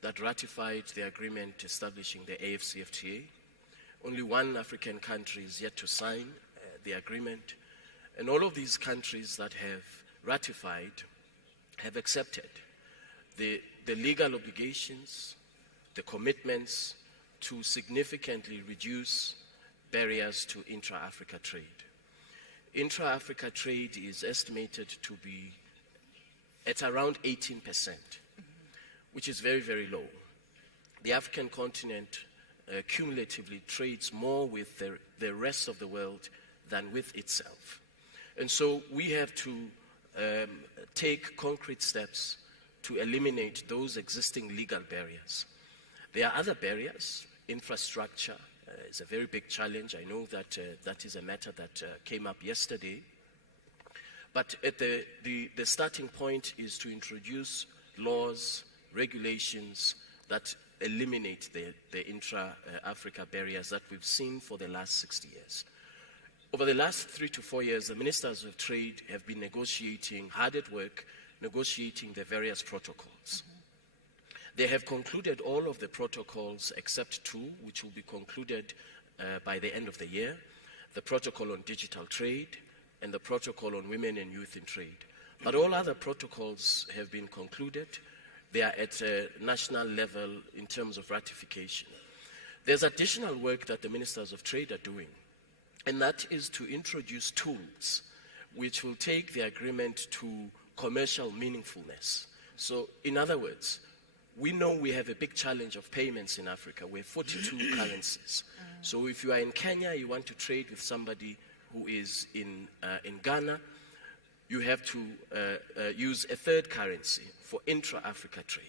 that ratified the agreement establishing the AFCFTA. Only one African country is yet to sign the agreement. And all of these countries that have ratified have accepted the legal obligations, the commitments to significantly reduce barriers to intra-Africa trade. Intra-Africa trade is estimated to be at around 18%, which is very, very low. The African continent cumulatively trades more with the rest of the world than with itself. And so we have to take concrete steps to eliminate those existing legal barriers. There are other barriers. Infrastructure is a very big challenge. I know that that is a matter that came up yesterday. But at the starting point is to introduce laws, regulations that eliminate the intra-Africa barriers that we've seen for the last 60 years. Over the last 3 to 4 years, the ministers of trade have been negotiating, hard at work, negotiating the various protocols. They have concluded all of the protocols except 2, which will be concluded by the end of the year, the protocol on digital trade and the protocol on women and youth in trade. But all other protocols have been concluded. They are at a national level in terms of ratification. There's additional work that the ministers of trade are doing, and that is to introduce tools which will take the agreement to commercial meaningfulness. So, in other words, we know we have a big challenge of payments in Africa. We have 42 currencies. So if you are in Kenya, you want to trade with somebody who is in Ghana, you have to use a third currency for intra-Africa trade.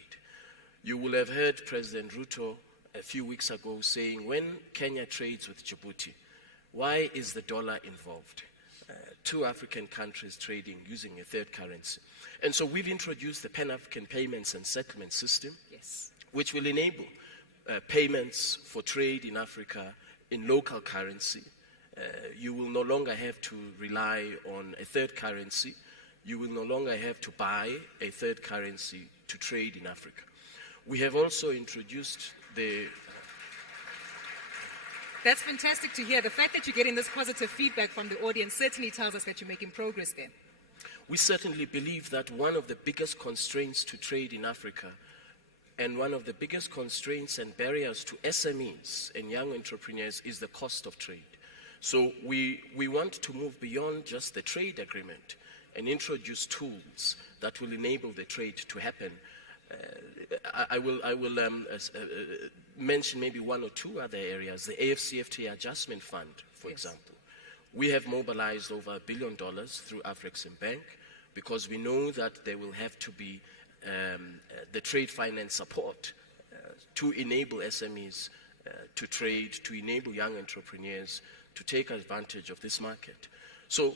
You will have heard President Ruto a few weeks ago saying, when Kenya trades with Djibouti, why is the dollar involved? 2 African countries trading using a third currency. And so we've introduced the Pan-African Payments and Settlement System, which will enable payments for trade in Africa in local currency. You will no longer have to rely on a third currency. You will no longer have to buy a third currency to trade in Africa. We have also introduced the... That's fantastic to hear. The fact that you're getting this positive feedback from the audience certainly tells us that you're making progress then. We certainly believe that one of the biggest constraints to trade in Africa and one of the biggest constraints and barriers to SMEs and young entrepreneurs is the cost of trade. So we want to move beyond just the trade agreement and introduce tools that will enable the trade to happen. I will mention maybe 1 or 2 other areas. The AFCFTA Adjustment Fund, for example. We have mobilized over $1 billion through Afreximbank because we know that there will have to be the trade finance support to enable SMEs to trade, to enable young entrepreneurs to take advantage of this market. So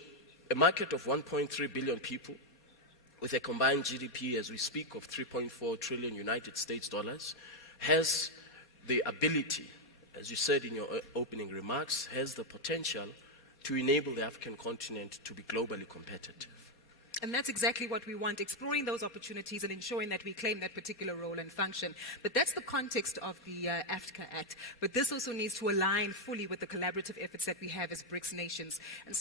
a market of 1.3 billion people with a combined GDP as we speak of 3.4 trillion United States dollars has the ability, as you said in your opening remarks, has the potential to enable the African continent to be globally competitive. And that's exactly what we want, exploring those opportunities and ensuring that we claim that particular role and function. But that's the context of the AFCFTA Act. But this also needs to align fully with the collaborative efforts that we have as BRICS nations. And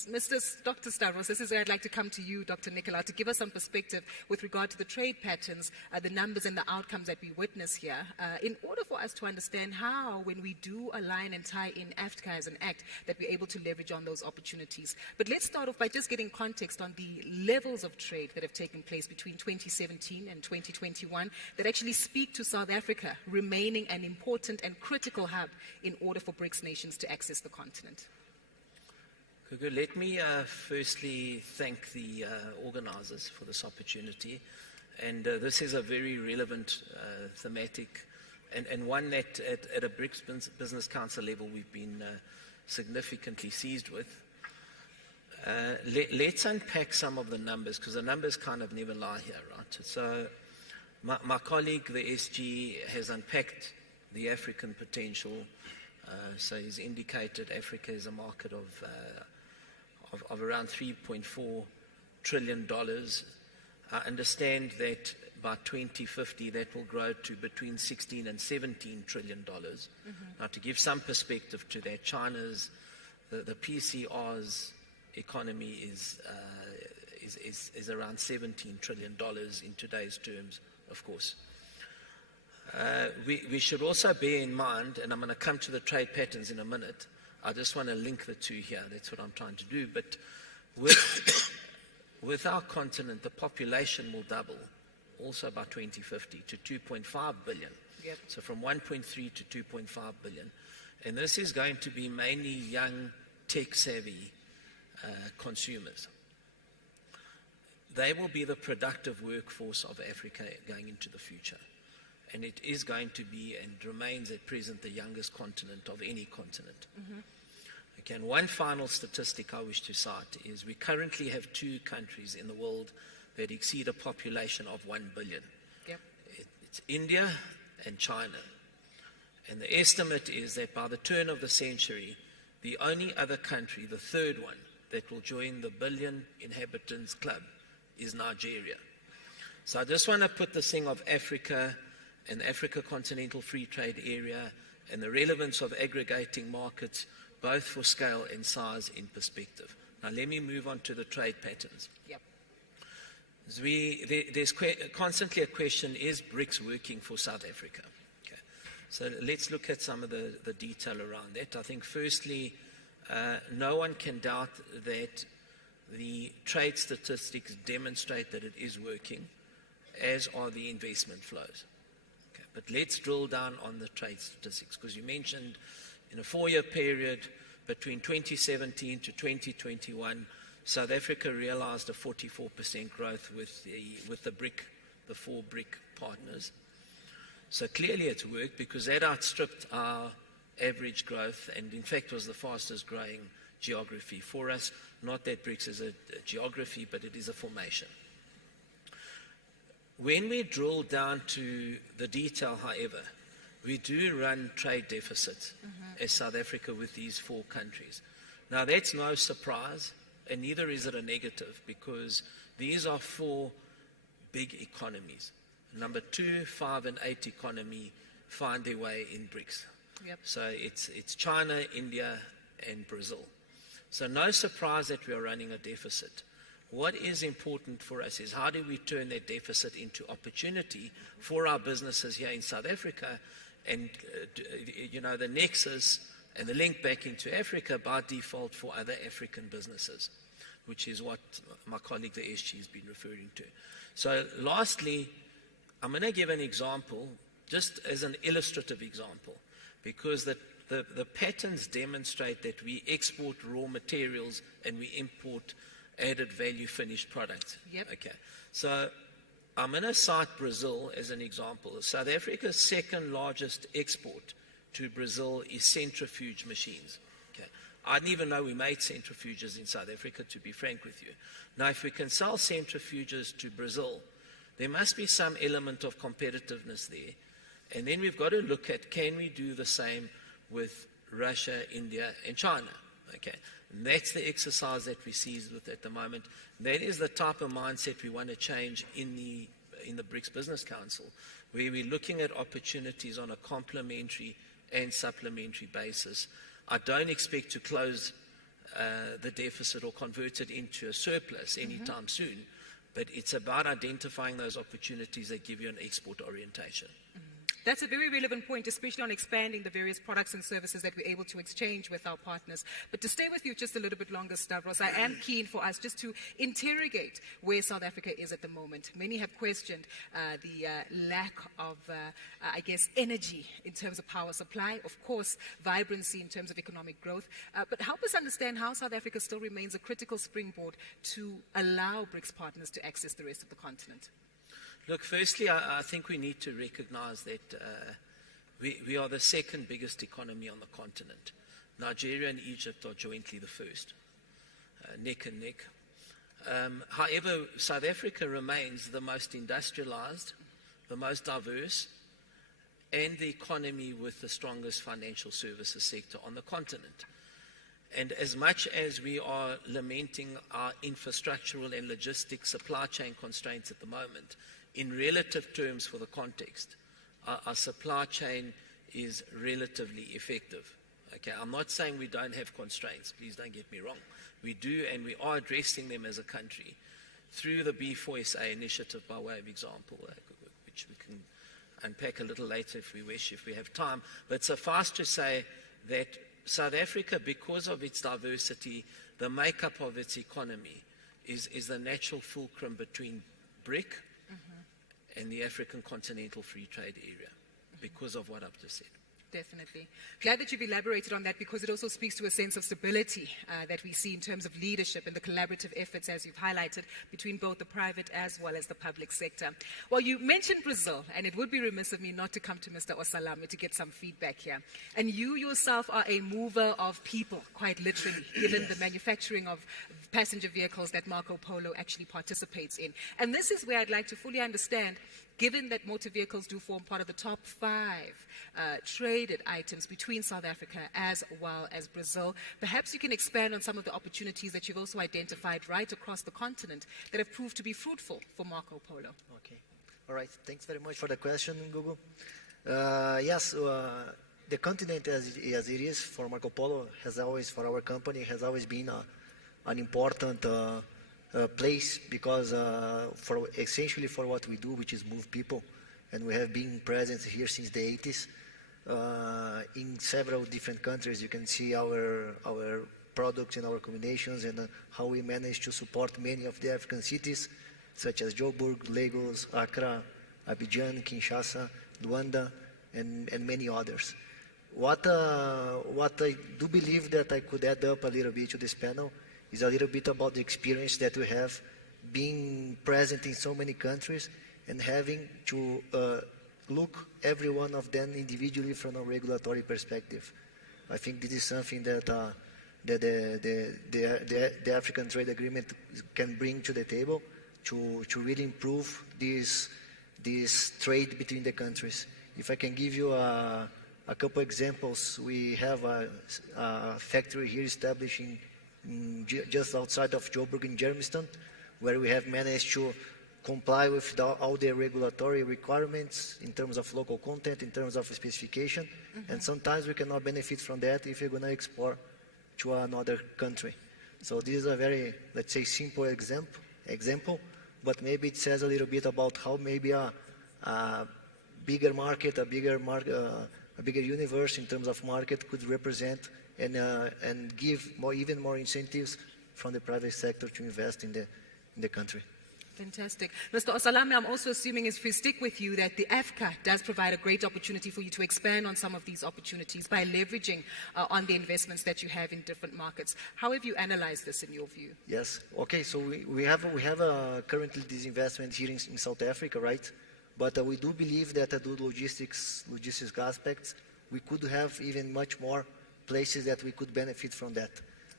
Dr. Stavros, this is where I'd like to come to you, Dr. Nicola, to give us some perspective with regard to the trade patterns, the numbers and the outcomes that we witness here, in order for us to understand how, when we do align and tie in AFCFTA as an act, that we're able to leverage on those opportunities. But let's start off by just getting context on the levels of trade that have taken place between 2017 and 2021 that actually speak to South Africa remaining an important and critical hub in order for BRICS nations to access the continent. Gugu, let me firstly thank the organizers for this opportunity. And this is a very relevant thematic and one that at a BRICS Business Council level we've been significantly seized with. Let's unpack some of the numbers, because the numbers kind of never lie here, right? So my colleague, the SG, has unpacked the African potential. So he's indicated Africa is a market of around $3.4 trillion. I understand that by 2050 that will grow to between 16 and 17 trillion dollars. Now, to give some perspective to that, China's the PCR's economy is around $17 trillion in today's terms, of course. We should also bear in mind, and I'm going to come to the trade patterns in a minute. I just want to link the two here. That's what I'm trying to do. But with our continent, the population will double also by 2050 to 2.5 billion. Yep. So from 1.3 to 2.5 billion. And this is going to be mainly young, tech-savvy consumers. They will be the productive workforce of Africa going into the future. And it is going to be and remains at present the youngest continent of any continent. Okay, and one final statistic I wish to cite is we currently have 2 countries in the world that exceed a population of 1 billion. Yep. It's India and China. And the estimate is that by the turn of the century, the only other country, the third one, that will join the billion inhabitants club is Nigeria. So I just want to put this thing of Africa and the Africa Continental Free Trade Area and the relevance of aggregating markets, both for scale and size, in perspective. Now let me move on to the trade patterns. Yep. There's constantly a question, is BRICS working for South Africa? Okay. So let's look at some of the detail around that. I think firstly, no one can doubt that the trade statistics demonstrate that it is working, as are the investment flows. Okay. But let's drill down on the trade statistics, because you mentioned in a 4-year period between 2017 to 2021, South Africa realized a 44% growth with the 4 BRIC partners. So clearly it's worked, because that outstripped our average growth and in fact was the fastest growing geography for us. Not that BRICS is a geography, but it is a formation. When we drill down to the detail, however, we do run trade deficits as South Africa with these 4 countries. Now that's no surprise, and neither is it a negative, because these are 4 big economies. Number 2, 5, and 8 economy find their way in BRICS. Yep. So it's China, India, and Brazil. So no surprise that we are running a deficit. What is important for us is how do we turn that deficit into opportunity for our businesses here in South Africa, and the nexus and the link back into Africa by default for other African businesses, which is what my colleague the SG has been referring to. So lastly, I'm going to give an example, just as an illustrative example, because the patterns demonstrate that we export raw materials and we import added value finished products. Yep. Okay. So I'm going to cite Brazil as an example. South Africa's second largest export to Brazil is centrifuge machines. Okay. I didn't even know we made centrifuges in South Africa, to be frank with you. Now, if we can sell centrifuges to Brazil, there must be some element of competitiveness there. And then we've got to look at, can we do the same with Russia, India, and China? Okay, and that's the exercise that we're seized with at the moment. That is the type of mindset we want to change in the BRICS Business Council, where we're looking at opportunities on a complementary and supplementary basis. I don't expect to close the deficit or convert it into a surplus anytime soon, but it's about identifying those opportunities that give you an export orientation. That's a very relevant point, especially on expanding the various products and services that we're able to exchange with our partners. But to stay with you just a little bit longer, Stavros, I am keen for us just to interrogate where South Africa is at the moment. Many have questioned the lack of, I guess, energy in terms of power supply, of course, vibrancy in terms of economic growth. But help us understand how South Africa still remains a critical springboard to allow BRICS partners to access the rest of the continent. Look, firstly, I think we need to recognize that we are the second biggest economy on the continent. Nigeria and Egypt are jointly the first, neck and neck. However, South Africa remains the most industrialized, the most diverse, and the economy with the strongest financial services sector on the continent. And as much as we are lamenting our infrastructural and logistics supply chain constraints at the moment, in relative terms for the context, our supply chain is relatively effective. Okay, I'm not saying we don't have constraints, please don't get me wrong. We do, and we are addressing them as a country through the B4SA initiative by way of example, which we can unpack a little later if we wish, if we have time. But suffice to say that South Africa, because of its diversity, the makeup of its economy is the natural fulcrum between BRIC and the African Continental Free Trade Area, because of what I've just said. Definitely. Glad that you've elaborated on that, because it also speaks to a sense of stability that we see in terms of leadership and the collaborative efforts, as you've highlighted, between both the private as well as the public sector. Well, you mentioned Brazil, and it would be remiss of me not to come to Mr. Osalame to get some feedback here. And you yourself are a mover of people, quite literally, given the manufacturing of passenger vehicles that Marco Polo actually participates in. And this is where I'd like to fully understand, given that motor vehicles do form part of the top 5 traded items between South Africa as well as Brazil, perhaps you can expand on some of the opportunities that you've also identified right across the continent that have proved to be fruitful for Marco Polo. Okay. All right. Thanks very much for the question, Gugu. Yes, the continent as it is for Marco Polo has always, for our company, has always been an important place, because essentially for what we do, which is move people, and we have been present here since the 80s in several different countries. You can see our products and our combinations, and how we manage to support many of the African cities, such as Joburg, Lagos, Accra, Abidjan, Kinshasa, Luanda, and many others. What I do believe that I could add up a little bit to this panel is a little bit about the experience that we have being present in so many countries and having to look every one of them individually from a regulatory perspective. I think this is something that the African Trade Agreement can bring to the table to really improve this trade between the countries. If I can give you a couple examples, we have a factory here establishing just outside of Joburg in Germiston, where we have managed to comply with all the regulatory requirements in terms of local content, in terms of specification, and sometimes we cannot benefit from that if you're going to export to another country. So this is a very, let's say, simple example, but maybe it says a little bit about how maybe a bigger market, a bigger universe in terms of market could represent and give even more incentives from the private sector to invest in the country. Fantastic. Mr. Osalame, I'm also assuming, if we stick with you, that the AFCA does provide a great opportunity for you to expand on some of these opportunities by leveraging on the investments that you have in different markets. How have you analyzed this in your view? Yes. Okay, so we have currently this investment here in South Africa, right? But we do believe that due to logistics aspects, we could have even much more places that we could benefit from that.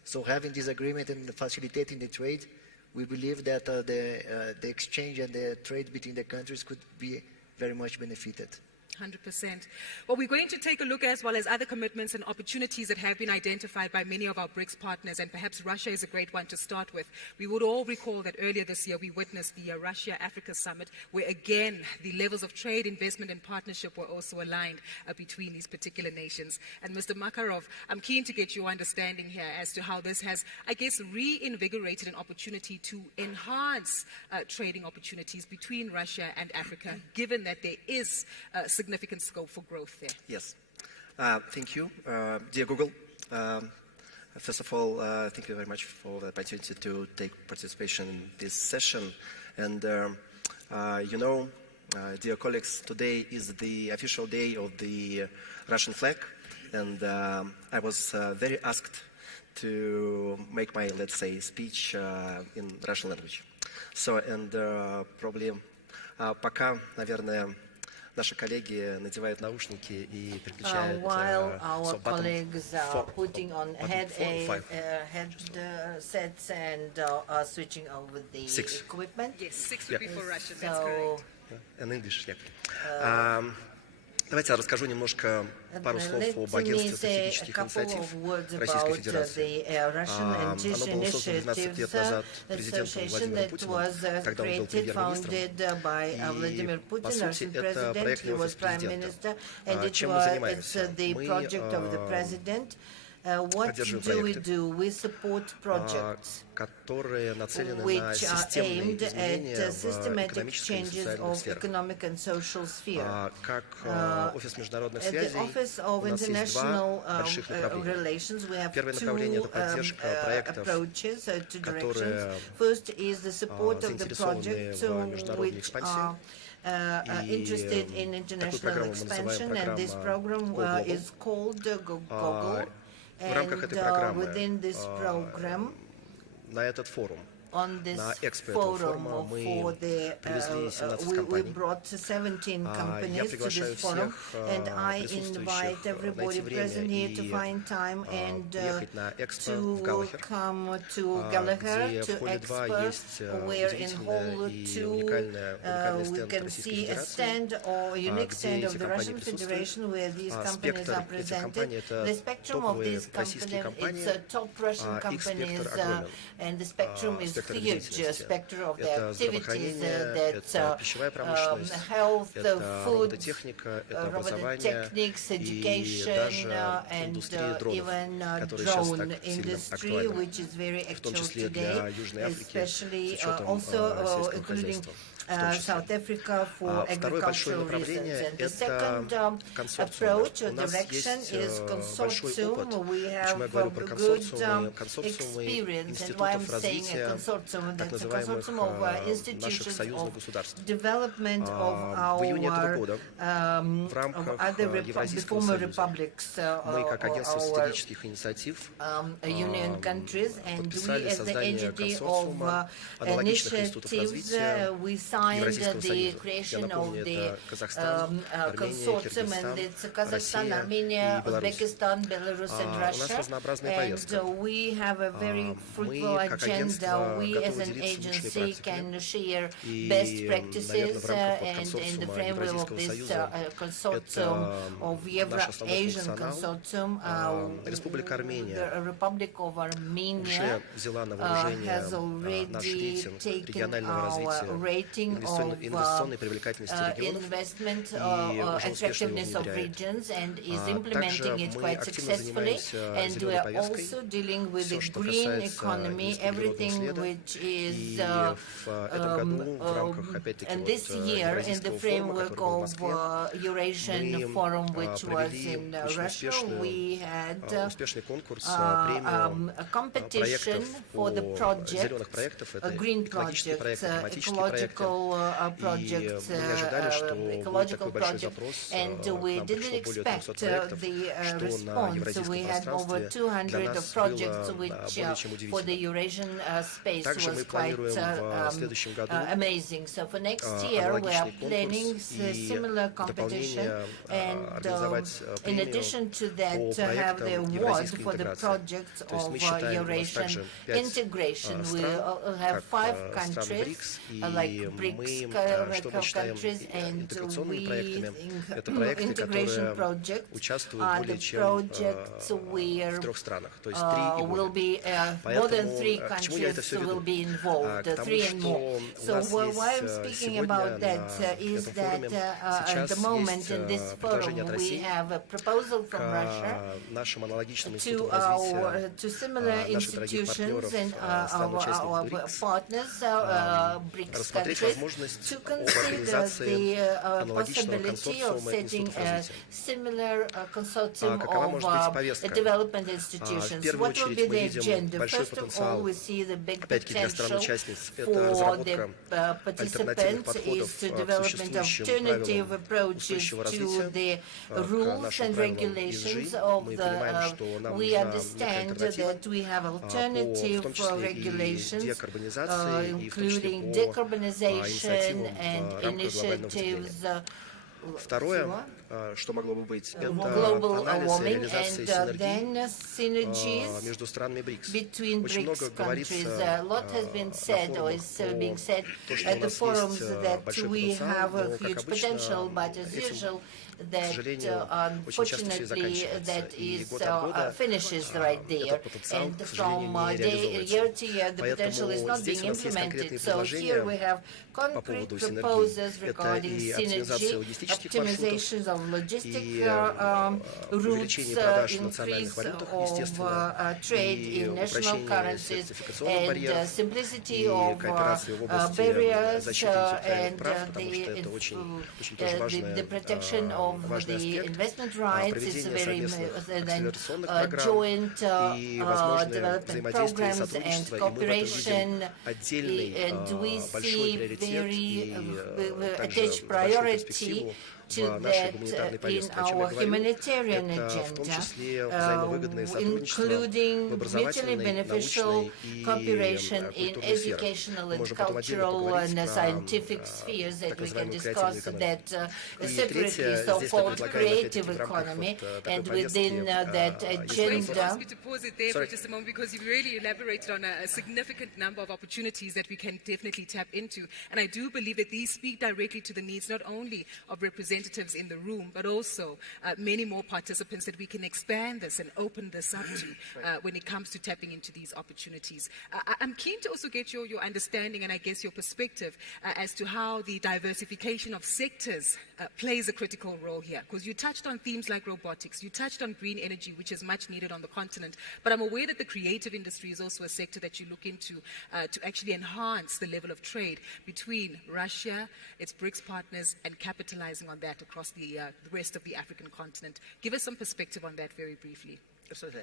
So having this agreement and facilitating the trade, we believe that the exchange and the trade between the countries could be very much benefited. 100%. Well, we're going to take a look as well as other commitments and opportunities that have been identified by many of our BRICS partners, and perhaps Russia is a great one to start with. We would all recall that earlier this year we witnessed the Russia-Africa Summit, where again the levels of trade, investment and partnership were also aligned between these particular nations. And Mr. Makarov, I'm keen to get your understanding here as to how this has, I guess, reinvigorated an opportunity to enhance trading opportunities between Russia and Africa, given that there is significant scope for growth there. Yes. Thank you. Dear Google, first of all, thank you very much for the opportunity to take participation in this session. And you know, dear colleagues, today is the official day of the Russian flag, and I was very asked to make my, let's say, speech in Russian language. So, and probably пока, наверное, наши коллеги надевают наушники и переключают while our colleagues are putting on headsets and are switching over the equipment. Yes, 6 would be for Russian, that's correct. And English, yeah. Давайте я расскажу немножко пару слов об агентстве стратегических инициатив Российской Федерации. Оно было создано 12 лет назад президентом Владимиром Путиным, когда он был премьер-министром. И, по сути, это проектный офис президента. Чем мы занимаемся? Мы поддерживаем проекты, которые нацелены на системные изменения в экономических и социальных сферах. Как Офис международных связей у нас есть два больших направления. Первое направление – это поддержка проектов, которые заинтересованы в международной экспансии. Interested in international expansion, and this program is called GOGO. And within this program, на этот форум, on this на Экспо этого форума мы привезли 17 компаний. we brought 17 companies to this forum, and I invite everybody present here to find time and to come to Gallagher, to Expo, where in Hall 2 we can see a stand or a unique stand of the Russian Federation where these companies are presented. The spectrum of these companies, it's top Russian companies, and the spectrum is huge spectrum of the activities that health, food, robotics, education, and even drone industry, which is very actual today, especially also including South Africa for agricultural reasons. And the second approach or direction is consortium. We have a good experience, and why I'm saying a consortium, that's a consortium of institutions of development of our other former republics, our union countries, and we as the entity of initiatives, we signed the creation of the consortium, and it's Kazakhstan, Armenia, Uzbekistan, Belarus and Russia, and we have a very fruitful agenda. We as an agency can share best practices, and in the framework of this consortium of Euro-Asian consortium, the Republic of Armenia has already taken our rating of investment attractiveness of regions and is implementing it quite successfully. And we are also dealing with the green economy, everything which is, and this year in the framework of Eurasian Forum, which was in Russia, we had a competition for the project, green projects, ecological projects, and we didn't expect the response. We had over 200 projects which for the Eurasian space was quite amazing. So for next year we are planning similar competition, and in addition to that have the award for the projects of Eurasian integration. We have 5 countries like BRICS, BRICS countries, and интеграционными we проектами. think Это проекты, integration которые projects участвуют are более the чем projects where в 3 странах, то есть 3 и will более. be more than 3 Поэтому, к чему я это все countries will веду? be involved, К тому, 3 and more. что у So нас why I'm есть speaking сегодня about that на is этом that форуме at сейчас the moment есть in this предложение от forum we России have a proposal from Russia к нашим аналогичным to институтам развития to similar наших дорогих institutions партнеров, and стран-участников our BRICS, partners, BRICS рассмотреть countries, возможность to об consider организации the аналогичного possibility of консорциума setting институтов a развития. similar consortium Какова может быть of повестка? development В institutions. первую What will очередь be мы the видим agenda? большой First of all, потенциал, we see the big опять-таки, для potential стран-участниц. Это for разработка the альтернативных participants подходов is to к development of существующим alternative правилам approaches устойчивого to развития, the к rules нашим and правилам regulations ESG. of Мы понимаем, что the. нам We нужна некая understand альтернатива that we have в alternative том числе и regulations, декарбонизации, и в том числе including по decarbonization инициативам and в рамках глобального потепления. initiatives. Второе, что могло бы быть, это Global анализ и warming, реализация and синергий then synergies между странами БРИКС. between Очень много BRICS countries. говорится A lot has been на said or форумах is being said про то, что at у the нас forums есть that большой we потенциал, have a но, как huge обычно, potential, but as этим, usual, к that сожалению, очень часто все и unfortunately заканчивается. that И is год от года finishes right there, этот потенциал, and к сожалению, from не year реализовывается. to year the potential is Поэтому not здесь being у нас есть конкретные implemented. So here предложения we have по concrete поводу proposals синергии. Это regarding и оптимизация synergy, логистических маршрутов, optimizations of logistic и routes, увеличение продаж в increase национальных валютах, of естественно, trade и in national упрощение currencies, сертификационных and барьеров, simplicity и of кооперации в области barriers защиты интеллектуальных and прав, потому что это очень тоже the важный protection of важный the аспект. investment rights is Проведение very совместных then акселерационных программ joint и возможное development взаимодействие и programs and сотрудничество. И мы в этом cooperation, видим отдельный and we большой see приоритет very и также attached большую priority перспективу to в нашей that гуманитарной in повестке. О чем я our говорю? humanitarian Это в том agenda, числе взаимовыгодное сотрудничество в including mutually образовательной, beneficial научной и cooperation in культурной сферах. educational Мы and можем потом отдельно cultural поговорить and про scientific spheres that так we can называемую discuss креативную экономику. that И separately третье, здесь мы so-called предлагаем creative опять-таки в рамках economy, вот такой and повестки, within that I'm going to ask agenda. you to pause it there for just a moment, because you've really elaborated on a significant number of opportunities that we can definitely tap into. And I do believe that these speak directly to the needs not only of representatives in the room, but also many more participants that we can expand this and open this up to when it comes to tapping into these opportunities. I'm keen to also get your understanding and I guess your perspective as to how the diversification of sectors plays a critical role here. Because you touched on themes like robotics, you touched on green energy, which is much needed on the continent. But I'm aware that the creative industry is also a sector that you look into to actually enhance the level of trade between Russia, its BRICS partners, and capitalizing on that across the rest of the African continent. Give us some perspective on that very briefly. Absolutely.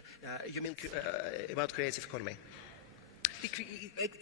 You mean about creative economy?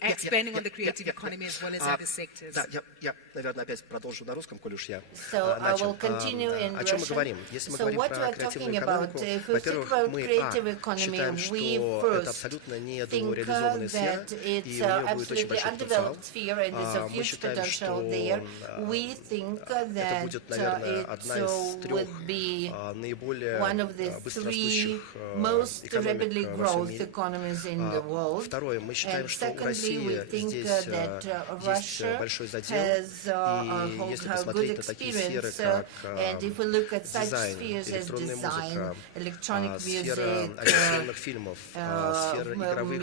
Expanding on the creative economy as well as other sectors. Да, я, наверное, опять продолжу на русском, коль уж я So I начал. will continue in О чем мы Russian. говорим? Если мы So говорим what про we are креативную talking about, экономику, if we think во-первых, about мы creative economy, считаем, we что это first абсолютно think недореализованная сфера, that и it's у нее будет очень absolutely большой потенциал. undeveloped sphere and there's a Мы huge считаем, potential что there. We think это that будет, наверное, одна из it трех would be наиболее one of the three быстрорастущих most экономик rapidly во всем growth мире. economies in the world. Второе, мы считаем, And что у secondly, we России think здесь that есть Russia большой задел, has и если good посмотреть на такие сферы, experience, как and if we look at such дизайн, spheres as электронная design, музыка, electronic сфера music, анимационных фильмов, сфера игровых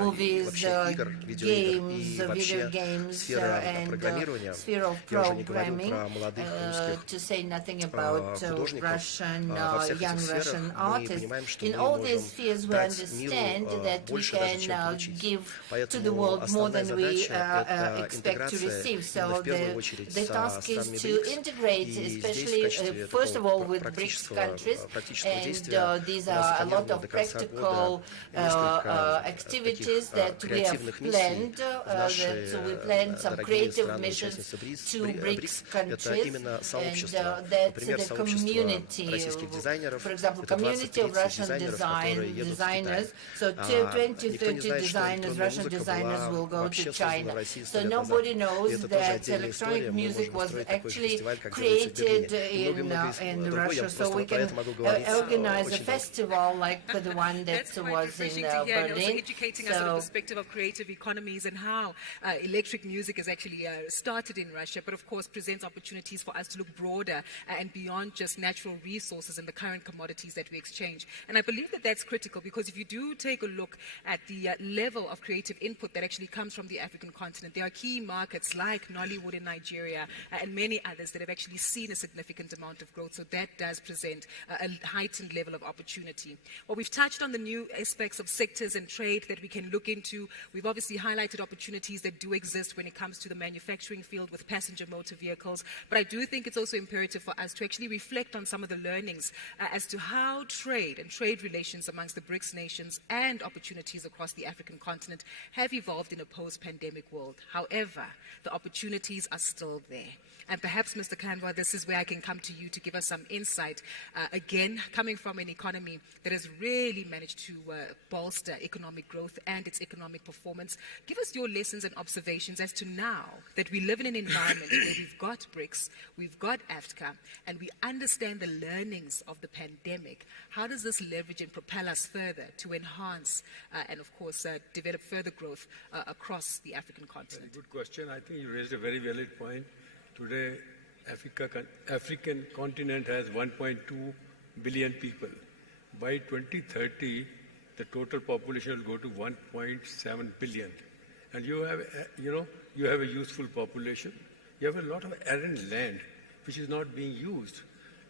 movies, вообще игр, видеоигр games, и video вообще games, сфера and программирования. sphere of Я уже не говорю programming, про молодых русских to say nothing about художников. Russian, Во всех young этих Russian сферах мы artists. понимаем, что In мы all можем these spheres, we дать understand миру that we больше даже, чем can получить. give to Поэтому the world more основная than we задача это expect to интеграция receive. именно So в первую очередь the со task is странами to BRICS. integrate, И здесь в especially качестве first of all такого with BRICS countries, практического and действия these у нас are a lot запланировано of до конца practical года несколько activities таких that we have креативных миссий planned. в наши So we planned some дорогие creative страны missions участницы to BRICS. BRICS Это countries, именно and сообщество, that's например, the сообщество community. российских дизайнеров. For example, Это community of 20-30 Russian дизайнеров, которые едут в Китай. designers. So Никто не 20-30 знает, что они designers, Russian designers will go to China. So nobody knows that electronic music was actually created in Russia. So we can organize a festival like the one that was in Berlin. Berlin. Also educating us on the perspective of creative economies and how electric music is actually started in Russia, but of course presents opportunities for us to look broader and beyond just natural resources and the current commodities that we exchange. And I believe that that's critical, because if you do take a look at the level of creative input that actually comes from the African continent, there are key markets like Nollywood in Nigeria and many others that have actually seen a significant amount of growth. So that does present a heightened level of opportunity. Well, we've touched on the new aspects of sectors and trade that we can look into. We've obviously highlighted opportunities that do exist when it comes to the manufacturing field with passenger motor vehicles. But I do think it's also imperative for us to actually reflect on some of the learnings as to how trade and trade relations amongst the BRICS nations and opportunities across the African continent have evolved in a post-pandemic world. However, the opportunities are still there. And perhaps, Mr. Kanwa, this is where I can come to you to give us some insight, again, coming from an economy that has really managed to bolster economic growth and its economic performance. Give us your lessons and observations as to now that we live in an environment where we've got BRICS, we've got AFCFTA, and we understand the learnings of the pandemic. How does this leverage and propel us further to enhance and, of course, develop further growth across the African continent? Very good question. I think you raised a very valid point. Today, African continent has 1.2 billion people. By 2030, the total population will go to 1.7 billion. And you have a useful population. You have a lot of arid land which is not being used.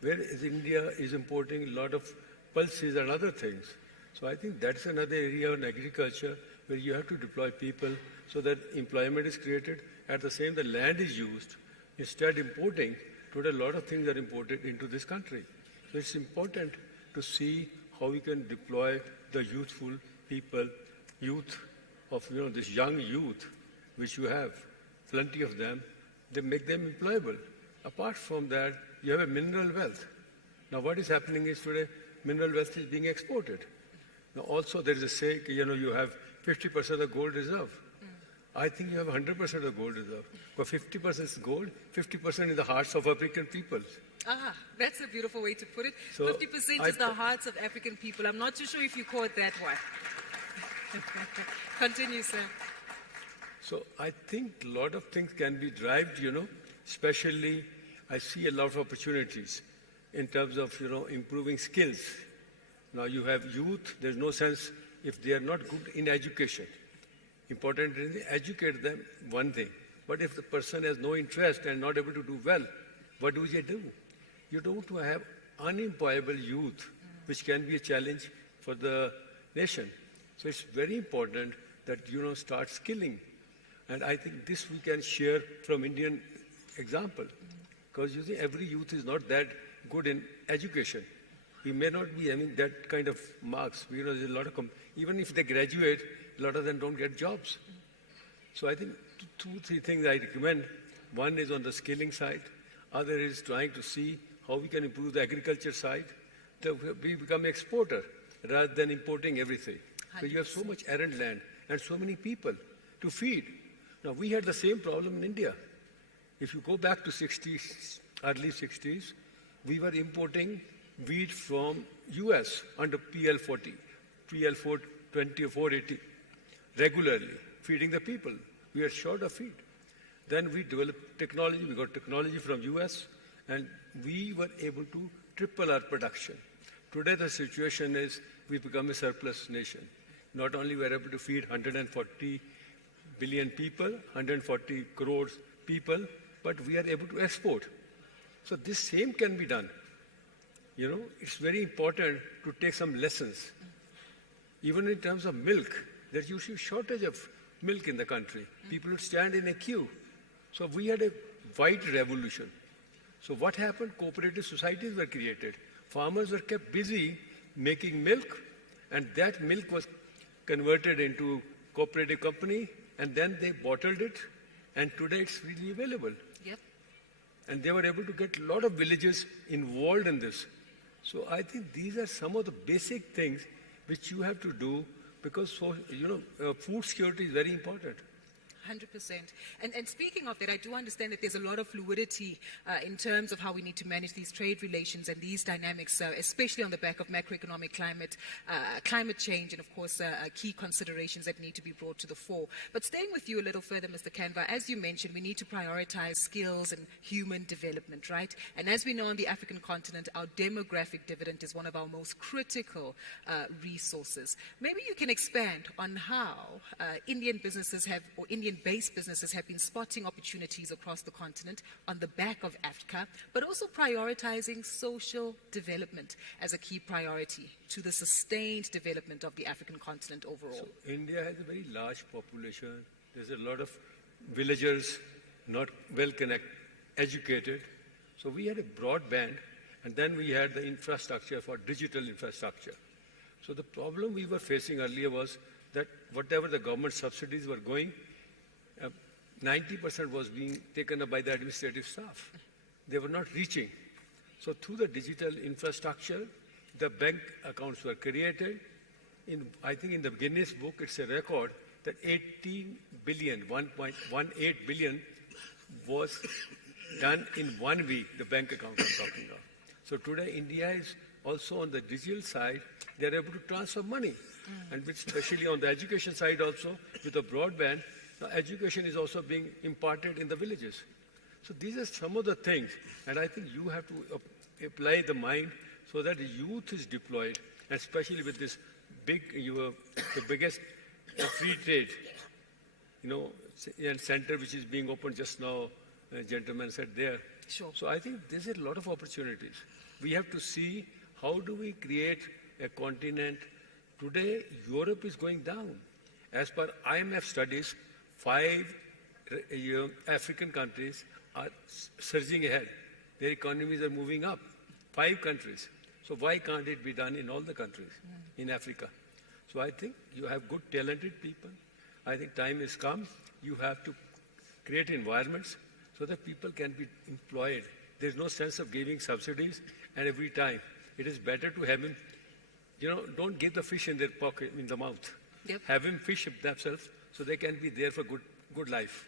Whereas India is importing a lot of pulses and other things. So I think that's another area in agriculture where you have to deploy people so that employment is created. At the same time, the land is used. Instead importing, today a lot of things are imported into this country. So it's important to see how we can deploy the youthful people, youth of this young youth, which you have, plenty of them, they make them employable. Apart from that, you have a mineral wealth. Now what is happening is today, mineral wealth is being exported. Now also there is a say, you have 50% of the gold reserve. I think you have 100% of gold reserve. But 50% is gold, 50% in the hearts of African peoples. That's a beautiful way to put it. So 50% is the hearts of African people. I'm not too sure if you caught that one. Continue, sir. So I think a lot of things can be derived, especially I see a lot of opportunities in terms of, improving skills. Now you have youth, there's no sense if they are not good in education. Important is educate them, one thing. But if the person has no interest and not able to do well, what do they do? You don't have unemployable youth, which can be a challenge for the nation. So it's very important that, start skilling. And I think this we can share from Indian example. Because every youth is not that good in education. We may not be having that kind of marks. There's a lot of, even if they graduate, a lot of them don't get jobs. So I think 2-3 things I recommend. One is on the skilling side. Other is trying to see how we can improve the agriculture side. We become an exporter rather than importing everything. So you have so much arid land and so many people to feed. Now we had the same problem in India. If you go back to 60s, early 60s, we were importing wheat from US under PL40, PL420 or 480. Regularly, feeding the people. We are short of feed. Then we developed technology. We got technology from US, and we were able to triple our production. Today, the situation is we become a surplus nation. Not only we are able to feed 140 billion people, 140 crores people, but we are able to export. So this same can be done. It's very important to take some lessons. Even in terms of milk, there's usually a shortage of milk in the country. People would stand in a queue. So we had a white revolution. So what happened? Cooperative societies were created. Farmers were kept busy making milk, and that milk was converted into cooperative company, and then they bottled it, and today it's freely available. Yep. And they were able to get a lot of villages involved in this. So I think these are some of the basic things which you have to do because food security is very important. 100%. And speaking of that, I do understand that there's a lot of fluidity in terms of how we need to manage these trade relations and these dynamics, especially on the back of macroeconomic climate change, and of course key considerations that need to be brought to the fore. But staying with you a little further, Mr. Kanva, as you mentioned, we need to prioritize skills and human development, right? And as we know on the African continent, our demographic dividend is one of our most critical resources. Maybe you can expand on how Indian businesses have, or Indian-based businesses have been spotting opportunities across the continent on the back of AFCFTA, but also prioritizing social development as a key priority to the sustained development of the African continent overall. So India has a very large population. There's a lot of villagers, not well connected, educated. So we had a broadband, and then we had the infrastructure for digital infrastructure. So the problem we were facing earlier was that whatever the government subsidies were going, 90% was being taken up by the administrative staff. They were not reaching. So through the digital infrastructure, the bank accounts were created. I think in the Guinness book, it's a record that 18 billion, 1.18 billion was done in 1 week, the bank account I'm talking of. So today, India is also on the digital side, they're able to transfer money. And especially on the education side also, with the broadband, education is also being imparted in the villages. So these are some of the things, and I think you have to apply the mind so that the youth is deployed, especially with this the biggest free trade, center which is being opened just now, a gentleman said there. Sure. So I think there's a lot of opportunities. We have to see how do we create a continent. Today, Europe is going down. As per IMF studies, 5 African countries are surging ahead. Their economies are moving up. 5 countries. So why can't it be done in all the countries in Africa? So I think you have good, talented people. I think time has come. You have to create environments so that people can be employed. There's no sense of giving subsidies, and every time it is better to have him, don't give the fish in their pocket, in the mouth. Yep. Have him fish themselves so they can be there for good life.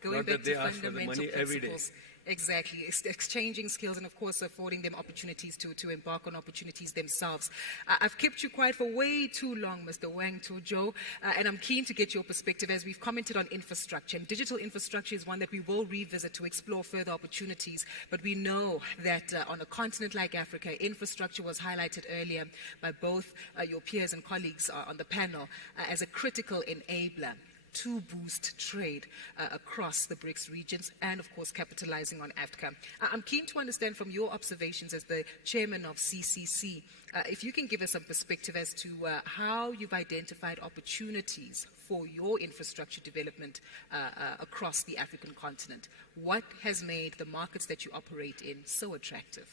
Going Not back that they to ask for the fundamental money every day. principles. Exactly. Exchanging skills and, of course, affording them opportunities to embark on opportunities themselves. I've kept you quiet for way too long, Mr. Wang Tujo, and I'm keen to get your perspective as we've commented on infrastructure. And digital infrastructure is one that we will revisit to explore further opportunities. But we know that on a continent like Africa, infrastructure was highlighted earlier by both your peers and colleagues on the panel as a critical enabler to boost trade across the BRICS regions and, of course, capitalizing on AFCFTA. I'm keen to understand from your observations as the chairman of CCC, if you can give us some perspective as to how you've identified opportunities for your infrastructure development across the African continent. What has made the markets that you operate in so attractive?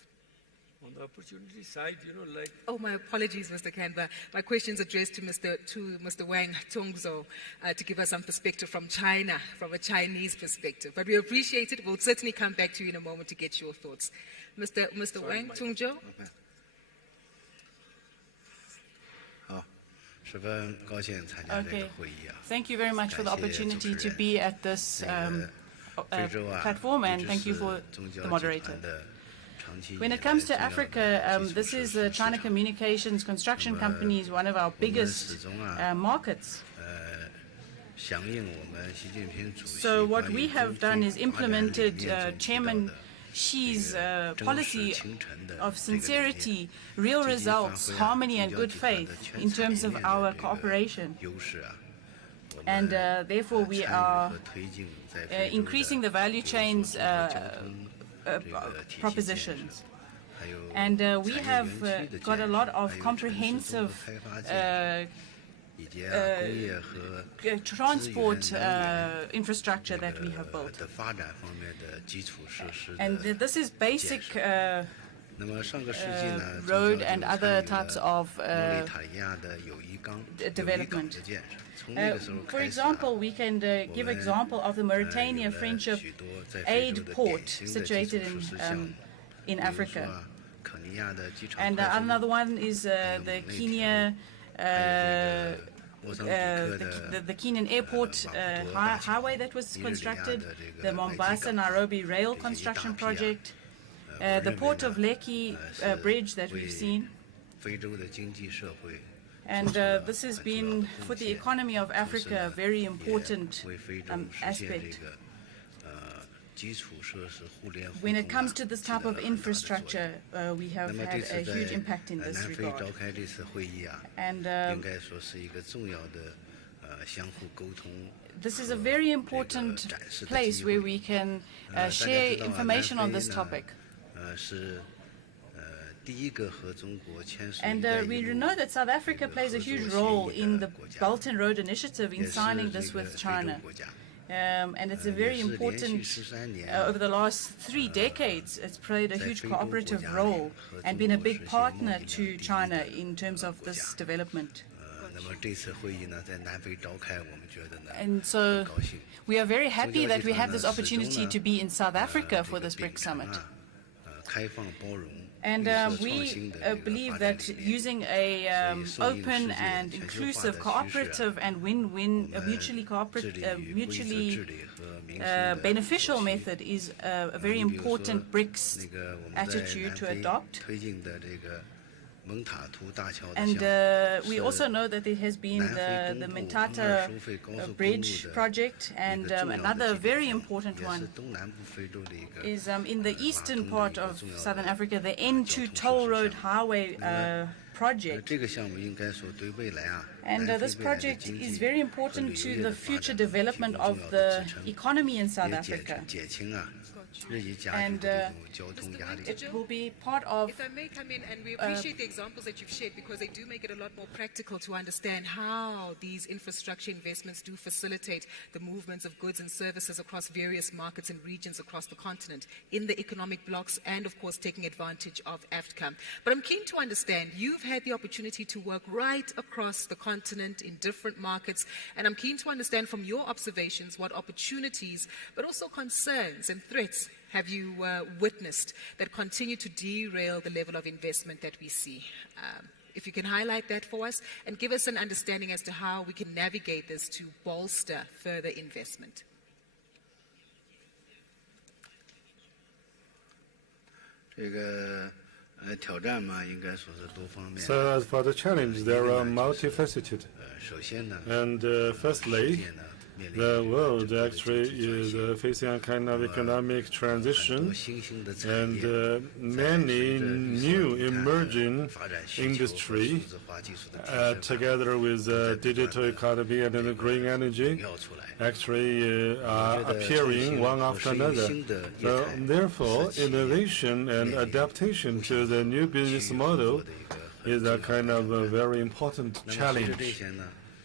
On the opportunity side, like... Oh, my apologies, Mr. Kanva. My question's addressed to Mr. Wang Tongzo to give us some perspective from China, from a Chinese perspective. But we appreciate it. We'll certainly come back to you in a moment to get your thoughts. Mr. Wang Tongzo? Okay. Thank you very much for the opportunity to be at this platform, and thank you for the moderator. When it comes to Africa, this is China Communications Construction Company, is one of our biggest markets. So what we have done is implemented Chairman Xi's policy of sincerity, real results, harmony and good faith in terms of our cooperation. And therefore we are increasing the value chains propositions. And we have got a lot of comprehensive transport infrastructure that we have built. And this is basic road and other types of development. For example, we can give example of the Mauritania Friendship Aid Port situated in Africa. And another one is the Kenya the Kenyan Airport highway that was constructed, the Mombasa-Nairobi rail construction project, the Port of Lekki bridge that we've seen. And this has been, for the economy of Africa, a very important aspect. When it comes to this type of infrastructure, we have had a huge impact in this regard. And this is a very important place where we can share information on this topic. And we know that South Africa plays a huge role in the Belt and Road Initiative in signing this with China. And it's a very important, over the last 3 decades, it's played a huge cooperative role and been a big partner to China in terms of this development. And so we are very happy that we have this opportunity to be in South Africa for this BRICS summit. And we believe that using a open and inclusive, cooperative and win-win, mutually beneficial method is a very important BRICS attitude to adopt. And we also know that there has been the Mentata Bridge project, and another very important one is in the eastern part of Southern Africa, the N2 Toll Road Highway project. And this project is very important to the future development of the economy in South Africa. And it will be part of... If I may come in, and we appreciate the examples that you've shared because they do make it a lot more practical to understand how these infrastructure investments do facilitate the movements of goods and services across various markets and regions across the continent in the economic blocks and, of course, taking advantage of AFCFTA. But I'm keen to understand, you've had the opportunity to work right across the continent in different markets, and I'm keen to understand from your observations what opportunities, but also concerns and threats have you witnessed that continue to derail the level of investment that we see? If you can highlight that for us and give us an understanding as to how we can navigate this to bolster further investment. So as for the challenge, there are multifaceted. And firstly, the world actually is facing a kind of economic transition, and many new emerging industry, together with digital economy and the green energy, actually are appearing one after another. So therefore, innovation and adaptation to the new business model is a kind of a very important challenge.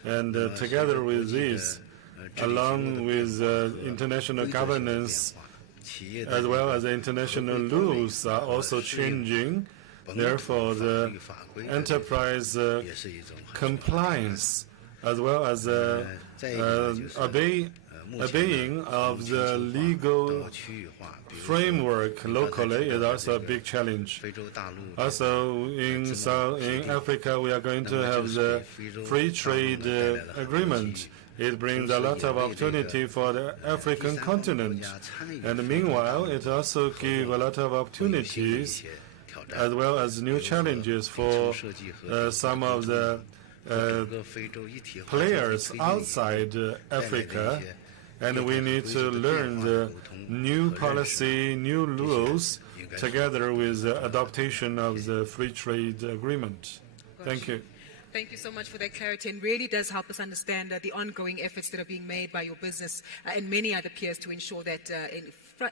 And together with this, along with international governance, as well as international rules are also changing. Therefore, the enterprise compliance, as well as obeying of the legal framework locally is also a big challenge. Also, in Africa, we are going to have the free trade agreement. It brings a lot of opportunity for the African continent. And meanwhile, it also gives a lot of opportunities as well as new challenges for some of the players outside Africa. And we need to learn the new policy, new rules, together with the adaptation of the free trade agreement. Thank you. Thank you so much for that clarity, and really does help us understand the ongoing efforts that are being made by your business and many other peers to ensure that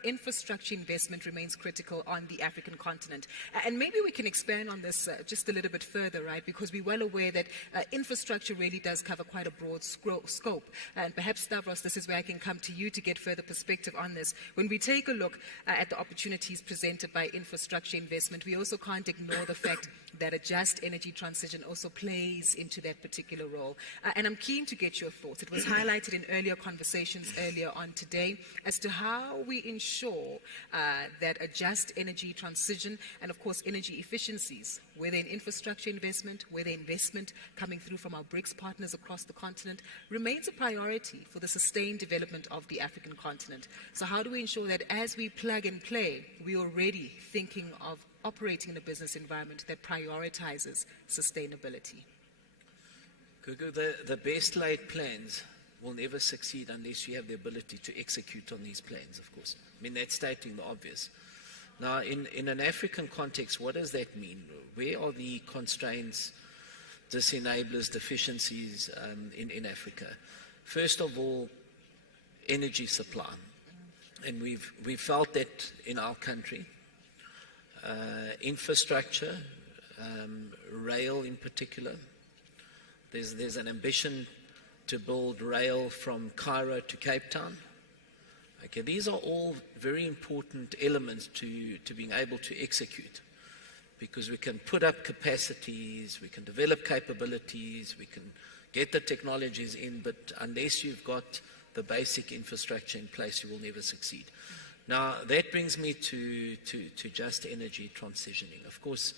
infrastructure investment remains critical on the African continent. And maybe we can expand on this just a little bit further, right? Because we're well aware that infrastructure really does cover quite a broad scope. And perhaps, Stavros, this is where I can come to you to get further perspective on this. When we take a look at the opportunities presented by infrastructure investment, we also can't ignore the fact that a just energy transition also plays into that particular role. And I'm keen to get your thoughts. It was highlighted in earlier conversations earlier on today as to how we ensure ensure that a just energy transition and, of course, energy efficiencies, whether in infrastructure investment, whether investment coming through from our BRICS partners across the continent, remains a priority for the sustained development of the African continent? So how do we ensure that as we plug and play, we're already thinking of operating in a business environment that prioritizes sustainability? Gugu, the best laid plans will never succeed unless you have the ability to execute on these plans, of course. I mean, that's stating the obvious. Now, in an African context, what does that mean? Where are the constraints, disenablers, deficiencies in Africa? First of all, energy supply. And we've felt that in our country. Infrastructure, rail in particular. There's an ambition to build rail from Cairo to Cape Town. Okay, these are all very important elements to being able to execute, because we can put up capacities, we can develop capabilities, we can get the technologies in, but unless you've got the basic infrastructure in place, you will never succeed. Now, that brings me to just energy transitioning. Of course,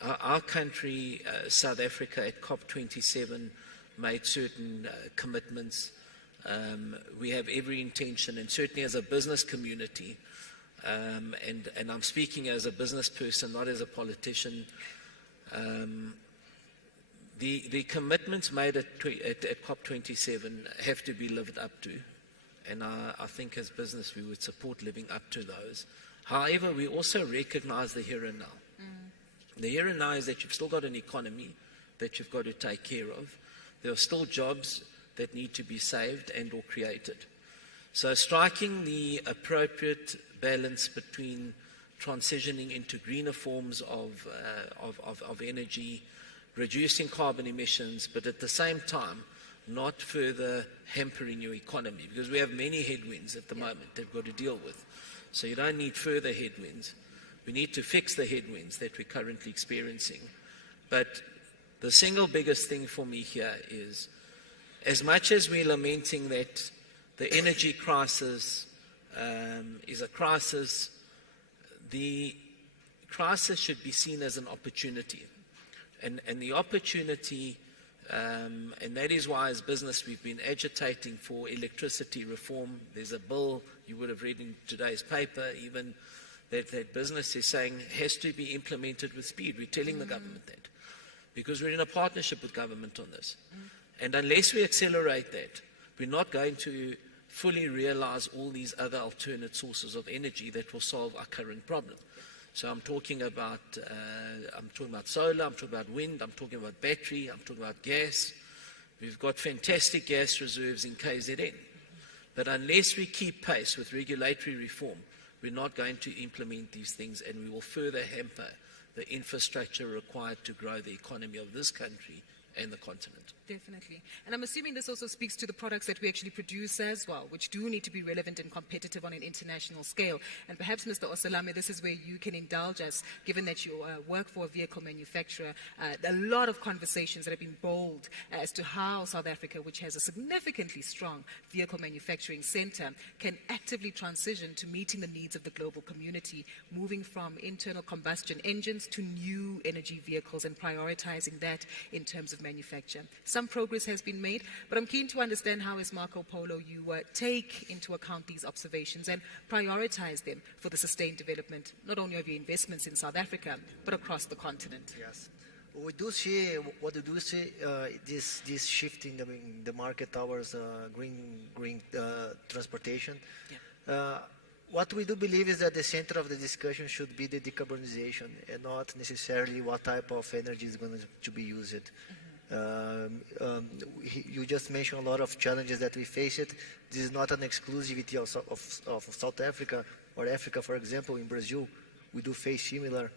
our country, South Africa, at COP27, made certain commitments. We have every intention, and certainly as a business community, and I'm speaking as a business person, not as a politician, the commitments made at COP27 have to be lived up to. And I think as business we would support living up to those. However, we also recognize the here and now. The here and now is that you've still got an economy that you've got to take care of. There are still jobs that need to be saved and or created. So striking the appropriate balance between transitioning into greener forms of energy, reducing carbon emissions, but at the same time, not further hampering your economy, because we have many headwinds at the moment that we've got to deal with. So you don't need further headwinds. We need to fix the headwinds that we're currently experiencing. But the single biggest thing for me here is, as much as we're lamenting that the energy crisis is a crisis, the crisis should be seen as an opportunity. And the opportunity, and that is why as business we've been agitating for electricity reform. There's a bill, you would have read in today's paper, even that business is saying has to be implemented with speed. We're telling the government that, because we're in a partnership with government on this. And unless we accelerate that, we're not going to fully realize all these other alternate sources of energy that will solve our current problem. So I'm talking about solar, I'm talking about wind, I'm talking about battery, I'm talking about gas. We've got fantastic gas reserves in KZN. But unless we keep pace with regulatory reform, we're not going to implement these things, and we will further hamper the infrastructure required to grow the economy of this country and the continent. Definitely. And I'm assuming this also speaks to the products that we actually produce as well, which do need to be relevant and competitive on an international scale. And perhaps, Mr. Osalame, this is where you can indulge us, given that you work for a vehicle manufacturer. A lot of conversations that have been bold as to how South Africa, which has a significantly strong vehicle manufacturing center, can actively transition to meeting the needs of the global community, moving from internal combustion engines to new energy vehicles and prioritizing that in terms of manufacture. Some progress has been made, but I'm keen to understand how, as Marco Polo, you take into account these observations and prioritize them for the sustained development, not only of your investments in South Africa, but across the continent. Yes. We do see, this shift in the market towards green transportation. Yeah. What we do believe is that the center of the discussion should be the decarbonization and not necessarily what type of energy is going to be used. You just mentioned a lot of challenges that we face. This is not an exclusivity of South Africa or Africa, for example. In Brazil, we do face similar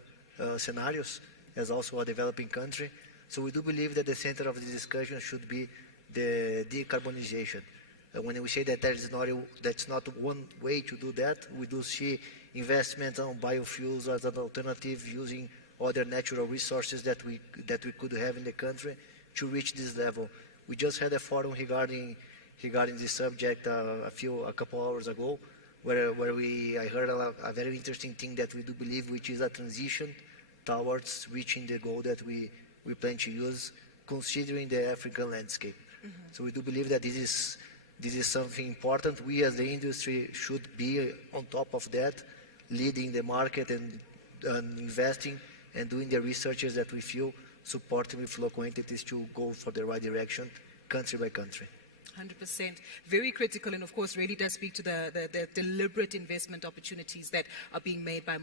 scenarios as also a developing country. So we do believe that the center of the discussion should be the decarbonization. When we say that that's not one way to do that, we do see investments on biofuels as an alternative, using other natural resources that we could have in the country to reach this level. We just had a forum regarding this subject a couple hours ago, where I heard a very interesting thing that we do believe, which is a transition towards reaching the goal that we plan to use, considering the African landscape. So we do believe that this is something important. We as the industry should be on top of that, leading the market and investing and doing the researches that we feel supporting with local entities to go for the right direction, country by country. 100%. Very critical, and of course really does speak to the deliberate investment opportunities that are being made by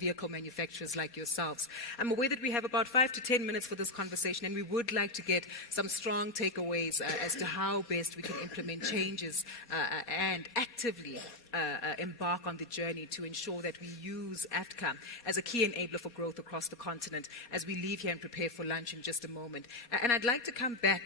vehicle manufacturers like yourselves. I'm aware that we have about 5 to 10 minutes for this conversation, and we would like to get some strong takeaways as to how best we can implement changes and actively embark on the journey to ensure that we use AFCA as a key enabler for growth across the continent as we leave here and prepare for lunch in just a moment. And I'd like to come back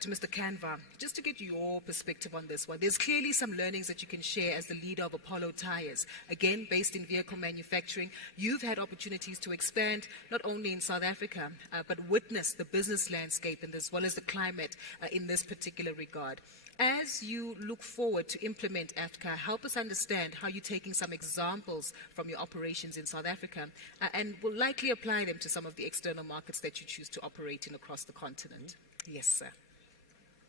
to Mr. Kanva just to get your perspective on this one. There's clearly some learnings that you can share as the leader of Apollo Tyres, again based in vehicle manufacturing. You've had opportunities to expand not only in South Africa but witness the business landscape and as well as the climate in this particular regard. As you look forward to implement AFCA, help us understand how you're taking some examples from your operations in South Africa and will likely apply them to some of the external markets that you choose to operate in across the continent. Yes, sir.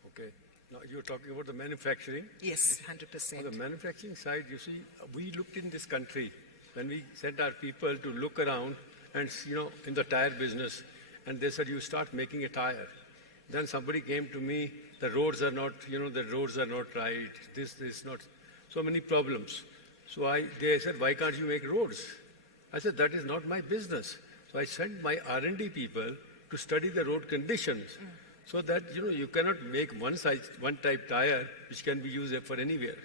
Okay. Now you're talking about the manufacturing. Yes, 100%. On the manufacturing side, you see, we looked in this country when we sent our people to look around and, in the tire business, and they said, you start making a tire. Then somebody came to me, the roads are not, the roads are not right, this not, so many problems. So they said, why can't you make roads? I said, that is not my business. So I sent my R&D people to study the road conditions so that, you cannot make one type tire which can be used for anywhere.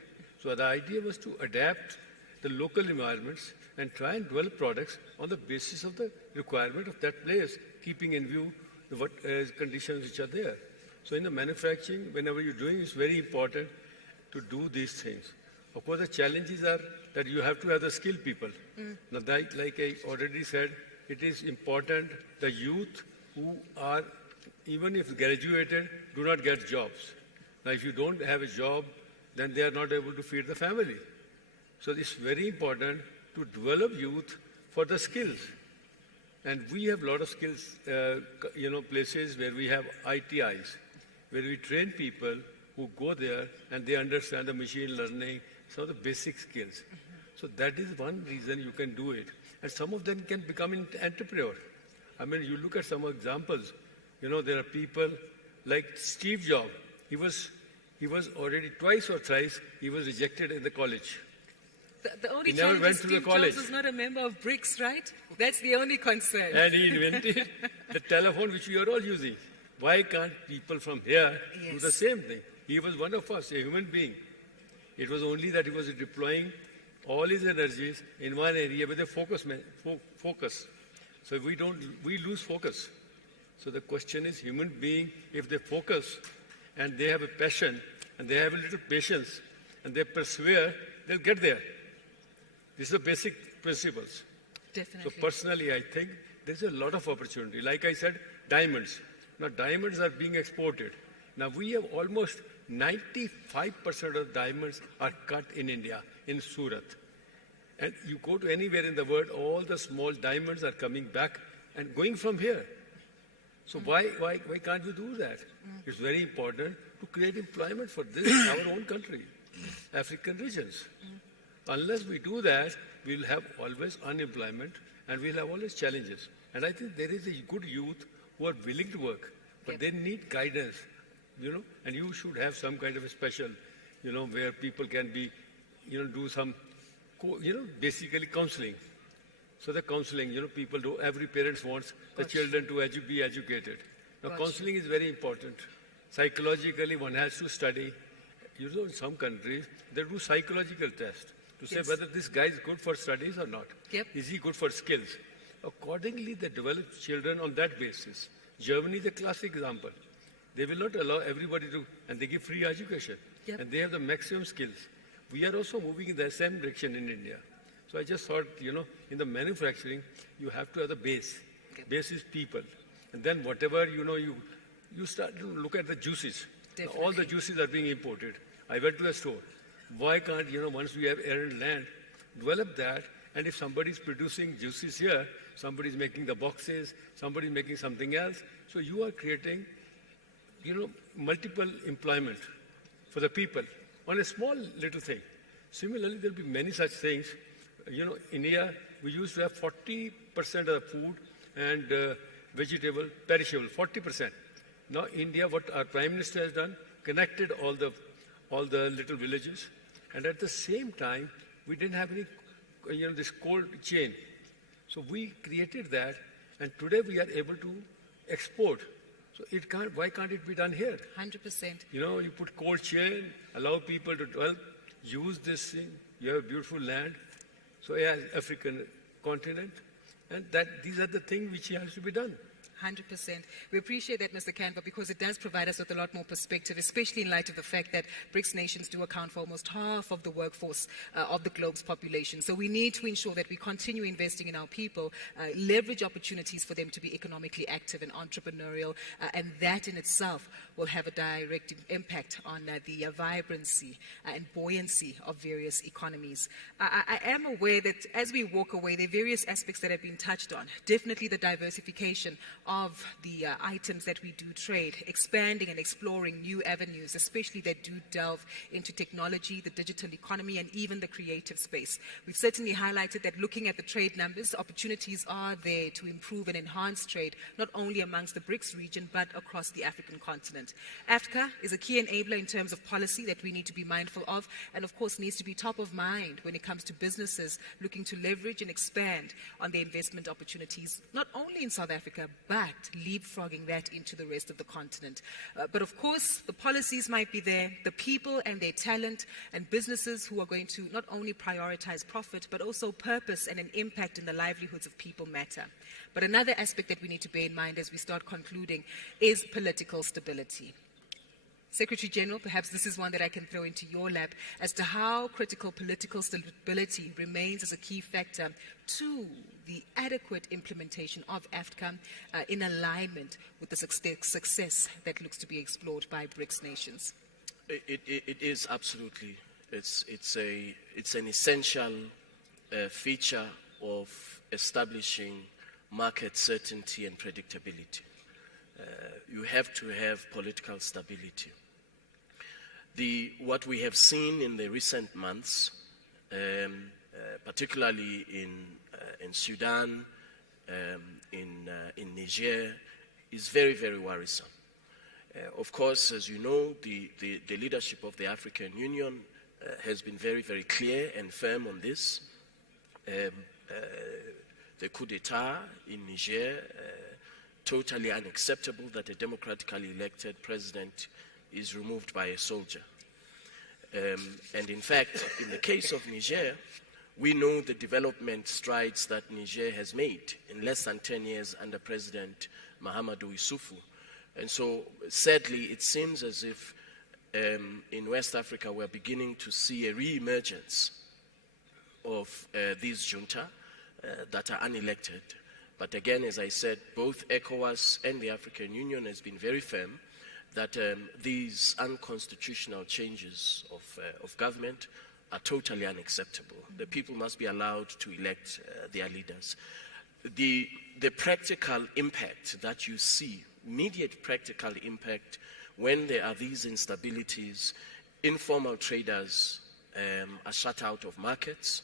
So the idea was to adapt the local environments and try and develop products on the basis of the requirement of that place, keeping in view what conditions which are there. So in the manufacturing, whenever you're doing, it's very important to do these things. Of course, the challenges are that you have to have the skilled people. Now, like I already said, it is important the youth who are, even if graduated, do not get jobs. Now, if you don't have a job, then they are not able to feed the family. So it's very important to develop youth for the skills. And we have a lot of skills, places where we have ITIs, where we train people who go there and they understand the machine learning, some of the basic skills. So that is one reason you can do it. And some of them can become an entrepreneur. I mean, you look at some examples. There are people like Steve Jobs. He was already twice or thrice, he was rejected in the college. The only he never went is to Steve the college. Jobs is not a member of BRICS, right? That's the only concern. And he invented the telephone which we are all using. Why can't people from here do the same thing? He was one of us, a human being. It was only that he was deploying all his energies in one area with a focus. So we lose focus. So the question is, human being, if they focus and they have a passion and they have a little patience and they persevere, they'll get there. These are basic principles. Definitely. So personally, I think there's a lot of opportunity. Like I said, diamonds. Now, diamonds are being exported. Now, we have almost 95% of diamonds are cut in India, in Surat. And you go to anywhere in the world, all the small diamonds are coming back and going from here. So why can't we do that? It's very important to create employment for this, our own country, African regions. Unless we do that, we'll have always unemployment and we'll have always challenges. And I think there is a good youth who are willing to work, but they need guidance, and you should have some kind of a special, where people can be, do some, basically counseling. So the counseling, people do, every parent wants the children to be educated. Now counseling is very important. Psychologically, one has to study. In some countries, they do psychological tests to say whether this guy is good for studies or not. Is he good for skills? Accordingly, they develop children on that basis. Germany is a classic example. They will not allow everybody to, and they give free education. And they have the maximum skills. We are also moving in the same direction in India. So I just thought, in the manufacturing, you have to have the base. Base is people. And then whatever, you start to look at the juices. All the juices are being imported. I went to a store. Why can't, once we have air and land, develop that, and if somebody's producing juices here, somebody's making the boxes, somebody's making something else, so you are creating, multiple employment for the people on a small little thing. Similarly, there'll be many such things. In India, we used to have 40% of the food and vegetable perishable, 40%. Now, India, what our Prime Minister has done, connected all the little villages, and at the same time, we didn't have any, this cold chain. So we created that, and today we are able to export. So why can't it be done here? 100%. You put cold chain, allow people to develop, use this thing. You have a beautiful land. So yeah, African continent, and these are the things which has to be done. 100%. We appreciate that, Mr. Canva, because it does provide us with a lot more perspective, especially in light of the fact that BRICS nations do account for almost half of the workforce of the globe's population. So we need to ensure that we continue investing in our people, leverage opportunities for them to be economically active and entrepreneurial, and that in itself will have a direct impact on the vibrancy and buoyancy of various economies. I am aware that as we walk away, there are various aspects that have been touched on. Definitely the diversification of the items that we do trade, expanding and exploring new avenues, especially that do delve into technology, the digital economy, and even the creative space. We've certainly highlighted that looking at the trade numbers, opportunities are there to improve and enhance trade, not only amongst the BRICS region, but across the African continent. AFCA is a key enabler in terms of policy that we need to be mindful of, and of course needs to be top of mind when it comes to businesses looking to leverage and expand on their investment opportunities, not only in South Africa, but leapfrogging that into the rest of the continent. But of course, the policies might be there, the people and their talent, and businesses who are going to not only prioritize profit, but also purpose and an impact in the livelihoods of people matter. But another aspect that we need to bear in mind as we start concluding is political stability. Secretary General, perhaps this is one that I can throw into your lap as to how critical political stability remains as a key factor to the adequate implementation of AFCA in alignment with the success that looks to be explored by BRICS nations. It is absolutely. It's an essential feature of establishing market certainty and predictability. You have to have political stability. What we have seen in the recent months, particularly in Sudan, in Niger, is very, very worrisome. Of course, as you know, the leadership of the African Union has been very, very clear and firm on this. The coup d'etat in Niger, totally unacceptable that a democratically elected president is removed by a soldier. And in fact, in the case of Niger, we know the development strides that Niger has made in less than 10 years under President Mahamadou Issoufou. And so, sadly, it seems as if in West Africa we're beginning to see a re-emergence of these junta that are unelected. But again, as I said, both ECOWAS and the African Union has been very firm that these unconstitutional changes of government are totally unacceptable. The people must be allowed to elect their leaders. The practical impact that you see, immediate practical impact, when there are these instabilities, informal traders are shut out of markets,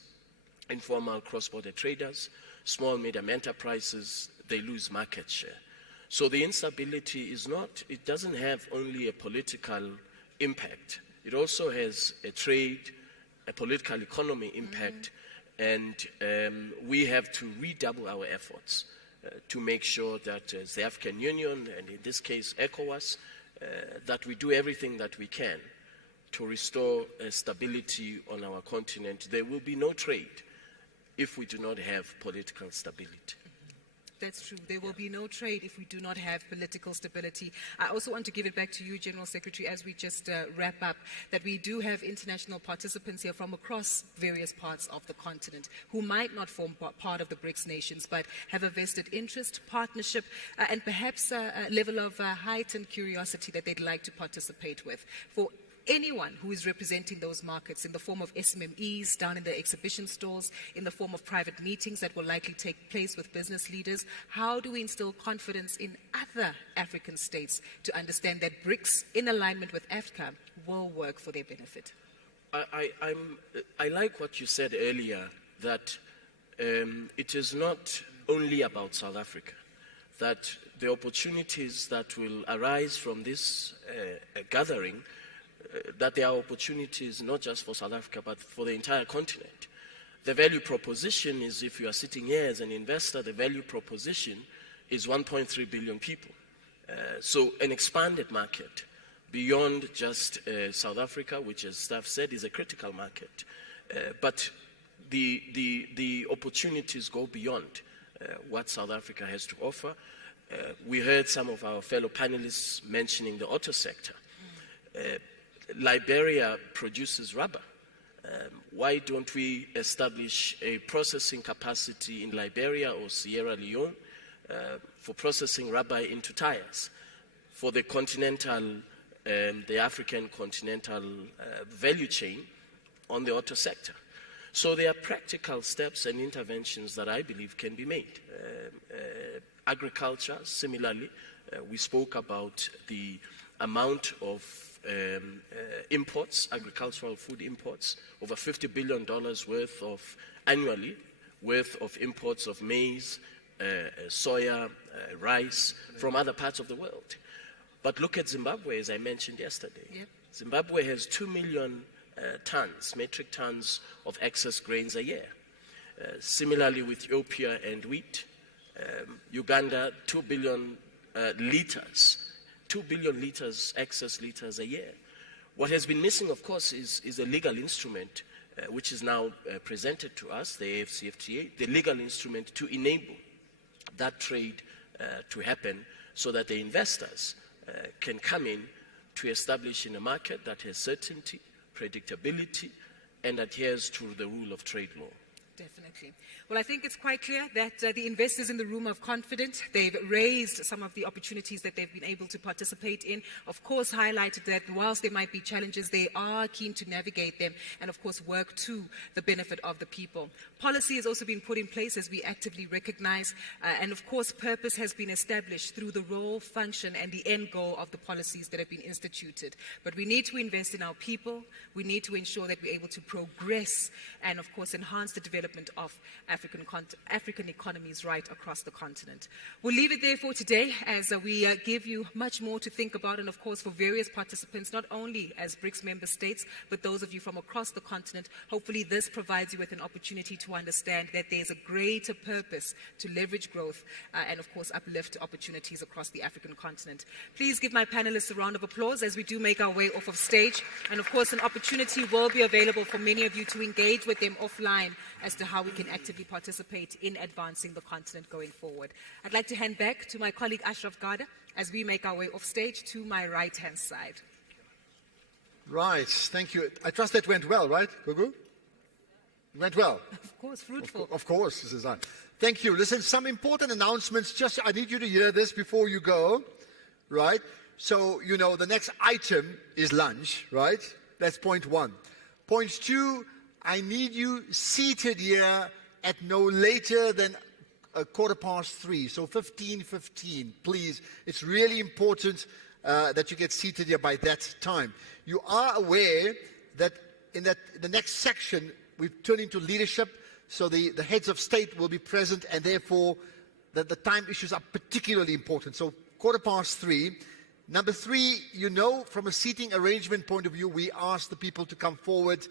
informal cross-border traders, small, medium enterprises, they lose market share. So the instability it doesn't have only a political impact. It also has a trade, a political economy impact, and we have to redouble our efforts to make sure that as the African Union, and in this case ECOWAS, that we do everything that we can to restore stability on our continent. There will be no trade if we do not have political stability. That's true. There will be no trade if we do not have political stability. I also want to give it back to you, General Secretary, as we just wrap up, that we do have international participants here from across various parts of the continent who might not form part of the BRICS nations, but have a vested interest, partnership, and perhaps a level of heightened curiosity that they'd like to participate with. For anyone who is representing those markets in the form of SMMEs down in the exhibition stalls, in the form of private meetings that will likely take place with business leaders? How do we instill confidence in other African states to understand that BRICS, in alignment with Africa, will work for their benefit? I like what you said earlier, that it is not only about South Africa, that the opportunities that will arise from this gathering, that there are opportunities not just for South Africa, but for the entire continent. The value proposition is, if you are sitting here as an investor, the value proposition is 1.3 billion people. So an expanded market beyond just South Africa, which, as staff said, is a critical market. But the opportunities go beyond what South Africa has to offer. We heard some of our fellow panelists mentioning the auto sector. Liberia produces rubber. Why don't we establish a processing capacity in Liberia or Sierra Leone for processing rubber into tires for the continental, the African continental value chain on the auto sector? So there are practical steps and interventions that I believe can be made. Agriculture, similarly, we spoke about the amount of imports, agricultural food imports, over $50 billion worth of annually, worth of imports of maize, soya, rice from other parts of the world. But look at Zimbabwe, as I mentioned yesterday. Yep. Zimbabwe has 2 million tons, metric tons of excess grains a year. Similarly with Ethiopia and wheat. Uganda, 2 billion liters, 2 billion liters, excess liters a year. What has been missing, of course, is a legal instrument, which is now presented to us, the AFCFTA, the legal instrument to enable that trade to happen so that the investors can come in to establish in a market that has certainty, predictability, and adheres to the rule of trade law. Definitely. Well, I think it's quite clear that the investors in the room are confident. They've raised some of the opportunities that they've been able to participate in. Of course, highlighted that whilst there might be challenges, they are keen to navigate them and, of course, work to the benefit of the people. Policy has also been put in place, as we actively recognize. And, of course, purpose has been established through the role, function, and the end goal of the policies that have been instituted. But we need to invest in our people. We need to ensure that we're able to progress and, of course, enhance the development of African economies right across the continent. We'll leave it there for today as we give you much more to think about, and of course for various participants, not only as BRICS member states, but those of you from across the continent. Hopefully this provides you with an opportunity to understand that there's a greater purpose to leverage growth and of course uplift opportunities across the African continent. Please give my panelists a round of applause as we do make our way off of stage, and of course an opportunity will be available for many of you to engage with them offline as to how we can actively participate in advancing the continent going forward. I'd like to hand back to my colleague Ashraf Garda as we make our way off stage to my right-hand side. Right, thank you. I trust that went well, right, Gugu? It went well? Of course, fruitful. Of course, this is on. Thank you. Listen, some important announcements. Just, I need you to hear this before you go, right? So, you know, the next item is lunch, right? That's point one. Point two, I need you seated here at no later than 3:15. So 15:15, please. It's really important that you get seated here by that time. You are aware that in the next section, we turn into leadership, so the heads of state will be present, and therefore the time issues are particularly important. So 3:15. Number three, you know, from a seating arrangement point of view, we ask the people to come forward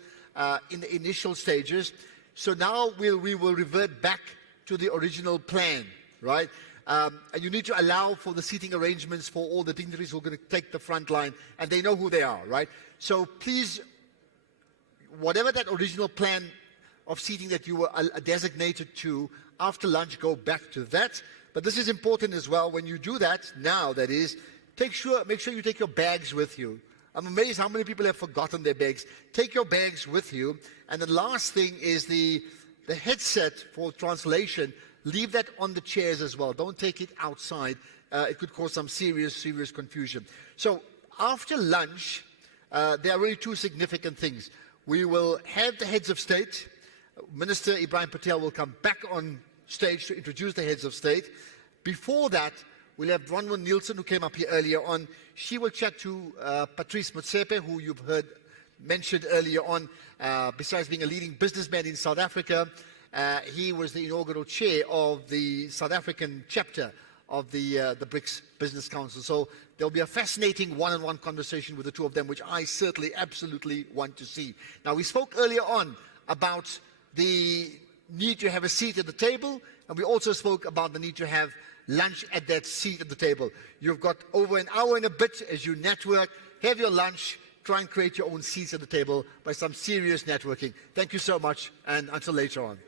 in the initial stages. So now we will revert back to the original plan, right? And you need to allow for the seating arrangements for all the dignitaries who are going to take the front line, and they know who they are, right? So please, whatever that original plan of seating that you were designated to, after lunch, go back to that. But this is important as well. When you do that, now that is, make sure you take your bags with you. I'm amazed how many people have forgotten their bags. Take your bags with you. And the last thing is the headset for translation. Leave that on the chairs as well. Don't take it outside. It could cause some serious confusion. So after lunch, there are really two significant things. We will have the heads of state. Minister Ibrahim Patel will come back on stage to introduce the heads of state. Before that, we'll have Bronwyn Nielsen, who came up here earlier on. She will chat to Patrice Motsepe, who you've heard mentioned earlier on. Besides being a leading businessman in South Africa, he was the inaugural chair of the South African chapter of the BRICS Business Council. So there'll be a fascinating one-on-one conversation with the two of them, which I certainly absolutely want to see. Now, we spoke earlier on about the need to have a seat at the table, and we also spoke about the need to have lunch at that seat at the table. You've got over an hour and a bit as you network. Have your lunch. Try and create your own seats at the table by some serious networking. Thank you so much, and until later on.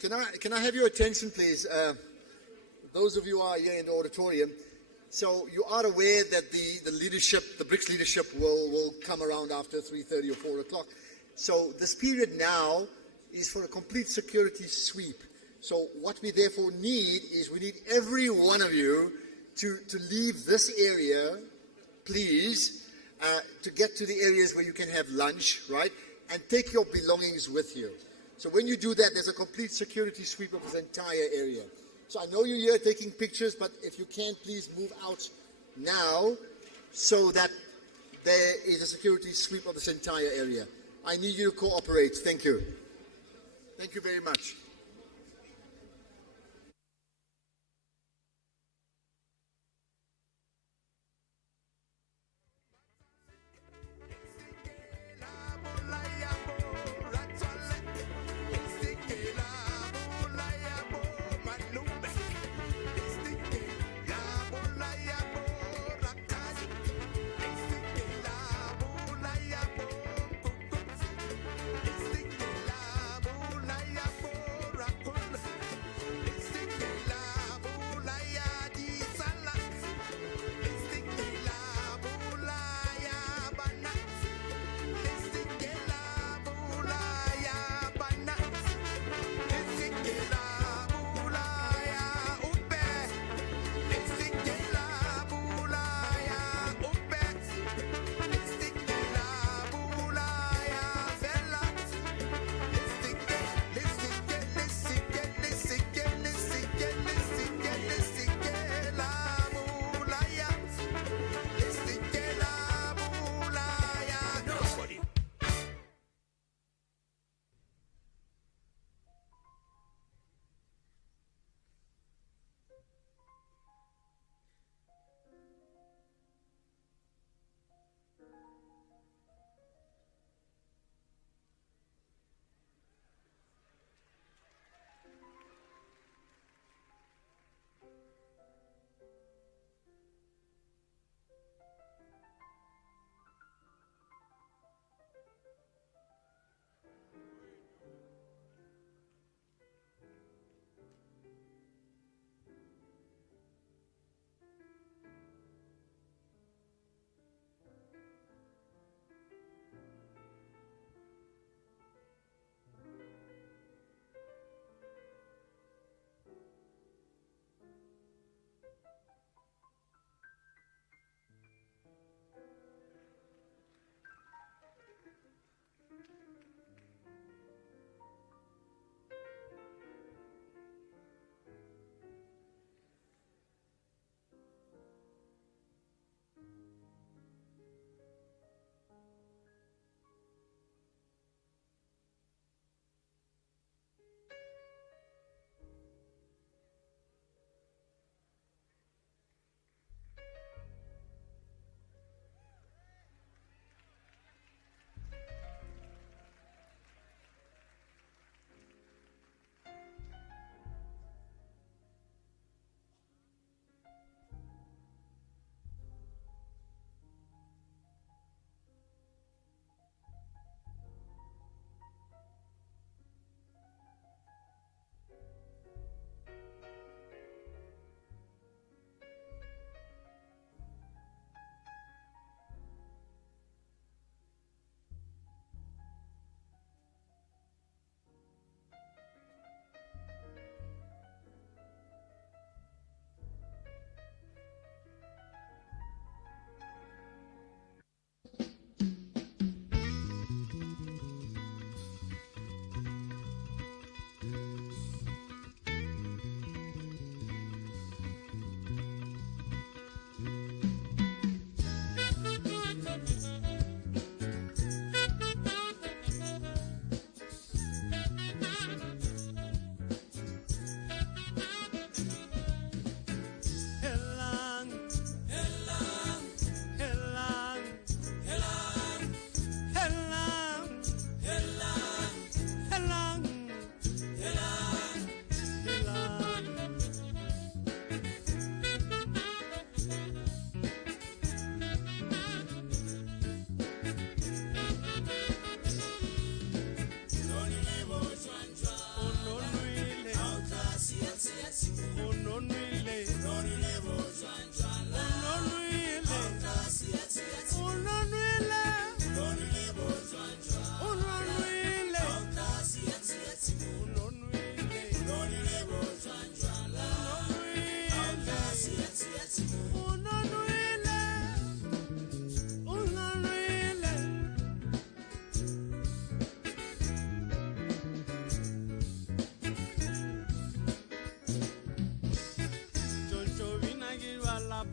can I have your attention, please? Those of you who are here in the auditorium. So you are aware that the leadership, the BRICS leadership, will come around after 3:30 or 4 o'clock. So this period now is for a complete security sweep. So what we therefore need is we need every one of you to leave this area, please, to get to the areas where you can have lunch, right? And take your belongings with you. So when you do that, there's a complete security sweep of this entire area. So I know you're here taking pictures, but if you can, please move out now so that there is a security sweep of this entire area. I need you to cooperate. Thank you. Thank you very much.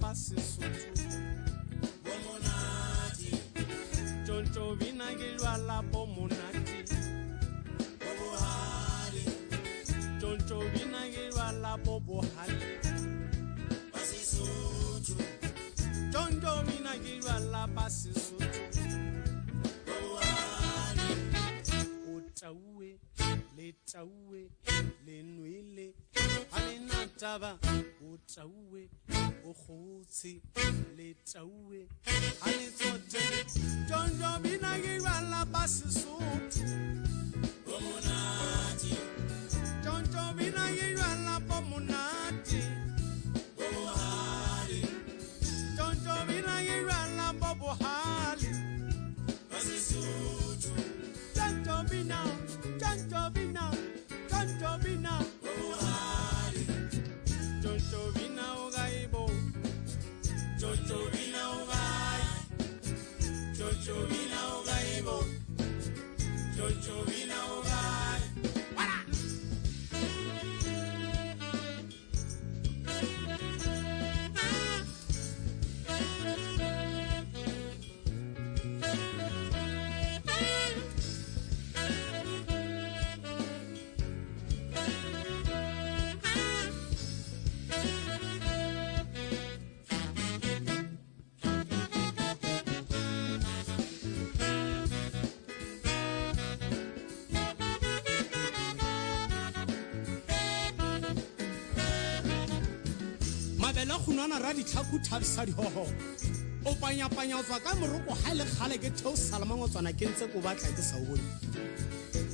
pa Sesotho bomonati Tonto bina ke jwala bomonati bobohale Tonto bina ke jwala bobohale pa Sesotho Tonto bina ke jwala pa Sesotho bobohale Otaue le taue le nwele alena taba Otaue o khotsi le taue ale tsote Tonto bina ke jwala pa Sesotho bomonati Tonto bina ke jwala bomonati bobohale Tonto bina ke jwala bobohale pa Sesotho Tonto bina bobohale Tonto bina o gaibo Tonto bina o gai Tonto bina o gaibo Tonto bina o gai Para mabele khunwana ra ditlhaku thabisa dihoho o panya-panya tswa ka moroko ha le khale ke theo salamango tswana ke ntse ko batla ke sa bone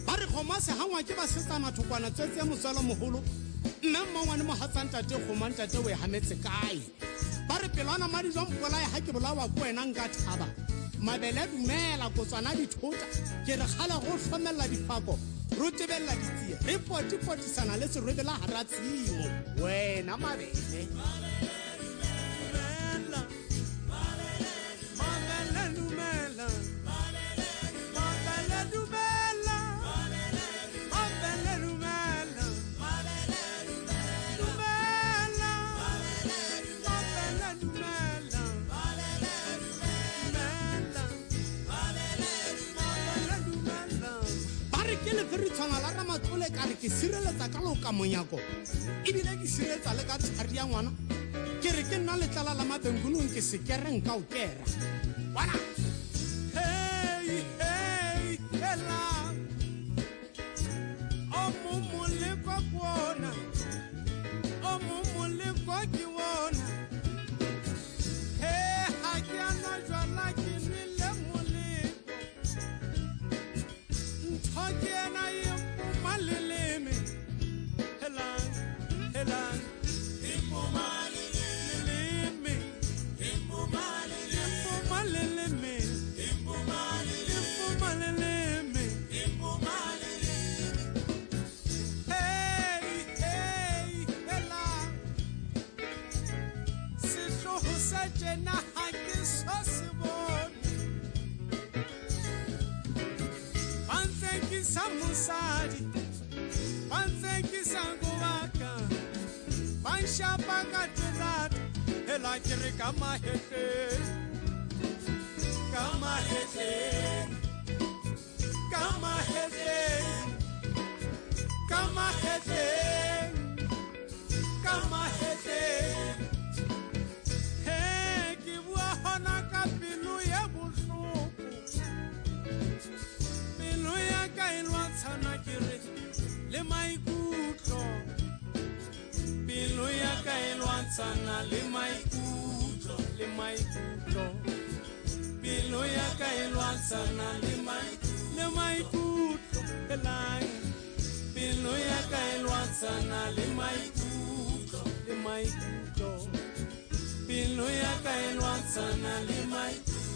ba re khomase hangwa ke ba setsana thokwana tsetse motswelo moholo mme mmangwane mo hatsantate khomantate we hametse kae ba re pelwana madi jwa mpolae ha ke bolawa ko wena nka thaba mabele dumela ko tswana dithota ke re khala go hlomella difako ro tebella ditsie re potisana le serwebe la haratsimo wena mabele ke sireletsa ka loka monyako ebile ke sireletsa le ka tshwari ya ngwana ke re ke nna letlala la mabengolong ke se kereng ka o kera bona hey hela o mumule kwa kuona o mumule kwa kiona hey hakiana jwala kinile muliko nthokiena malele Samusadi, Pansekisa Govaka, Panshapaka Turat, Elakiri Kamahete, Kamahete, Kamahete, Kamahete, Kamahete, Hey, Kiwa Honaka Pilu Yabusu. Le maikutlo pelo ya ka elwantshana le maikutlo pelo ya ka elwantshana le maikutlo elang pelo ya ka elwantshana le maikutlo pelo ya ka elwantshana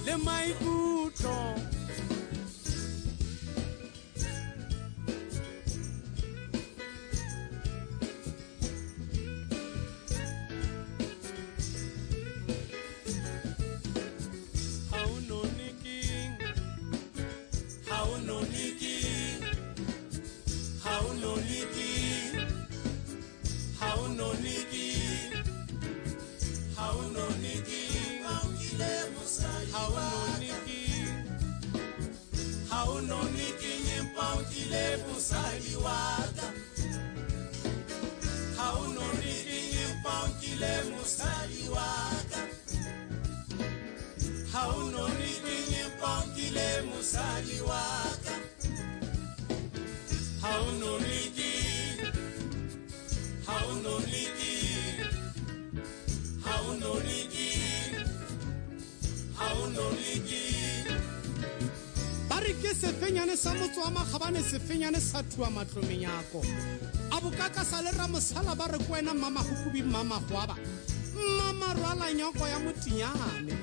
le maikutlo how no nyimpaukile mosadi waka ha o nonete nyimpaukile mosadi waka ha o nonete nyimpaukile mosadi waka ha o nonete ha o nonete ha o nonete ha o nonete bare ke sefenyane sa motswama gabane sefenyane sa thua matlomenyako a bokaka sa le ramosala ba re kwena mama hukubi mama gwaba mama rwala nyoko ya motinyane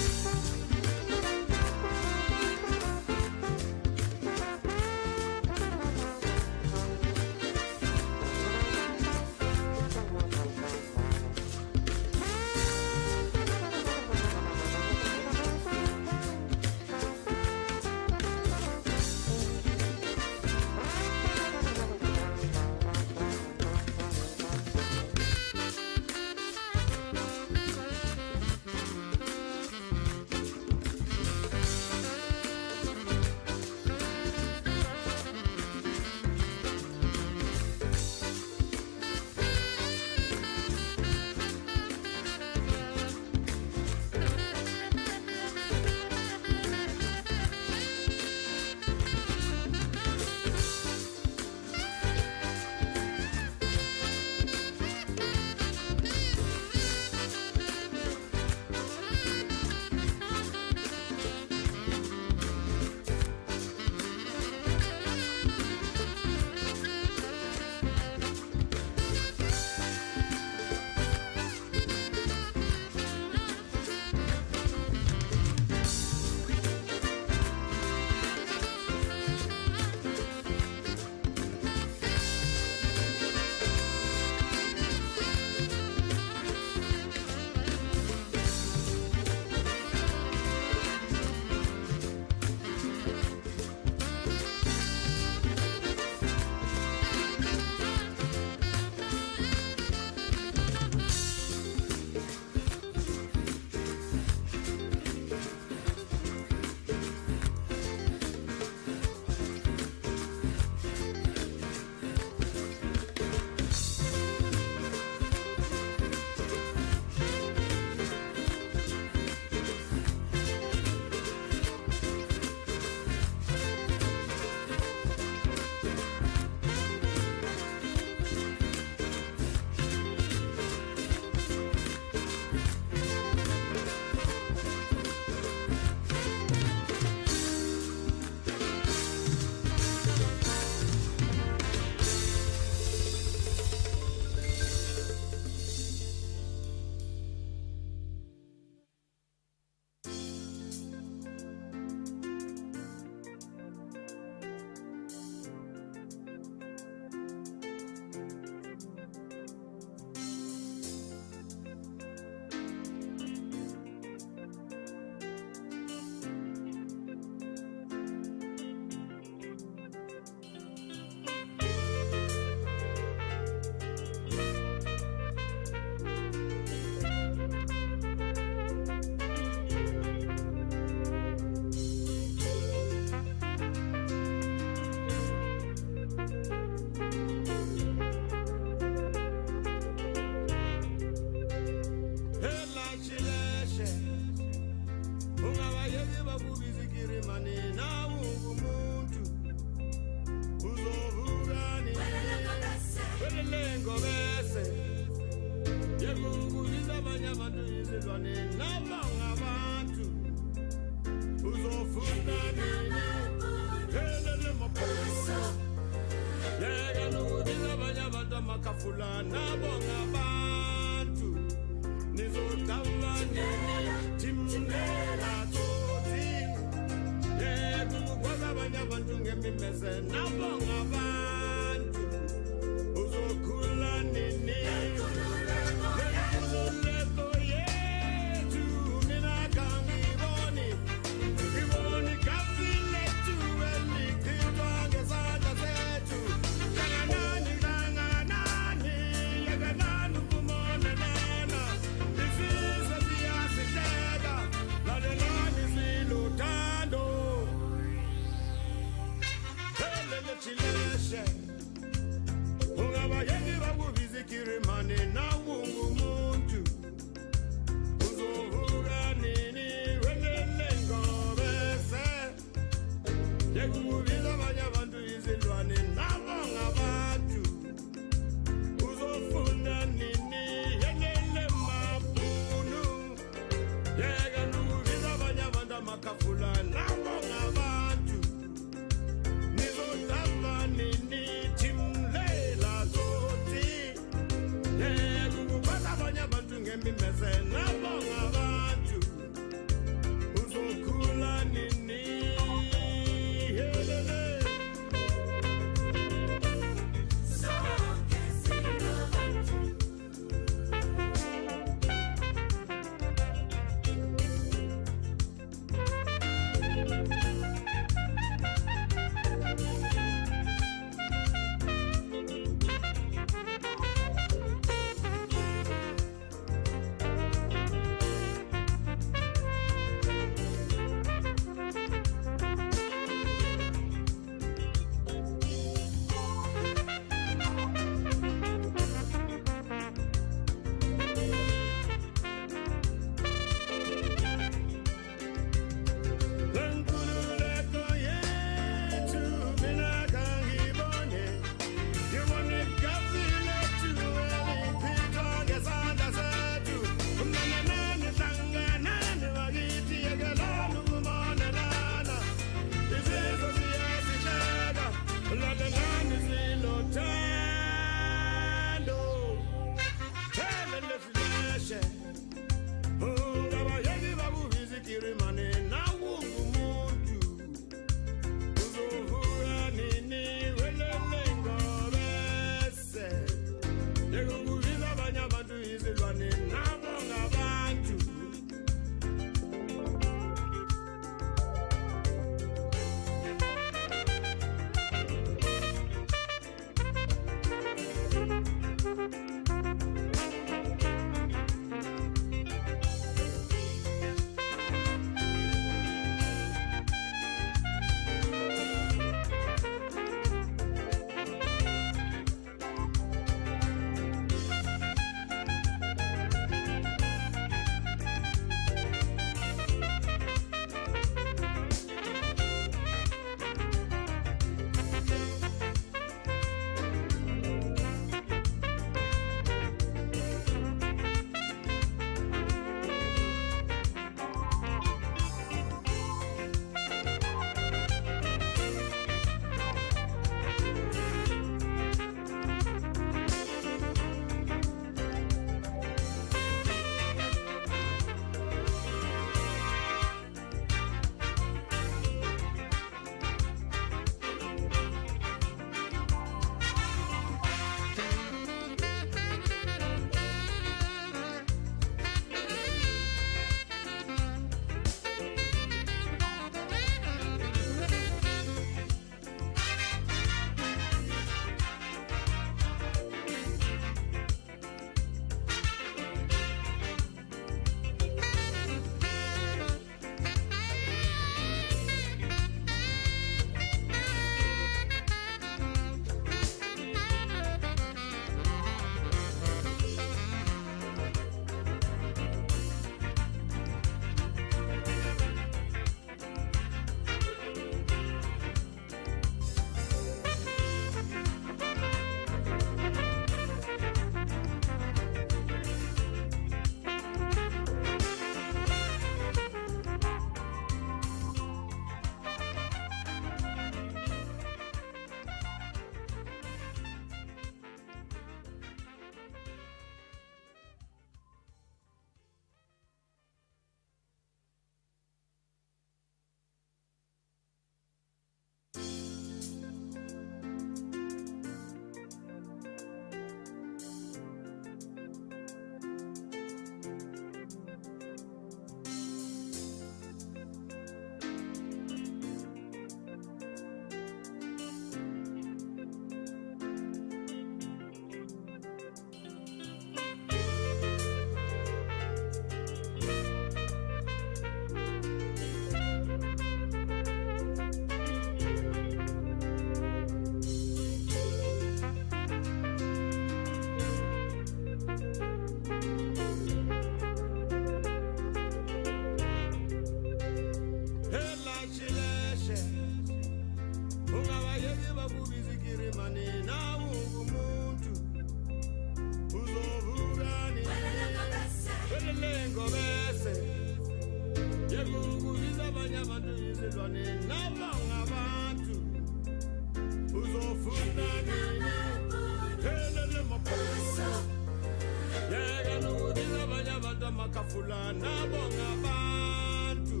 nizofula nabo ngabantu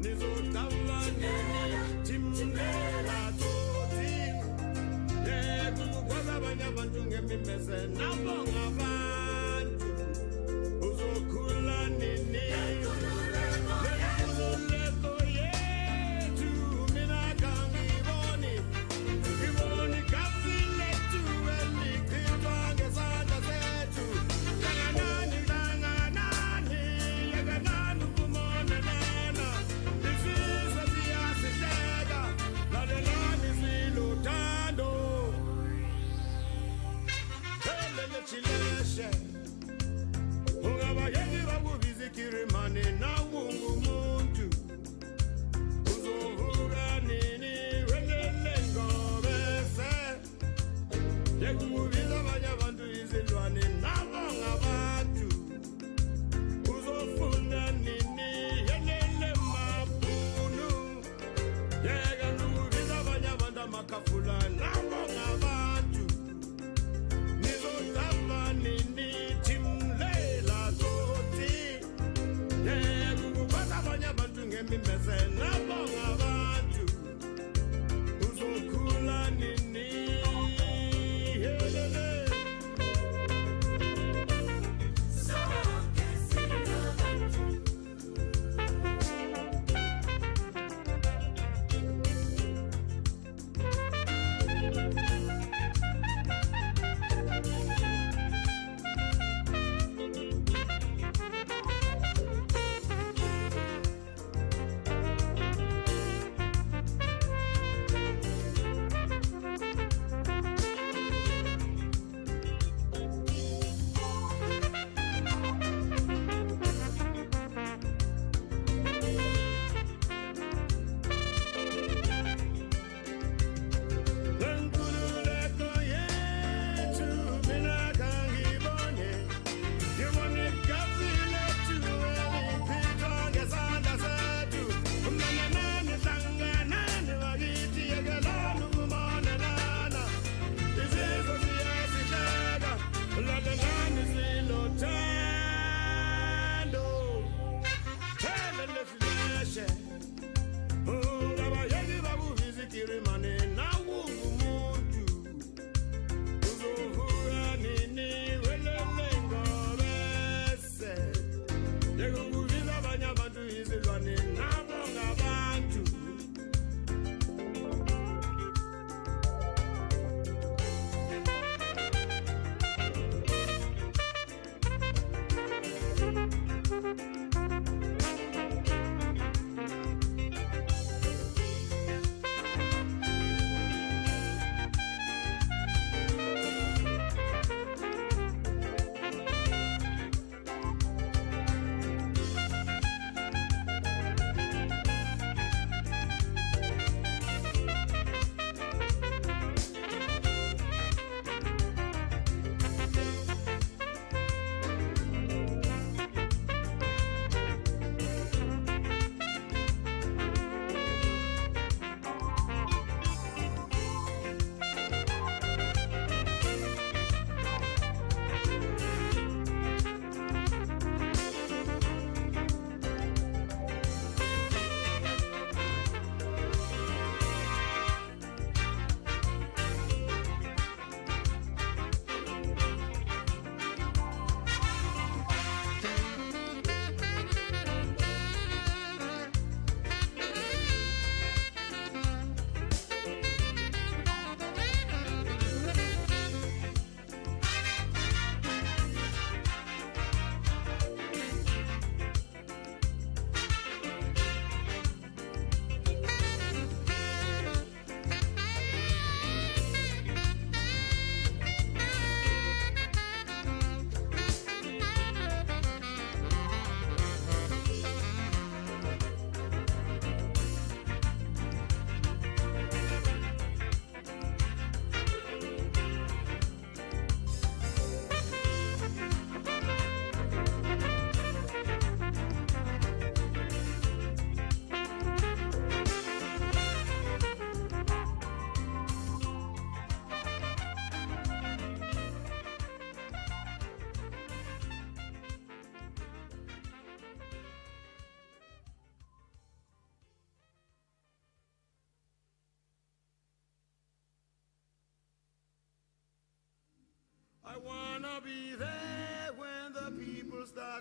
nizodabaneni timlela toti yekukwaza abanye abantu ngemimese nabo ngabantu uzokhula nini lekululeko yethu mina kangiboni ngiboni gazi lethu elichithwa ngezandla zethu kanganani yekanani ukumonelana isizwe siyasihleka lalelani siluthando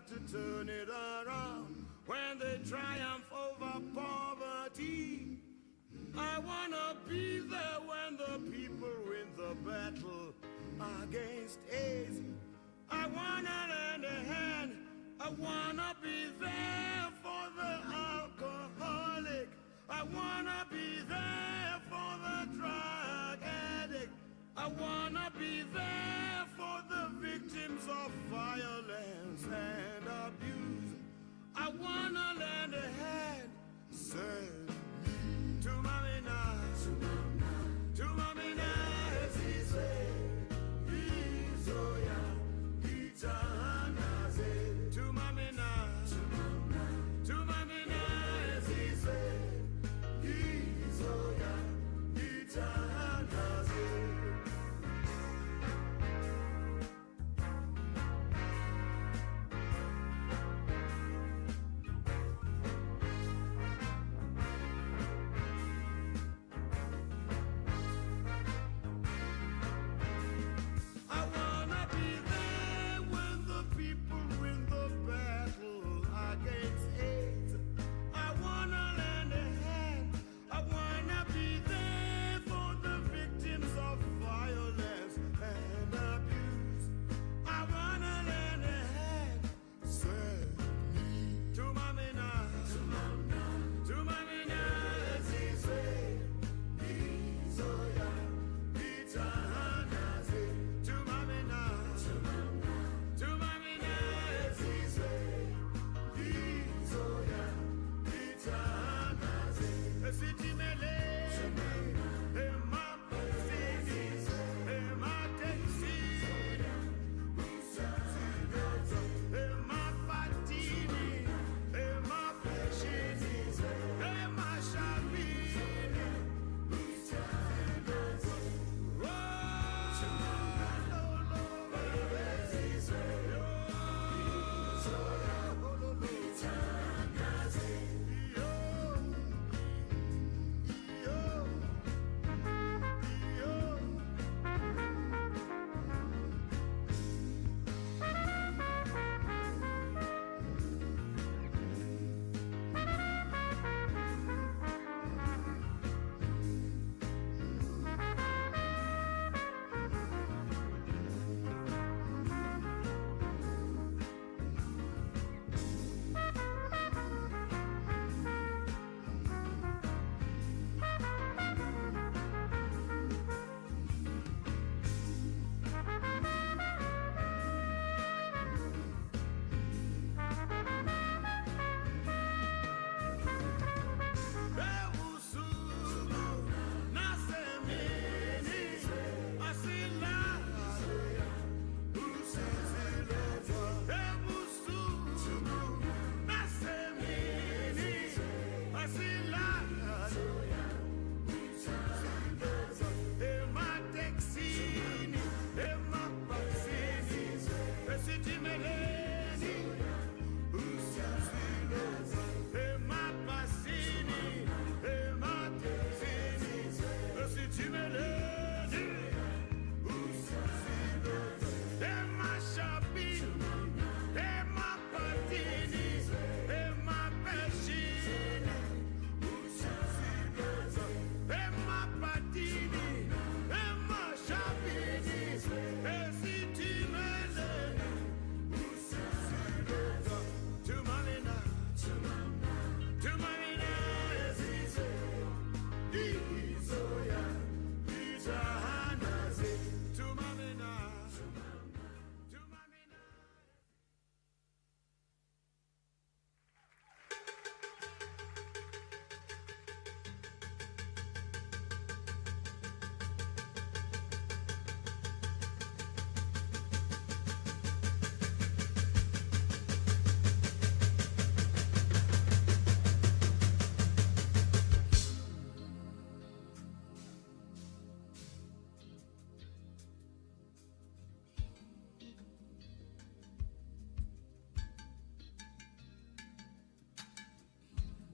got to turn it around when they triumph over poverty. I wanna be there when the people win the battle against AIDS. I wanna lend a hand. I wanna be there for the alcoholic. I wanna be there for the drug addict. I wanna be there for the victims of violence and abuse. I wanna lend a hand. Send me to Mamina, to Mamina, Izoya, Itanaze, to Mamina, to Mamina, Izoya, Itanaze.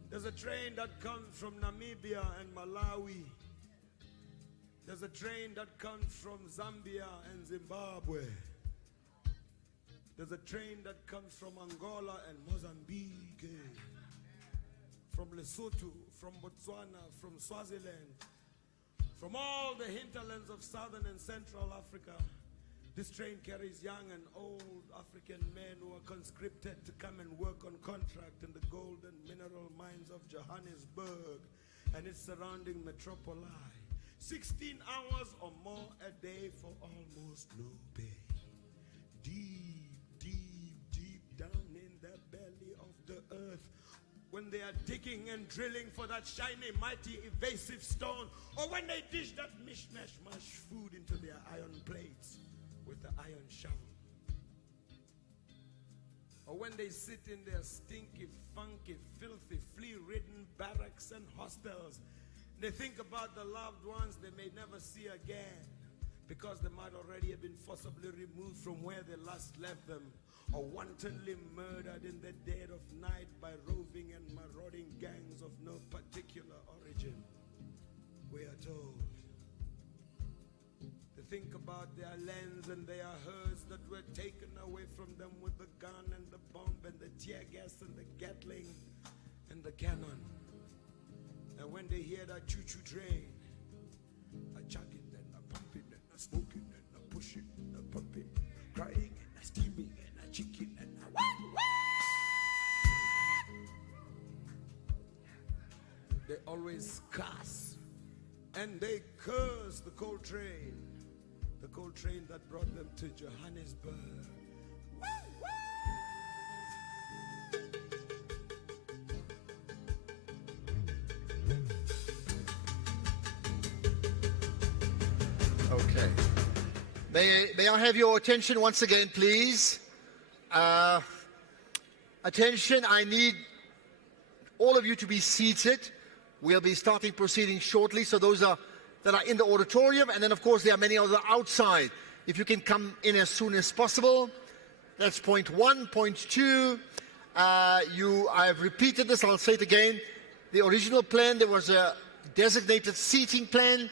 There's a train that comes from Namibia and Malawi. There's a train that comes from Zambia and Zimbabwe. There's a train that comes from Angola and Mozambique, from Lesotho, from Botswana, from Swaziland, from all the hinterlands of southern and central Africa. This train carries young and old African men who are conscripted to come and work on contract in the gold and mineral mines of Johannesburg and its surrounding metropoli. 16 hours or more a day for almost no pay. Deep, deep, deep down in the belly of the earth, when they are digging and drilling for that shiny, mighty, evasive stone, or when they dish that mishmash mush food into their iron plates with the iron shovel, or when they sit in their stinky, funky, filthy, flea-ridden barracks and hostels, they think about the loved ones they may never see again because they might already have been forcibly removed from where they last left them, or wantonly murdered in the dead of night by roving and marauding gangs of no particular origin. We are told. They think about their lands and their herds that were taken away from them with the gun and the bomb and the tear gas and the Gatling and the cannon. And when they hear that choo-choo train, a chugging and a pumping and a smoking and a pushing and a pumping, crying and a steaming and a chicken and a they always cuss and they curse the coal train that brought them to Johannesburg. Okay. May I have your attention once again, please? Attention, I need all of you to be seated. We'll be starting proceedings shortly, so those that are in the auditorium, and then of course there are many others outside. If you can come in as soon as possible. That's point one. Point two, I have repeated this, I'll say it again. The original plan, there was a designated seating plan.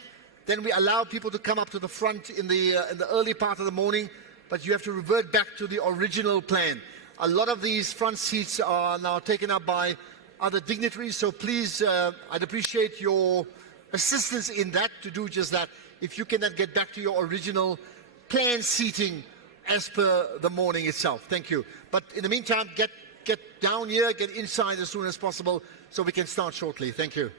Then we allow people to come up to the front in the early part of the morning, but you have to revert back to the original plan. A lot of these front seats are now taken up by other dignitaries, so please, I'd appreciate your assistance in that, to do just that. If you can then get back to your original plan seating as per the morning itself. Thank you. But in the meantime, get down here, get inside as soon as possible so we can start shortly. Thank you.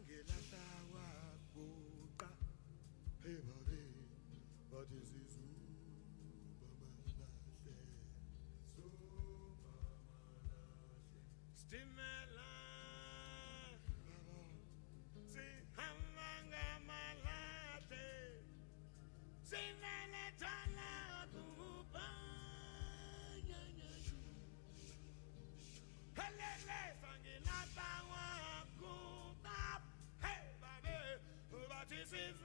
sangilatawa kuqa hey babe what is this Stimela Sihambanga malate Sinala tala kuba Helele sangilata wa kuba Hey baby what is it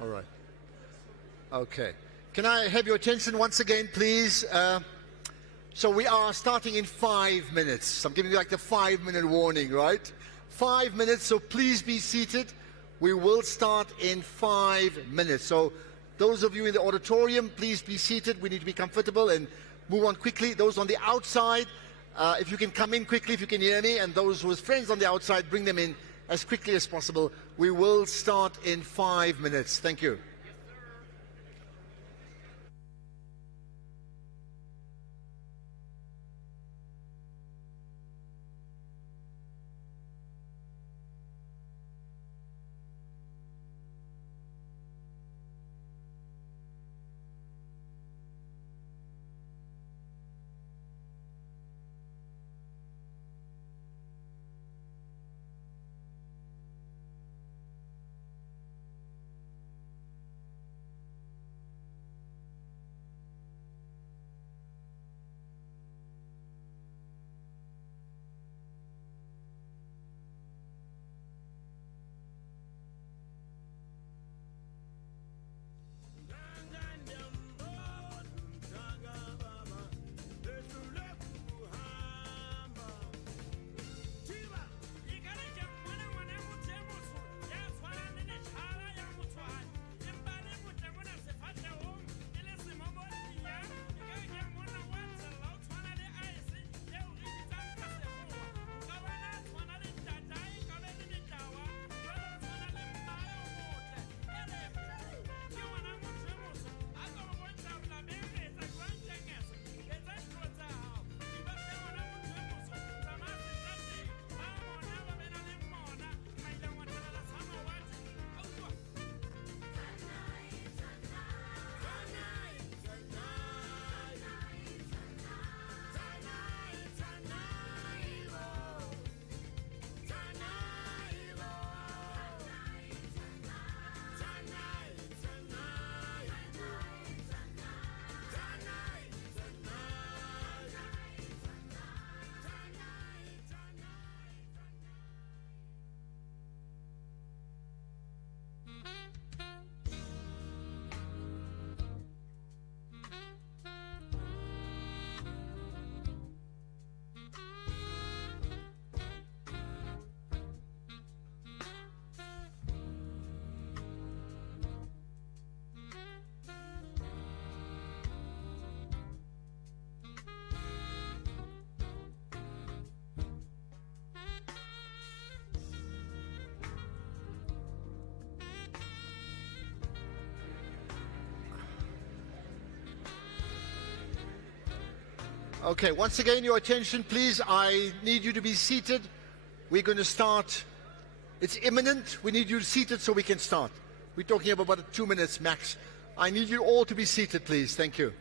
All right. Okay. Can I have your attention once again, please? So we are starting in 5 minutes. I'm giving you like the 5-minute warning, right? 5 minutes, so please be seated. We will start in 5 minutes. So those of you in the auditorium, please be seated. We need to be comfortable and move on quickly. Those on the outside, if you can come in quickly, if you can hear me, and those with friends on the outside, bring them in as quickly as possible. We will start in 5 minutes. Thank you. Okay, once again, your attention, please. I need you to be seated. We're going to start. It's imminent. We need you seated so we can start. We're talking about 2 minutes max. I need you all to be seated, please. Thank you.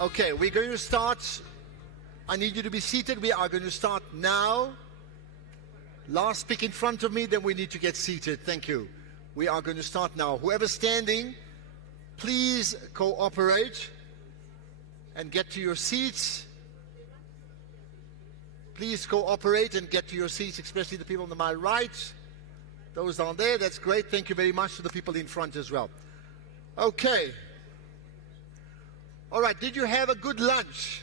Okay, we're going to start. I need you to be seated. We are going to start now. Last speak in front of me, then we need to get seated. Thank you. We are going to start now. Whoever's standing, please cooperate and get to your seats. Please cooperate and get to your seats, especially the people on my right. Those down there, that's great. Thank you very much to the people in front as well. Okay. All right, did you have a good lunch?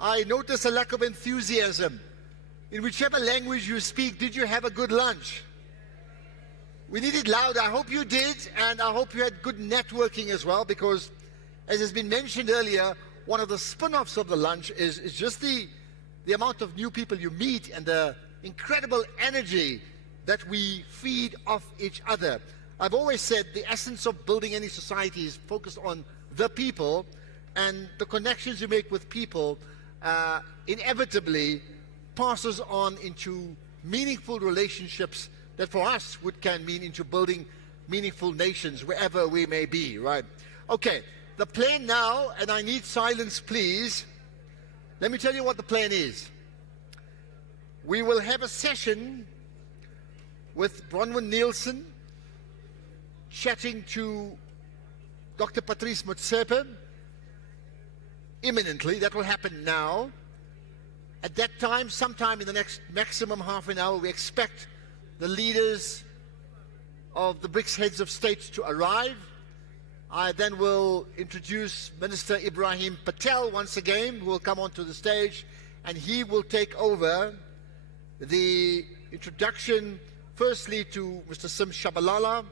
I notice a lack of enthusiasm. In whichever language you speak, did you have a good lunch? We need it louder. I hope you did, and I hope you had good networking as well, because as has been mentioned earlier, one of the spin-offs of the lunch is just the amount of new people you meet and the incredible energy that we feed off each other. I've always said the essence of building any society is focused on the people, and the connections you make with people inevitably passes on into meaningful relationships that for us can mean into building meaningful nations wherever we may be, right? Okay, the plan now, and I need silence please. Let me tell you what the plan is. We will have a session with Bronwyn Nielsen chatting to Dr. Patrice Motsepe imminently. That will happen now. At that time, sometime in the next maximum half an hour, we expect the leaders of the BRICS heads of state to arrive. I then will introduce Minister Ibrahim Patel once again, who will come onto the stage, and he will take over the introduction, firstly to Mr. Sim Shabalala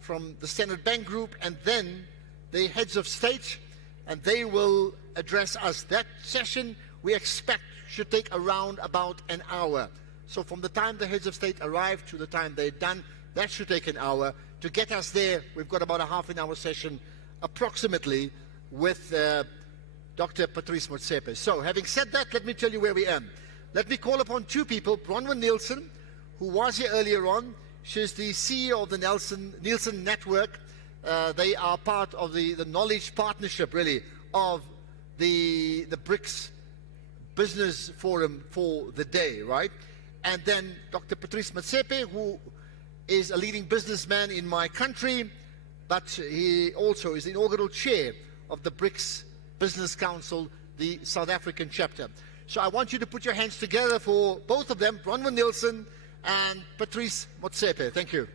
from the Standard Bank Group, and then the heads of state, and they will address us. That session we expect should take around about an hour. So from the time the heads of state arrive to the time they're done, that should take an hour. To get us there, we've got about a half an hour session approximately with Dr. Patrice Motsepe. So having said that, let me tell you where we are. Let me call upon two people, Bronwyn Nielsen, who was here earlier on. She's the CEO of the Nielsen Network. They are part of the knowledge partnership, really, of the BRICS Business Forum for the day, right? And then Dr. Patrice Motsepe, who is a leading businessman in my country, but he also is the inaugural chair of the BRICS Business Council, the South African chapter. So I want you to put your hands together for both of them, Bronwyn Nielsen and Patrice Motsepe. Thank you.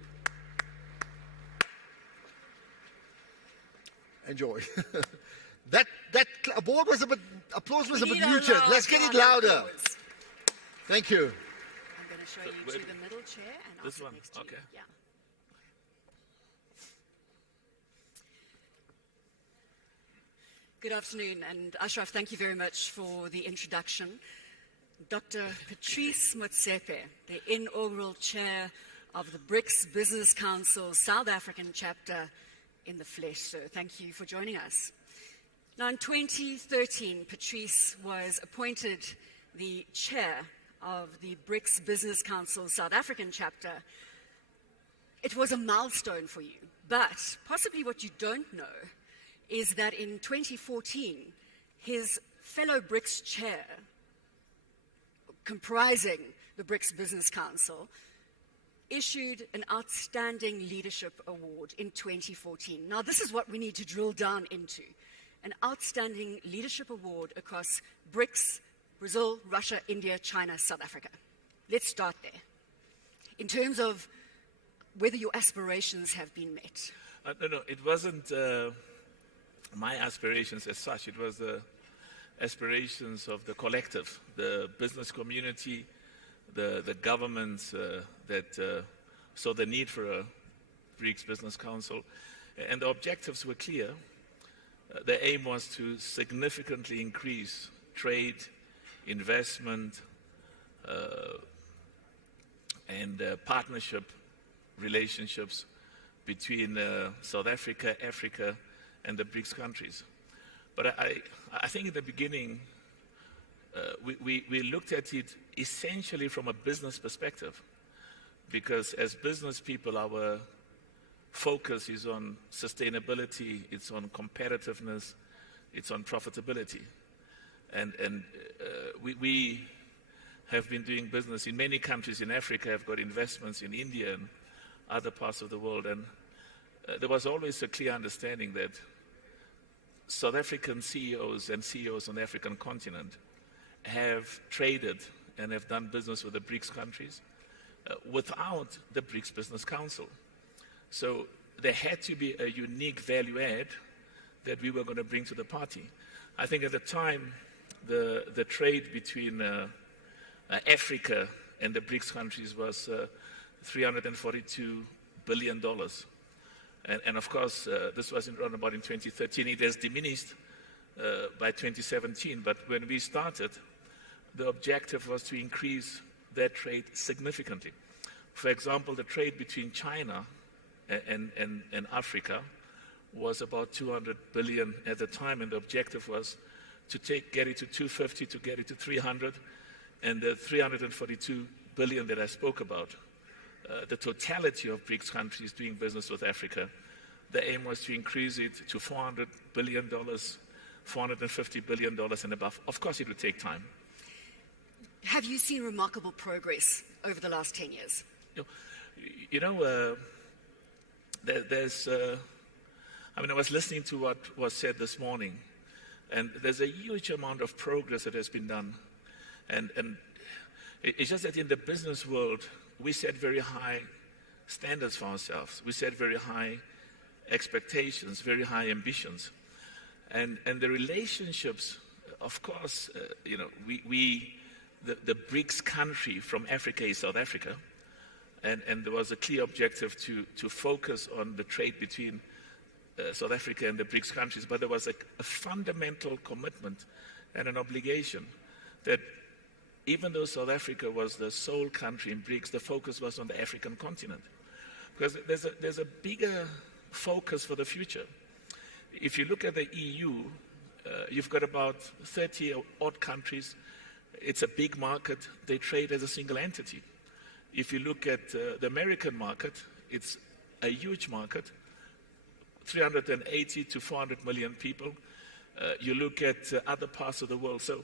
Enjoy. That applause was a bit muted. Let's get it louder. Thank you. I'm going to show you to the middle chair, and I'll sit next to you. Yeah. Good afternoon, and Ashraf, thank you very much for the introduction. Dr. Patrice Motsepe, the inaugural chair of the BRICS Business Council South African chapter in the flesh. So thank you for joining us. Now, in 2013, Patrice was appointed the chair of the BRICS Business Council South African chapter. It was a milestone for you, but possibly what you don't know is that in 2014, his fellow BRICS chair, comprising the BRICS Business Council, issued an Outstanding Leadership Award in 2014. Now, this is what we need to drill down into. An Outstanding Leadership Award across BRICS, Brazil, Russia, India, China, South Africa. Let's start there. In terms of whether your aspirations have been met. No, it wasn't my aspirations as such. It was the aspirations of the collective, the business community, the governments that saw the need for a BRICS Business Council. And the objectives were clear. The aim was to significantly increase trade, investment, and partnership relationships between South Africa, Africa, and the BRICS countries. But I think in the beginning, we looked at it essentially from a business perspective, because as business people, our focus is on sustainability, it's on competitiveness, it's on profitability. And we have been doing business in many countries in Africa, have got investments in India and other parts of the world. And there was always a clear understanding that South African CEOs and CEOs on the African continent have traded and have done business with the BRICS countries without the BRICS Business Council. So there had to be a unique value add that we were going to bring to the party. I think at the time, the trade between Africa and the BRICS countries was $342 billion. And of course, this was around about in 2013. It has diminished by 2017. But when we started, the objective was to increase that trade significantly. For example, the trade between China and Africa was about 200 billion at the time, and the objective was to get it to 250, to get it to 300, and the 342 billion that I spoke about, the totality of BRICS countries doing business with Africa, the aim was to increase it to $400 billion, $450 billion and above. Of course, it would take time. Have you seen remarkable progress over the last 10 years? I was listening to what was said this morning, and there's a huge amount of progress that has been done. And it's just that in the business world, we set very high standards for ourselves. We set very high expectations, very high ambitions. And the relationships, of course, the BRICS country from Africa is South Africa. And there was a clear objective to focus on the trade between South Africa and the BRICS countries. But there was a fundamental commitment and an obligation that even though South Africa was the sole country in BRICS, the focus was on the African continent. Because there's a bigger focus for the future. If you look at the EU, you've got about 30-odd countries. It's a big market. They trade as a single entity. If you look at the American market, it's a huge market, 380 to 400 million people. You look at other parts of the world. So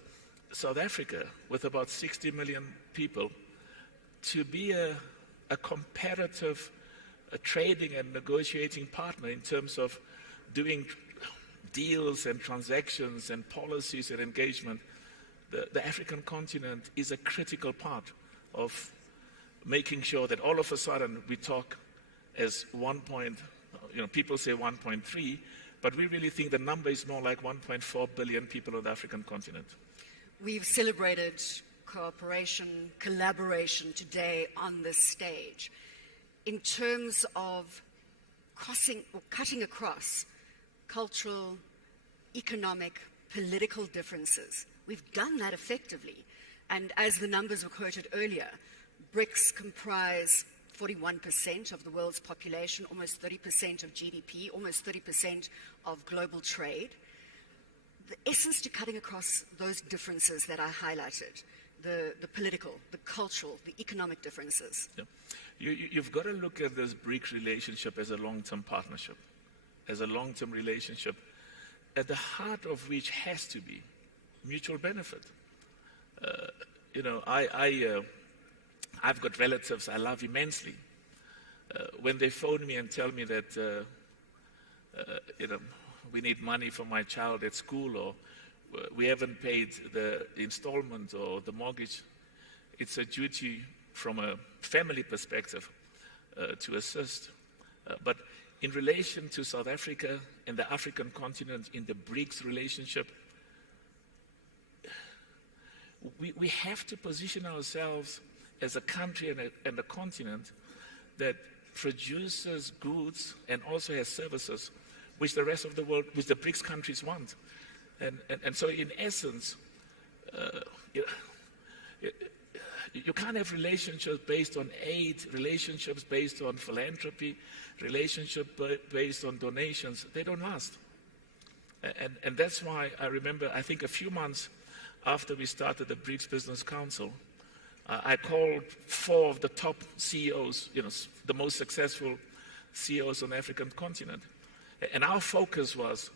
South Africa, with about 60 million people, to be a competitive trading and negotiating partner in terms of doing deals and transactions and policies and engagement, the African continent is a critical part of making sure that all of a sudden we talk as people say 1.3, but we really think the number is more like 1.4 billion people on the African continent. We've celebrated cooperation, collaboration today on this stage. In terms of cutting across cultural, economic, political differences, we've done that effectively. And as the numbers were quoted earlier, BRICS comprise 41% of the world's population, almost 30% of GDP, almost 30% of global trade. The essence to cutting across those differences that I highlighted, the political, the cultural, the economic differences. Yeah. You've got to look at this BRICS relationship as a long-term partnership, as a long-term relationship, at the heart of which has to be mutual benefit. I've got relatives I love immensely. When they phone me and tell me that, we need money for my child at school, or we haven't paid the installment or the mortgage, it's a duty from a family perspective to assist. But in relation to South Africa and the African continent, in the BRICS relationship, we have to position ourselves as a country and a continent that produces goods and also has services which the rest of the world, which the BRICS countries want. And so in essence, you can't have relationships based on aid, relationships based on philanthropy, relationships based on donations. They don't last. And that's why I remember, I think a few months after we started the BRICS Business Council, I called 4 of the top CEOs, the most successful CEOs on the African continent. And our focus was,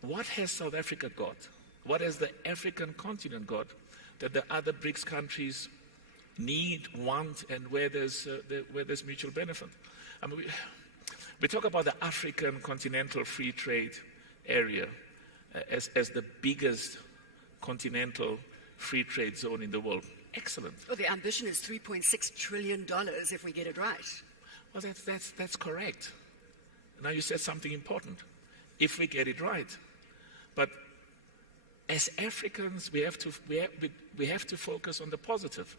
what has South Africa got? What has the African continent got that the other BRICS countries need, want, and where there's mutual benefit? I mean, we talk about the African continental free trade area as the biggest continental free trade zone in the world. Excellent. Well, the ambition is $3.6 trillion if we get it right. Well, that's correct. Now you said something important. If we get it right. But as Africans, we have to focus on the positive.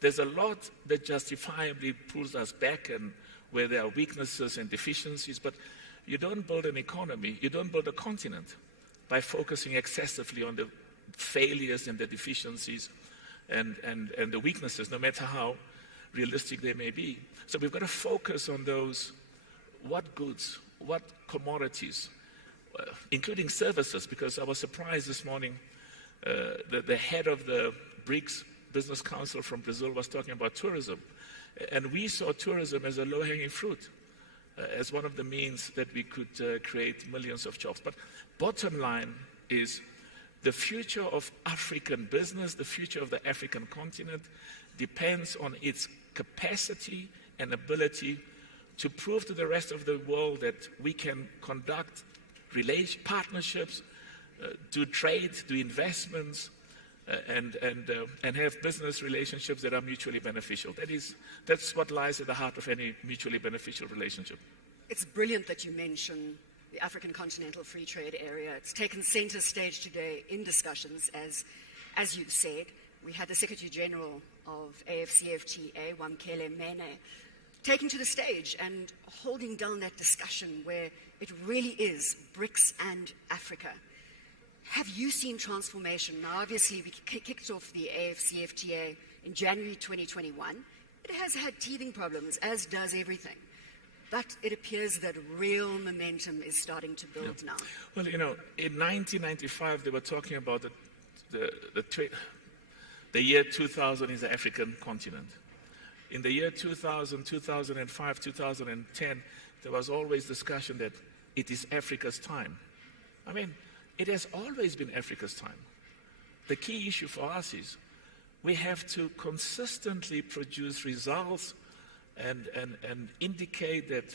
There's a lot that justifiably pulls us back and where there are weaknesses and deficiencies, but you don't build an economy, you don't build a continent by focusing excessively on the failures and the deficiencies and the weaknesses, no matter how realistic they may be. So we've got to focus on those, what goods, what commodities, including services, because I was surprised this morning that the head of the BRICS Business Council from Brazil was talking about tourism. And we saw tourism as a low-hanging fruit, as one of the means that we could create millions of jobs. But bottom line is the future of African business, the future of the African continent, depends on its capacity and ability to prove to the rest of the world that we can conduct partnerships, do trade, do investments, and have business relationships that are mutually beneficial. That's what lies at the heart of any mutually beneficial relationship. It's brilliant that you mention the African Continental Free Trade Area. It's taken center stage today in discussions, as you've said. We had the Secretary General of AFCFTA, Wamkele Mene, taking to the stage and holding down that discussion where it really is BRICS and Africa. Have you seen transformation? Now, obviously, we kicked off the AFCFTA in January 2021. It has had teething problems, as does everything. But it appears that real momentum is starting to build now. Well, in 1995, they were talking about the year 2000 is the African continent. In the year 2000, 2005, 2010, there was always discussion that it is Africa's time. I mean, it has always been Africa's time. The key issue for us is we have to consistently produce results and indicate that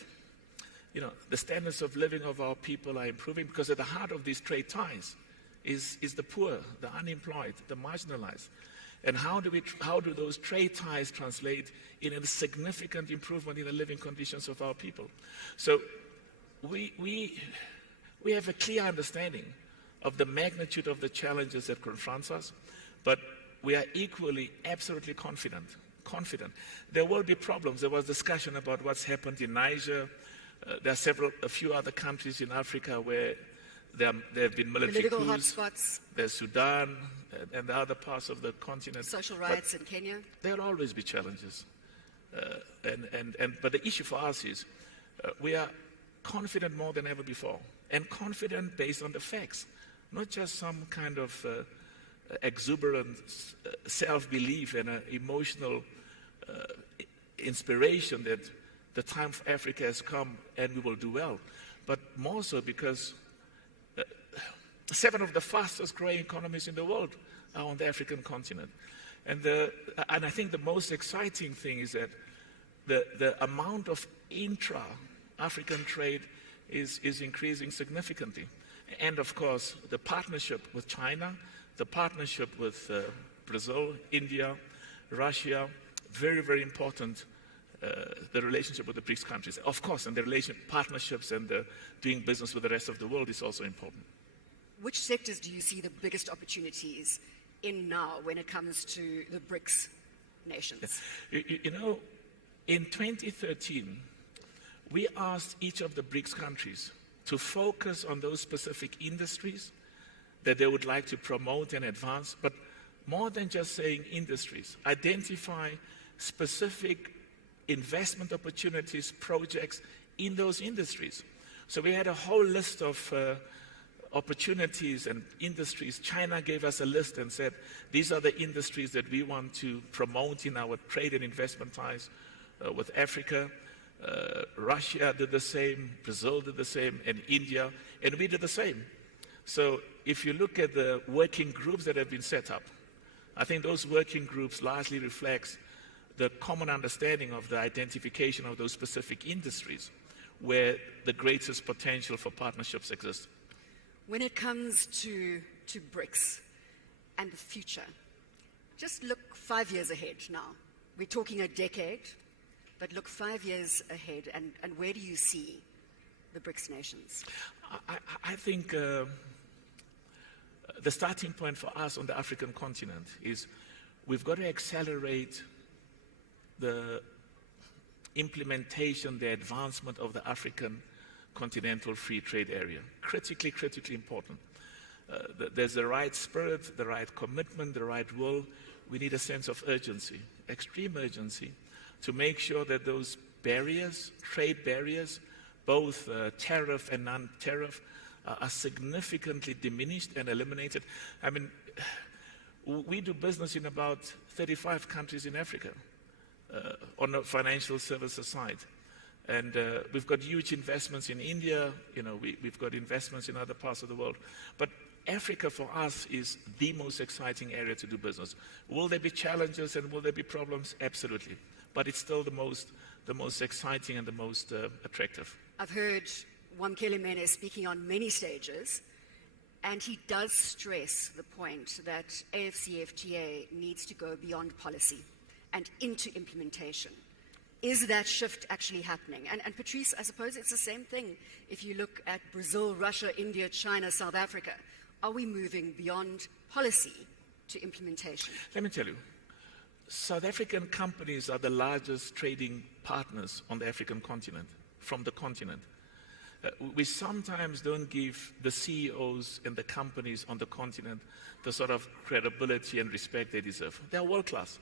the standards of living of our people are improving, because at the heart of these trade ties is the poor, the unemployed, the marginalized. And how do those trade ties translate in a significant improvement in the living conditions of our people? So we have a clear understanding of the magnitude of the challenges that confronts us, but we are equally absolutely confident. There will be problems. There was discussion about what's happened in Niger. There are a few other countries in Africa where there have been military Political coups. hotspots. There's Sudan and the other parts of the continent. Social riots in Kenya. There'll always be challenges. But the issue for us is we are confident more than ever before, and confident based on the facts, not just some kind of exuberant self-belief and emotional inspiration that the time for Africa has come and we will do well, but more so because 7 of the fastest growing economies in the world are on the African continent. And I think the most exciting thing is that the amount of intra-African trade is increasing significantly. And of course, the partnership with China, the partnership with Brazil, India, Russia, very, very important, the relationship with the BRICS countries. Of course, and the partnerships and doing business with the rest of the world is also important. Which sectors do you see the biggest opportunities in now when it comes to the BRICS nations? In 2013, we asked each of the BRICS countries to focus on those specific industries that they would like to promote and advance, but more than just saying industries, identify specific investment opportunities, projects in those industries. So we had a whole list of opportunities and industries. China gave us a list and said, these are the industries that we want to promote in our trade and investment ties with Africa. Russia did the same, Brazil did the same, and India, and we did the same. So if you look at the working groups that have been set up, I think those working groups largely reflects the common understanding of the identification of those specific industries where the greatest potential for partnerships exists. When it comes to BRICS and the future, just look 5 years ahead now. We're talking a decade, but look 5 years ahead, and where do you see the BRICS nations? I think the starting point for us on the African continent is we've got to accelerate the implementation, the advancement of the African continental free trade area. Critically, critically important. There's the right spirit, the right commitment, the right will. We need a sense of urgency, extreme urgency, to make sure that those barriers, trade barriers, both tariff and non-tariff, are significantly diminished and eliminated. I mean, we do business in about 35 countries in Africa on the financial services side. And we've got huge investments in India, we've got investments in other parts of the world. But Africa for us is the most exciting area to do business. Will there be challenges and will there be problems? Absolutely. But it's still the most exciting and the most attractive. I've heard Wamkele Mene speaking on many stages, and he does stress the point that AFCFTA needs to go beyond policy and into implementation. Is that shift actually happening? And Patrice, I suppose it's the same thing if you look at Brazil, Russia, India, China, South Africa. Are we moving beyond policy to implementation? Let me tell you, South African companies are the largest trading partners on the African continent, from the continent. We sometimes don't give the CEOs and the companies on the continent the sort of credibility and respect they deserve. They're world class.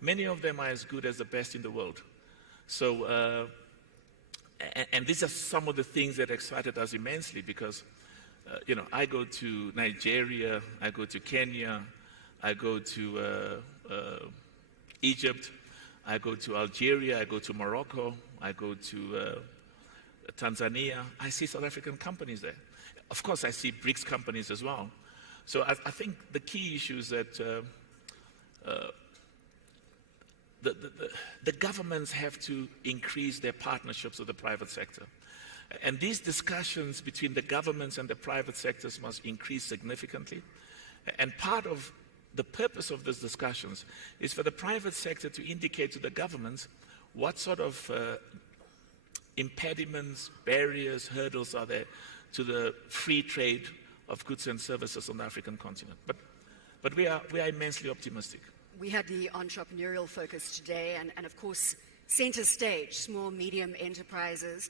Many of them are as good as the best in the world. So, and these are some of the things that excited us immensely because, I go to Nigeria, I go to Kenya, I go to Egypt, I go to Algeria, I go to Morocco, I go to Tanzania. I see South African companies there. Of course, I see BRICS companies as well. So I think the key issue is that the governments have to increase their partnerships with the private sector. And these discussions between the governments and the private sectors must increase significantly. And part of the purpose of these discussions is for the private sector to indicate to the governments what sort of impediments, barriers, hurdles are there to the free trade of goods and services on the African continent. But we are immensely optimistic. We had the entrepreneurial focus today, and of course, center stage, small, medium enterprises.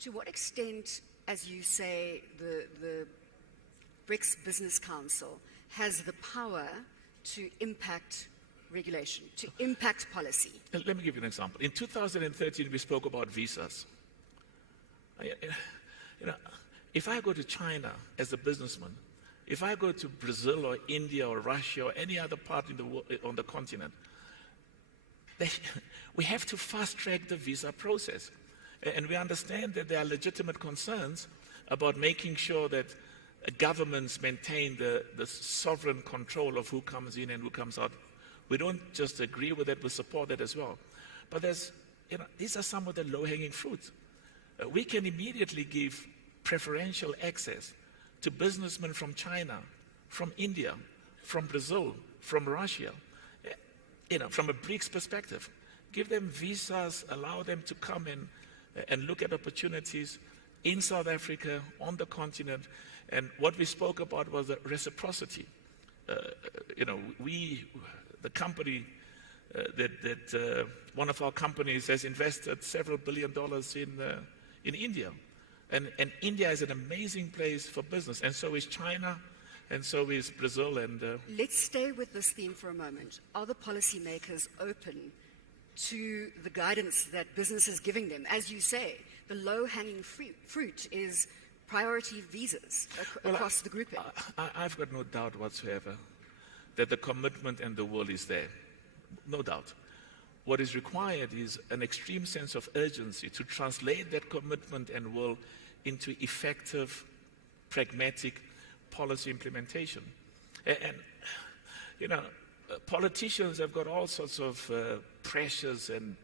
To what extent, as you say, the BRICS Business Council has the power to impact regulation, to impact policy? Let me give you an example. In 2013, we spoke about visas. If I go to China as a businessman, if I go to Brazil or India or Russia or any other part in the world, on the continent, we have to fast-track the visa process. And we understand that there are legitimate concerns about making sure that governments maintain the sovereign control of who comes in and who comes out. We don't just agree with it, we support that as well. But these are some of the low-hanging fruits. We can immediately give preferential access to businessmen from China, from India, from Brazil, from Russia, from a BRICS perspective. Give them visas, allow them to come in and look at opportunities in South Africa, on the continent. And what we spoke about was the reciprocity. The company one of our companies has invested several $1 billion in India. And India is an amazing place for business, and so is China, and so is Brazil. And let's stay with this theme for a moment. Are the policymakers open to the guidance that business is giving them? As you say, the low-hanging fruit is priority visas across the grouping. I've got no doubt whatsoever that the commitment and the will is there. No doubt. What is required is an extreme sense of urgency to translate that commitment and will into effective, pragmatic policy implementation. And politicians have got all sorts of pressures and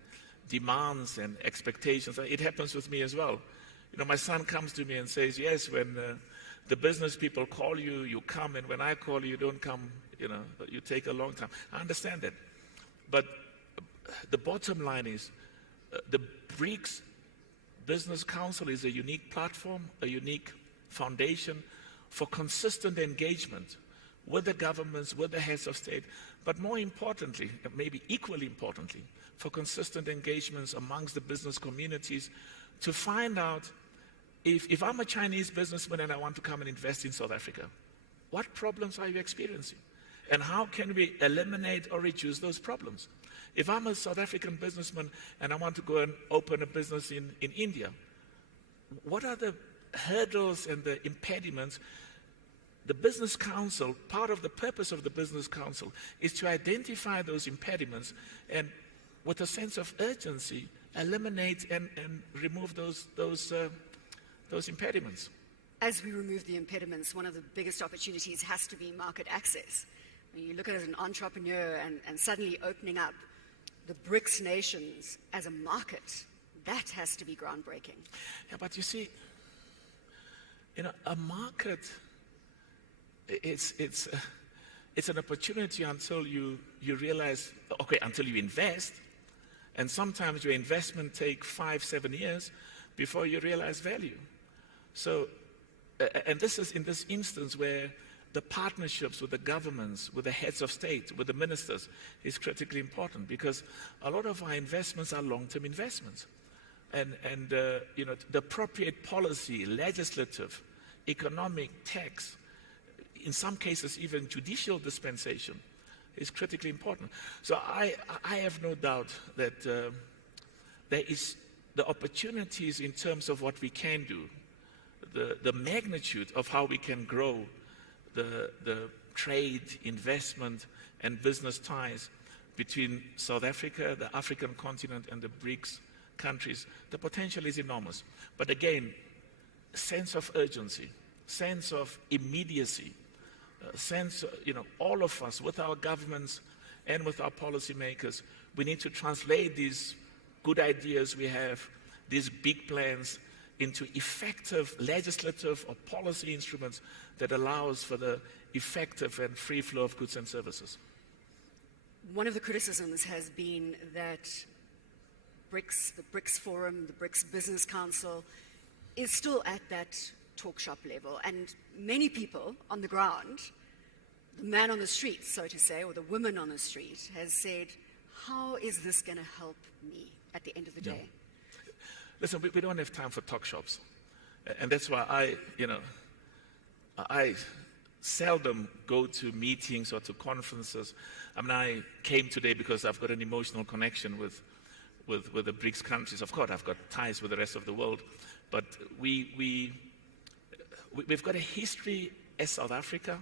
demands and expectations. It happens with me as well. My son comes to me and says, yes, when the business people call you, you come, and when I call you, you don't come, you take a long time. I understand that. But the bottom line is the BRICS Business Council is a unique platform, a unique foundation for consistent engagement with the governments, with the heads of state, but more importantly, maybe equally importantly, for consistent engagements amongst the business communities to find out if I'm a Chinese businessman and I want to come and invest in South Africa, what problems are you experiencing? And how can we eliminate or reduce those problems? If I'm a South African businessman and I want to go and open a business in India, what are the hurdles and the impediments? The Business Council, part of the purpose of the Business Council is to identify those impediments and with a sense of urgency, eliminate and remove those impediments. As we remove the impediments, one of the biggest opportunities has to be market access. When you look at it as an entrepreneur and suddenly opening up the BRICS nations as a market, that has to be groundbreaking. Yeah, but you see, a market, it's an opportunity until you realize, okay, until you invest, and sometimes your investment takes 5-7 years before you realize value. So, and this is in this instance where the partnerships with the governments, with the heads of state, with the ministers is critically important, because a lot of our investments are long-term investments. And the appropriate policy, legislative, economic, tax, in some cases even judicial dispensation is critically important. So I have no doubt that there is the opportunities in terms of what we can do, the magnitude of how we can grow the trade, investment, and business ties between South Africa, the African continent, and the BRICS countries. The potential is enormous. But again, sense of urgency, sense of immediacy, sense, all of us, with our governments and with our policymakers, we need to translate these good ideas we have, these big plans, into effective legislative or policy instruments that allows for the effective and free flow of goods and services. One of the criticisms has been that BRICS, the BRICS Forum, the BRICS Business Council, is still at that talk shop level. And many people on the ground, the man on the street, so to say, or the woman on the street, has said, how is this going to help me at the end of the day? Listen, we don't have time for talk shops. And that's why I seldom go to meetings or to conferences. I mean, I came today because I've got an emotional connection with the BRICS countries. Of course, I've got ties with the rest of the world. But we've got a history as South Africa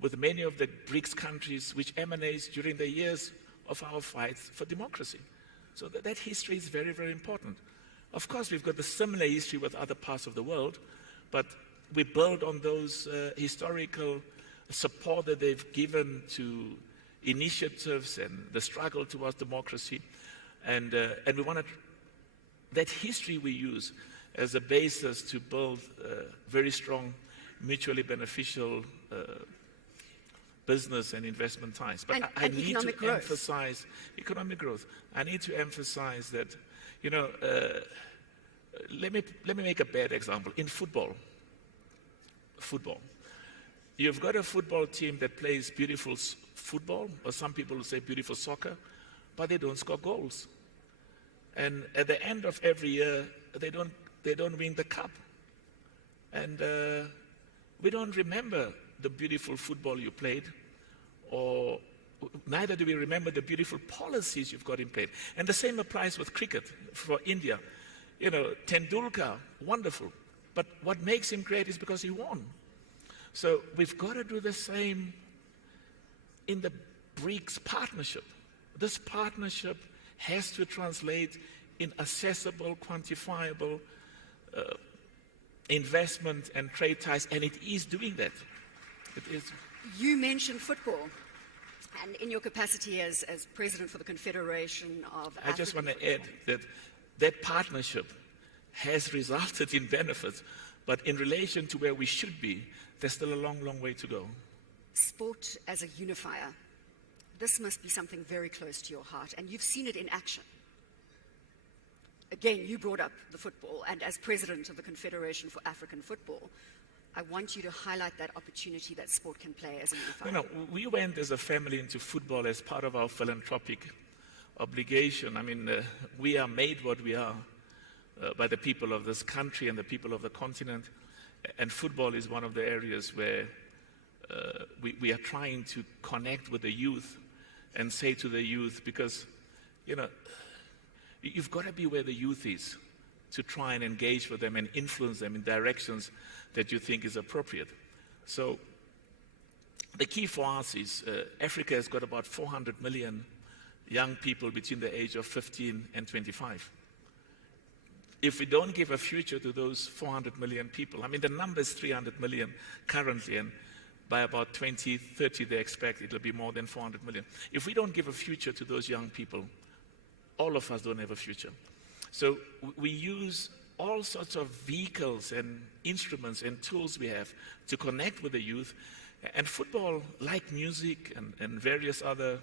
with many of the BRICS countries which emanates during the years of our fights for democracy. So that history is very, very important. Of course, we've got the similar history with other parts of the world, but we build on those historical support that they've given to initiatives and the struggle towards democracy. And we want that history we use as a basis to build very strong, mutually beneficial business and investment ties. But I need to emphasize economic growth. I need to emphasize that, let me make a bad example. In football, you've got a football team that plays beautiful football, or some people will say beautiful soccer, but they don't score goals. And at the end of every year, they don't win the cup. And we don't remember the beautiful football you played, or neither do we remember the beautiful policies you've got in place. And the same applies with cricket for India. Tendulkar, wonderful. But what makes him great is because he won. So we've got to do the same in the BRICS partnership. This partnership has to translate in accessible, quantifiable investment and trade ties, and it is doing that. It is. You mentioned football, and in your capacity as president for the Confederation of I just want to add that partnership has resulted in benefits, but in relation to where we should be, there's still a long, long way to go. Sport as a unifier. This must be something very close to your heart, and you've seen it in action. Again, you brought up the football, and as president of the Confederation for African Football, I want you to highlight that opportunity that sport can play as a unifier. You know, we went as a family into football as part of our philanthropic obligation. I mean, we are made what we are by the people of this country and the people of the continent. And football is one of the areas where we are trying to connect with the youth and say to the youth, because, you know, you've got to be where the youth is to try and engage with them and influence them in directions that you think is appropriate. So the key for us is Africa has got about 400 million young people between the age of 15 and 25. If we don't give a future to those 400 million people, I mean, the number is 300 million currently, and by about 2030 they expect it'll be more than 400 million. If we don't give a future to those young people, all of us don't have a future. So we use all sorts of vehicles and instruments and tools we have to connect with the youth. And football, like music and various other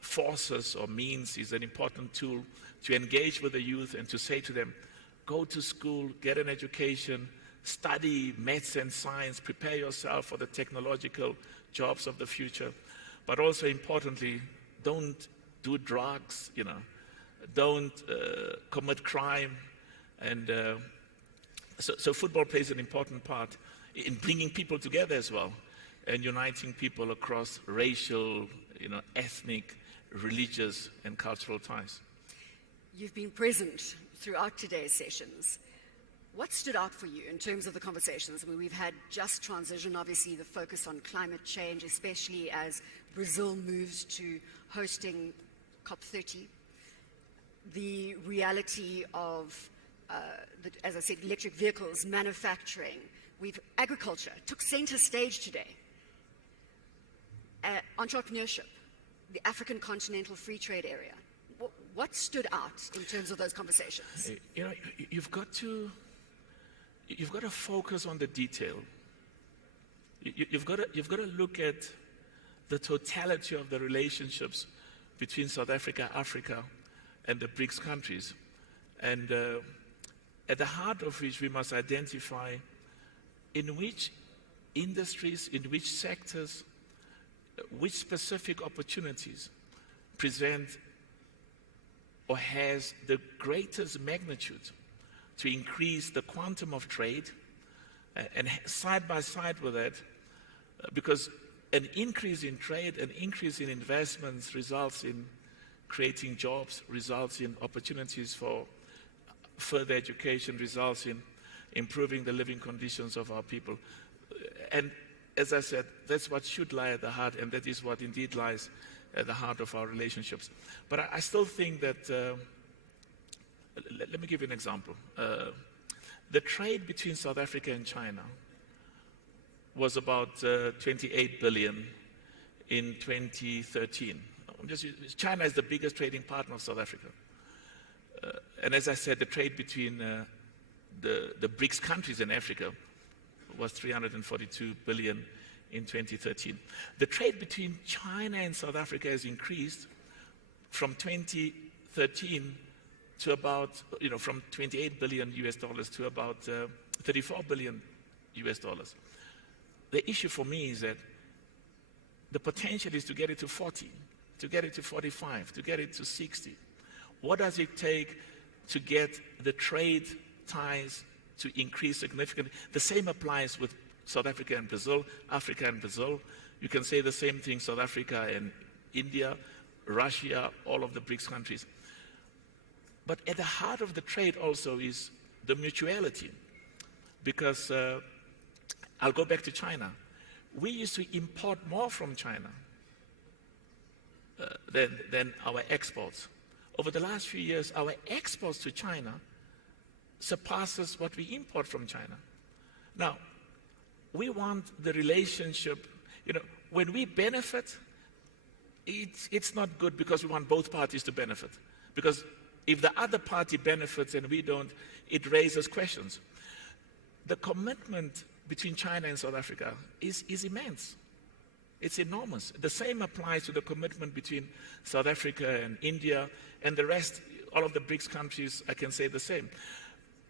forces or means, is an important tool to engage with the youth and to say to them, go to school, get an education, study maths and science, prepare yourself for the technological jobs of the future. But also importantly, don't do drugs, you know, don't commit crime. And so football plays an important part in bringing people together as well and uniting people across racial, you know, ethnic, religious, and cultural ties. You've been present throughout today's sessions. What stood out for you in terms of the conversations? I mean, we've had just transition, obviously the focus on climate change, especially as Brazil moves to hosting COP30. The reality of, as I said, electric vehicles, manufacturing. Agriculture took center stage today. Entrepreneurship, the African Continental Free Trade Area. What stood out in terms of those conversations? You know, you've got to focus on the detail. You've got to look at the totality of the relationships between South Africa, Africa, and the BRICS countries. And at the heart of which we must identify in which industries, in which sectors, which specific opportunities present or has the greatest magnitude to increase the quantum of trade, and side by side with that, because an increase in trade, an increase in investments results in creating jobs, results in opportunities for further education, results in improving the living conditions of our people. And as I said, that's what should lie at the heart, and that is what indeed lies at the heart of our relationships. But I still think that, let me give you an example. The trade between South Africa and China was about 28 billion in 2013. China is the biggest trading partner of South Africa. And as I said, the trade between the BRICS countries in Africa was 342 billion in 2013. The trade between China and South Africa has increased from 2013 to about, from 28 billion US dollars to about 34 billion US dollars. The issue for me is that the potential is to get it to 40, to get it to 45, to get it to 60. What does it take to get the trade ties to increase significantly? The same applies with South Africa and Brazil, Africa and Brazil. You can say the same thing, South Africa and India, Russia, all of the BRICS countries. But at the heart of the trade also is the mutuality. Because I'll go back to China. We used to import more from China than our exports. Over the last few years, our exports to China surpasses what we import from China. Now, we want the relationship, when we benefit, it's not good because we want both parties to benefit. Because if the other party benefits and we don't, it raises questions. The commitment between China and South Africa is immense. It's enormous. The same applies to the commitment between South Africa and India and the rest, all of the BRICS countries, I can say the same.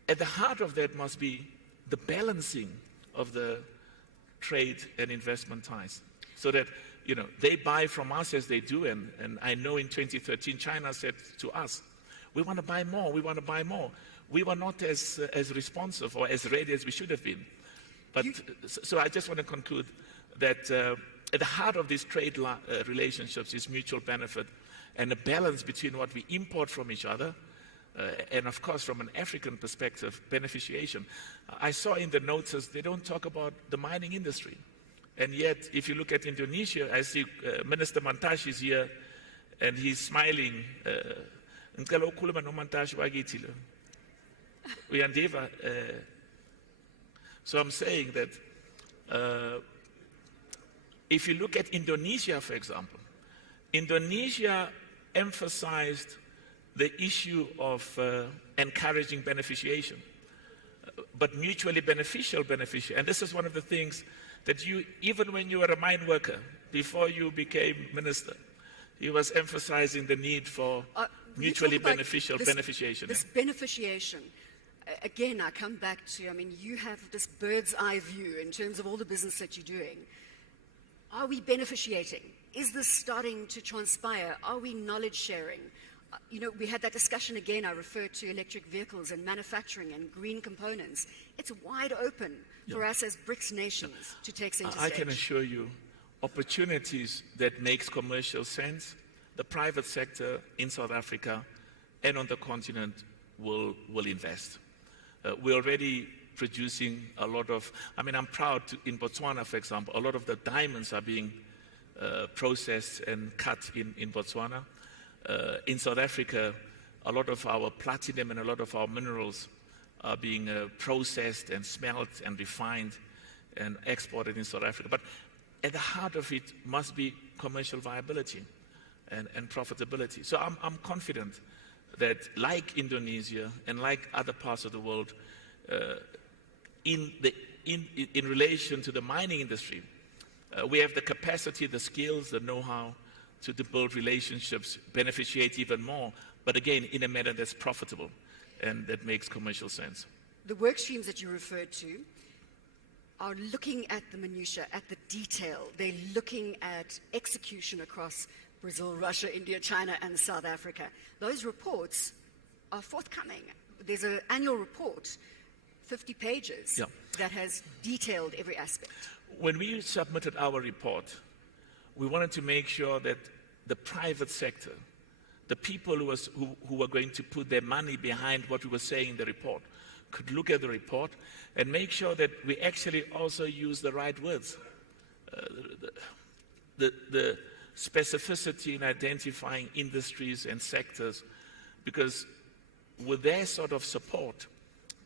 At the heart of that must be the balancing of the trade and investment ties. So that, they buy from us as they do, and I know in 2013 China said to us, we want to buy more, we want to buy more. We were not as responsive or as ready as we should have been. But so I just want to conclude that at the heart of these trade relationships is mutual benefit and a balance between what we import from each other and, of course, from an African perspective, beneficiation. I saw in the notes they don't talk about the mining industry. And yet, if you look at Indonesia, I see Minister Mantashe is here, and he's smiling. So I'm saying that if you look at Indonesia, for example, Indonesia emphasized the issue of encouraging beneficiation, but mutually beneficial. And this is one of the things that you, even when you were a mine worker, before you became minister, he was emphasizing the need for mutually beneficial beneficiation. This beneficiation, again, I come back to, you have this bird's eye view in terms of all the business that you're doing. Are we beneficiating? Is this starting to transpire? Are we knowledge sharing? We had that discussion again. I referred to electric vehicles and manufacturing and green components. It's wide open for us as BRICS nations to take center stage. I can assure you, opportunities that makes commercial sense, the private sector in South Africa and on the continent will invest. We're already producing a lot of, I'm proud in Botswana, for example, a lot of the diamonds are being processed and cut in Botswana. In South Africa, a lot of our platinum and a lot of our minerals are being processed and smelt and refined and exported in South Africa. But at the heart of it must be commercial viability and profitability. So I'm confident that, like Indonesia and like other parts of the world, in relation to the mining industry, we have the capacity, the skills, the know-how to build relationships, beneficiate even more, but again, in a manner that's profitable and that makes commercial sense. The work streams that you referred to are looking at the minutiae, at the detail. They're looking at execution across Brazil, Russia, India, China, and South Africa. Those reports are forthcoming. There's an annual report, 50 pages, that has detailed every aspect. When we submitted our report, we wanted to make sure that the private sector, the people who were going to put their money behind what we were saying in the report, could look at the report and make sure that we actually also use the right words. The specificity in identifying industries and sectors, because with their sort of support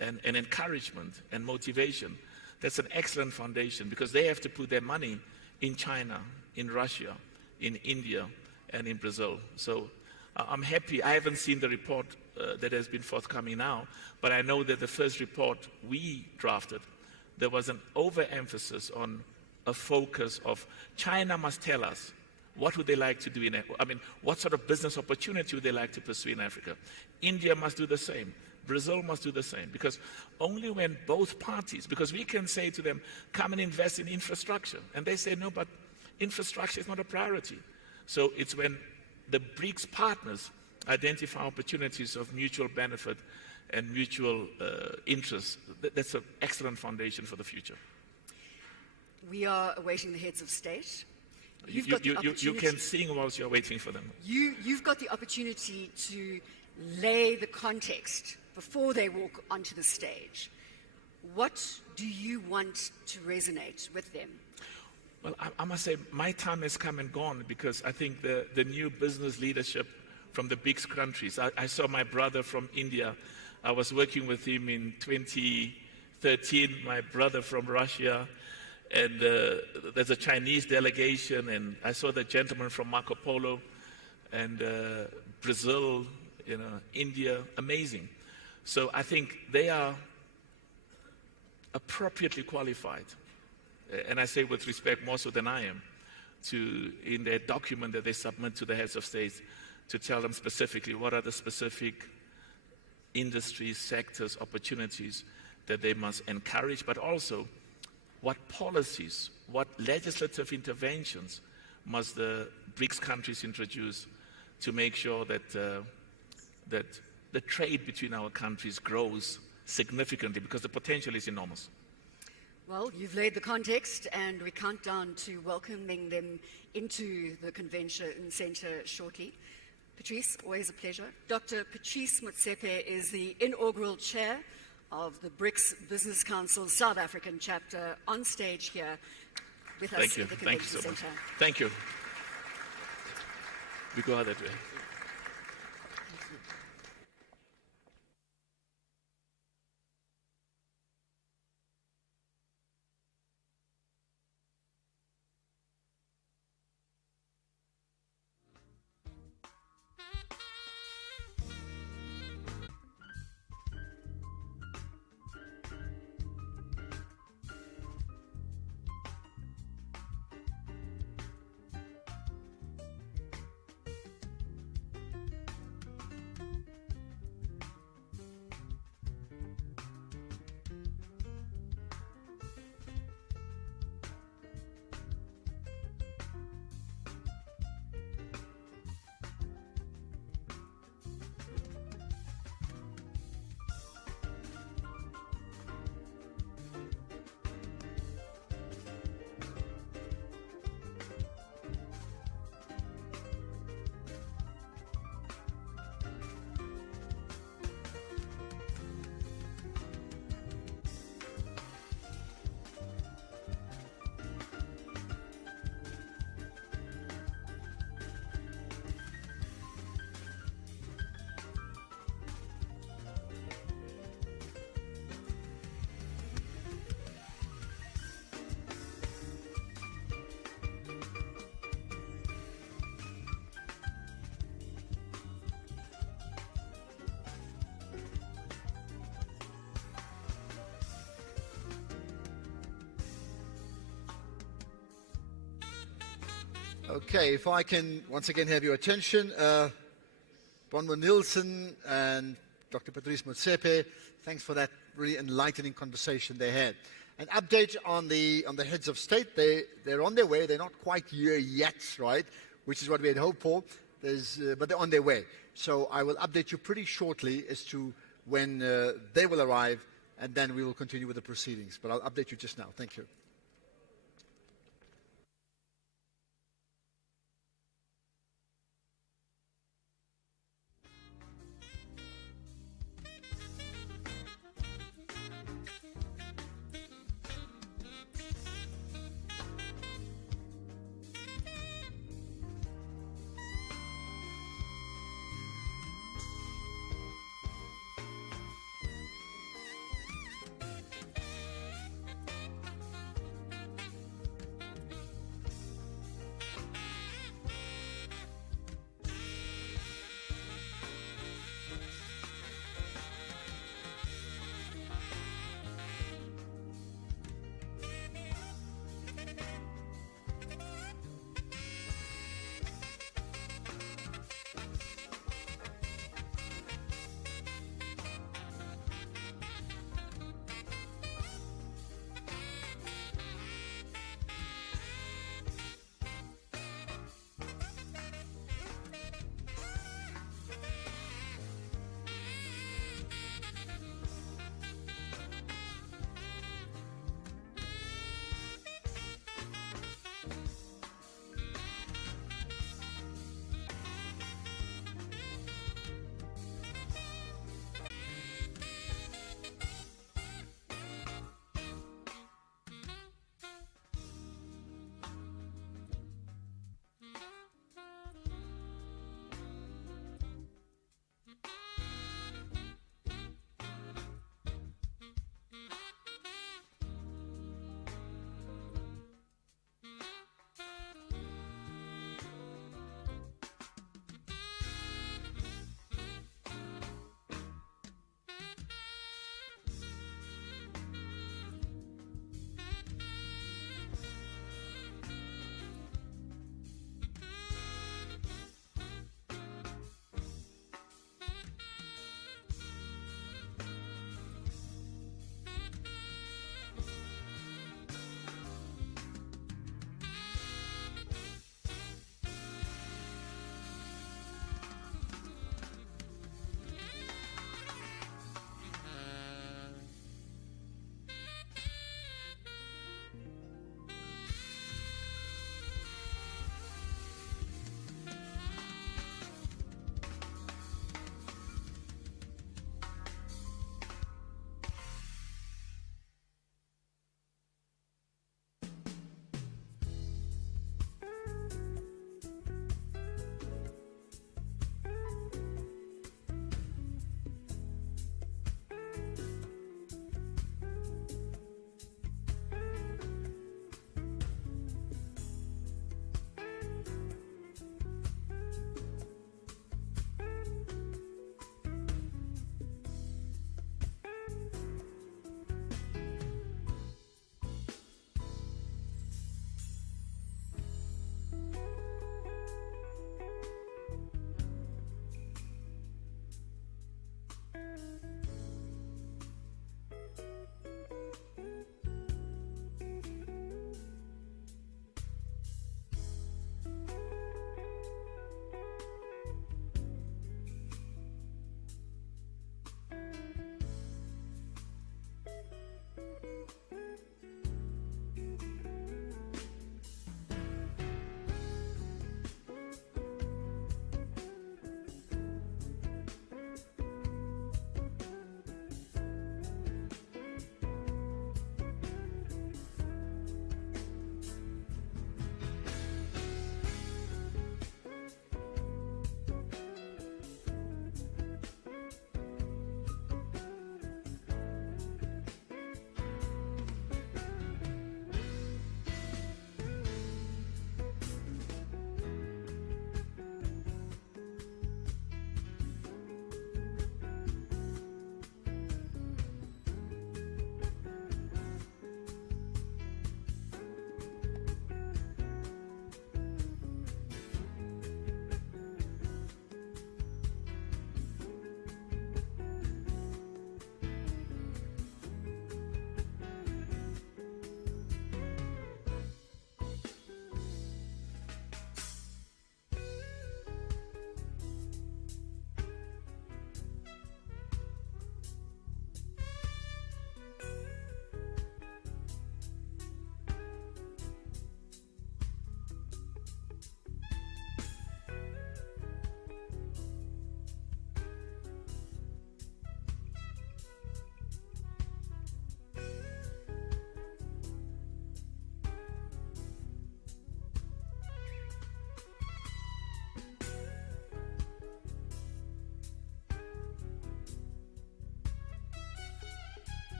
and encouragement and motivation, that's an excellent foundation, because they have to put their money in China, in Russia, in India, and in Brazil. So I'm happy. I haven't seen the report that has been forthcoming now, but I know that the first report we drafted, there was an overemphasis on a focus of China must tell us what would they like to do in Africa. What sort of business opportunity would they like to pursue in Africa? India must do the same. Brazil must do the same, because only when both parties, because we can say to them, come and invest in infrastructure, and they say, no, but infrastructure is not a priority. So it's when the BRICS partners identify opportunities of mutual benefit and mutual interest. That's an excellent foundation for the future. We are awaiting the heads of state. You can sing whilst you're waiting for them. You've got the opportunity to lay the context before they walk onto the stage. What do you want to resonate with them? Well, I must say my time has come and gone, because I think the new business leadership from the BRICS countries, I saw my brother from India. I was working with him in 2013, my brother from Russia, and there's a Chinese delegation, and I saw the gentleman from Marco Polo, and Brazil, India, amazing. So I think they are appropriately qualified, and I say with respect more so than I am, in their document that they submit to the heads of states, to tell them specifically what are the specific industries, sectors, opportunities that they must encourage, but also what policies, what legislative interventions must the BRICS countries introduce to make sure that, that the trade between our countries grows significantly, because the potential is enormous. Well, you've laid the context, and we count down to welcoming them into the convention centre shortly. Patrice, always a pleasure. Dr. Patrice Motsepe is the inaugural chair of the BRICS Business Council South African chapter, on stage here with us at the convention centre. Thank you. We go that way. Okay, if I can once again have your attention, Bronwyn Nielsen and Dr. Patrice Motsepe, thanks for that really enlightening conversation they had. An update on the heads of state. They're on their way. They're not quite here yet, right? Which is what we had hoped for. But they're on their way. So I will update you pretty shortly as to when they will arrive, and then we will continue with the proceedings. But I'll update you just now. Thank you.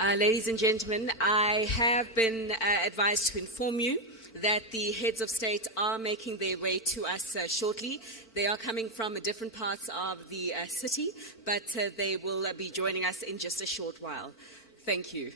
Ladies and gentlemen, I have been advised to inform you that the heads of state are making their way to us shortly. They are coming from different parts of the city, but they will be joining us in just a short while. Thank you.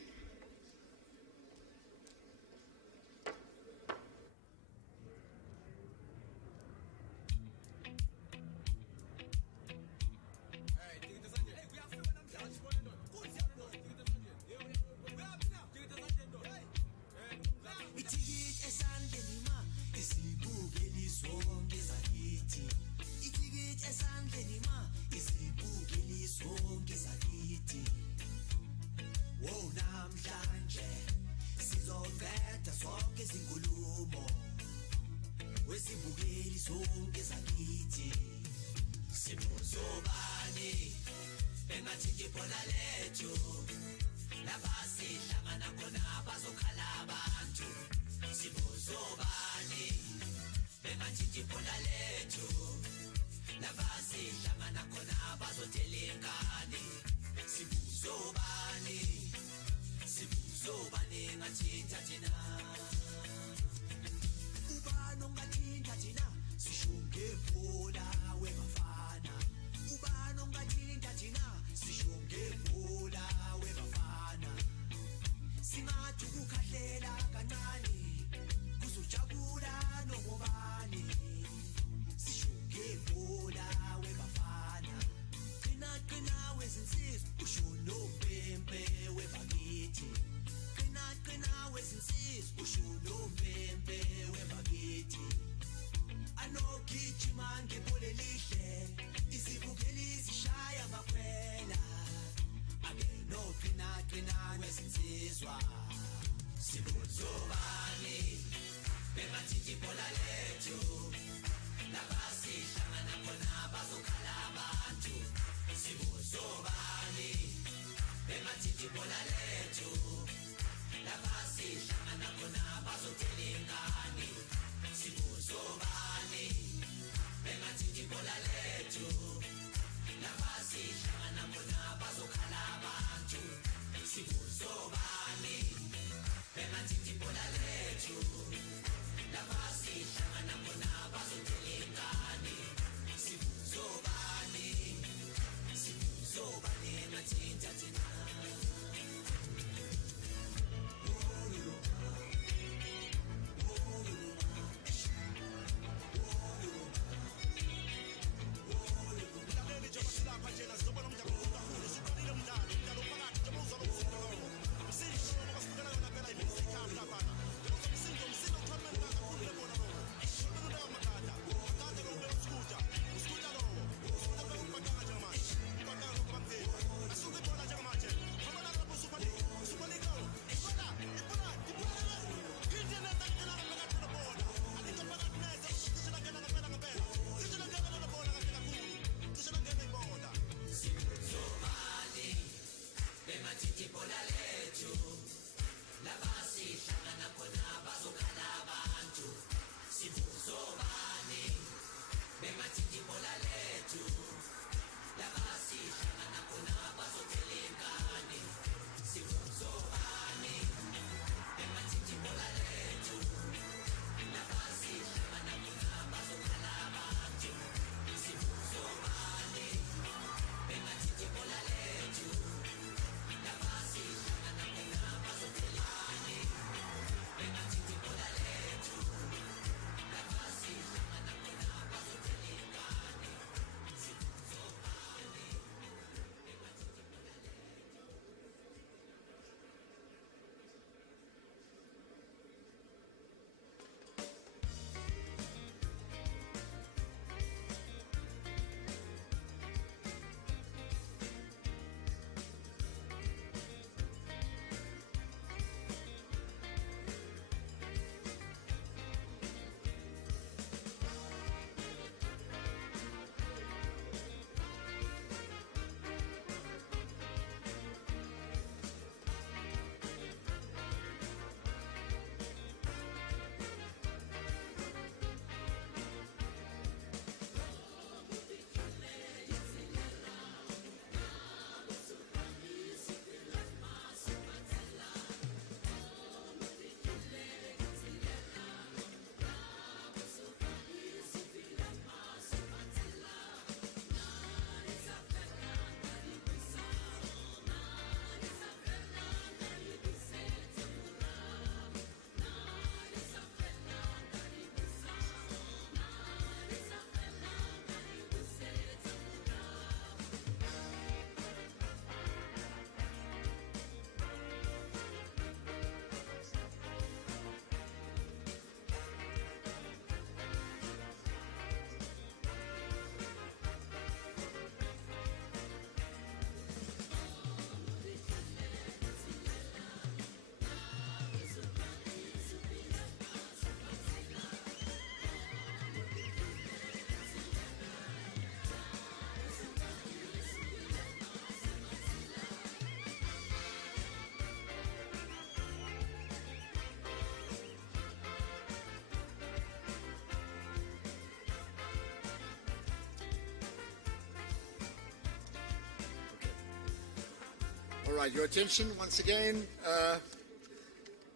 All right, your attention once again.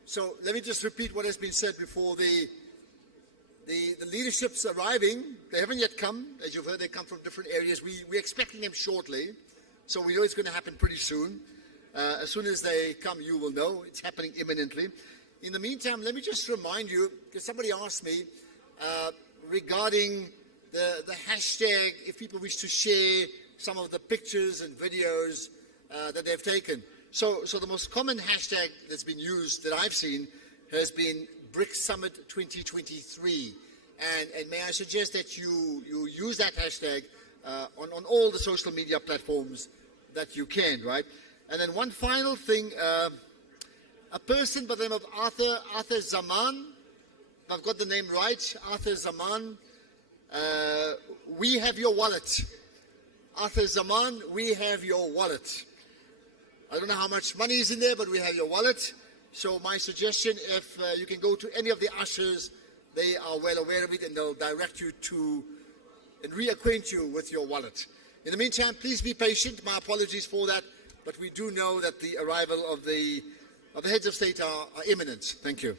So let me just repeat what has been said before. The leadership's arriving. They haven't yet come. As you've heard, they come from different areas. We're expecting them shortly. So we know it's going to happen pretty soon. As soon as they come, you will know. It's happening imminently. In the meantime, let me just remind you, because somebody asked me regarding the hashtag, if people wish to share some of the pictures and videos that they've taken. So the most common hashtag that's been used that I've seen has been BRICS Summit 2023. And may I suggest that you use that hashtag on all the social media platforms that you can, right? And then one final thing, a person by the name of Arthur Zaman, if I've got the name right, Arthur Zaman, we have your wallet. Arthur Zaman, we have your wallet. I don't know how much money is in there, but we have your wallet. So my suggestion, if you can go to any of the ushers, they are well aware of it and they'll direct you to and reacquaint you with your wallet. In the meantime, please be patient. My apologies for that, but we do know that the arrival of the heads of state are imminent. Thank you.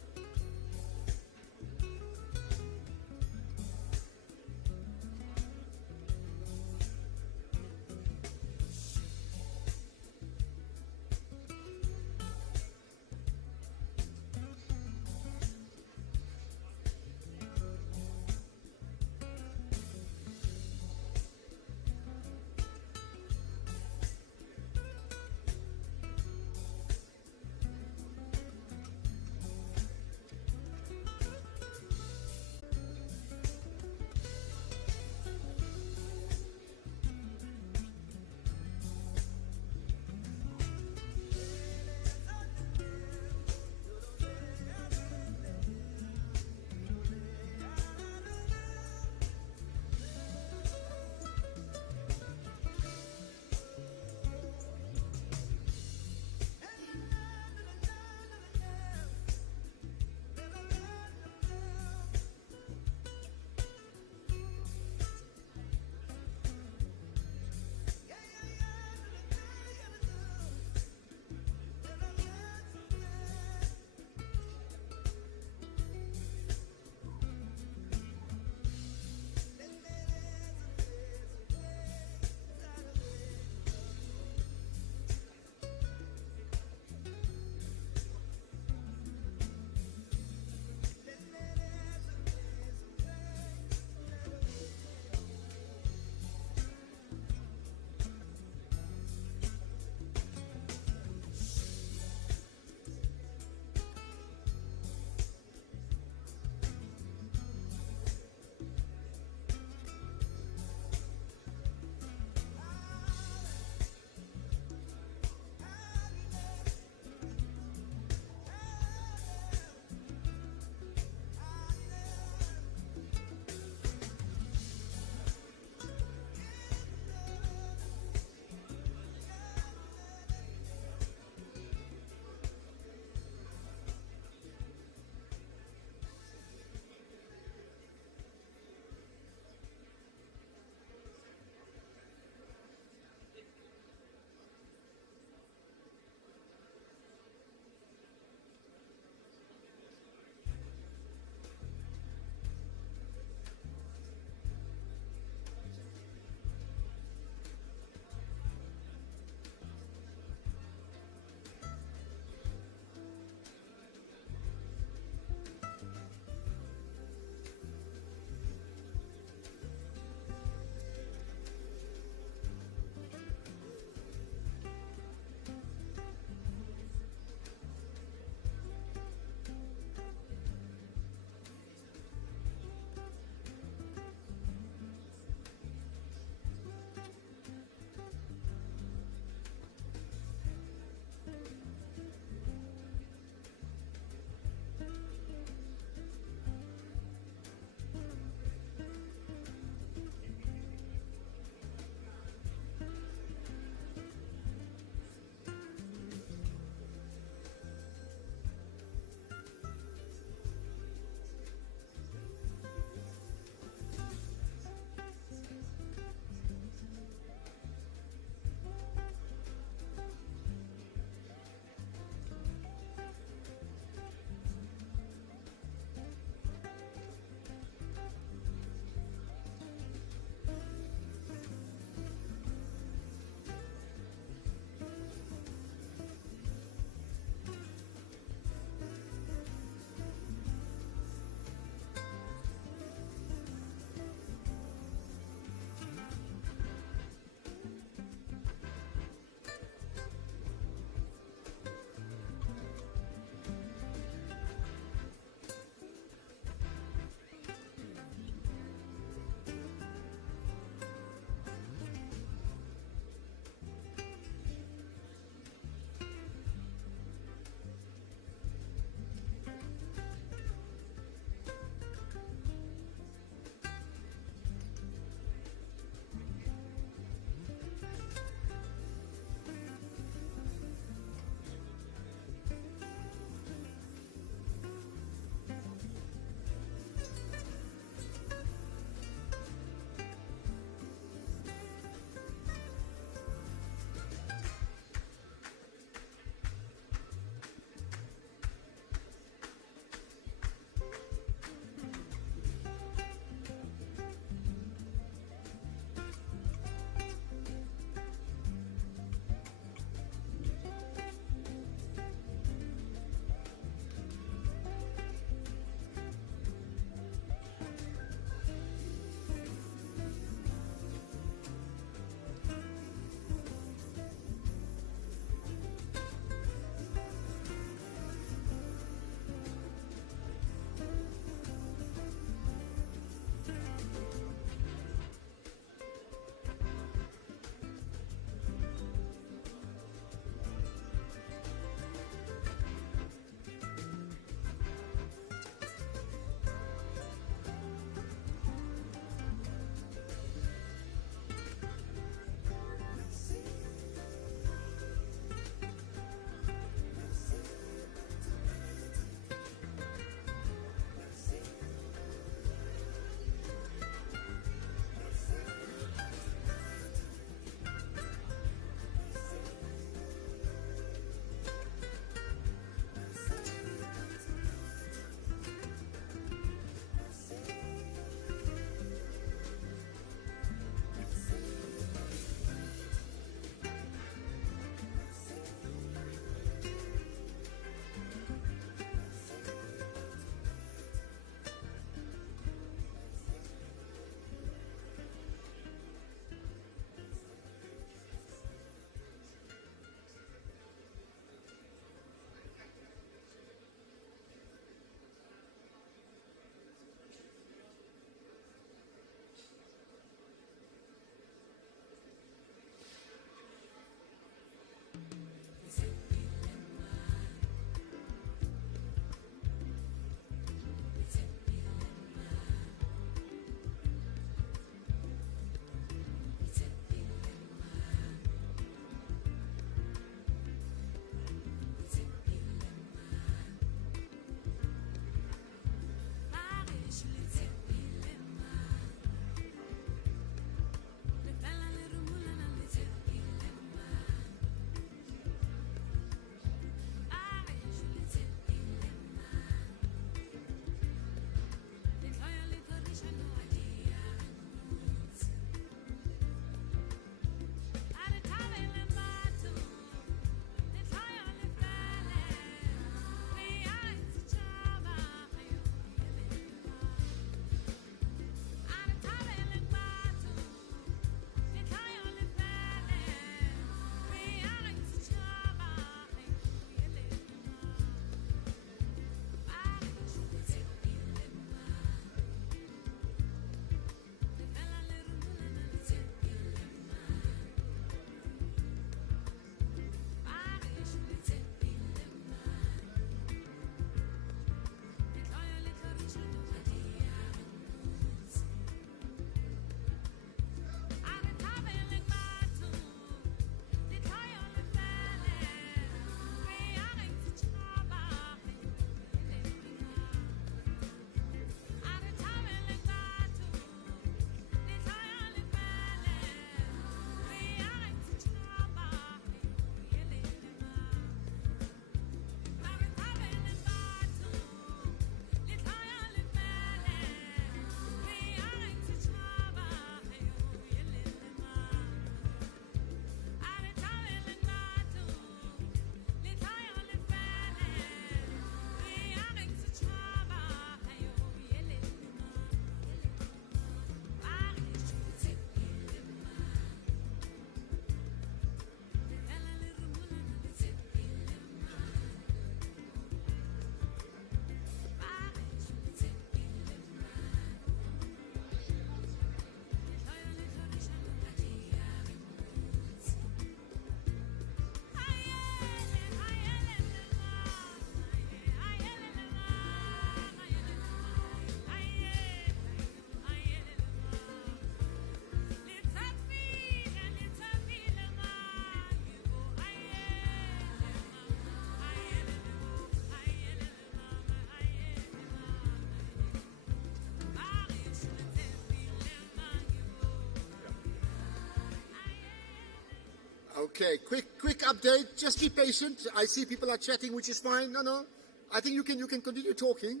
Okay, quick update. Just be patient. I see people are chatting, which is fine. No. I think you can continue talking.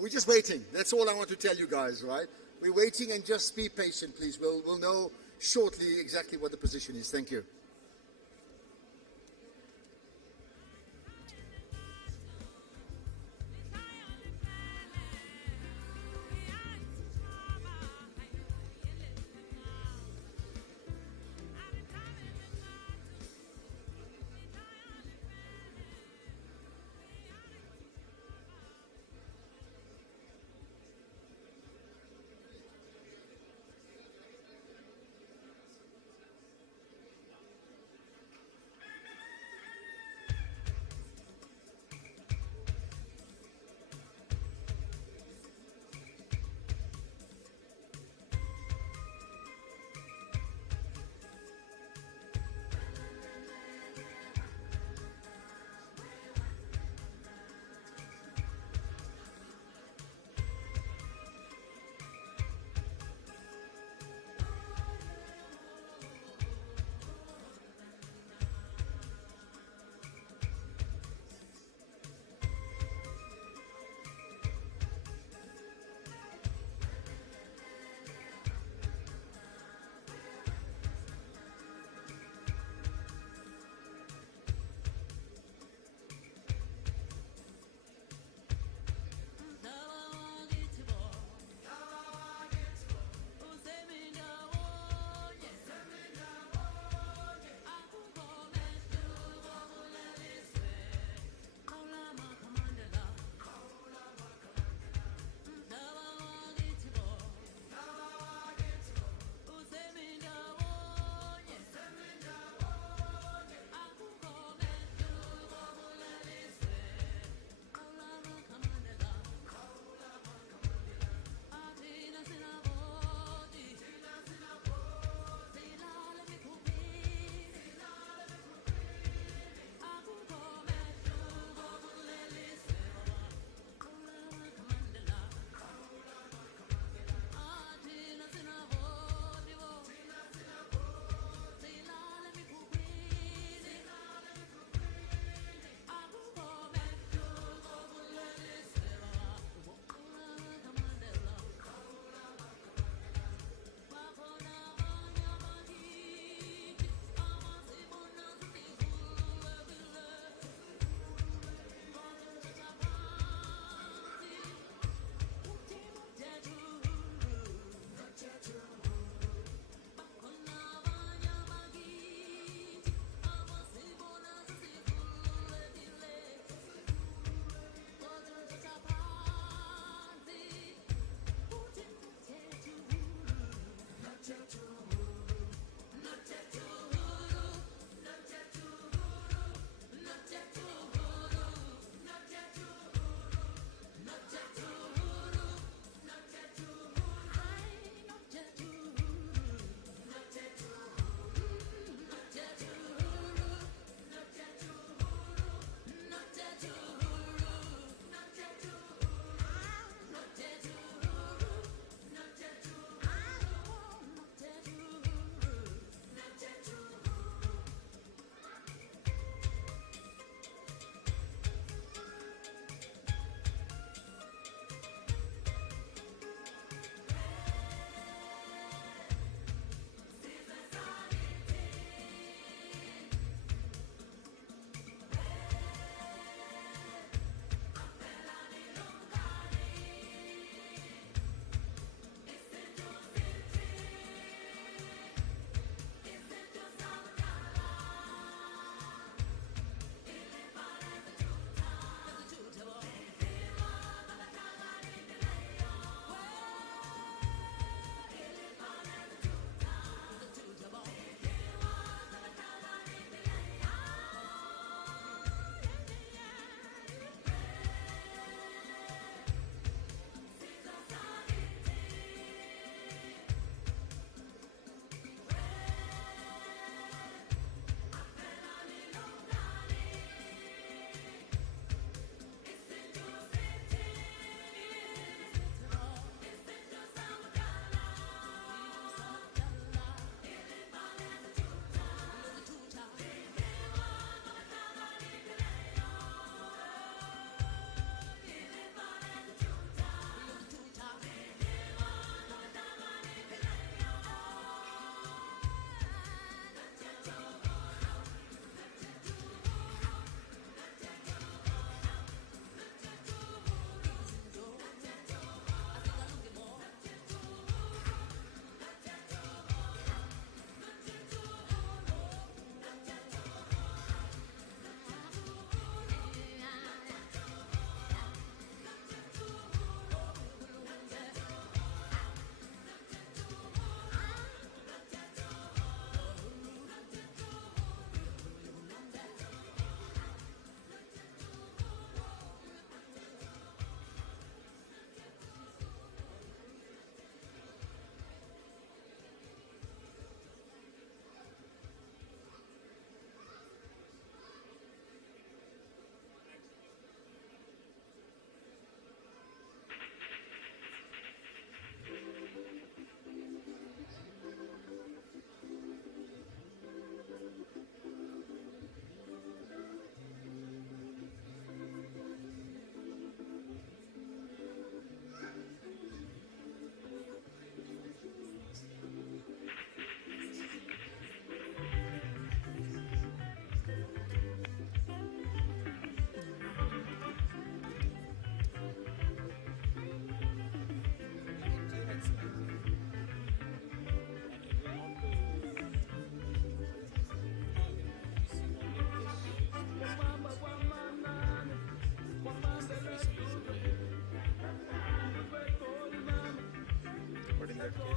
We're just waiting. That's all I want to tell you guys, right? We're waiting, and just be patient, please. We'll know shortly exactly what the position is. Thank you.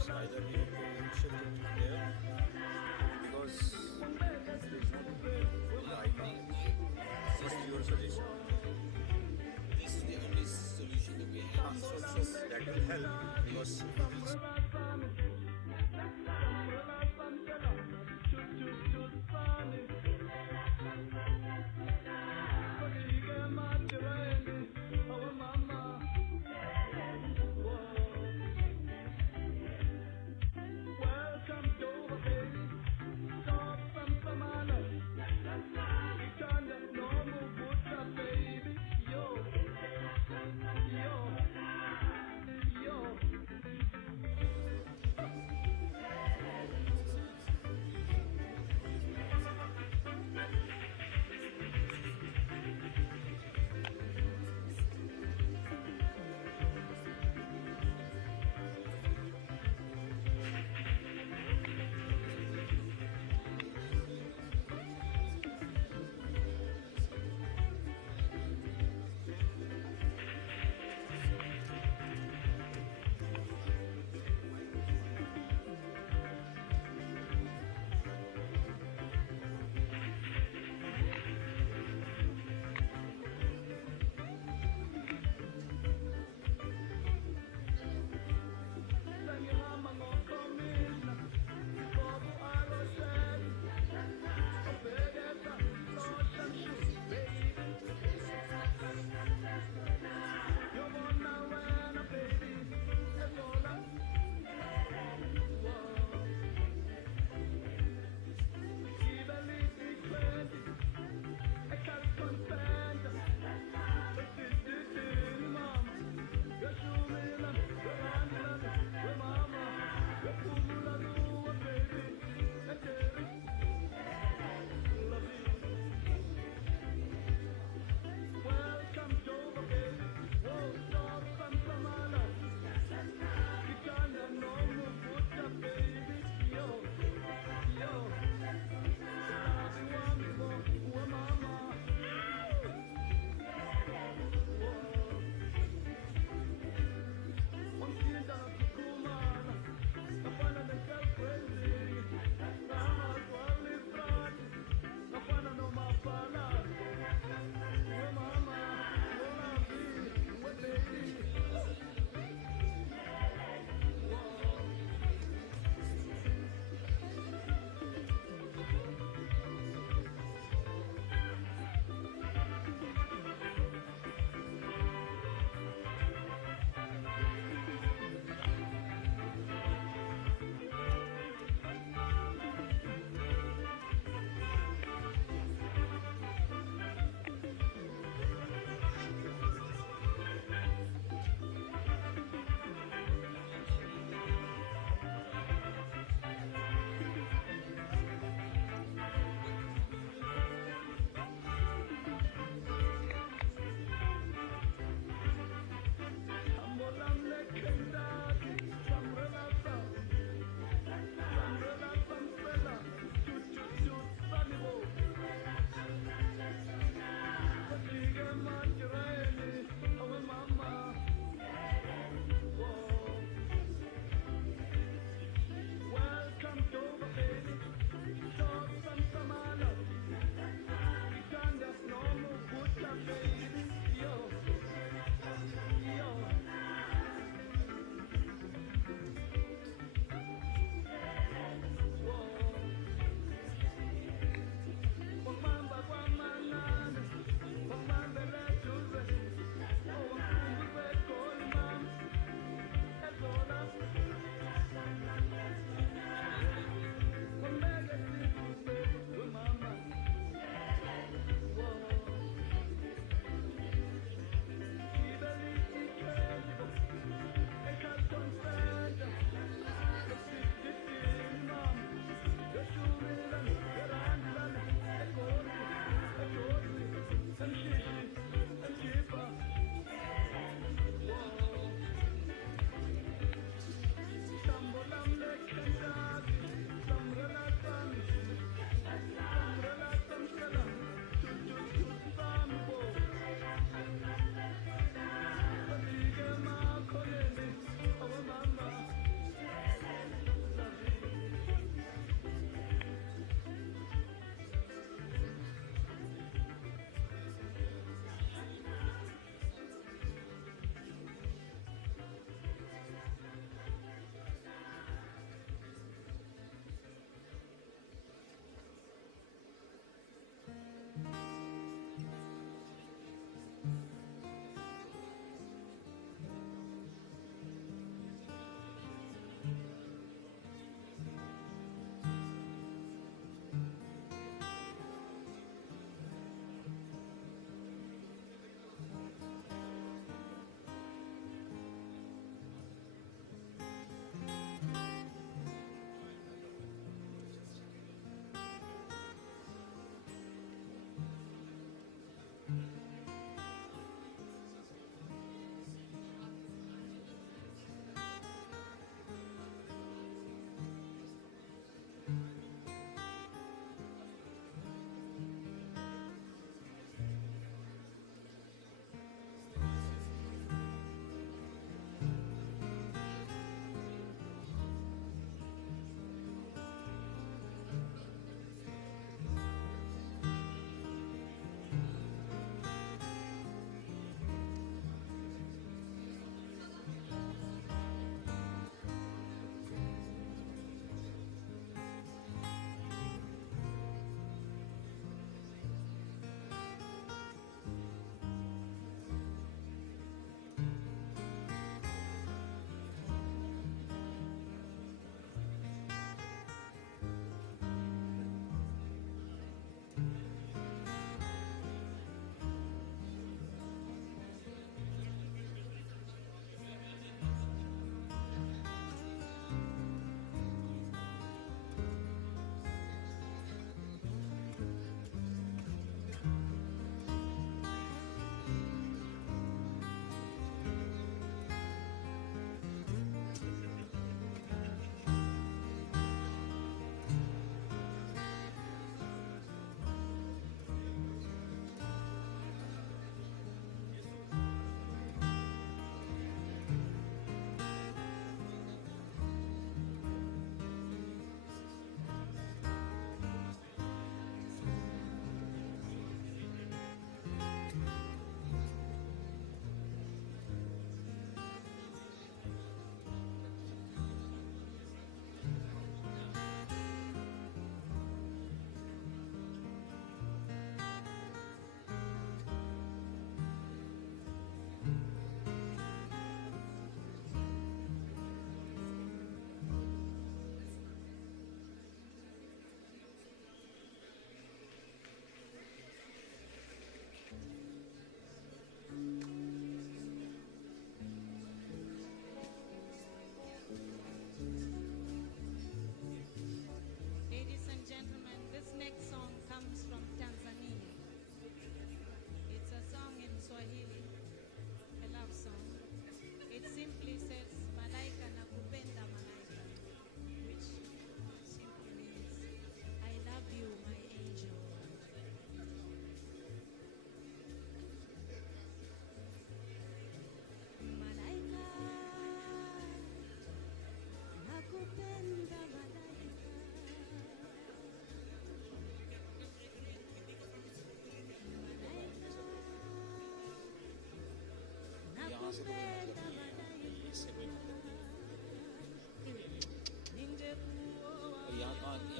it's either we need to shift it there because there's no right now. What's your suggestion? This is the only solution that we have. So that will help because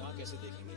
यहाँ कैसे देखेंगे?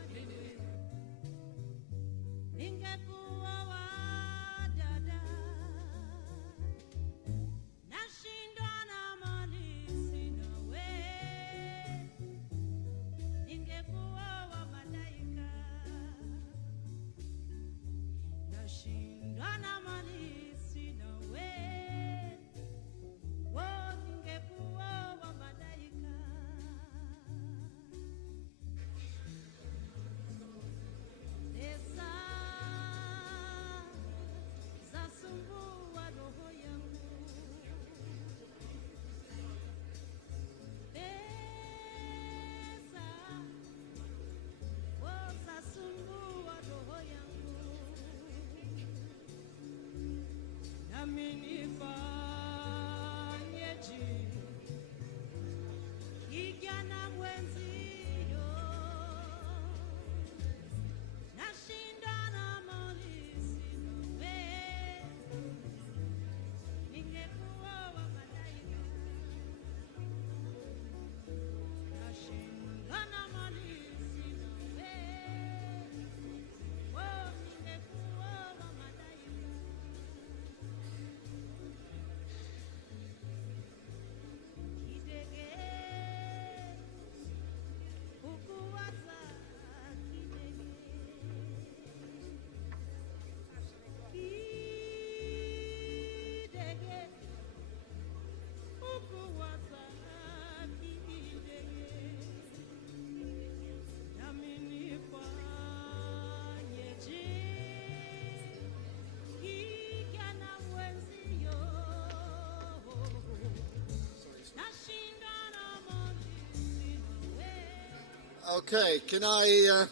Okay, can I,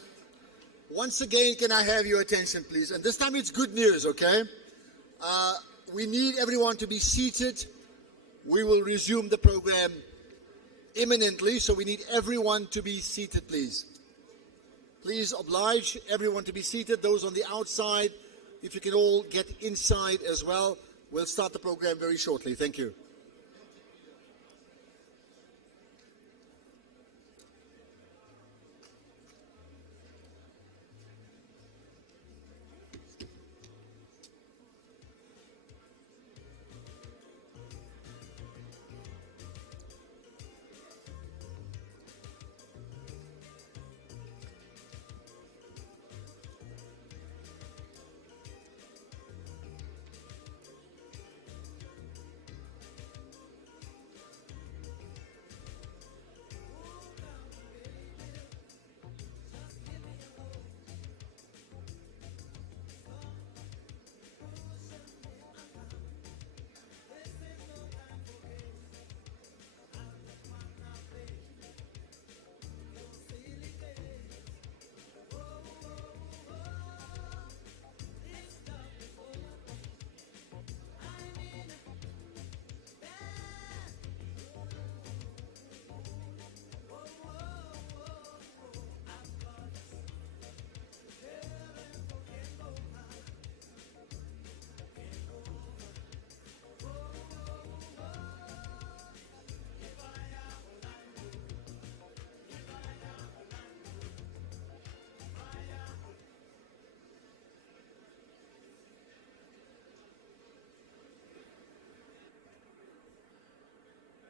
once again, can I have your attention, please? And this time it's good news, okay? We need everyone to be seated. We will resume the program imminently, so we need everyone to be seated, please. Please oblige everyone to be seated. Those on the outside, if you can all get inside as well. We'll start the program very shortly. Thank you.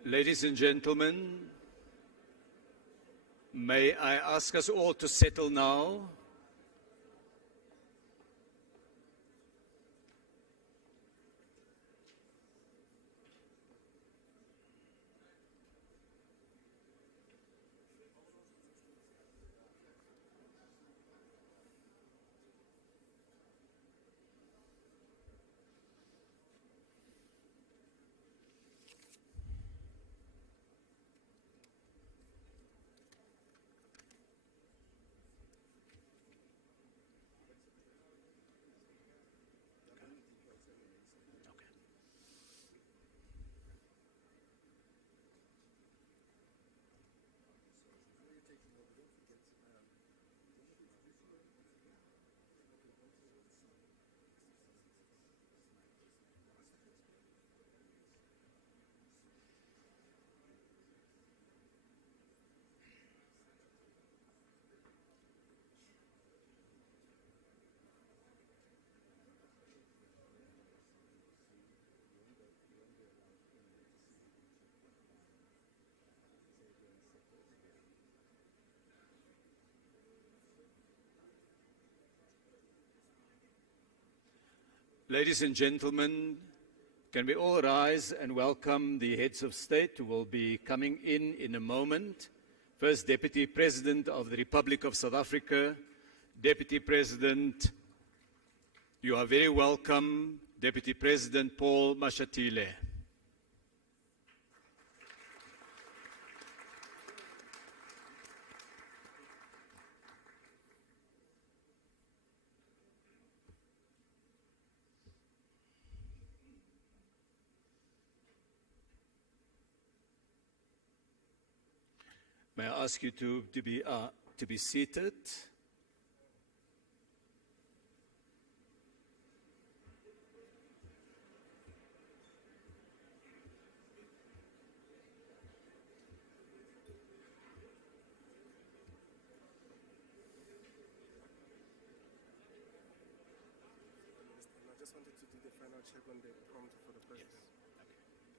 Ladies and gentlemen, may I ask us all to settle now? Ladies and gentlemen, can we all rise and welcome the heads of state who will be coming in a moment. First, Deputy President of the Republic of South Africa. Deputy President, you are very welcome. Deputy President Paul Mashatile. May I ask you to be seated? I just wanted to do the final check on the prompt for the president.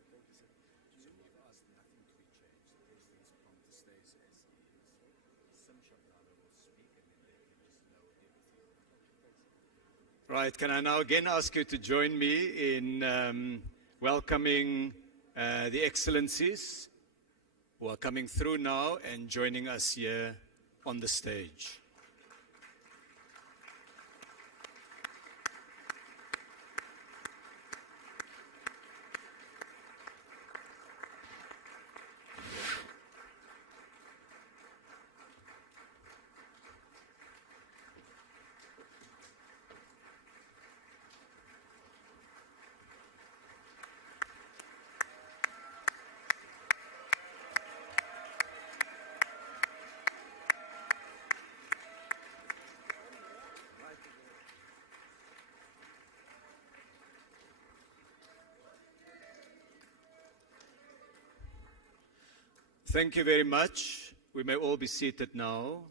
Thank you, sir. So we've asked nothing to be changed. The president's prompt stays as is. Some Shabdala will speak and then they can just know everything. Right, can I now again ask you to join me in welcoming the Excellencies who are coming through now and joining us here on the stage. Thank you very much. We may all be seated now.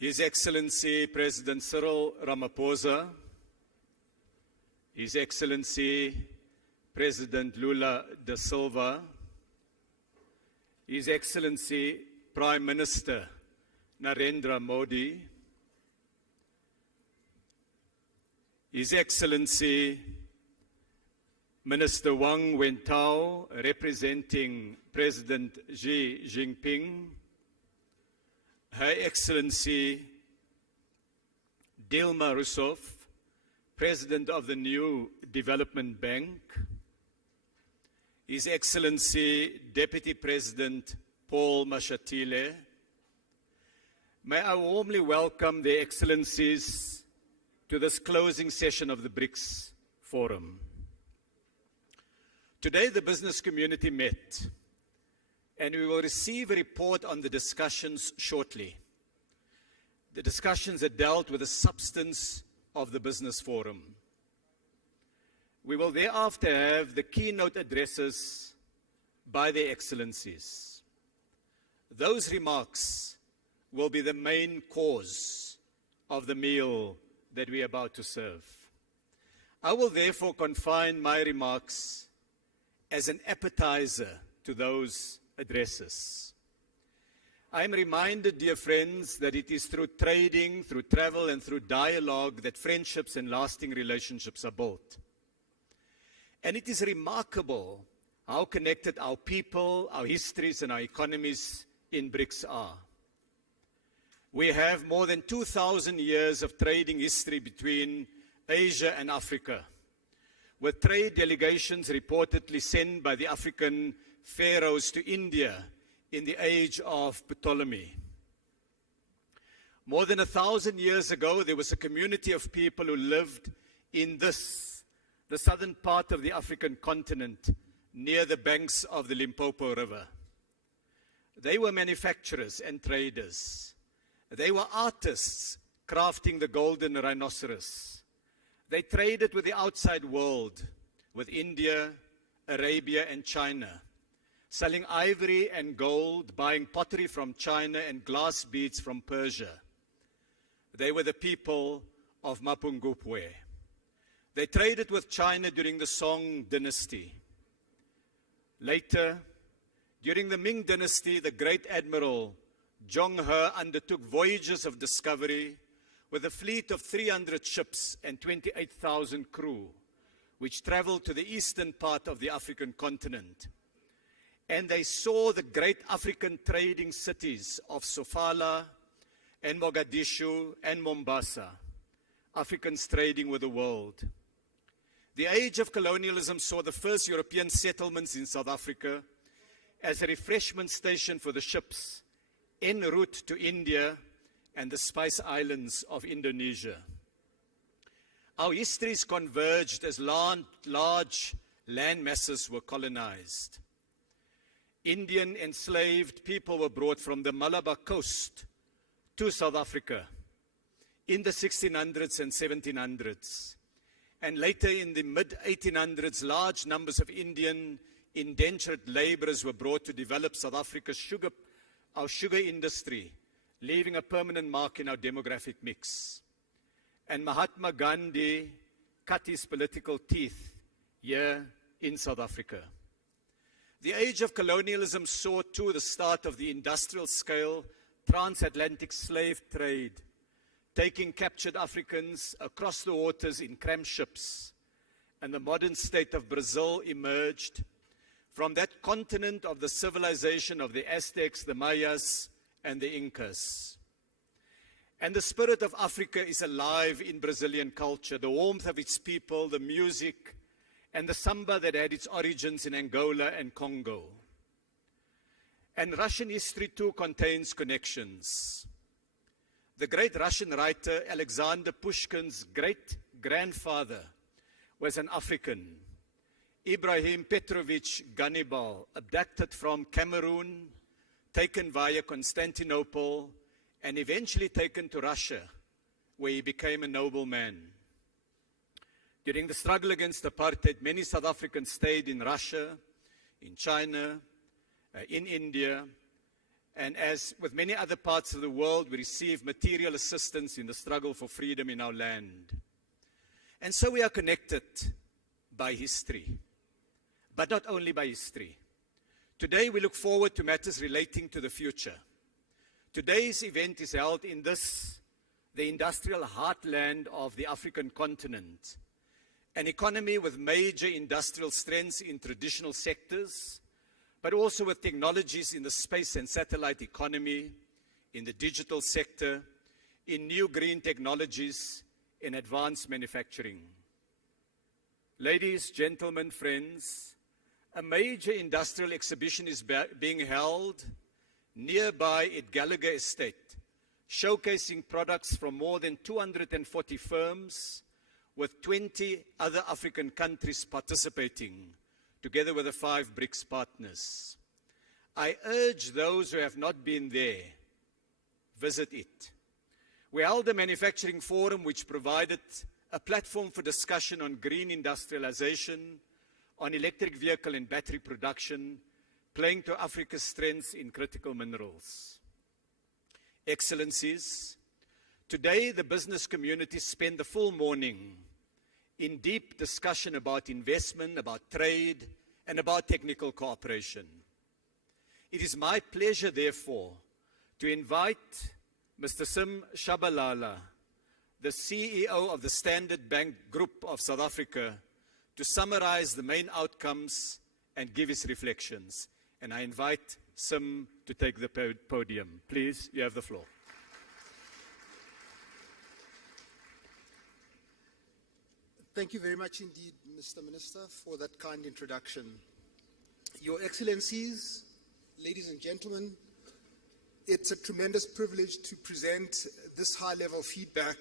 His Excellency President Cyril Ramaphosa, His Excellency President Lula da Silva, His Excellency Prime Minister Narendra Modi, His Excellency Minister Wang Wentao, representing President Xi Jinping, Her Excellency Dilma Rousseff, President of the New Development Bank, His Excellency Deputy President Paul Mashatile, may I warmly welcome the Excellencies to this closing session of the BRICS Forum. Today, the business community met, and we will receive a report on the discussions shortly. The discussions that dealt with the substance of the business forum. We will thereafter have the keynote addresses by the Excellencies. Those remarks will be the main cause of the meal that we are about to serve. I will therefore confine my remarks as an appetizer to those addresses. I am reminded, dear friends, that it is through trading, through travel, and through dialogue that friendships and lasting relationships are built. And it is remarkable how connected our people, our histories, and our economies in BRICS are. We have more than 2,000 years of trading history between Asia and Africa, with trade delegations reportedly sent by the African pharaohs to India in the age of Ptolemy. More than 1,000 years ago, there was a community of people who lived in the southern part of the African continent, near the banks of the Limpopo River. They were manufacturers and traders. They were artists crafting the golden rhinoceros. They traded with the outside world, with India, Arabia, and China, selling ivory and gold, buying pottery from China and glass beads from Persia. They were the people of Mapungubwe. They traded with China during the Song dynasty. Later, During the Ming Dynasty, the great admiral Zhong He undertook voyages of discovery with a fleet of 300 ships and 28,000 crew, which traveled to the eastern part of the African continent. And they saw the great African trading cities of Sofala and Mogadishu and Mombasa, Africans trading with the world. The age of colonialism saw the first European settlements in South Africa as a refreshment station for the ships en route to India and the Spice Islands of Indonesia. Our histories converged as large land masses were colonized. Indian enslaved people were brought from the Malabar coast to South Africa in the 1600s and 1700s. And later in the mid-1800s, large numbers of Indian indentured laborers were brought to develop South Africa's our sugar industry, leaving a permanent mark in our demographic mix. And Mahatma Gandhi cut his political teeth here in South Africa. The age of colonialism saw too the start of the industrial scale transatlantic slave trade, taking captured Africans across the waters in cram ships, and the modern state of Brazil emerged from that continent of the civilization of the Aztecs, the Mayas, and the Incas. And the spirit of Africa is alive in Brazilian culture, the warmth of its people, the music, and the samba that had its origins in Angola and Congo. And Russian history too contains connections. The great Russian writer Alexander Pushkin's great-grandfather was an African, Ibrahim Petrovich Ganibal, abducted from Cameroon, taken via Constantinople, and eventually taken to Russia, where he became a nobleman. During the struggle against apartheid, many South Africans stayed in Russia, in China, in India, and as with many other parts of the world, we received material assistance in the struggle for freedom in our land. And so we are connected by history, but not only by history. Today we look forward to matters relating to the future. Today's event is held in the industrial heartland of the African continent, an economy with major industrial strengths in traditional sectors, but also with technologies in the space and satellite economy, in the digital sector, in new green technologies, in advanced manufacturing. Ladies, gentlemen, friends, a major industrial exhibition is being held nearby at Gallagher Estate, showcasing products from more than 240 firms, with 20 other African countries participating, together with the 5 BRICS partners. I urge those who have not been there, visit it. We held a manufacturing forum which provided a platform for discussion on green industrialization, on electric vehicle and battery production, playing to Africa's strengths in critical minerals. Excellencies, today the business community spent the full morning in deep discussion about investment, about trade, and about technical cooperation. It is my pleasure, therefore, to invite Mr. Sim Shabalala, the CEO of the Standard Bank Group of South Africa, to summarize the main outcomes and give his reflections. And I invite Sim to take the podium. Please, you have the floor. Thank you very much indeed, Mr. Minister, for that kind introduction. Your Excellencies, ladies and gentlemen, it's a tremendous privilege to present this high-level feedback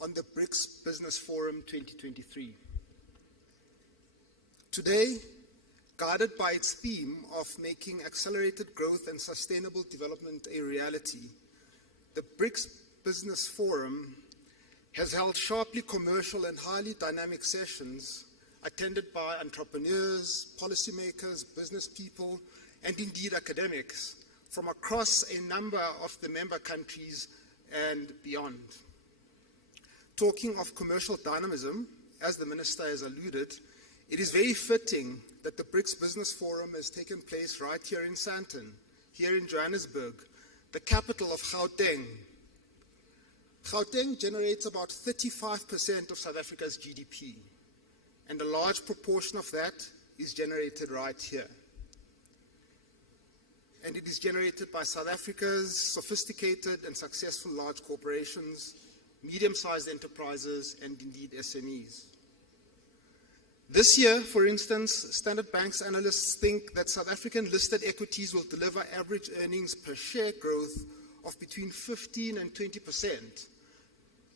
on the BRICS Business Forum 2023. Today, guided by its theme of making accelerated growth and sustainable development a reality, the BRICS Business Forum has held sharply commercial and highly dynamic sessions attended by entrepreneurs, policymakers, business people, and indeed academics from across a number of the member countries and beyond. Talking of commercial dynamism, as the Minister has alluded, it is very fitting that the BRICS Business Forum has taken place right here in Sandton, here in Johannesburg, the capital of Gauteng. Gauteng generates about 35% of South Africa's GDP, and a large proportion of that is generated right here. And it is generated by South Africa's sophisticated and successful large corporations, medium-sized enterprises, and indeed SMEs. This year, for instance, Standard Bank's analysts think that South African listed equities will deliver average earnings per share growth of between 15 and 20%.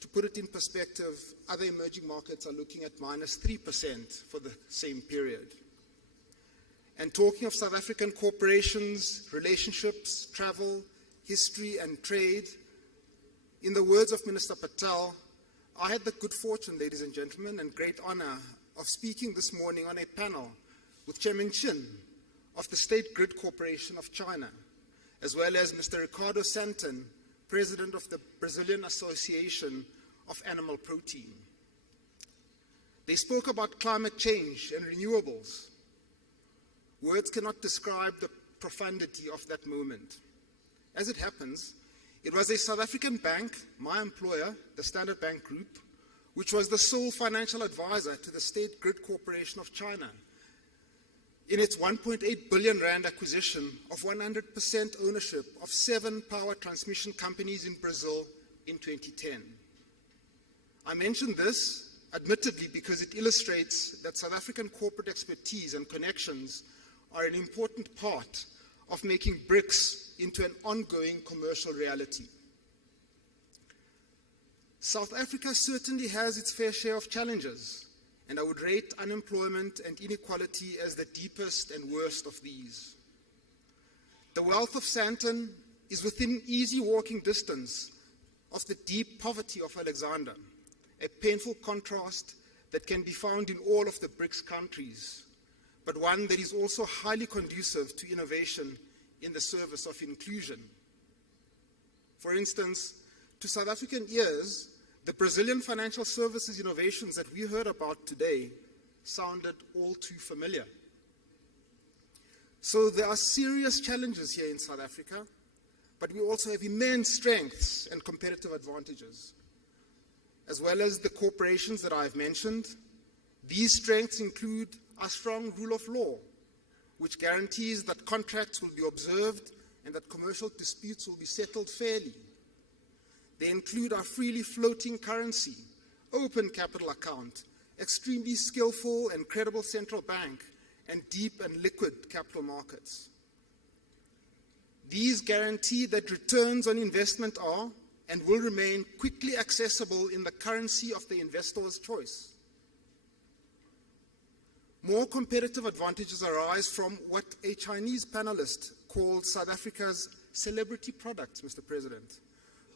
To put it in perspective, other emerging markets are looking at -3% for the same period. And talking of South African corporations, relationships, travel, history, and trade, in the words of Minister Patel, I had the good fortune, ladies and gentlemen, and great honor of speaking this morning on a panel with Chairman Chin of the State Grid Corporation of China, as well as Mr. Ricardo Santon, President of the Brazilian Association of Animal Protein. They spoke about climate change and renewables. Words cannot describe the profundity of that moment. As it happens, it was a South African bank, my employer, the Standard Bank Group, which was the sole financial advisor to the State Grid Corporation of China in its 1.8 billion rand acquisition of 100% ownership of 7 power transmission companies in Brazil in 2010. I mention this, admittedly, because it illustrates that South African corporate expertise and connections are an important part of making BRICS into an ongoing commercial reality. South Africa certainly has its fair share of challenges, and I would rate unemployment and inequality as the deepest and worst of these. The wealth of Sandton is within easy walking distance of the deep poverty of Alexander, a painful contrast that can be found in all of the BRICS countries, but one that is also highly conducive to innovation in the service of inclusion. For instance, to South African ears, the Brazilian financial services innovations that we heard about today sounded all too familiar. So there are serious challenges here in South Africa, but we also have immense strengths and competitive advantages. As well as the corporations that I've mentioned, these strengths include a strong rule of law, which guarantees that contracts will be observed and that commercial disputes will be settled fairly. They include our freely floating currency, open capital account, extremely skillful and credible central bank, and deep and liquid capital markets. These guarantee that returns on investment are and will remain quickly accessible in the currency of the investor's choice. More competitive advantages arise from what a Chinese panelist called South Africa's celebrity products, Mr. President,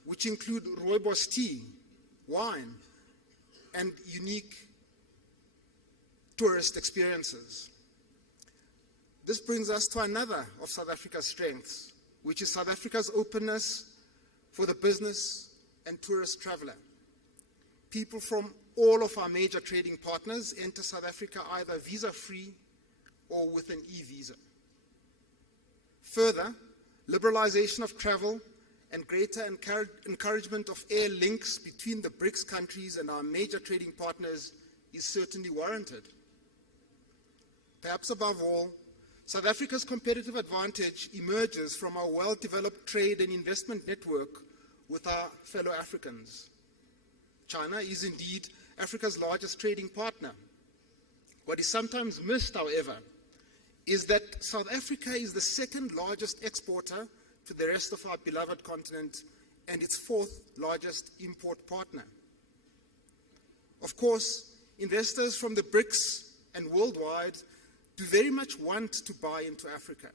which include rooibos tea, wine, and unique tourist experiences. This brings us to another of South Africa's strengths, which is South Africa's openness for the business and tourist traveler. People from all of our major trading partners enter South Africa either visa-free or with an e-visa. Further, liberalization of travel and greater encouragement of air links between the BRICS countries and our major trading partners is certainly warranted. Perhaps above all, South Africa's competitive advantage emerges from our well-developed trade and investment network with our fellow Africans. China is indeed Africa's largest trading partner. What is sometimes missed, however, is that South Africa is the second largest exporter to the rest of our beloved continent and its 4th largest import partner. Of course, investors from the BRICS and worldwide do very much want to buy into Africa,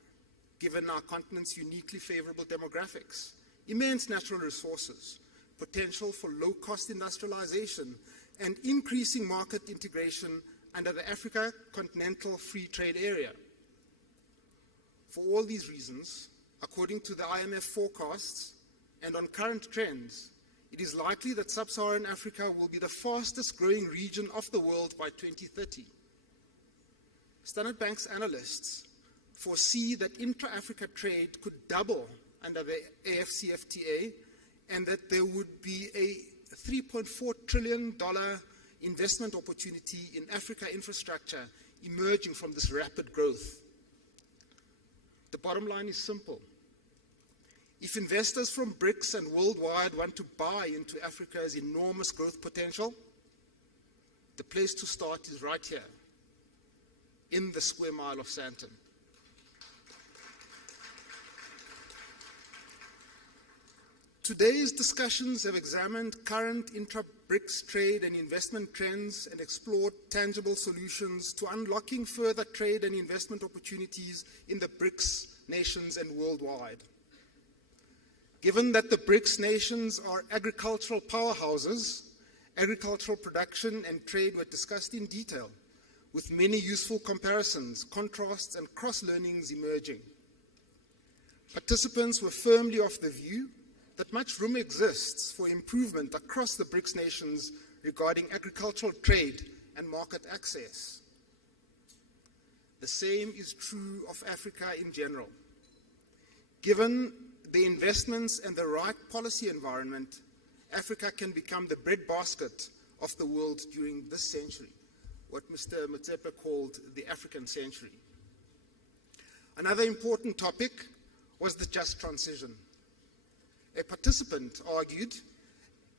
given our continent's uniquely favorable demographics, immense natural resources, potential for low-cost industrialization, and increasing market integration under the Africa Continental Free Trade Area. For all these reasons, according to the IMF forecasts and on current trends, it is likely that sub-Saharan Africa will be the fastest growing region of the world by 2030. Standard Bank's analysts foresee that intra-Africa trade could double under the AFCFTA and that there would be a $3.4 trillion investment opportunity in Africa infrastructure emerging from this rapid growth. The bottom line is simple. If investors from BRICS and worldwide want to buy into Africa's enormous growth potential, the place to start is right here, in the square mile of Sandton. Today's discussions have examined current intra-BRICS trade and investment trends and explored tangible solutions to unlocking further trade and investment opportunities in the BRICS nations and worldwide. Given that the BRICS nations are agricultural powerhouses, agricultural production and trade were discussed in detail, with many useful comparisons, contrasts, and cross-learnings emerging. Participants were firmly of the view that much room exists for improvement across the BRICS nations regarding agricultural trade and market access. The same is true of Africa in general. Given the investments and the right policy environment, Africa can become the breadbasket of the world during this century, what Mr. Motsepe called the African century. Another important topic was the just transition. A participant argued,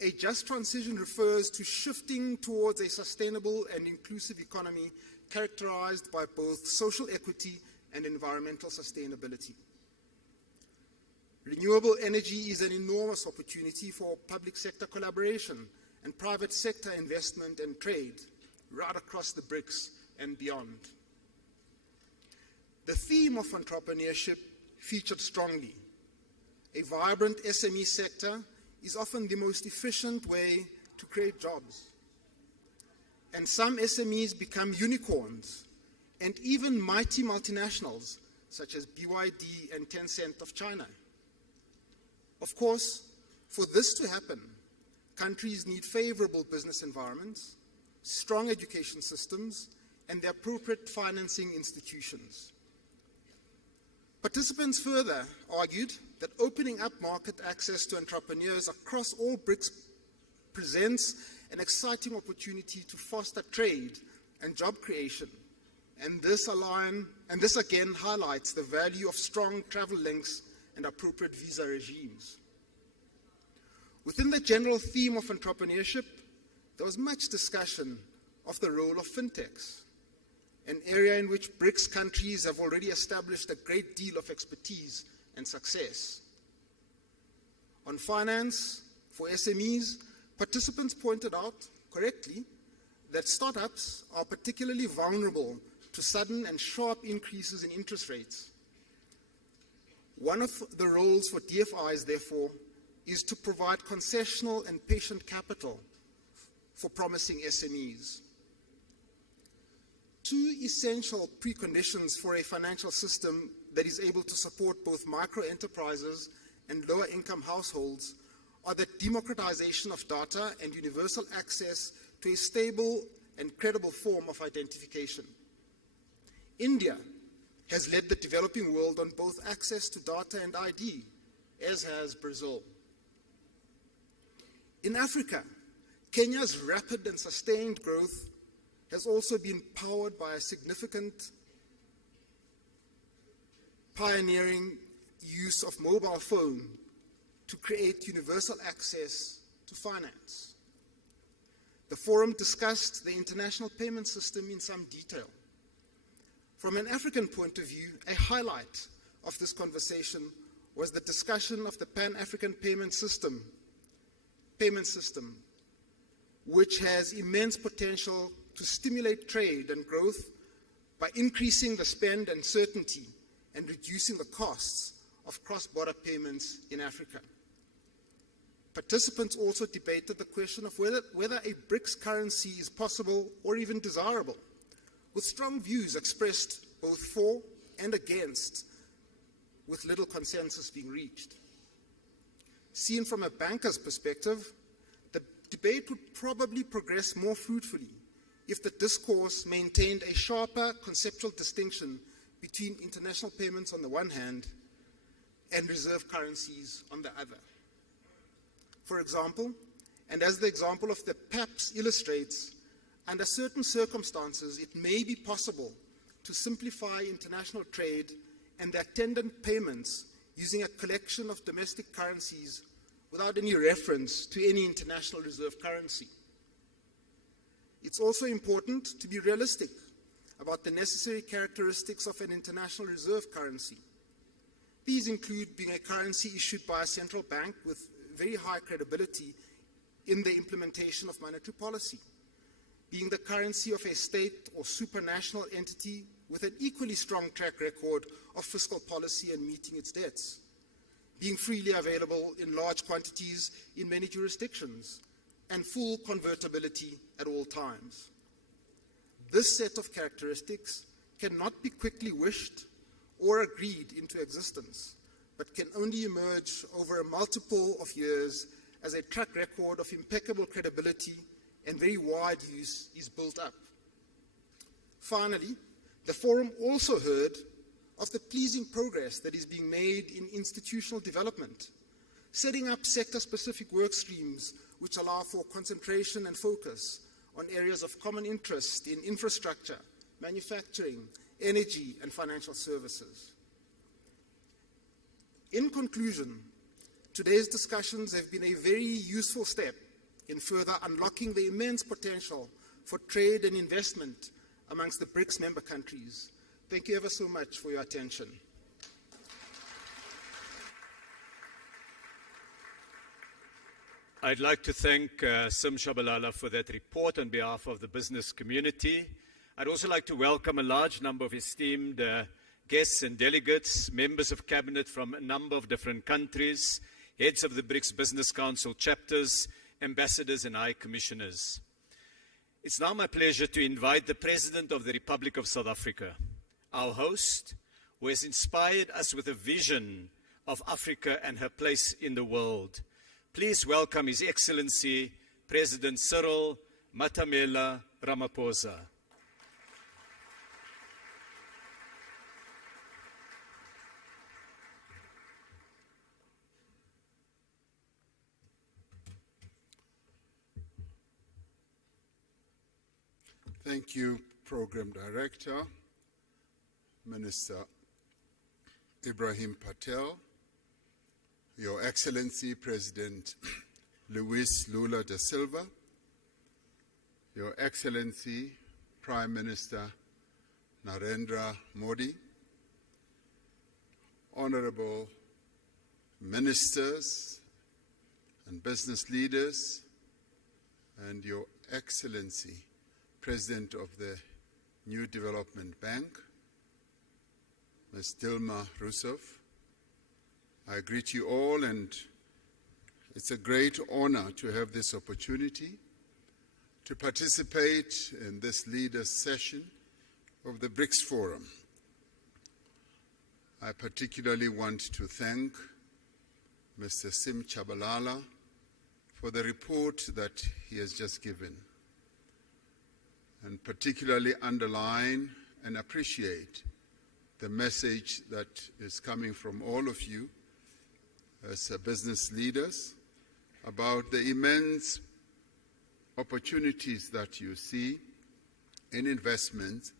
a just transition refers to shifting towards a sustainable and inclusive economy characterized by both social equity and environmental sustainability. Renewable energy is an enormous opportunity for public sector collaboration and private sector investment and trade right across the BRICS and beyond. The theme of entrepreneurship featured strongly. A vibrant SME sector is often the most efficient way to create jobs. And some SMEs become unicorns and even mighty multinationals such as BYD and Tencent of China. Of course, for this to happen, countries need favorable business environments, strong education systems, and the appropriate financing institutions. Participants further argued that opening up market access to entrepreneurs across all BRICS presents an exciting opportunity to foster trade and job creation, and this again highlights the value of strong travel links and appropriate visa regimes. Within the general theme of entrepreneurship, there was much discussion of the role of fintechs, an area in which BRICS countries have already established a great deal of expertise and success. On finance for SMEs, participants pointed out correctly that startups are particularly vulnerable to sudden and sharp increases in interest rates. One of the roles for DFIs, therefore, is to provide concessional and patient capital for promising SMEs. Two essential preconditions for a financial system that is able to support both micro-enterprises and lower-income households are the democratization of data and universal access to a stable and credible form of identification. India has led the developing world on both access to data and ID, as has Brazil. In Africa, Kenya's rapid and sustained growth has also been powered by a significant pioneering use of mobile phone to create universal access to finance. The forum discussed the international payment system in some detail. From an African point of view, a highlight of this conversation was the discussion of the Pan-African payment system, which has immense potential to stimulate trade and growth by increasing the spend and certainty and reducing the costs of cross-border payments in Africa. Participants also debated the question of whether a BRICS currency is possible or even desirable, with strong views expressed both for and against, with little consensus being reached. Seen from a banker's perspective, the debate would probably progress more fruitfully if the discourse maintained a sharper conceptual distinction between international payments on the one hand and reserve currencies on the other. For example, and as the example of the PAPS illustrates, under certain circumstances it may be possible to simplify international trade and the attendant payments using a collection of domestic currencies without any reference to any international reserve currency. It's also important to be realistic about the necessary characteristics of an international reserve currency. These include being a currency issued by a central bank with very high credibility in the implementation of monetary policy, being the currency of a state or supranational entity with an equally strong track record of fiscal policy and meeting its debts, being freely available in large quantities in many jurisdictions, and full convertibility at all times. This set of characteristics cannot be quickly wished or agreed into existence, but can only emerge over a multiple of years as a track record of impeccable credibility and very wide use is built up. Finally, the forum also heard of the pleasing progress that is being made in institutional development, setting up sector-specific work streams which allow for concentration and focus on areas of common interest in infrastructure, manufacturing, energy, and financial services. In conclusion, today's discussions have been a very useful step in further unlocking the immense potential for trade and investment amongst the BRICS member countries. Thank you ever so much for your attention. I'd like to thank Sim Shabalala for that report on behalf of the business community. I'd also like to welcome a large number of esteemed guests and delegates, members of cabinet from a number of different countries, heads of the BRICS Business Council chapters, ambassadors and high commissioners. It's now my pleasure to invite the President of the Republic of South Africa, our host, who has inspired us with a vision of Africa and her place in the world. Please welcome His Excellency, President Cyril Matamela Ramaphosa. Thank you, Program Director, Minister Ibrahim Patel, Your Excellency President Luis Lula da Silva, Your Excellency Prime Minister Narendra Modi, Honorable Ministers and business leaders, and Your Excellency President of the New Development Bank, Ms. Dilma Rousseff. I greet you all, and it's a great honor to have this opportunity to participate in this leaders' session of the BRICS Forum. I particularly want to thank Mr. Sim Shabalala for the report that he has just given, and particularly underline and appreciate the message that is coming from all of you as business leaders about the immense opportunities that you see in investment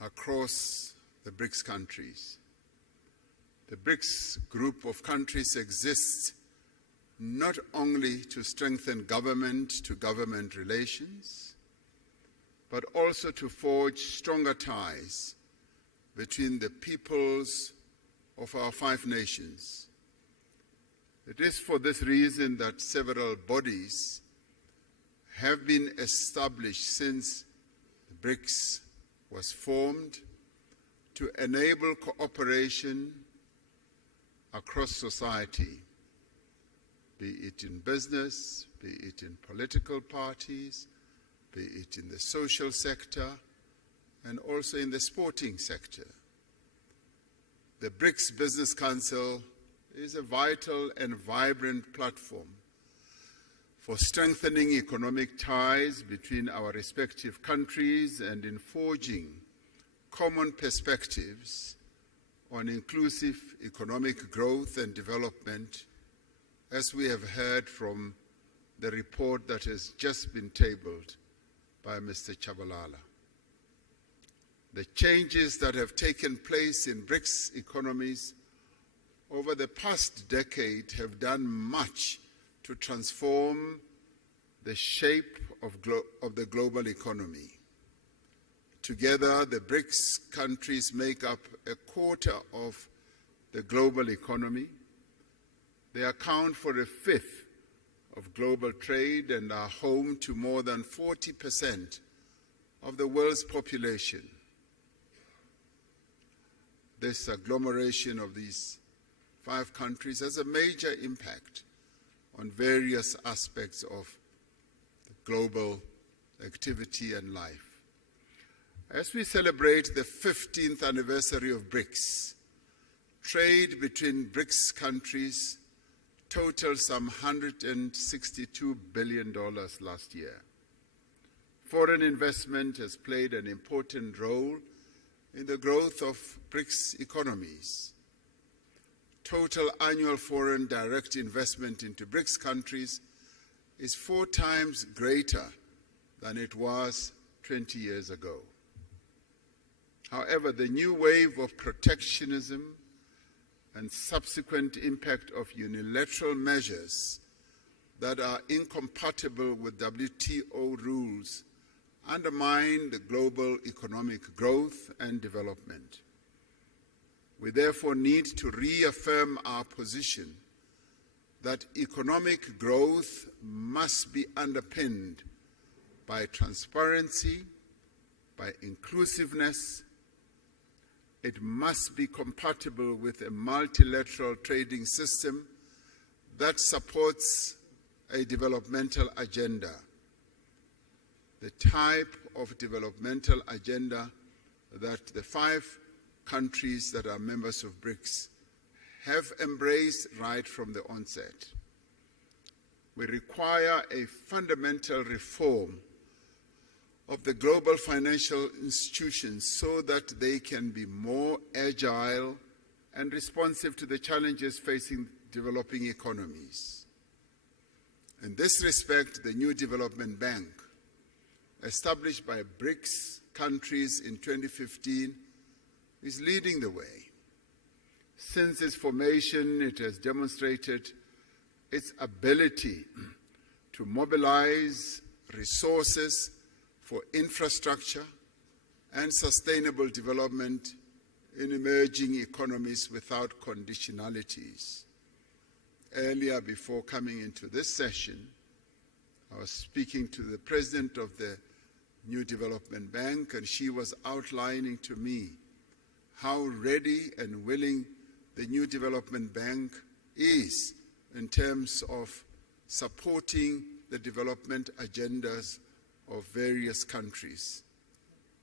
across the BRICS countries. The BRICS group of countries exists not only to strengthen government-to-government relations, but also to forge stronger ties between the peoples of our 5 nations. It is for this reason that several bodies have been established since the BRICS was formed to enable cooperation across society, be it in business, be it in political parties, be it in the social sector, and also in the sporting sector. The BRICS Business Council is a vital and vibrant platform for strengthening economic ties between our respective countries and in forging common perspectives on inclusive economic growth and development, as we have heard from the report that has just been tabled by Mr. Chabalala. The changes that have taken place in BRICS economies over the past decade have done much to transform the shape of the global economy. Together, the BRICS countries make up a quarter of the global economy. They account for a fifth of global trade and are home to more than 40% of the world's population. This agglomeration of these 5 countries has a major impact on various aspects of the global activity and life. As we celebrate the 15th anniversary of BRICS, trade between BRICS countries totaled some $162 billion last year. Foreign investment has played an important role in the growth of BRICS economies. Total annual foreign direct investment into BRICS countries is 4 times greater than it was 20 years ago. However, the new wave of protectionism and subsequent impact of unilateral measures that are incompatible with WTO rules undermine the global economic growth and development. We therefore need to reaffirm our position that economic growth must be underpinned by transparency, by inclusiveness. It must be compatible with a multilateral trading system that supports a developmental agenda, the type of developmental agenda that the 5 countries that are members of BRICS have embraced right from the onset. We require a fundamental reform of the global financial institutions so that they can be more agile and responsive to the challenges facing developing economies. In this respect, the new development bank, established by BRICS countries in 2015, is leading the way. Since its formation, it has demonstrated its ability to mobilize resources for infrastructure and sustainable development in emerging economies without conditionalities. Earlier, before coming into this session, I was speaking to the president of the New Development Bank, and she was outlining to me how ready and willing the New Development Bank is in terms of supporting the development agendas of various countries.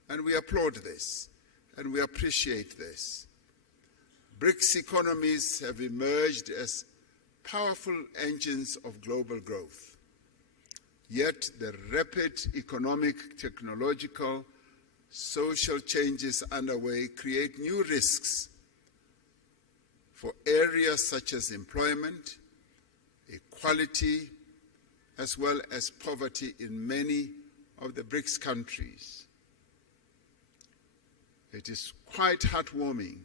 And we applaud this, and we appreciate this. BRICS economies have emerged as powerful engines of global growth. Yet the rapid economic, technological, social changes underway create new risks for areas such as employment, equality, as well as poverty in many of the BRICS countries. It is quite heartwarming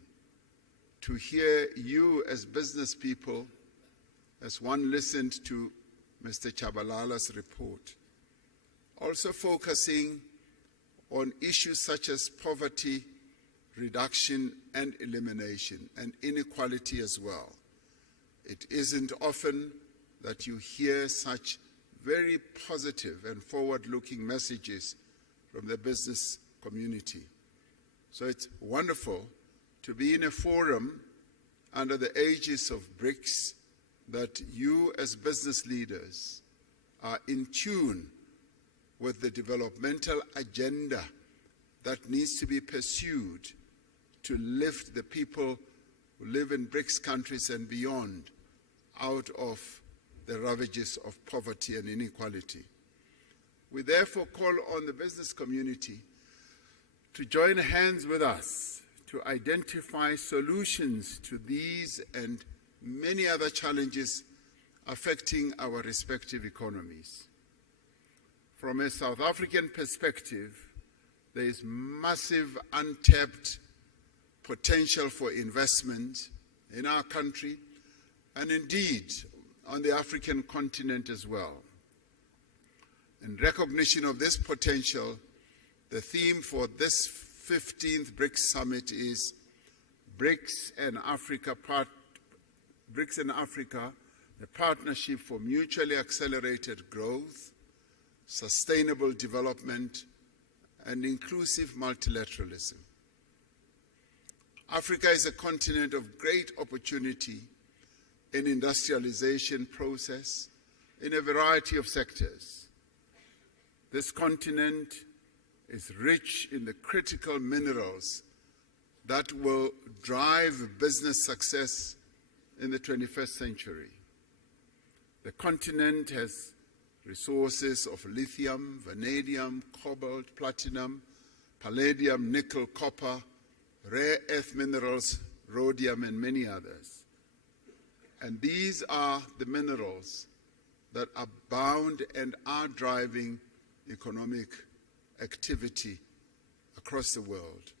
to hear you as business people, as one listened to Mr. Chabalala's report, also focusing on issues such as poverty reduction and elimination, and inequality as well. It isn't often that you hear such very positive and forward-looking messages from the business community. So it's wonderful to be in a forum under the aegis of BRICS that you as business leaders are in tune with the developmental agenda that needs to be pursued to lift the people who live in BRICS countries and beyond out of the ravages of poverty and inequality. We therefore call on the business community to join hands with us to identify solutions to these and many other challenges affecting our respective economies. From a South African perspective, there is massive untapped potential for investment in our country and indeed on the African continent as well. In recognition of this potential, the theme for this 15th BRICS Summit is BRICS and Africa, the Partnership for Mutually Accelerated Growth, Sustainable Development, and Inclusive Multilateralism. Africa is a continent of great opportunity in industrialization process in a variety of sectors. This continent is rich in the critical minerals that will drive business success in the 21st century. The continent has resources of lithium, vanadium, cobalt, platinum, palladium, nickel, copper, rare earth minerals, rhodium, and many others. And these are the minerals that are bound and are driving economic activity across the world.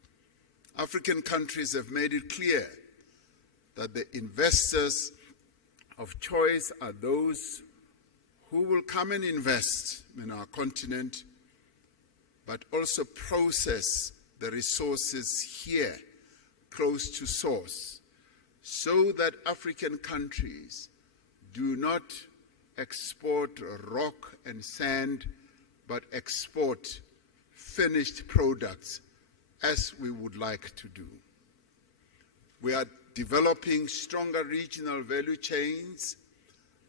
African countries have made it clear that the investors of choice are those who will come and invest in our continent, but also process the resources here, close to source, so that African countries do not export rock and sand, but export finished products as we would like to do. We are developing stronger regional value chains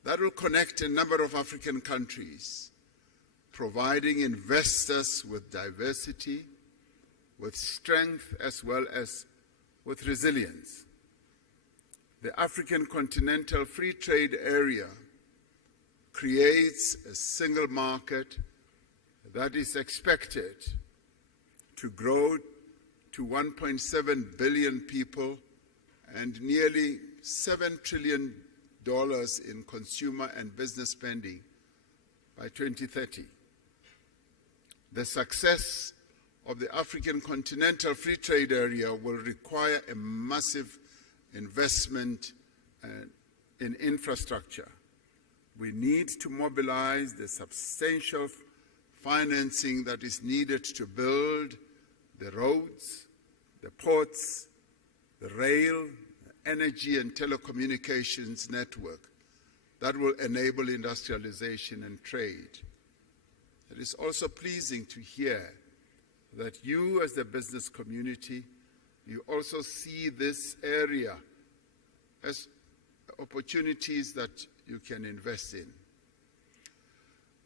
that will connect a number of African countries, providing investors with diversity, with strength as well as with resilience. The African Continental Free Trade Area creates a single market that is expected to grow to 1.7 billion people and nearly $7 trillion in consumer and business spending by 2030. The success of the African Continental Free Trade Area will require a massive investment in infrastructure. We need to mobilize the substantial financing that is needed to build the roads, the ports, the rail, the energy and telecommunications network that will enable industrialization and trade. It is also pleasing to hear that you as the business community, you also see this area as opportunities that you can invest in.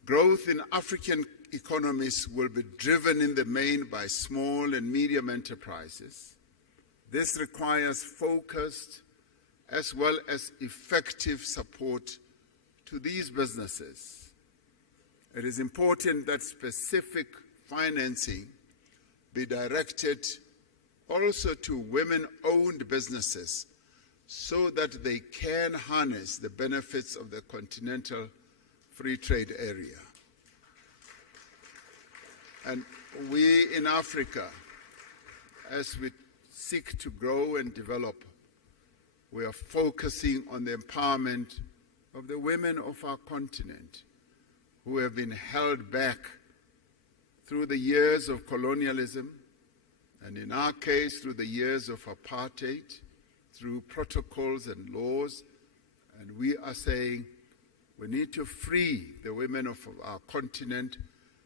Growth in African economies will be driven in the main by small and medium enterprises. This requires focused as well as effective support to these businesses. It is important that specific financing be directed also to women-owned businesses so that they can harness the benefits of the Continental Free Trade Area. And we in Africa, as we seek to grow and develop, we are focusing on the empowerment of the women of our continent who have been held back through the years of colonialism, and in our case, through the years of apartheid, through protocols and laws. And we are saying we need to free the women of our continent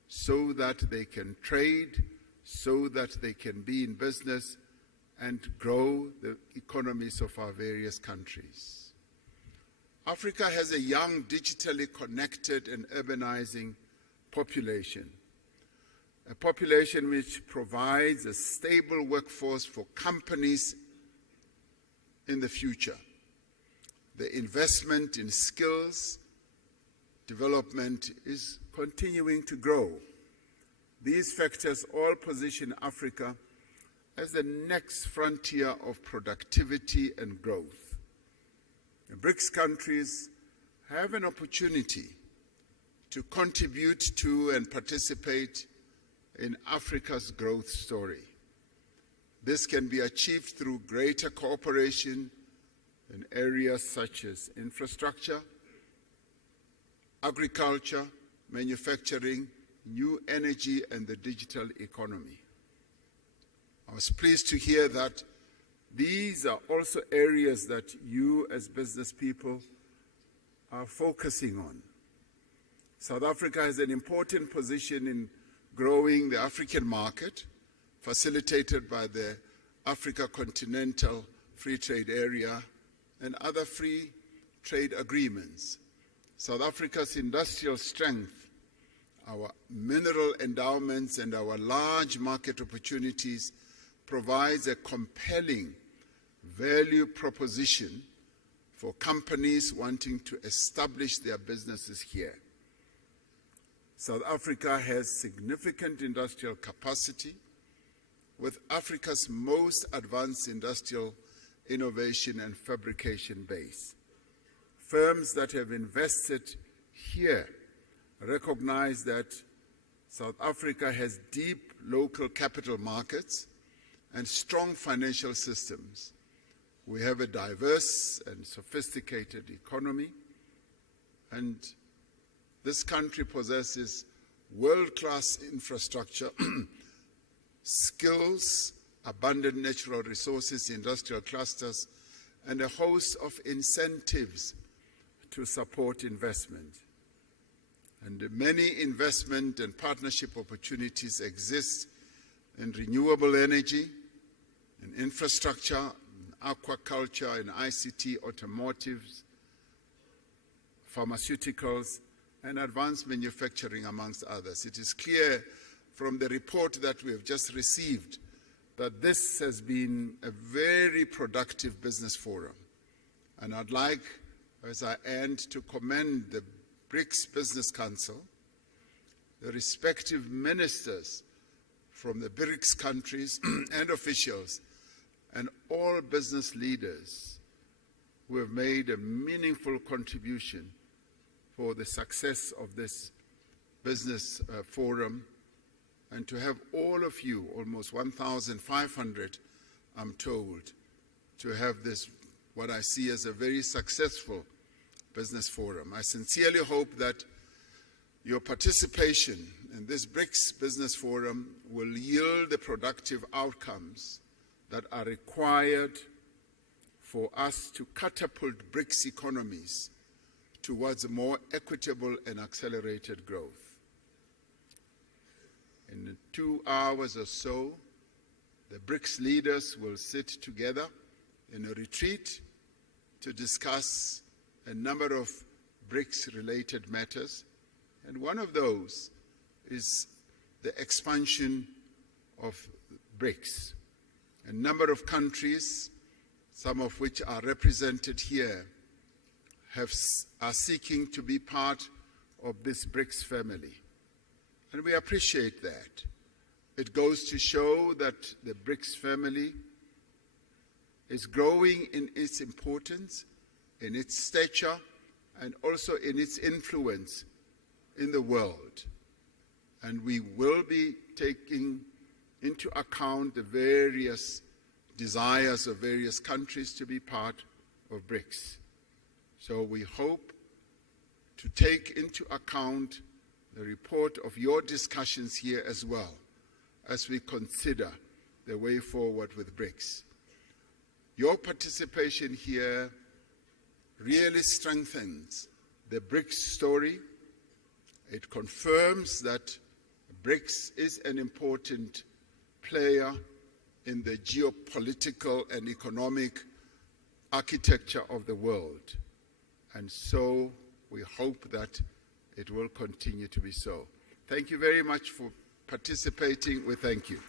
so that they can trade, so that they can be in business and grow the economies of our various countries. Africa has a young, digitally connected and urbanizing population, a population which provides a stable workforce for companies in the future. The investment in skills development is continuing to grow. These factors all position Africa as the next frontier of productivity and growth. The BRICS countries have an opportunity to contribute to and participate in Africa's growth story. This can be achieved through greater cooperation in areas such as infrastructure, agriculture, manufacturing, new energy, and the digital economy. I was pleased to hear that these are also areas that you as business people are focusing on. South Africa has an important position in growing the African market, facilitated by the Africa Continental Free Trade Area and other free trade agreements. South Africa's industrial strength, our mineral endowments, and our large market opportunities provides a compelling value proposition for companies wanting to establish their businesses here. South Africa has significant industrial capacity, with Africa's most advanced industrial innovation and fabrication base. Firms that have invested here recognize that South Africa has deep local capital markets and strong financial systems. We have a diverse and sophisticated economy, and this country possesses world-class infrastructure, skills, abundant natural resources, industrial clusters, and a host of incentives to support investment. And many investment and partnership opportunities exist in renewable energy, in infrastructure, in aquaculture, in ICT, automotives, pharmaceuticals, and advanced manufacturing, amongst others. It is clear from the report that we have just received that this has been a very productive business forum. And I'd like, as I end, to commend the BRICS Business Council, the respective ministers from the BRICS countries and officials, and all business leaders who have made a meaningful contribution for the success of this business forum, and to have all of you, almost 1,500, I'm told, to have this, what I see as a very successful business forum. I sincerely hope that your participation in this BRICS Business Forum will yield the productive outcomes that are required for us to catapult BRICS economies towards a more equitable and accelerated growth. In 2 hours or so, the BRICS leaders will sit together in a retreat to discuss a number of BRICS-related matters, and one of those is the expansion of BRICS. A number of countries, some of which are represented here, are seeking to be part of this BRICS family. And we appreciate that. It goes to show that the BRICS family is growing in its importance, in its stature, and also in its influence in the world. And we will be taking into account the various desires of various countries to be part of BRICS. So we hope to take into account the report of your discussions here as well, as we consider the way forward with BRICS. Your participation here really strengthens the BRICS story. It confirms that BRICS is an important player in the geopolitical and economic architecture of the world. And so we hope that it will continue to be so. Thank you very much for participating. We thank you.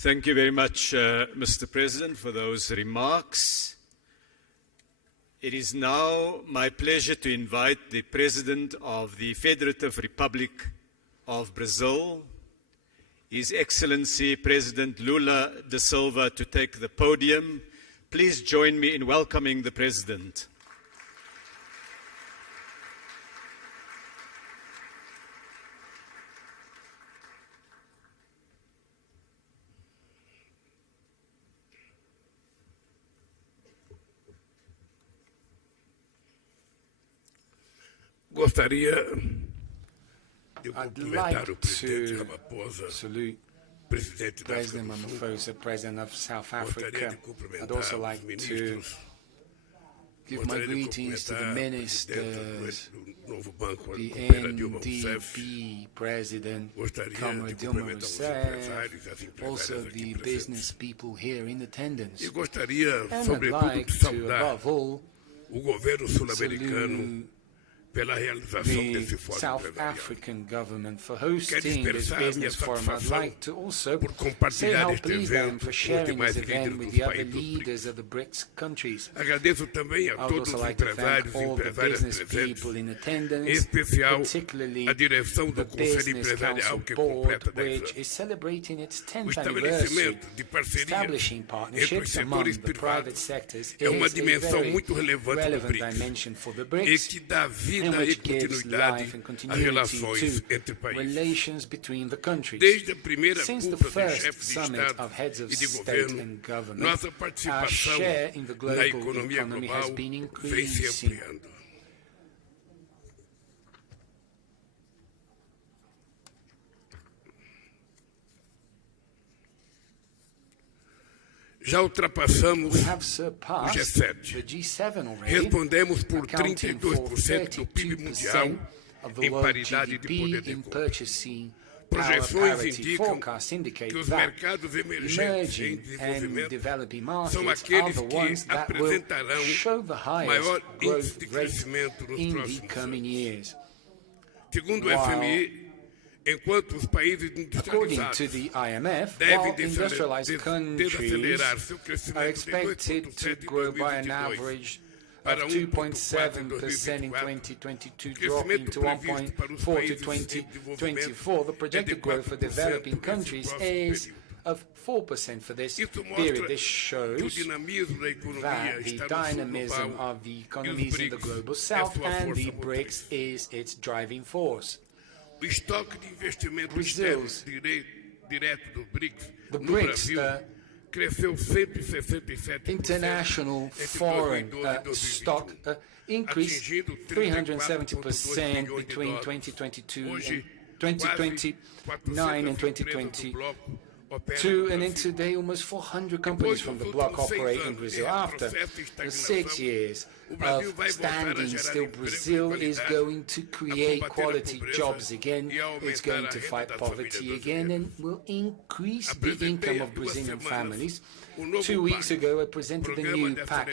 Thank you very much, Mr. President, for those remarks. It is now my pleasure to invite the President of the Federative Republic of Brazil, His Excellency President Lula da Silva, to take the podium. Please join me in welcoming the President. Gostaria de I'd cumprimentar like o presidente to Ramaphosa, salute presidente da África President do Sul. Ramaphosa, President of South Gostaria Africa. de cumprimentar I'd also os like to ministros. give my Gostaria de greetings to the cumprimentar a ministers, presidente do novo Banco the Coopera, Dilma Rousseff. NDB President, Gostaria Comrade de Dilma cumprimentar os Rousseff, empresários e as empresárias also aqui the presentes. business people here in attendance. E gostaria, And I'd sobretudo, like de to, saudar above all, o governo sul-americano salute pela realização desse the fórum South empresarial. African government for hosting this expressar minha business forum. I'd satisfação like to also por say compartilhar how este pleased I am evento for com os sharing demais this event líderes with dos the other países dos leaders of the BRICS countries. Agradeço também a I would todos also os like to empresários thank e all the empresárias business presentes, people in em attendance, especial particularly a direção the do Conselho Business Empresarial, Council que Board, completa 10 which anos. is celebrating its O 10th anniversary. estabelecimento de parcerias Establishing entre os partnerships among setores the private privados sectors é uma is a dimensão very muito relevante do relevant BRICS dimension for the e BRICS, que dá and vida e which gives continuidade life and às continuity relações to entre países. relations between the countries. Desde a primeira Since the cúpula de first chefes de summit Estado of heads of e de state governo, and government, nossa our participação share in the na global economia economy has global been vem se increasing. ampliando. Já ultrapassamos We have o surpassed G7. the G7 already, Respondemos por accounting for 32% do PIB mundial 32% of the em world paridade de poder GDP de in compra. purchasing power Projeções parity. indicam Forecasts indicate que os that mercados emergentes em emerging and desenvolvimento developing são markets are aqueles the que ones that will apresentarão show the maior highest índice de growth rate crescimento nos in the próximos coming anos. years. Segundo o While, FMI, enquanto os países according industrializados to the IMF, devem while industrialized countries desacelerar seu are crescimento expected de to 2,7% em grow by an 2022 average para of 2.7% in 2022, dropping to 1.4 to 2024. The projected growth for developing countries is of 4% for this period. This shows that the dynamism of the economies in the global south and the BRICS is its driving force. O estoque de investimento Brazil's, externo direto do BRICS the no BRICS, Brasil cresceu 167% international entre foreign 2012 e stock 2020, increased atingindo 370% between 2022 and 2029 and 2022, and in today almost 400 companies from the bloc operate in Brazil. After the 6 years of standing still, Brazil is going to create quality jobs again, it's going to fight poverty again, and will increase the income of Brazilian families. 2 weeks ago, I presented the new PAC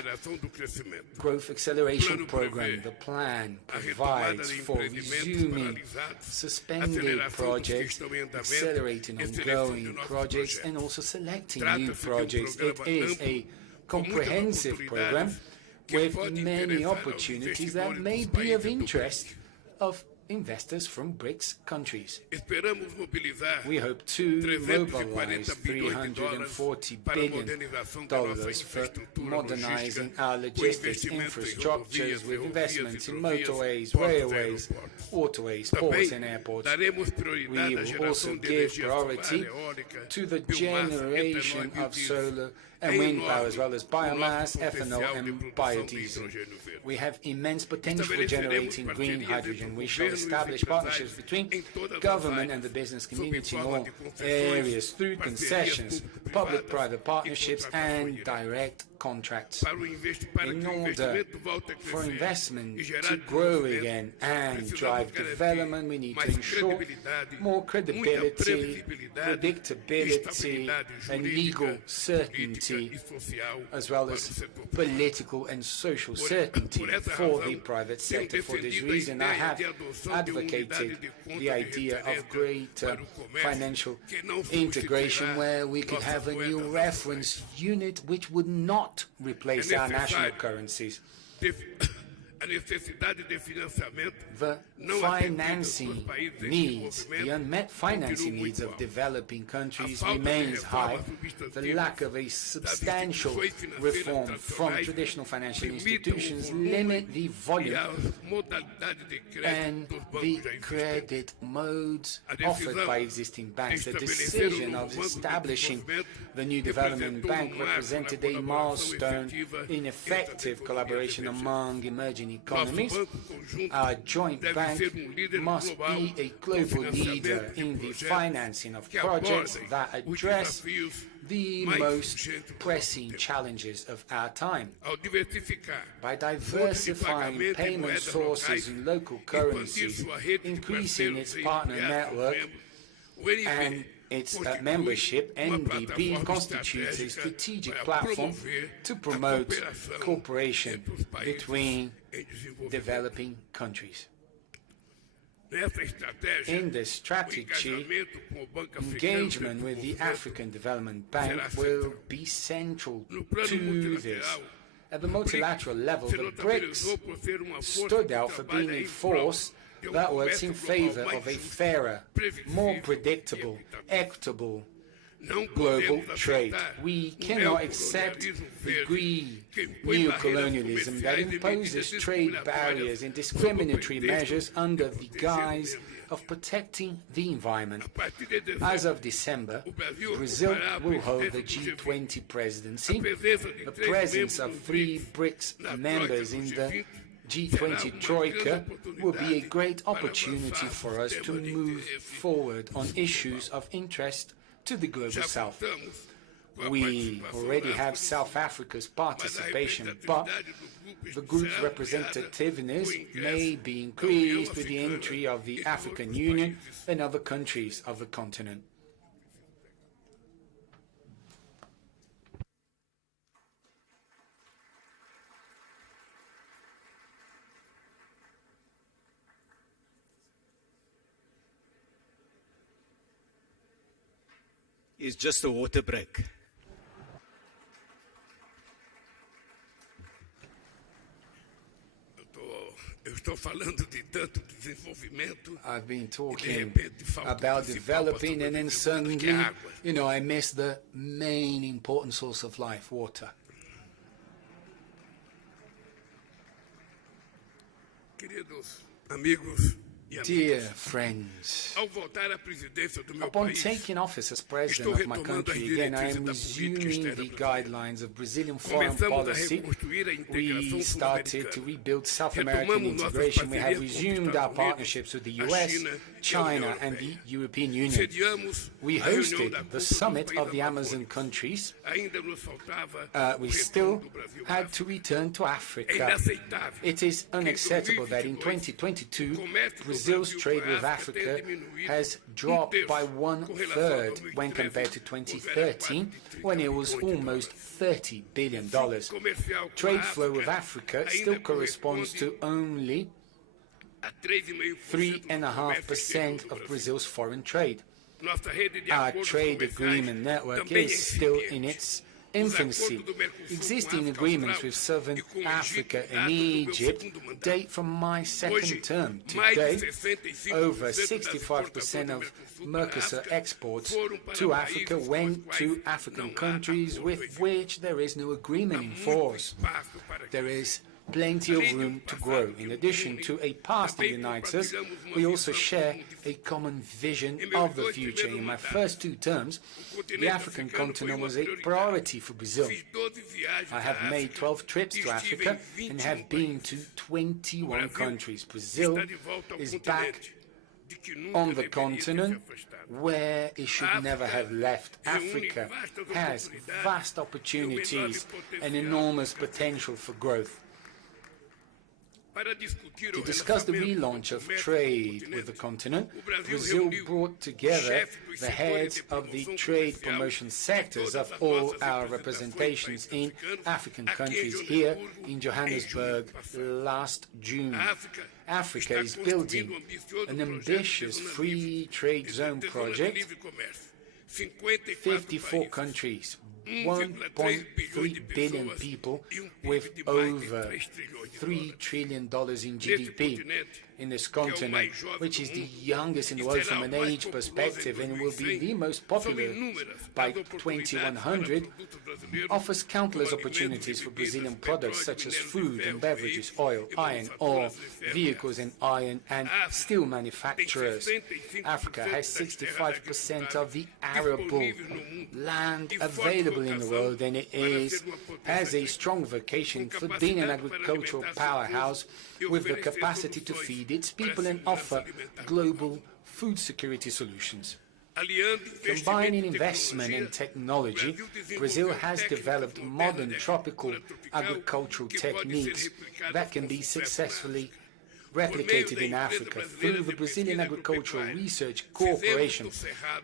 Growth Acceleration Program. The plan provides for resuming suspended projects, accelerating ongoing projects, and also selecting new projects. It is a comprehensive program with many opportunities that may be of interest of investors from BRICS countries. We hope to mobilize $340 billion for modernizing our logistics infrastructures with investments in motorways, railways, waterways, ports and airports. We will also give priority to the generation of solar and wind power, as well as biomass, ethanol and biodiesel. We have immense potential for generating green hydrogen. We shall establish partnerships between government and the business community in all areas through concessions, public-private partnerships and direct contracts. In order for investment to grow again and drive development, we need to ensure more credibility, predictability, and legal certainty, as well as political and social certainty for the private sector. For this reason, I have advocated the idea of greater financial integration, where we could have a new reference unit which would not replace our national currencies. The financing needs, the unmet financing needs of developing countries remains high. The lack of a substantial reform from traditional financial institutions limit the volume and the credit modes offered by existing banks. The decision of establishing the new development bank represented a milestone in effective collaboration among emerging economies. Our joint bank must be a global leader in the financing of projects that address the most pressing challenges of our time. By diversifying payment sources in local currencies, increasing its partner network, and its membership, NDB constitutes a strategic platform to promote cooperation between developing countries. In this strategy, engagement with the African Development Bank will be central to this. At the multilateral level, the BRICS stood out for being a force that works in favor of a fairer, more predictable, equitable global trade. We cannot accept the greedy neocolonialism that imposes trade barriers and discriminatory measures under the guise of protecting the environment. As of December, Brazil will hold the G20 presidency. The presence of 3 BRICS members in the G20 Troika will be a great opportunity for us to move forward on issues of interest to the Global South. We already have South Africa's participation, but the group's representativeness may be increased with the entry of the African Union and other countries of the continent. Is just a water break. I've been talking about developing, and then suddenly, I miss the main important source of life, water. Queridos amigos, dear friends, upon taking office as president of my country again, I am resuming the guidelines of Brazilian foreign policy. We started to rebuild South American integration. We have resumed our partnerships with the US, China, and the European Union. We hosted the summit of the Amazon countries. We still had to return to Africa. It is unacceptable that in 2022, Brazil's trade with Africa has dropped by 1/3 when compared to 2013, when it was almost $30 billion. Trade flow with Africa still corresponds to only 3.5% of Brazil's foreign trade. Our trade agreement network is still in its infancy. Existing agreements with Southern Africa and Egypt date from my second term. Today, over 65% of Mercosur exports to Africa went to African countries with which there is no agreement in force. There is plenty of room to grow. In addition to a past that unites us, we also share a common vision of the future. In my first 2 terms, the African continent was a priority for Brazil. I have made 12 trips to Africa and have been to 21 countries. Brazil is back on the continent where it should never have left. Africa has vast opportunities and enormous potential for growth. To discuss the relaunch of trade with the continent, Brazil brought together the heads of the trade promotion sectors of all our representations in African countries here in Johannesburg last June. Africa is building an ambitious free trade zone project. 54 countries, 1.3 billion people with over $3 trillion in GDP in this continent, which is the youngest in the world from an age perspective and will be the most popular by 2100, offers countless opportunities for Brazilian products such as food and beverages, oil, iron ore, vehicles and iron and steel manufacturers. Africa has 65% of the arable land available in the world, and it has a strong vocation for being an agricultural powerhouse with the capacity to feed its people and offer global food security solutions. Combining investment and technology, Brazil has developed modern tropical agricultural techniques that can be successfully replicated in Africa. Through the Brazilian Agricultural Research Corporation,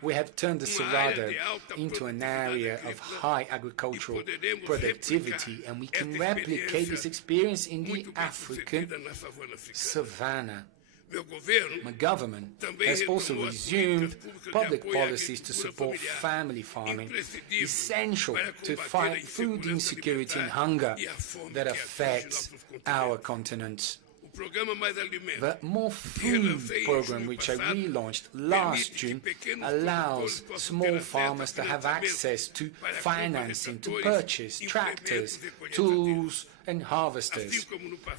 we have turned the Cerrado into an area of high agricultural productivity, and we can replicate this experience in the African savanna. My government has also resumed public policies to support family farming, essential to fight food insecurity and hunger that affects our continent. The More Food program, which I relaunched last June, allows small farmers to have access to financing to purchase tractors, tools and harvesters.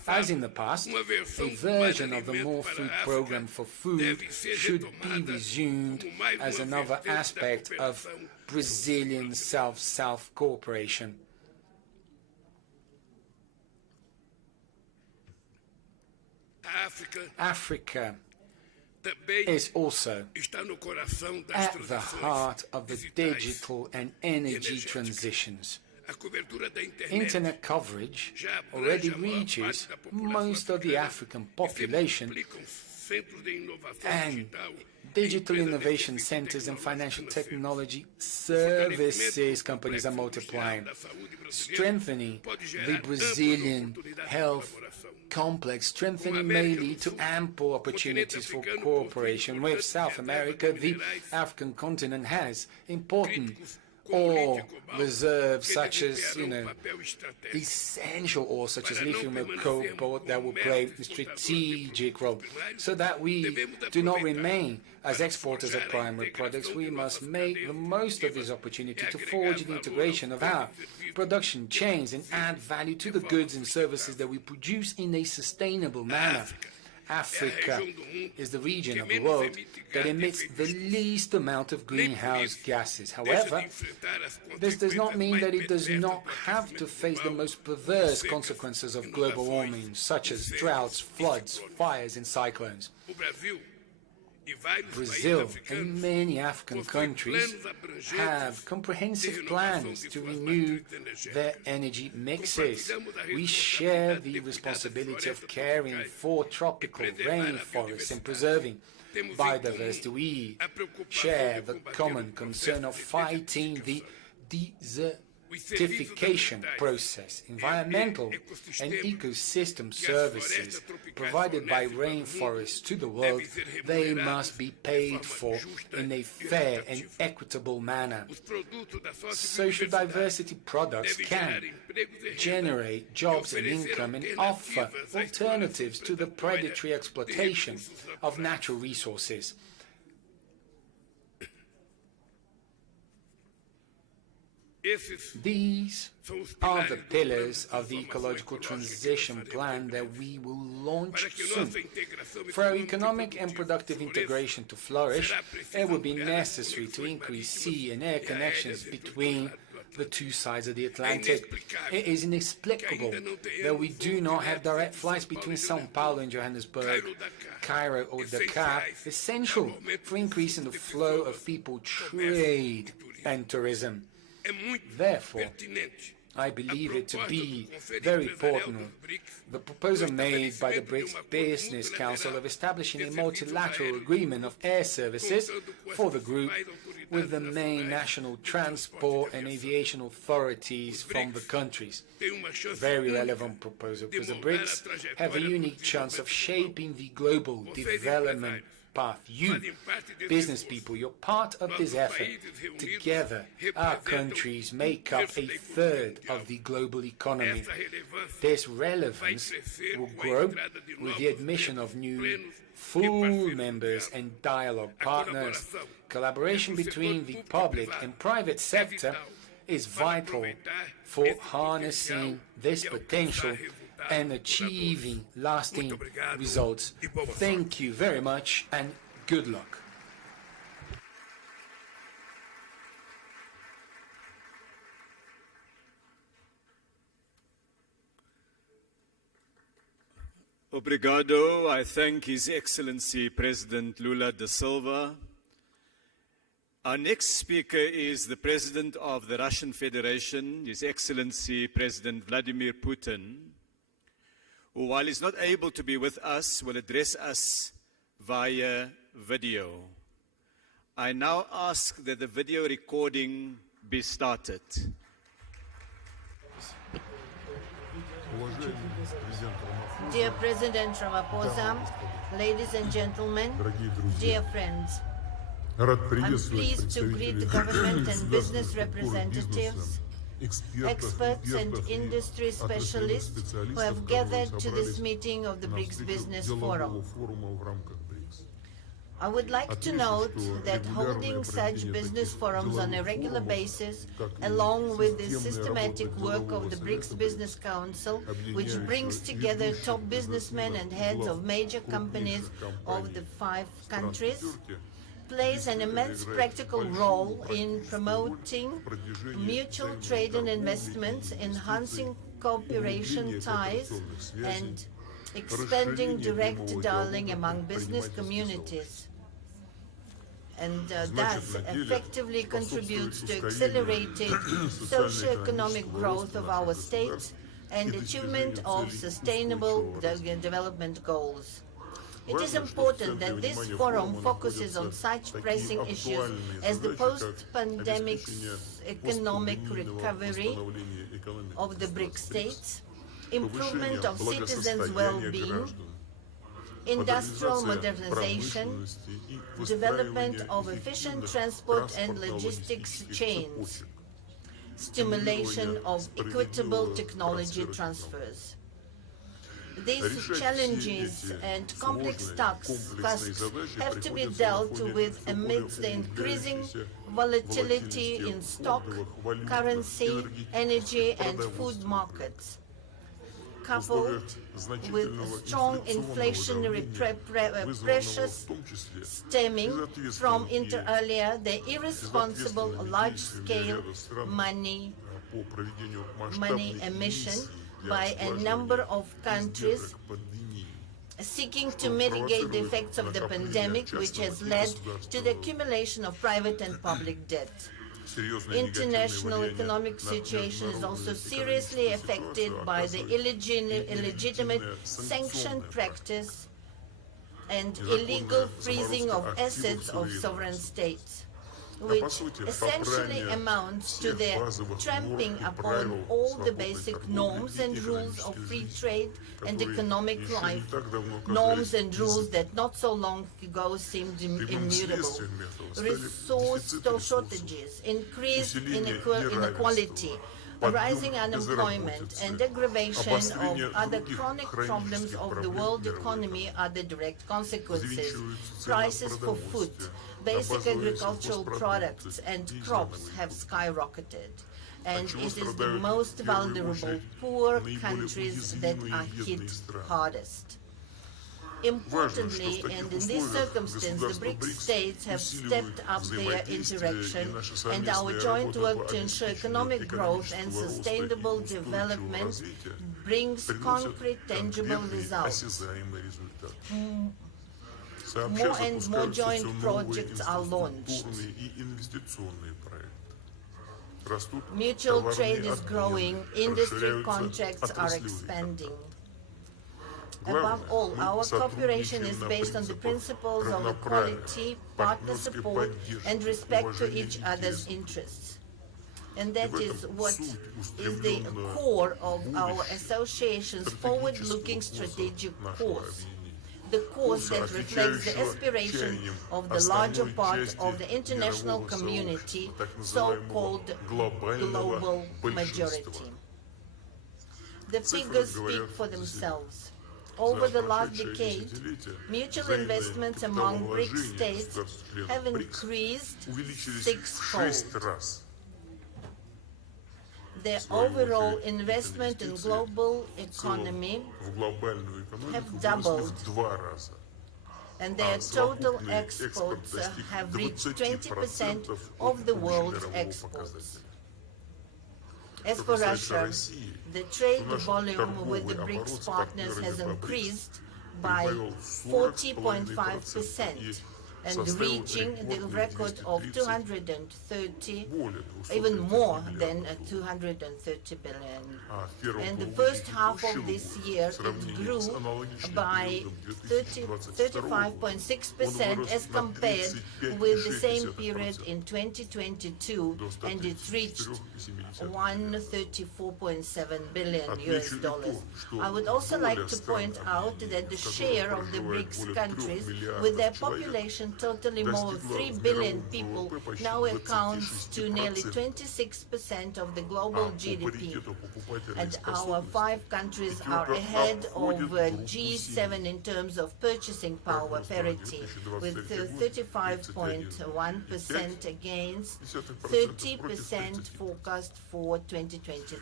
As in the past, a version of the More Food program for food should be resumed as another aspect of Brazilian South-South cooperation. Africa is also at the heart of the digital and energy transitions. Internet coverage already reaches most of the African population, and digital innovation centers and financial technology services companies are multiplying, strengthening the Brazilian health complex. Strengthening may lead to ample opportunities for cooperation with South America. The African continent has important ore reserves such as, essential ore such as lithium and cobalt that will play a strategic role. So that we do not remain as exporters of primary products, we must make the most of this opportunity to forge the integration of our production chains and add value to the goods and services that we produce in a sustainable manner. Africa is the region of the world that emits the least amount of greenhouse gases. However, this does not mean that it does not have to face the most perverse consequences of global warming, such as droughts, floods, fires and cyclones. Brazil and many African countries have comprehensive plans to renew their energy mixes. We share the responsibility of caring for tropical rainforests and preserving biodiversity. We share the common concern of fighting the desertification process. Environmental and ecosystem services provided by rainforests to the world, they must be paid for in a fair and equitable manner. Social diversity products can generate jobs and income and offer alternatives to the predatory exploitation of natural resources. These are the pillars of the ecological transition plan that we will launch soon. For our economic and productive integration to flourish, it will be necessary to increase sea and air connections between the two sides of the Atlantic. It is inexplicable that we do not have direct flights between São Paulo and Johannesburg, Cairo or Dakar, essential for increasing the flow of people, trade and tourism. Therefore, I believe it to be very important, the proposal made by the BRICS Business Council of establishing a multilateral agreement of air services for the group with the main national transport and aviation authorities from the countries. Very relevant proposal, because the BRICS have a unique chance of shaping the global development path. You, business people, you're part of this effort. Together, our countries make up a third of the global economy. This relevance will grow with the admission of new full members and dialogue partners. Collaboration between the public and private sector is vital for harnessing this potential and achieving lasting results. Thank you very much and good luck. Obrigado. I thank His Excellency President Lula da Silva. Our next speaker is the President of the Russian Federation, His Excellency President Vladimir Putin, who, while he's not able to be with us, will address us via video. I now ask that the video recording be started. Dear President Ramaphosa, ladies and gentlemen, dear friends, I'm pleased to greet the government and business representatives, experts and industry specialists who have gathered to this meeting of the BRICS Business Forum. I would like to note that holding such business forums on a regular basis, along with the systematic work of the BRICS Business Council, which brings together top businessmen and heads of major companies of the 5 countries, plays an immense practical role in promoting mutual trade and investments, enhancing cooperation ties, and expanding direct dialogue among business communities, and thus effectively contributes to accelerating socio-economic growth of our states and achievement of sustainable development goals. It is important that this forum focuses on such pressing issues as the post-pandemic economic recovery of the BRICS states, improvement of citizens' well-being, industrial modernization, development of efficient transport and logistics chains, stimulation of equitable technology transfers. These challenges and complex tasks have to be dealt with amidst the increasing volatility in stock, currency, energy and food markets, coupled with strong inflationary pressures stemming from, inter alia, the irresponsible large-scale money emission by a number of countries seeking to mitigate the effects of the pandemic, which has led to the accumulation of private and public debt. International economic situation is also seriously affected by the illegitimate sanction practice and illegal freezing of assets of sovereign states, which essentially amounts to the trampling upon all the basic norms and rules of free trade and economic life, norms and rules that not so long ago seemed immutable. Resource shortages, increased inequality, rising unemployment, and aggravation of other chronic problems of the world economy are the direct consequences. Prices for food, basic agricultural products, and crops have skyrocketed, and it is the most vulnerable, poor countries that are hit hardest. Importantly, and in this circumstance, the BRICS states have stepped up their interaction, and our joint work to ensure economic growth and sustainable development brings concrete, tangible results. More and more joint projects are launched. Mutual trade is growing, industry contracts are expanding. Above all, our cooperation is based on the principles of equality, partner support, and respect to each other's interests. And that is what is the core of our association's forward-looking strategic course. The course that reflects the aspiration of the larger part of the international community, so-called global majority. The figures speak for themselves. Over the last decade, mutual investments among BRICS states have increased sixfold. Their overall investment in global economy have doubled, and their total exports have reached 20% of the world's exports. As for Russia, the trade volume with the BRICS partners has increased by 40.5%, and reaching the record of 230, even more than 230 billion. And the first half of this year, it grew by 35.6% as compared with the same period in 2022, and it reached $134.7 billion. I would also like to point out that the share of the BRICS countries, with their population totaling more than 3 billion people, now accounts to nearly 26% of the global GDP. And our 5 countries are ahead of G7 in terms of purchasing power parity, with 35.1% against 30% forecast for 2023.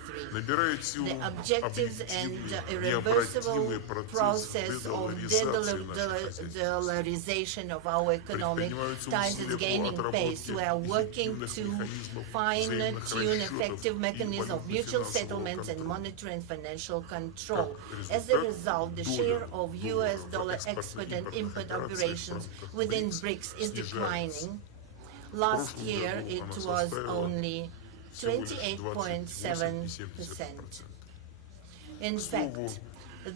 The objectives and irreversible process of de-dollarization of our economic ties is gaining pace. We are working to fine-tune effective mechanisms of mutual settlements and monetary and financial control. As a result, the share of US dollar export and import operations within BRICS is declining. Last year, it was only 28.7%. In fact,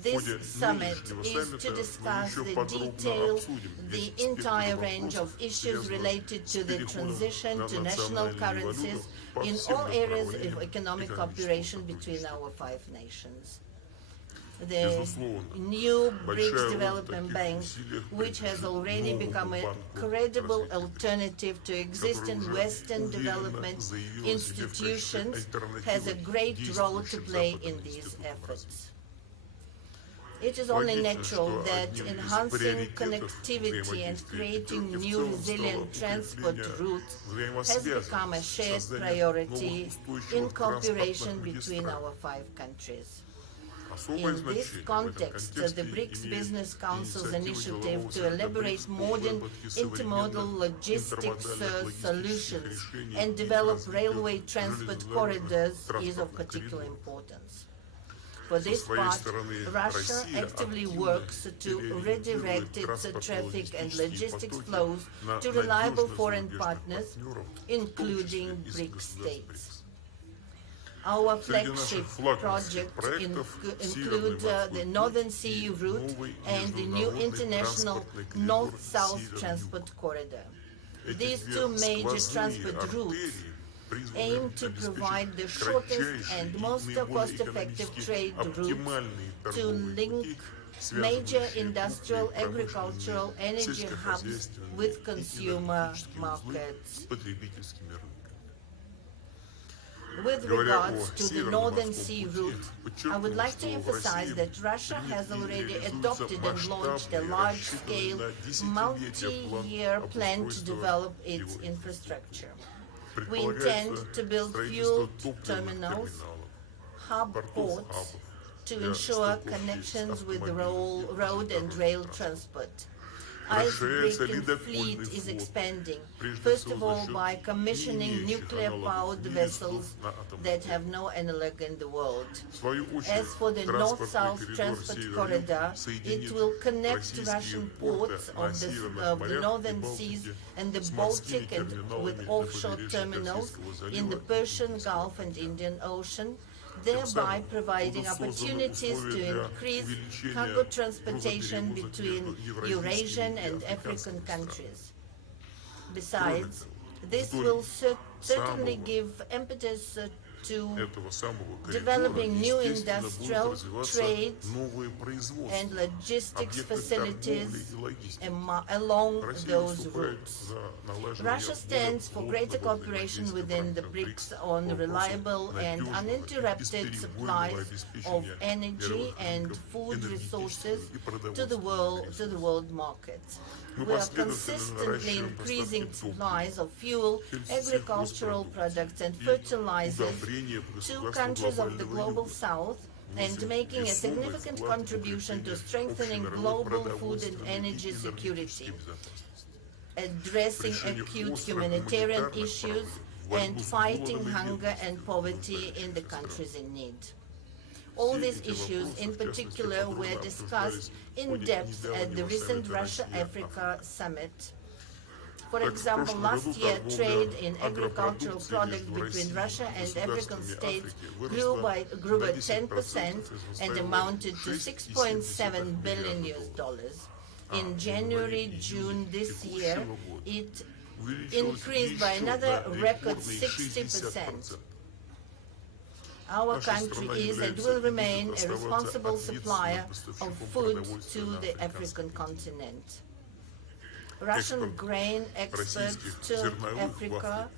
this summit is to discuss the entire range of issues related to the transition to national currencies in all areas of economic cooperation between our 5 nations. The new BRICS Development Bank, which has already become a credible alternative to existing Western development institutions, has a great role to play in these efforts. It is only natural that enhancing connectivity and creating new resilient transport routes has become a shared priority in cooperation between our 5 countries. In this context, the BRICS Business Council's initiative to elaborate modern intermodal logistics solutions and develop railway transport corridors is of particular importance. For this part, Russia actively works to redirect its traffic and logistics flows to reliable foreign partners, including BRICS states. Our flagship project include the Northern Sea route and the new international North-South transport corridor. These 2 major transport routes aim to provide the shortest and most cost-effective trade route to link major industrial, agricultural, energy hubs with consumer markets. With regards to the Northern Sea route, I would like to emphasize that Russia has already adopted and launched a large-scale, multi-year plan to develop its infrastructure. We intend to build fuel terminals, hub ports, to ensure connections with the road and rail transport. Icebreaking fleet is expanding, first of all by commissioning nuclear-powered vessels that have no analog in the world. As for the north-south transport corridor, it will connect Russian ports of the northern seas and the Baltic and with offshore terminals in the Persian Gulf and Indian Ocean, thereby providing opportunities to increase cargo transportation between Eurasian and African countries. Besides, this will certainly give impetus to developing new industrial, trade, and logistics facilities along those routes. Russia stands for greater cooperation within the BRICS on reliable and uninterrupted supplies of energy and food resources to the world market. We are consistently increasing supplies of fuel, agricultural products and fertilizers to countries of the global south and making a significant contribution to strengthening global food and energy security, addressing acute humanitarian issues and fighting hunger and poverty in the countries in need. All these issues in particular were discussed in depth at the recent Russia-Africa summit. For example, last year, trade in agricultural products between Russia and African states grew by 10% and amounted to $6.7 billion. In January-June this year, it increased by another record 60%. Our country is and will remain a responsible supplier of food to the African continent. Russian grain exports to Africa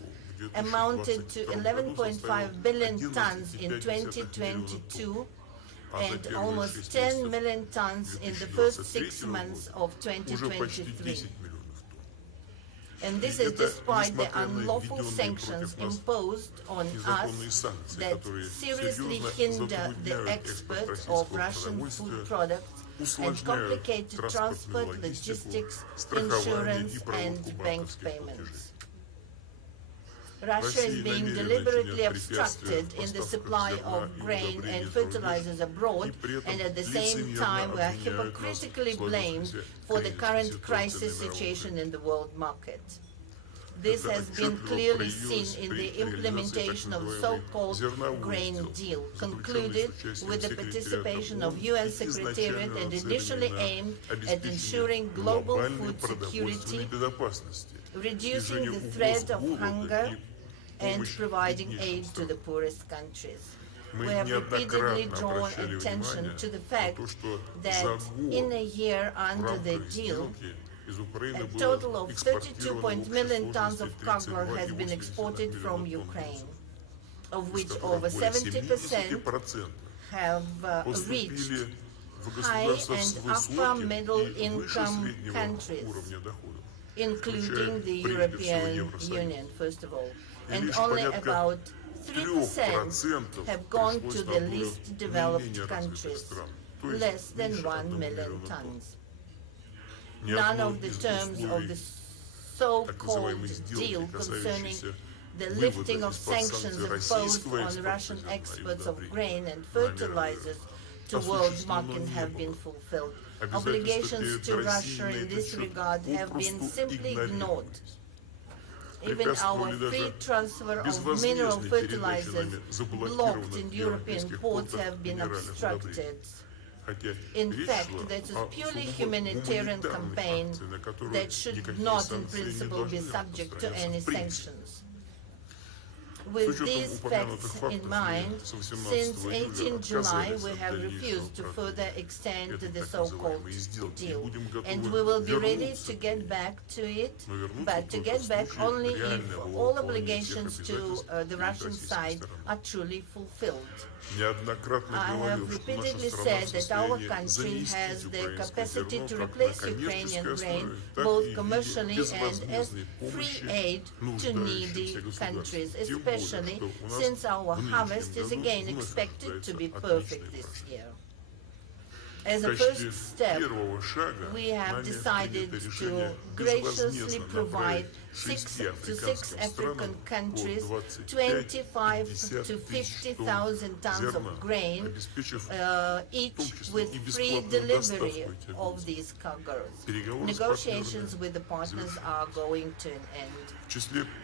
amounted to 11.5 billion tons in 2022 and almost 10 million tons in the first 6 months of 2023. And this is despite the unlawful sanctions imposed on us that seriously hinder the export of Russian food products and complicate transport, logistics, insurance and bank payments. Russia is being deliberately obstructed in the supply of grain and fertilizers abroad, and at the same time we are hypocritically blamed for the current crisis situation in the world market. This has been clearly seen in the implementation of the so-called grain deal, concluded with the participation of UN Secretariat and initially aimed at ensuring global food security, reducing the threat of hunger, and providing aid to the poorest countries. We have repeatedly drawn attention to the fact that in a year under the deal, a total of 32 million tons of cargo has been exported from Ukraine, of which over 70% have reached high and upper middle income countries, including the European Union, first of all, and only about 3% have gone to the least developed countries, less than 1 million tons. None of the terms of the so-called deal concerning the lifting of sanctions imposed on Russian exports of grain and fertilizers to world market have been fulfilled. Obligations to Russia in this regard have been simply ignored. Even our free transfer of mineral fertilizers blocked in European ports have been obstructed. In fact, that is a purely humanitarian campaign that should not in principle be subject to any sanctions. With these facts in mind, since 18 July we have refused to further extend the so-called deal, and we will be ready to get back to it, but to get back only if all obligations to the Russian side are truly fulfilled. I have repeatedly said that our country has the capacity to replace Ukrainian grain both commercially and as free aid to needy countries, especially especially since our harvest is again expected to be perfect this year. As a first step, we have decided to graciously provide six African countries 25 to 50,000 tons of grain, each with free delivery of these cargoes. Negotiations with the partners are going to an end.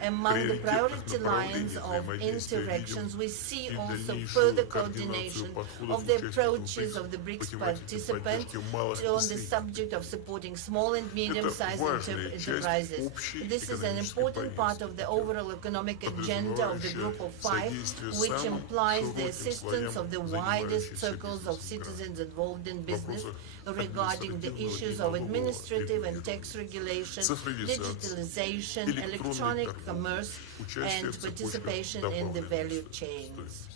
Among the priority lines of interactions, we see also further coordination of the approaches of the BRICS participants on the subject of supporting small and medium-sized enterprises. This is an important part of the overall economic agenda of the Group of Five, which implies the assistance of the widest circles of citizens involved in business regarding the issues of administrative and tax regulation, digitalization, electronic commerce, and participation in the value chains.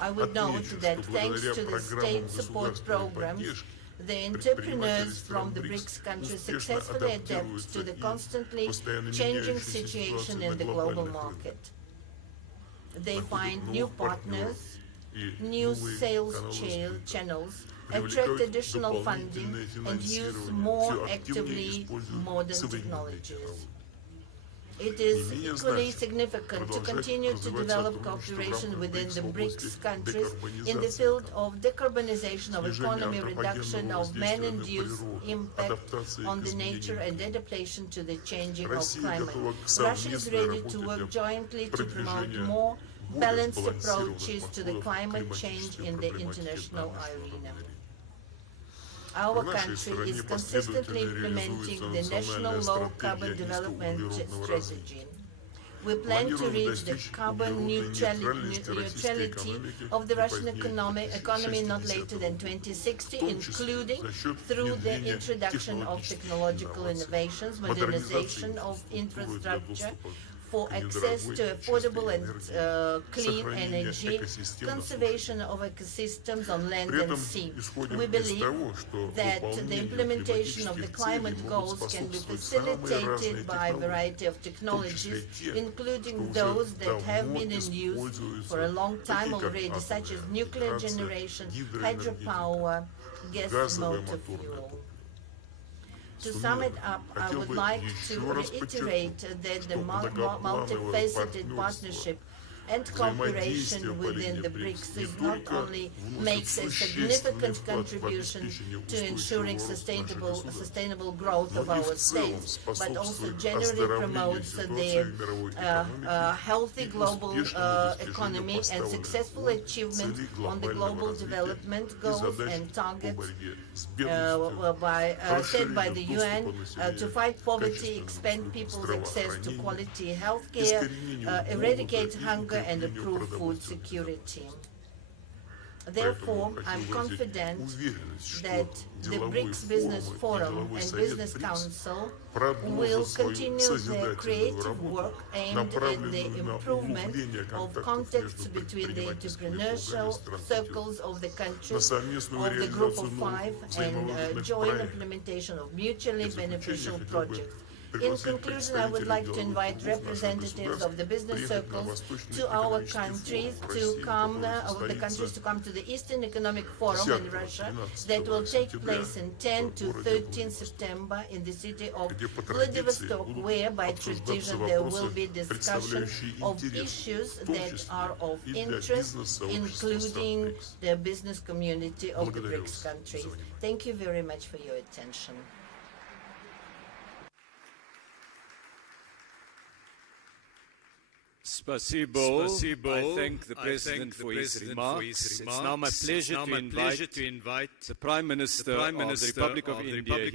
I would note that thanks to the state support programs, the entrepreneurs from the BRICS countries successfully adapt to the constantly changing situation in the global market. They find new partners, new sales channels, attract additional funding, and use more actively modern technologies. It is equally significant to continue to develop cooperation within the BRICS countries in the field of decarbonization of economy, reduction of man-induced impact on the nature, and adaptation to the changing of climate. Russia is ready to work jointly to promote more balanced approaches to the climate change in the international arena. Our country is consistently implementing the National Low Carbon Development Strategy. We plan to reach the carbon neutrality of the Russian economy not later than 2060, including through the introduction of technological innovations, modernization of infrastructure, for access to affordable and clean energy, conservation of ecosystems on land and sea. We believe that the implementation of the climate goals can be facilitated by a variety of technologies, including those that have been in use for a long time already, such as nuclear generation, hydropower, gas motor fuel. To sum it up, I would like to reiterate that the multifaceted partnership and cooperation within the BRICS not only makes a significant contribution to ensuring sustainable growth of our states, but also generally promotes the healthy global economy and successful achievement on the global development goals and targets set by the UN to fight poverty, expand people's access to quality health care, eradicate hunger, and improve food security. Therefore, I'm confident that the BRICS Business Forum and Business Council will continue their creative work aimed at the improvement of contacts between the entrepreneurial circles of the countries of the Group of Five and joint implementation of mutually beneficial projects. In conclusion, I would like to invite representatives of the business circles to our countries to come, to the Eastern Economic Forum in Russia that will take place in 10 to 13 September in the city of Vladivostok, where by tradition there will be discussion of issues that are of interest, including the business community of the BRICS countries. Thank you very much for your attention. Spasibo. I thank the President for his remarks. It's now my pleasure to invite the Prime Minister of the Republic of India,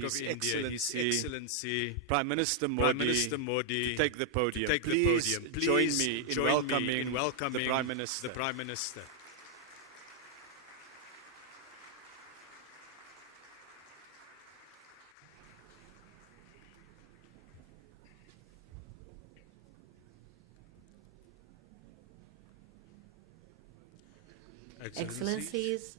His Excellency Prime Minister Modi, to take the podium. Please join me in welcoming the Prime Minister. Excellencies,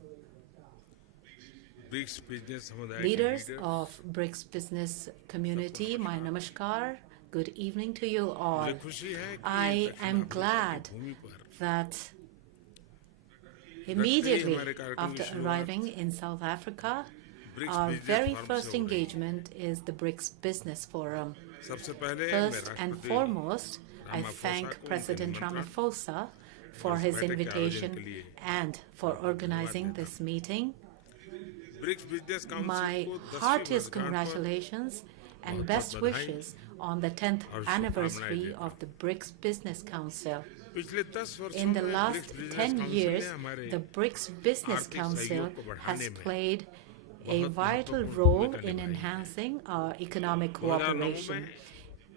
leaders of BRICS business community, my namaskar Good evening to you all. I am glad that immediately after arriving in South Africa, our very first engagement is the BRICS Business Forum. First and foremost, I thank President Ramaphosa for his invitation and for organizing this meeting. My heartiest congratulations and best wishes on the 10th anniversary of the BRICS Business Council. In the last 10 years, the BRICS Business Council has played a vital role in enhancing our economic cooperation.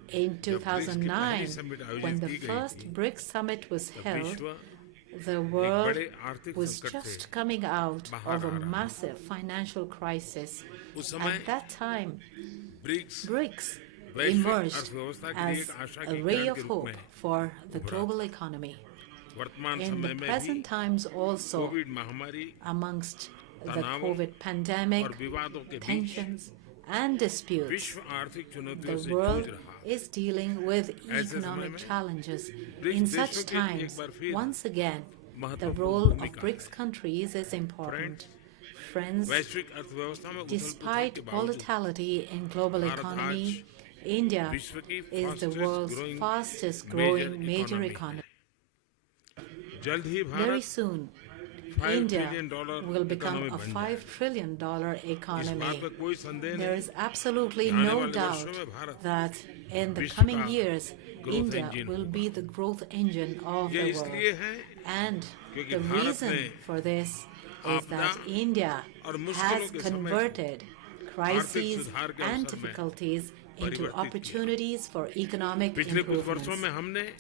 In 2009, when the first BRICS summit was held, the world was just coming out of a massive financial crisis. At that time, BRICS emerged as a ray of hope for the global economy. In the present times also, amongst the COVID pandemic, tensions and disputes, the world is dealing with economic challenges. In such times, once again, the role of BRICS countries is important. Friends, despite volatility in global economy, India is the world's fastest growing major economy. Very soon, India will become a $5 trillion economy. There is absolutely no doubt that in the coming years, India will be the growth engine of the world. And the reason for this is that India has converted crises and difficulties into opportunities for economic improvements.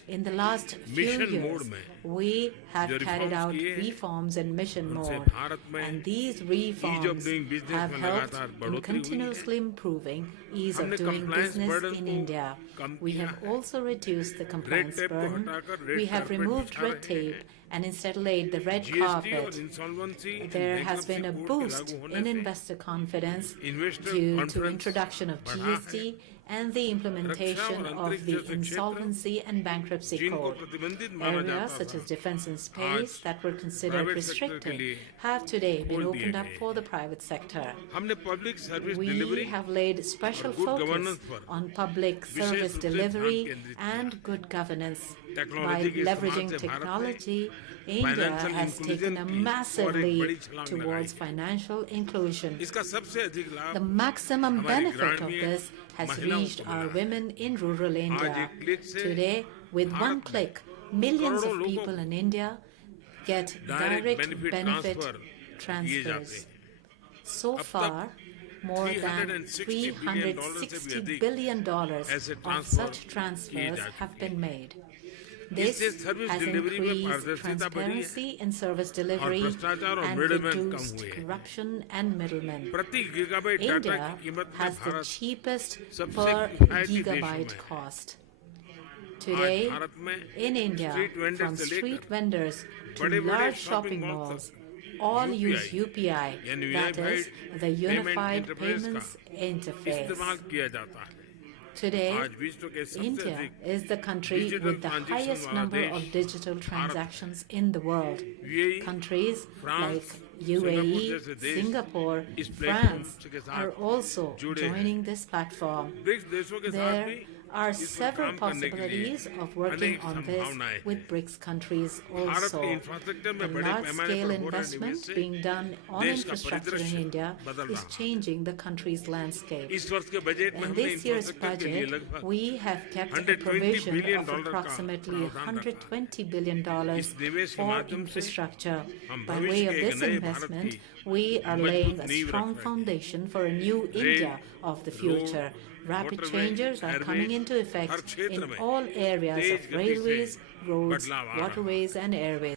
In the last few years, we have carried out reforms in mission mode, and these reforms have helped in continuously improving ease of doing business in India. We have also reduced the compliance burden. We have removed red tape and instead laid the red carpet. There has been a boost in investor confidence due to introduction of GST and the implementation of the Insolvency and Bankruptcy Code. Areas such as defense and space that were considered restricted have today been opened up for the private sector. We have laid special focus on public service delivery and good governance. By leveraging technology, India has taken a massive leap towards financial inclusion. The maximum benefit of this has reached our women in rural India. Today, with one click, millions of people in India get direct benefit transfers. So far, more than $360 billion of such transfers have been made. This has increased transparency in service delivery and reduced corruption and middlemen. India has the cheapest per gigabyte cost. Today, in India, from street vendors to large shopping malls, all use UPI, that is, the Unified Payments Interface. Today, India is the country with the highest number of digital transactions in the world. Countries like UAE, Singapore, France are also joining this platform. There are several possibilities of working on this with BRICS countries also. The large-scale investment being done on infrastructure in India is changing the country's landscape. In this year's budget, we have kept a provision of approximately $120 billion for infrastructure. By way of this investment, we are laying a strong foundation for a new India of the future. Rapid changes are coming into effect in all areas of railways, roads, waterways, and airways.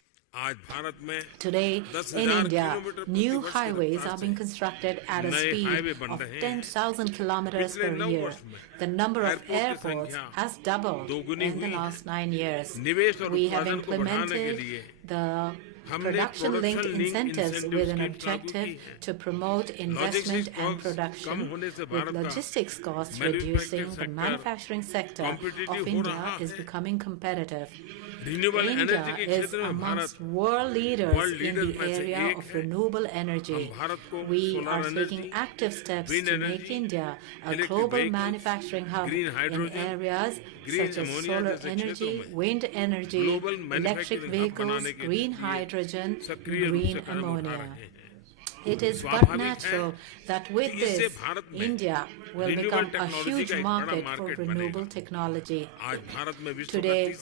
Today, in India, new highways are being constructed at a speed of 10,000 kilometers per year. The number of airports has doubled in the last 9 years. We have implemented the production-linked incentives with an objective to promote investment and production. With logistics costs reducing, the manufacturing sector of India is becoming competitive. India is amongst world leaders in the area of renewable energy. We are taking active steps to make India a global manufacturing hub in areas such as solar energy, wind energy, electric vehicles, green hydrogen, green ammonia. It is but natural that with this, India will become a huge market for renewable technology. Today,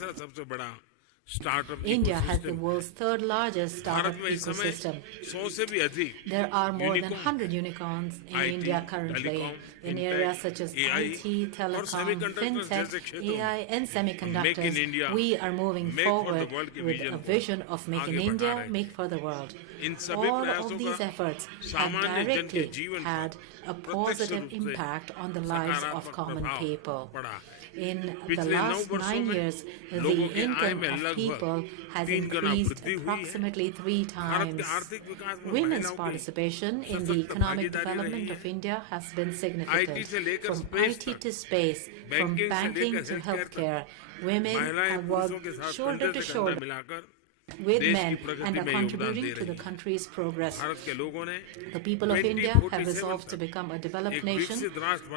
India has the world's third largest startup ecosystem. There are more than 100 unicorns in India currently in areas such as IT, telecom, fintech, AI, and semiconductors. We are moving forward with a vision of making India make for the world. All of these efforts have directly had a positive impact on the lives of common people. In the last 9 years, the income of people has increased approximately 3 times. Women's participation in the economic development of India has been significant. From IT to space, from banking to healthcare, women have worked shoulder to shoulder with men and are contributing to the country's progress. The people of India have resolved to become a developed nation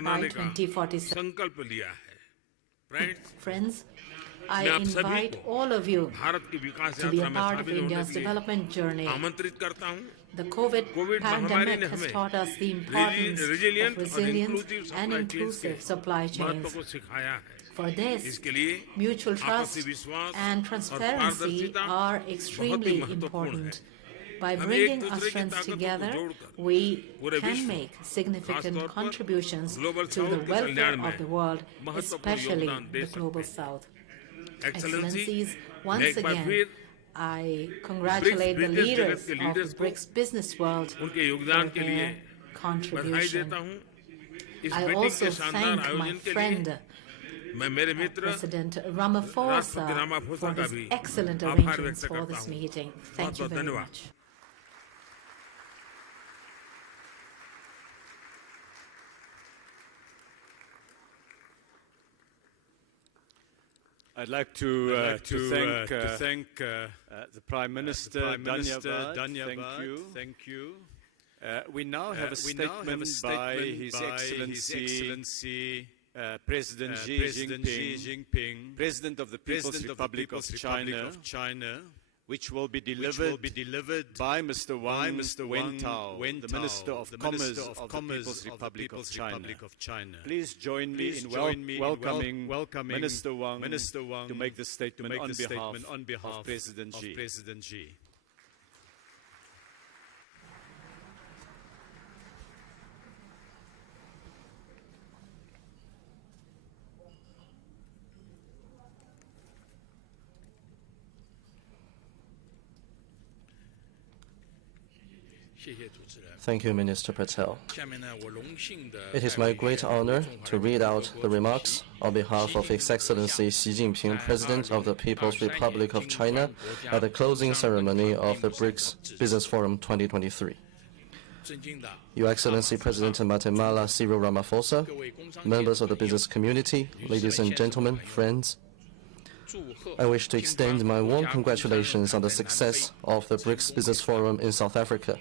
by 2047. Friends, I invite all of you to be a part of India's development journey. The COVID pandemic has taught us the importance of resilient and inclusive supply chains. For this, mutual trust and transparency are extremely important. By bringing our strengths together, we can make significant contributions to the welfare of the world, especially the Global South. Excellencies, once again, I congratulate the leaders of the BRICS business world for their contribution. I also thank my friend, President Ramaphosa, for his excellent arrangements for this meeting. Thank you very much. I'd like to thank the Prime Minister, Dhanyavad. Thank you. We now have a statement by His Excellency President Xi Jinping, President of the People's Republic of China, which will be delivered by Mr. Wang Wentao, the Minister of Commerce of the People's Republic of China. Please join me in welcoming Minister Wang to make the statement on behalf of President Xi. Thank you, Minister Patel. It is my great honor to read out the remarks on behalf of His Excellency Xi Jinping, President of the People's Republic of China, at the closing ceremony of the BRICS Business Forum 2023. Your Excellency President Guatemala Cyril Ramaphosa, members of the business community, ladies and gentlemen, friends, I wish to extend my warm congratulations on the success of the BRICS Business Forum in South Africa.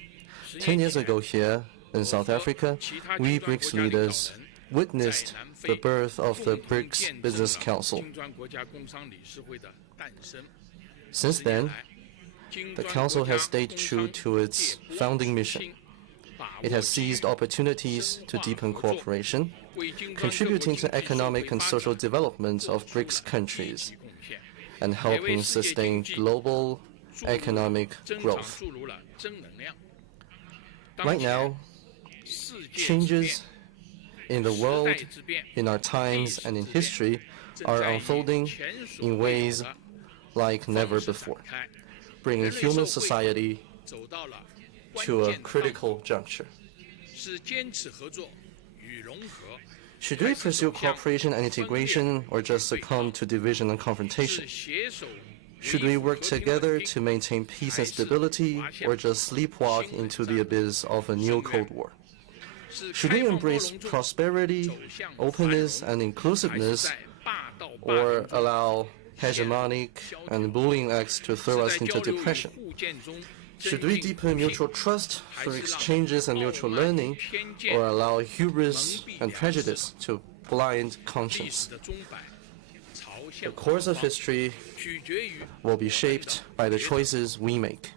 10 years ago here in South Africa, we BRICS leaders witnessed the birth of the BRICS Business Council. Since then, the Council has stayed true to its founding mission. It has seized opportunities to deepen cooperation, contributing to economic and social development of BRICS countries, and helping sustain global economic growth. Right now, changes in the world, in our times, and in history are unfolding in ways like never before, bringing human society to a critical juncture. Should we pursue cooperation and integration, or just succumb to division and confrontation? Should we work together to maintain peace and stability, or just sleepwalk into the abyss of a new Cold War? Should we embrace prosperity, openness, and inclusiveness, or allow hegemonic and bullying acts to throw us into depression? Should we deepen mutual trust through exchanges and mutual learning, or allow hubris and prejudice to blind conscience? The course of history will be shaped by the choices we make.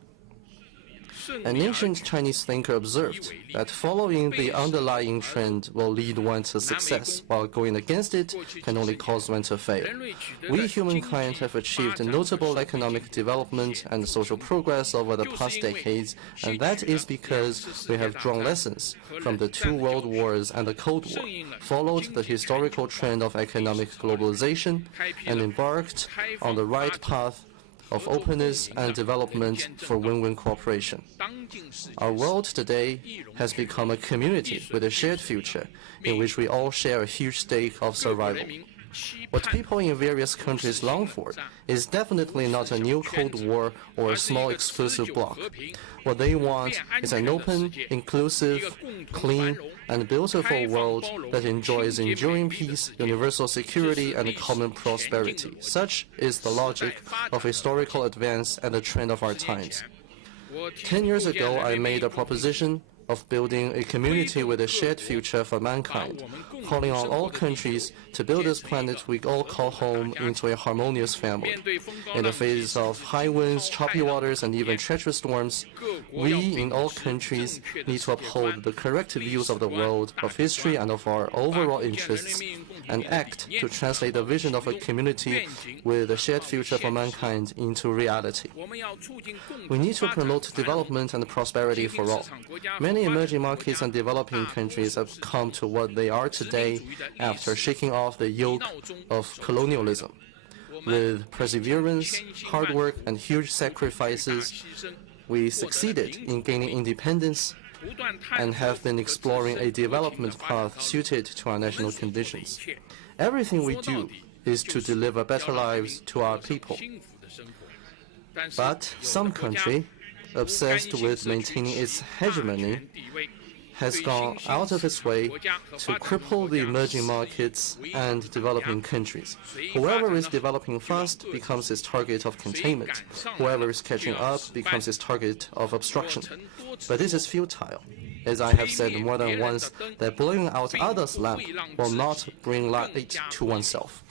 An ancient Chinese thinker observed that following the underlying trend will lead one to success, while going against it can only cause one to fail. We humankind have achieved notable economic development and social progress over the past decades, and that is because we have drawn lessons from the 2 world wars and the Cold War, followed the historical trend of economic globalization, and embarked on the right path of openness and development for win-win cooperation. Our world today has become a community with a shared future in which we all share a huge stake of survival. What people in various countries long for is definitely not a new Cold War or a small exclusive bloc. What they want is an open, inclusive, clean, and beautiful world that enjoys enduring peace, universal security, and common prosperity. Such is the logic of historical advance and the trend of our times. 10 years ago, I made a proposition of building a community with a shared future for mankind, calling on all countries to build this planet we all call home into a harmonious family. In the face of high winds, choppy waters, and even treacherous storms, we in all countries need to uphold the correct views of the world, of history, and of our overall interests, and act to translate the vision of a community with a shared future for mankind into reality. We need to promote development and prosperity for all. Many emerging markets and developing countries have come to what they are today after shaking off the yoke of colonialism. With perseverance, hard work, and huge sacrifices, we succeeded in gaining independence and have been exploring a development path suited to our national conditions. Everything we do is to deliver better lives to our people. But some country, obsessed with maintaining its hegemony, has gone out of its way to cripple the emerging markets and developing countries. Whoever is developing fast becomes its target of containment. Whoever is catching up becomes its target of obstruction. But this is futile. As I have said more than once, that blowing out others' lamp will not bring light to oneself.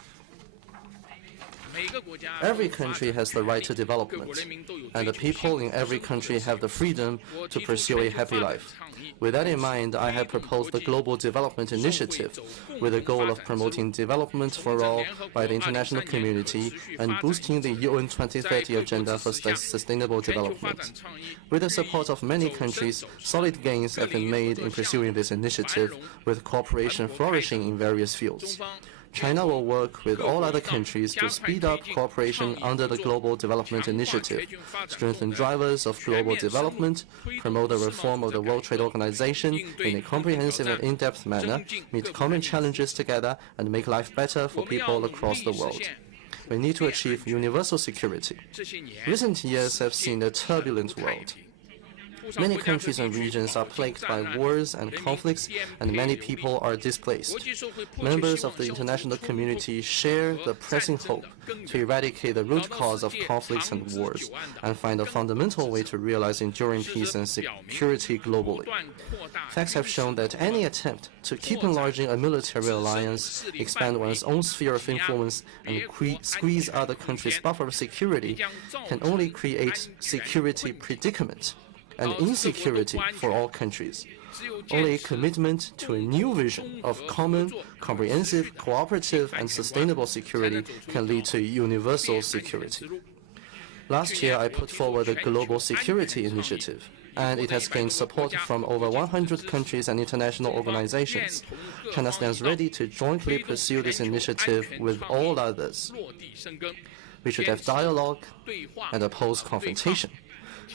Every country has the right to development, and the people in every country have the freedom to pursue a happy life. With that in mind, I have proposed the Global Development Initiative with the goal of promoting development for all by the international community and boosting the UN 2030 Agenda for Sustainable Development. With the support of many countries, solid gains have been made in pursuing this initiative, with cooperation flourishing in various fields. China will work with all other countries to speed up cooperation under the Global Development Initiative, strengthen drivers of global development, promote the reform of the World Trade Organization in a comprehensive and in-depth manner, meet common challenges together, and make life better for people across the world. We need to achieve universal security. Recent years have seen a turbulent world. Many countries and regions are plagued by wars and conflicts, and many people are displaced. Members of the international community share the pressing hope to eradicate the root cause of conflicts and wars, and find a fundamental way to realize enduring peace and security globally. Facts have shown that any attempt to keep enlarging a military alliance, expand one's own sphere of influence, and squeeze other countries' buffer of security can only create security predicament and insecurity for all countries. Only a commitment to a new vision of common, comprehensive, cooperative, and sustainable security can lead to universal security. Last year, I put forward a Global Security Initiative, and it has gained support from over 100 countries and international organizations. China stands ready to jointly pursue this initiative with all others. We should have dialogue and oppose confrontation,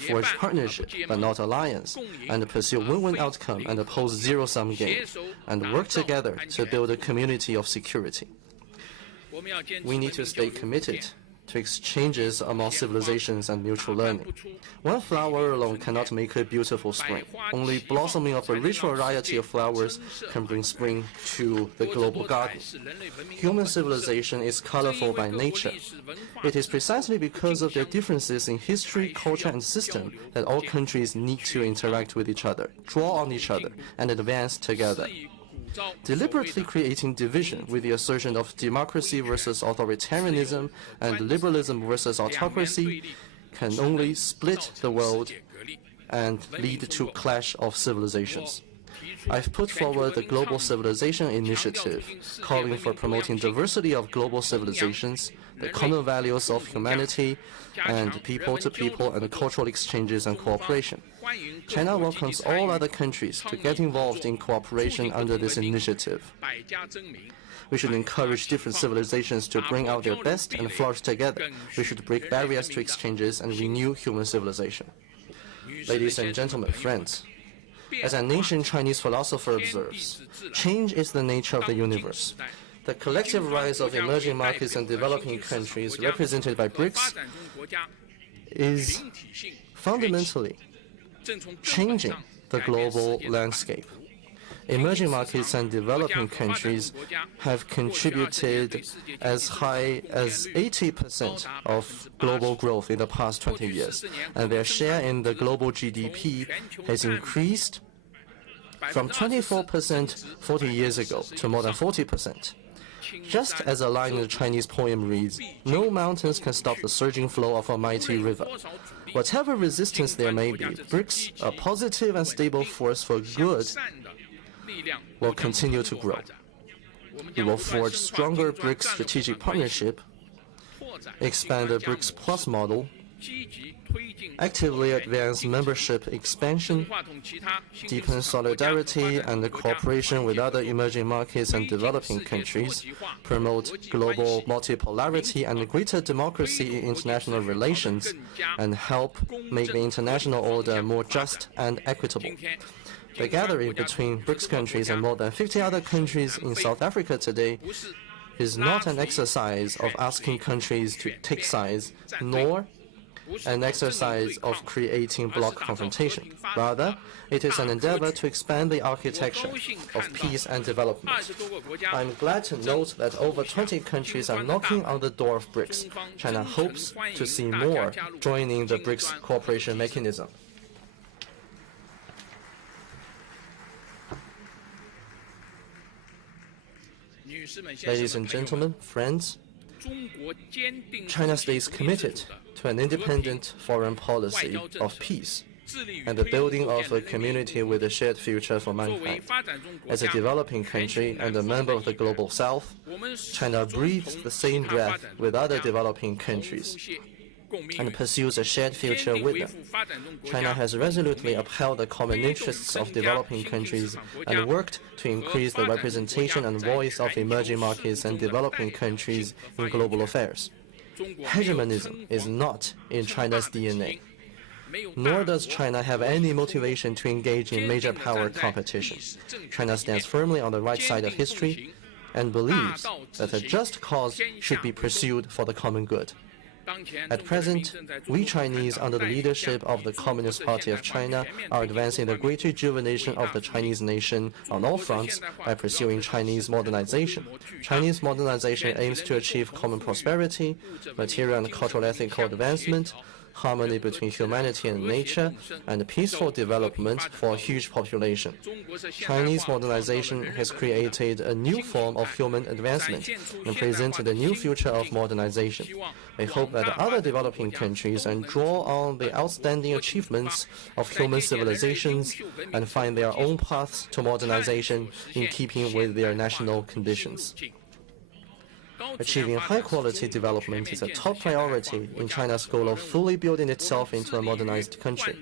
forge partnership but not alliance, and pursue win-win outcome and oppose zero-sum game, and work together to build a community of security. We need to stay committed to exchanges among civilizations and mutual learning. One flower alone cannot make a beautiful spring. Only blossoming of a rich variety of flowers can bring spring to the global garden. Human civilization is colorful by nature. It is precisely because of their differences in history, culture, and system that all countries need to interact with each other, draw on each other, and advance together. Deliberately creating division with the assertion of democracy versus authoritarianism and liberalism versus autocracy can only split the world and lead to clash of civilizations. I've put forward the Global Civilization Initiative, calling for promoting diversity of global civilizations, the common values of humanity, and people-to-people and cultural exchanges and cooperation. China welcomes all other countries to get involved in cooperation under this initiative. We should encourage different civilizations to bring out their best and flourish together. We should break barriers to exchanges and renew human civilization. Ladies and gentlemen, friends, as an ancient Chinese philosopher observes, change is the nature of the universe. The collective rise of emerging markets and developing countries represented by BRICS is fundamentally changing the global landscape. Emerging markets and developing countries have contributed as high as 80% of global growth in the past 20 years, and their share in the global GDP has increased from 24% 40 years ago to more than 40%. Just as a line in the Chinese poem reads, "No mountains can stop the surging flow of a mighty river." Whatever resistance there may be, BRICS, a positive and stable force for good, will continue to grow. We will forge stronger BRICS strategic partnership, expand the BRICS Plus model, actively advance membership expansion, deepen solidarity and cooperation with other emerging markets and developing countries, promote global multipolarity and greater democracy in international relations, and help make the international order more just and equitable. The gathering between BRICS countries and more than 50 other countries in South Africa today is not an exercise of asking countries to take sides, nor an exercise of creating bloc confrontation. Rather, it is an endeavor to expand the architecture of peace and development. I'm glad to note that over 20 countries are knocking on the door of BRICS. China hopes to see more joining the BRICS cooperation mechanism. Ladies and gentlemen, friends, China stays committed to an independent foreign policy of peace and the building of a community with a shared future for mankind. As a developing country and a member of the Global South, China breathes the same breath with other developing countries and pursues a shared future with them. China has resolutely upheld the common interests of developing countries and worked to increase the representation and voice of emerging markets and developing countries in global affairs. Hegemonism is not in China's DNA, nor does China have any motivation to engage in major power competition. China stands firmly on the right side of history and believes that a just cause should be pursued for the common good. At present, we Chinese, under the leadership of the Communist Party of China, are advancing the great rejuvenation of the Chinese nation on all fronts by pursuing Chinese modernization. Chinese modernization aims to achieve common prosperity, material and cultural ethical advancement, harmony between humanity and nature, and peaceful development for a huge population. Chinese modernization has created a new form of human advancement and presented a new future of modernization. We hope that other developing countries and draw on the outstanding achievements of human civilizations and find their own paths to modernization in keeping with their national conditions. Achieving high-quality development is a top priority in China's goal of fully building itself into a modernized country.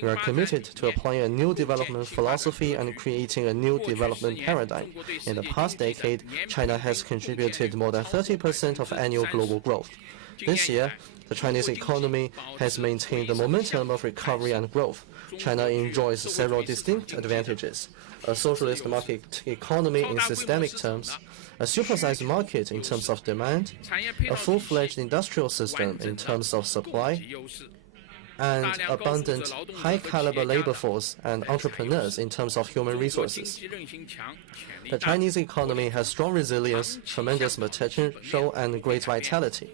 We are committed to applying a new development philosophy and creating a new development paradigm. In the past decade, China has contributed more than 30% of annual global growth. This year, the Chinese economy has maintained the momentum of recovery and growth. China enjoys several distinct advantages. a socialist market economy in systemic terms, a supersized market in terms of demand, a full-fledged industrial system in terms of supply, and abundant high-caliber labor force and entrepreneurs in terms of human resources. The Chinese economy has strong resilience, tremendous potential, and great vitality.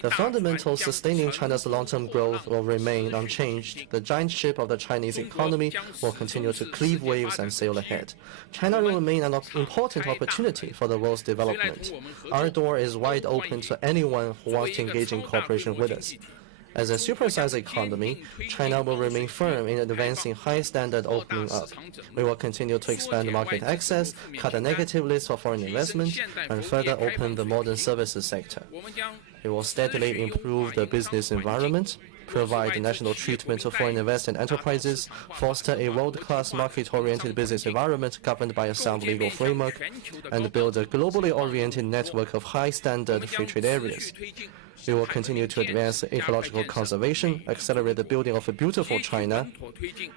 The fundamentals sustaining China's long-term growth will remain unchanged. The giant ship of the Chinese economy will continue to cleave waves and sail ahead. China will remain an important opportunity for the world's development. Our door is wide open to anyone who wants to engage in cooperation with us. As a supersized economy, China will remain firm in advancing high-standard opening up. We will continue to expand market access, cut the negative list for foreign investment, and further open the modern services sector. We will steadily improve the business environment, provide national treatment to foreign investment enterprises, foster a world-class market-oriented business environment governed by a sound legal framework, and build a globally oriented network of high-standard free trade areas. We will continue to advance ecological conservation, accelerate the building of a beautiful China,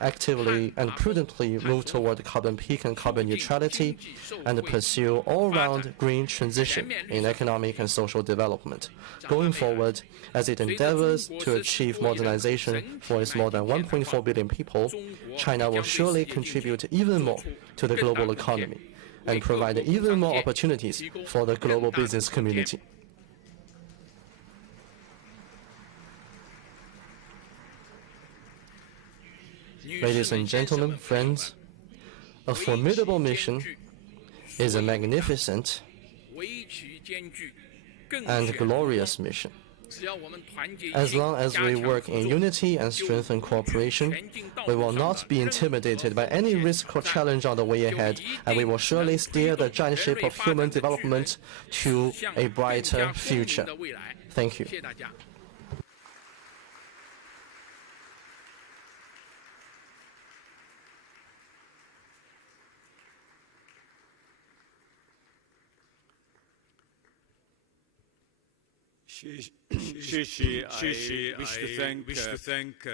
actively and prudently move toward carbon peak and carbon neutrality, and pursue all-round green transition in economic and social development. Going forward, as it endeavors to achieve modernization for its more than 1.4 billion people, China will surely contribute even more to the global economy and provide even more opportunities for the global business community. Ladies and gentlemen, friends, a formidable mission is a magnificent and glorious mission. As long as we work in unity and strengthen cooperation, we will not be intimidated by any risk or challenge on the way ahead, and we will surely steer the giant ship of human development to a brighter future. Thank you. Shishi, I wish to thank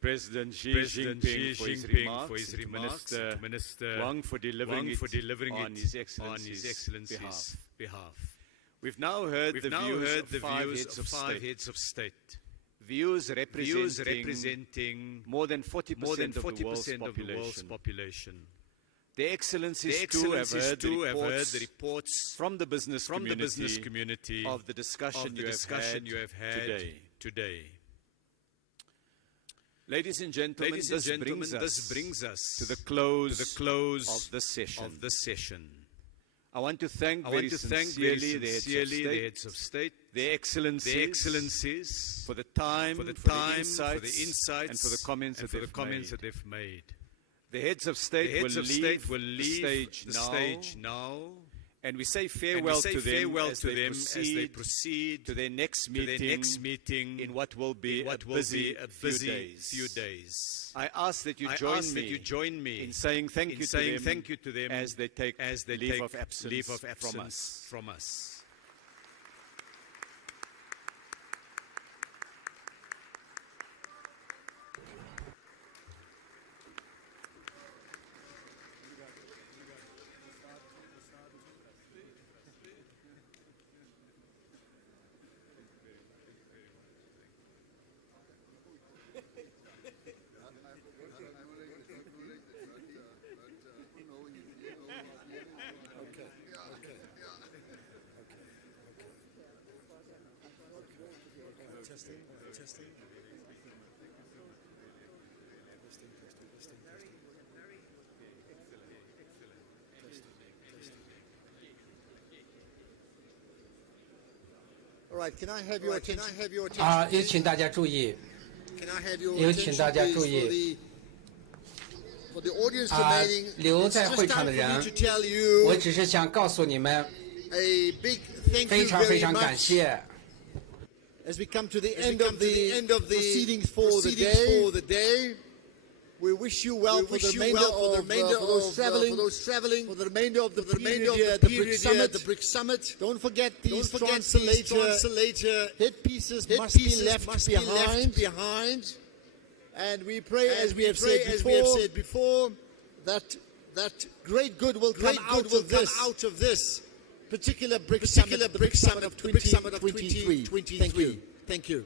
President Xi Jinping for his remarks, Minister Wang for delivering it on His Excellency's behalf. We've now heard the views of five heads of state. Views representing more than 40% of the world's population. The Excellencies too have heard the reports from the business community of the discussion you have had today. Ladies and gentlemen, this brings us to the close of the session. I want to thank very sincerely the heads of state, the Excellencies, for the time, for the insights, and for the comments that they've made. The heads of state will leave the stage now, and we say farewell to them as they proceed to their next meeting in what will be a busy few days. I ask that you join me in saying thank you to them as they take leave of absence from us. All right, can I have your attention? 有请大家注意。有请大家注意。留在会场的人，我只是想告诉你们，非常感谢。As we come to the end of the proceedings for the day, we wish you well for the remainder of those traveling, for the remainder of the period at the BRICS Summit. Don't forget these translator headpieces must be left behind. And we pray, as we have said before, that that great good will come out of this particular BRICS Summit of 2023. Thank you. Thank you.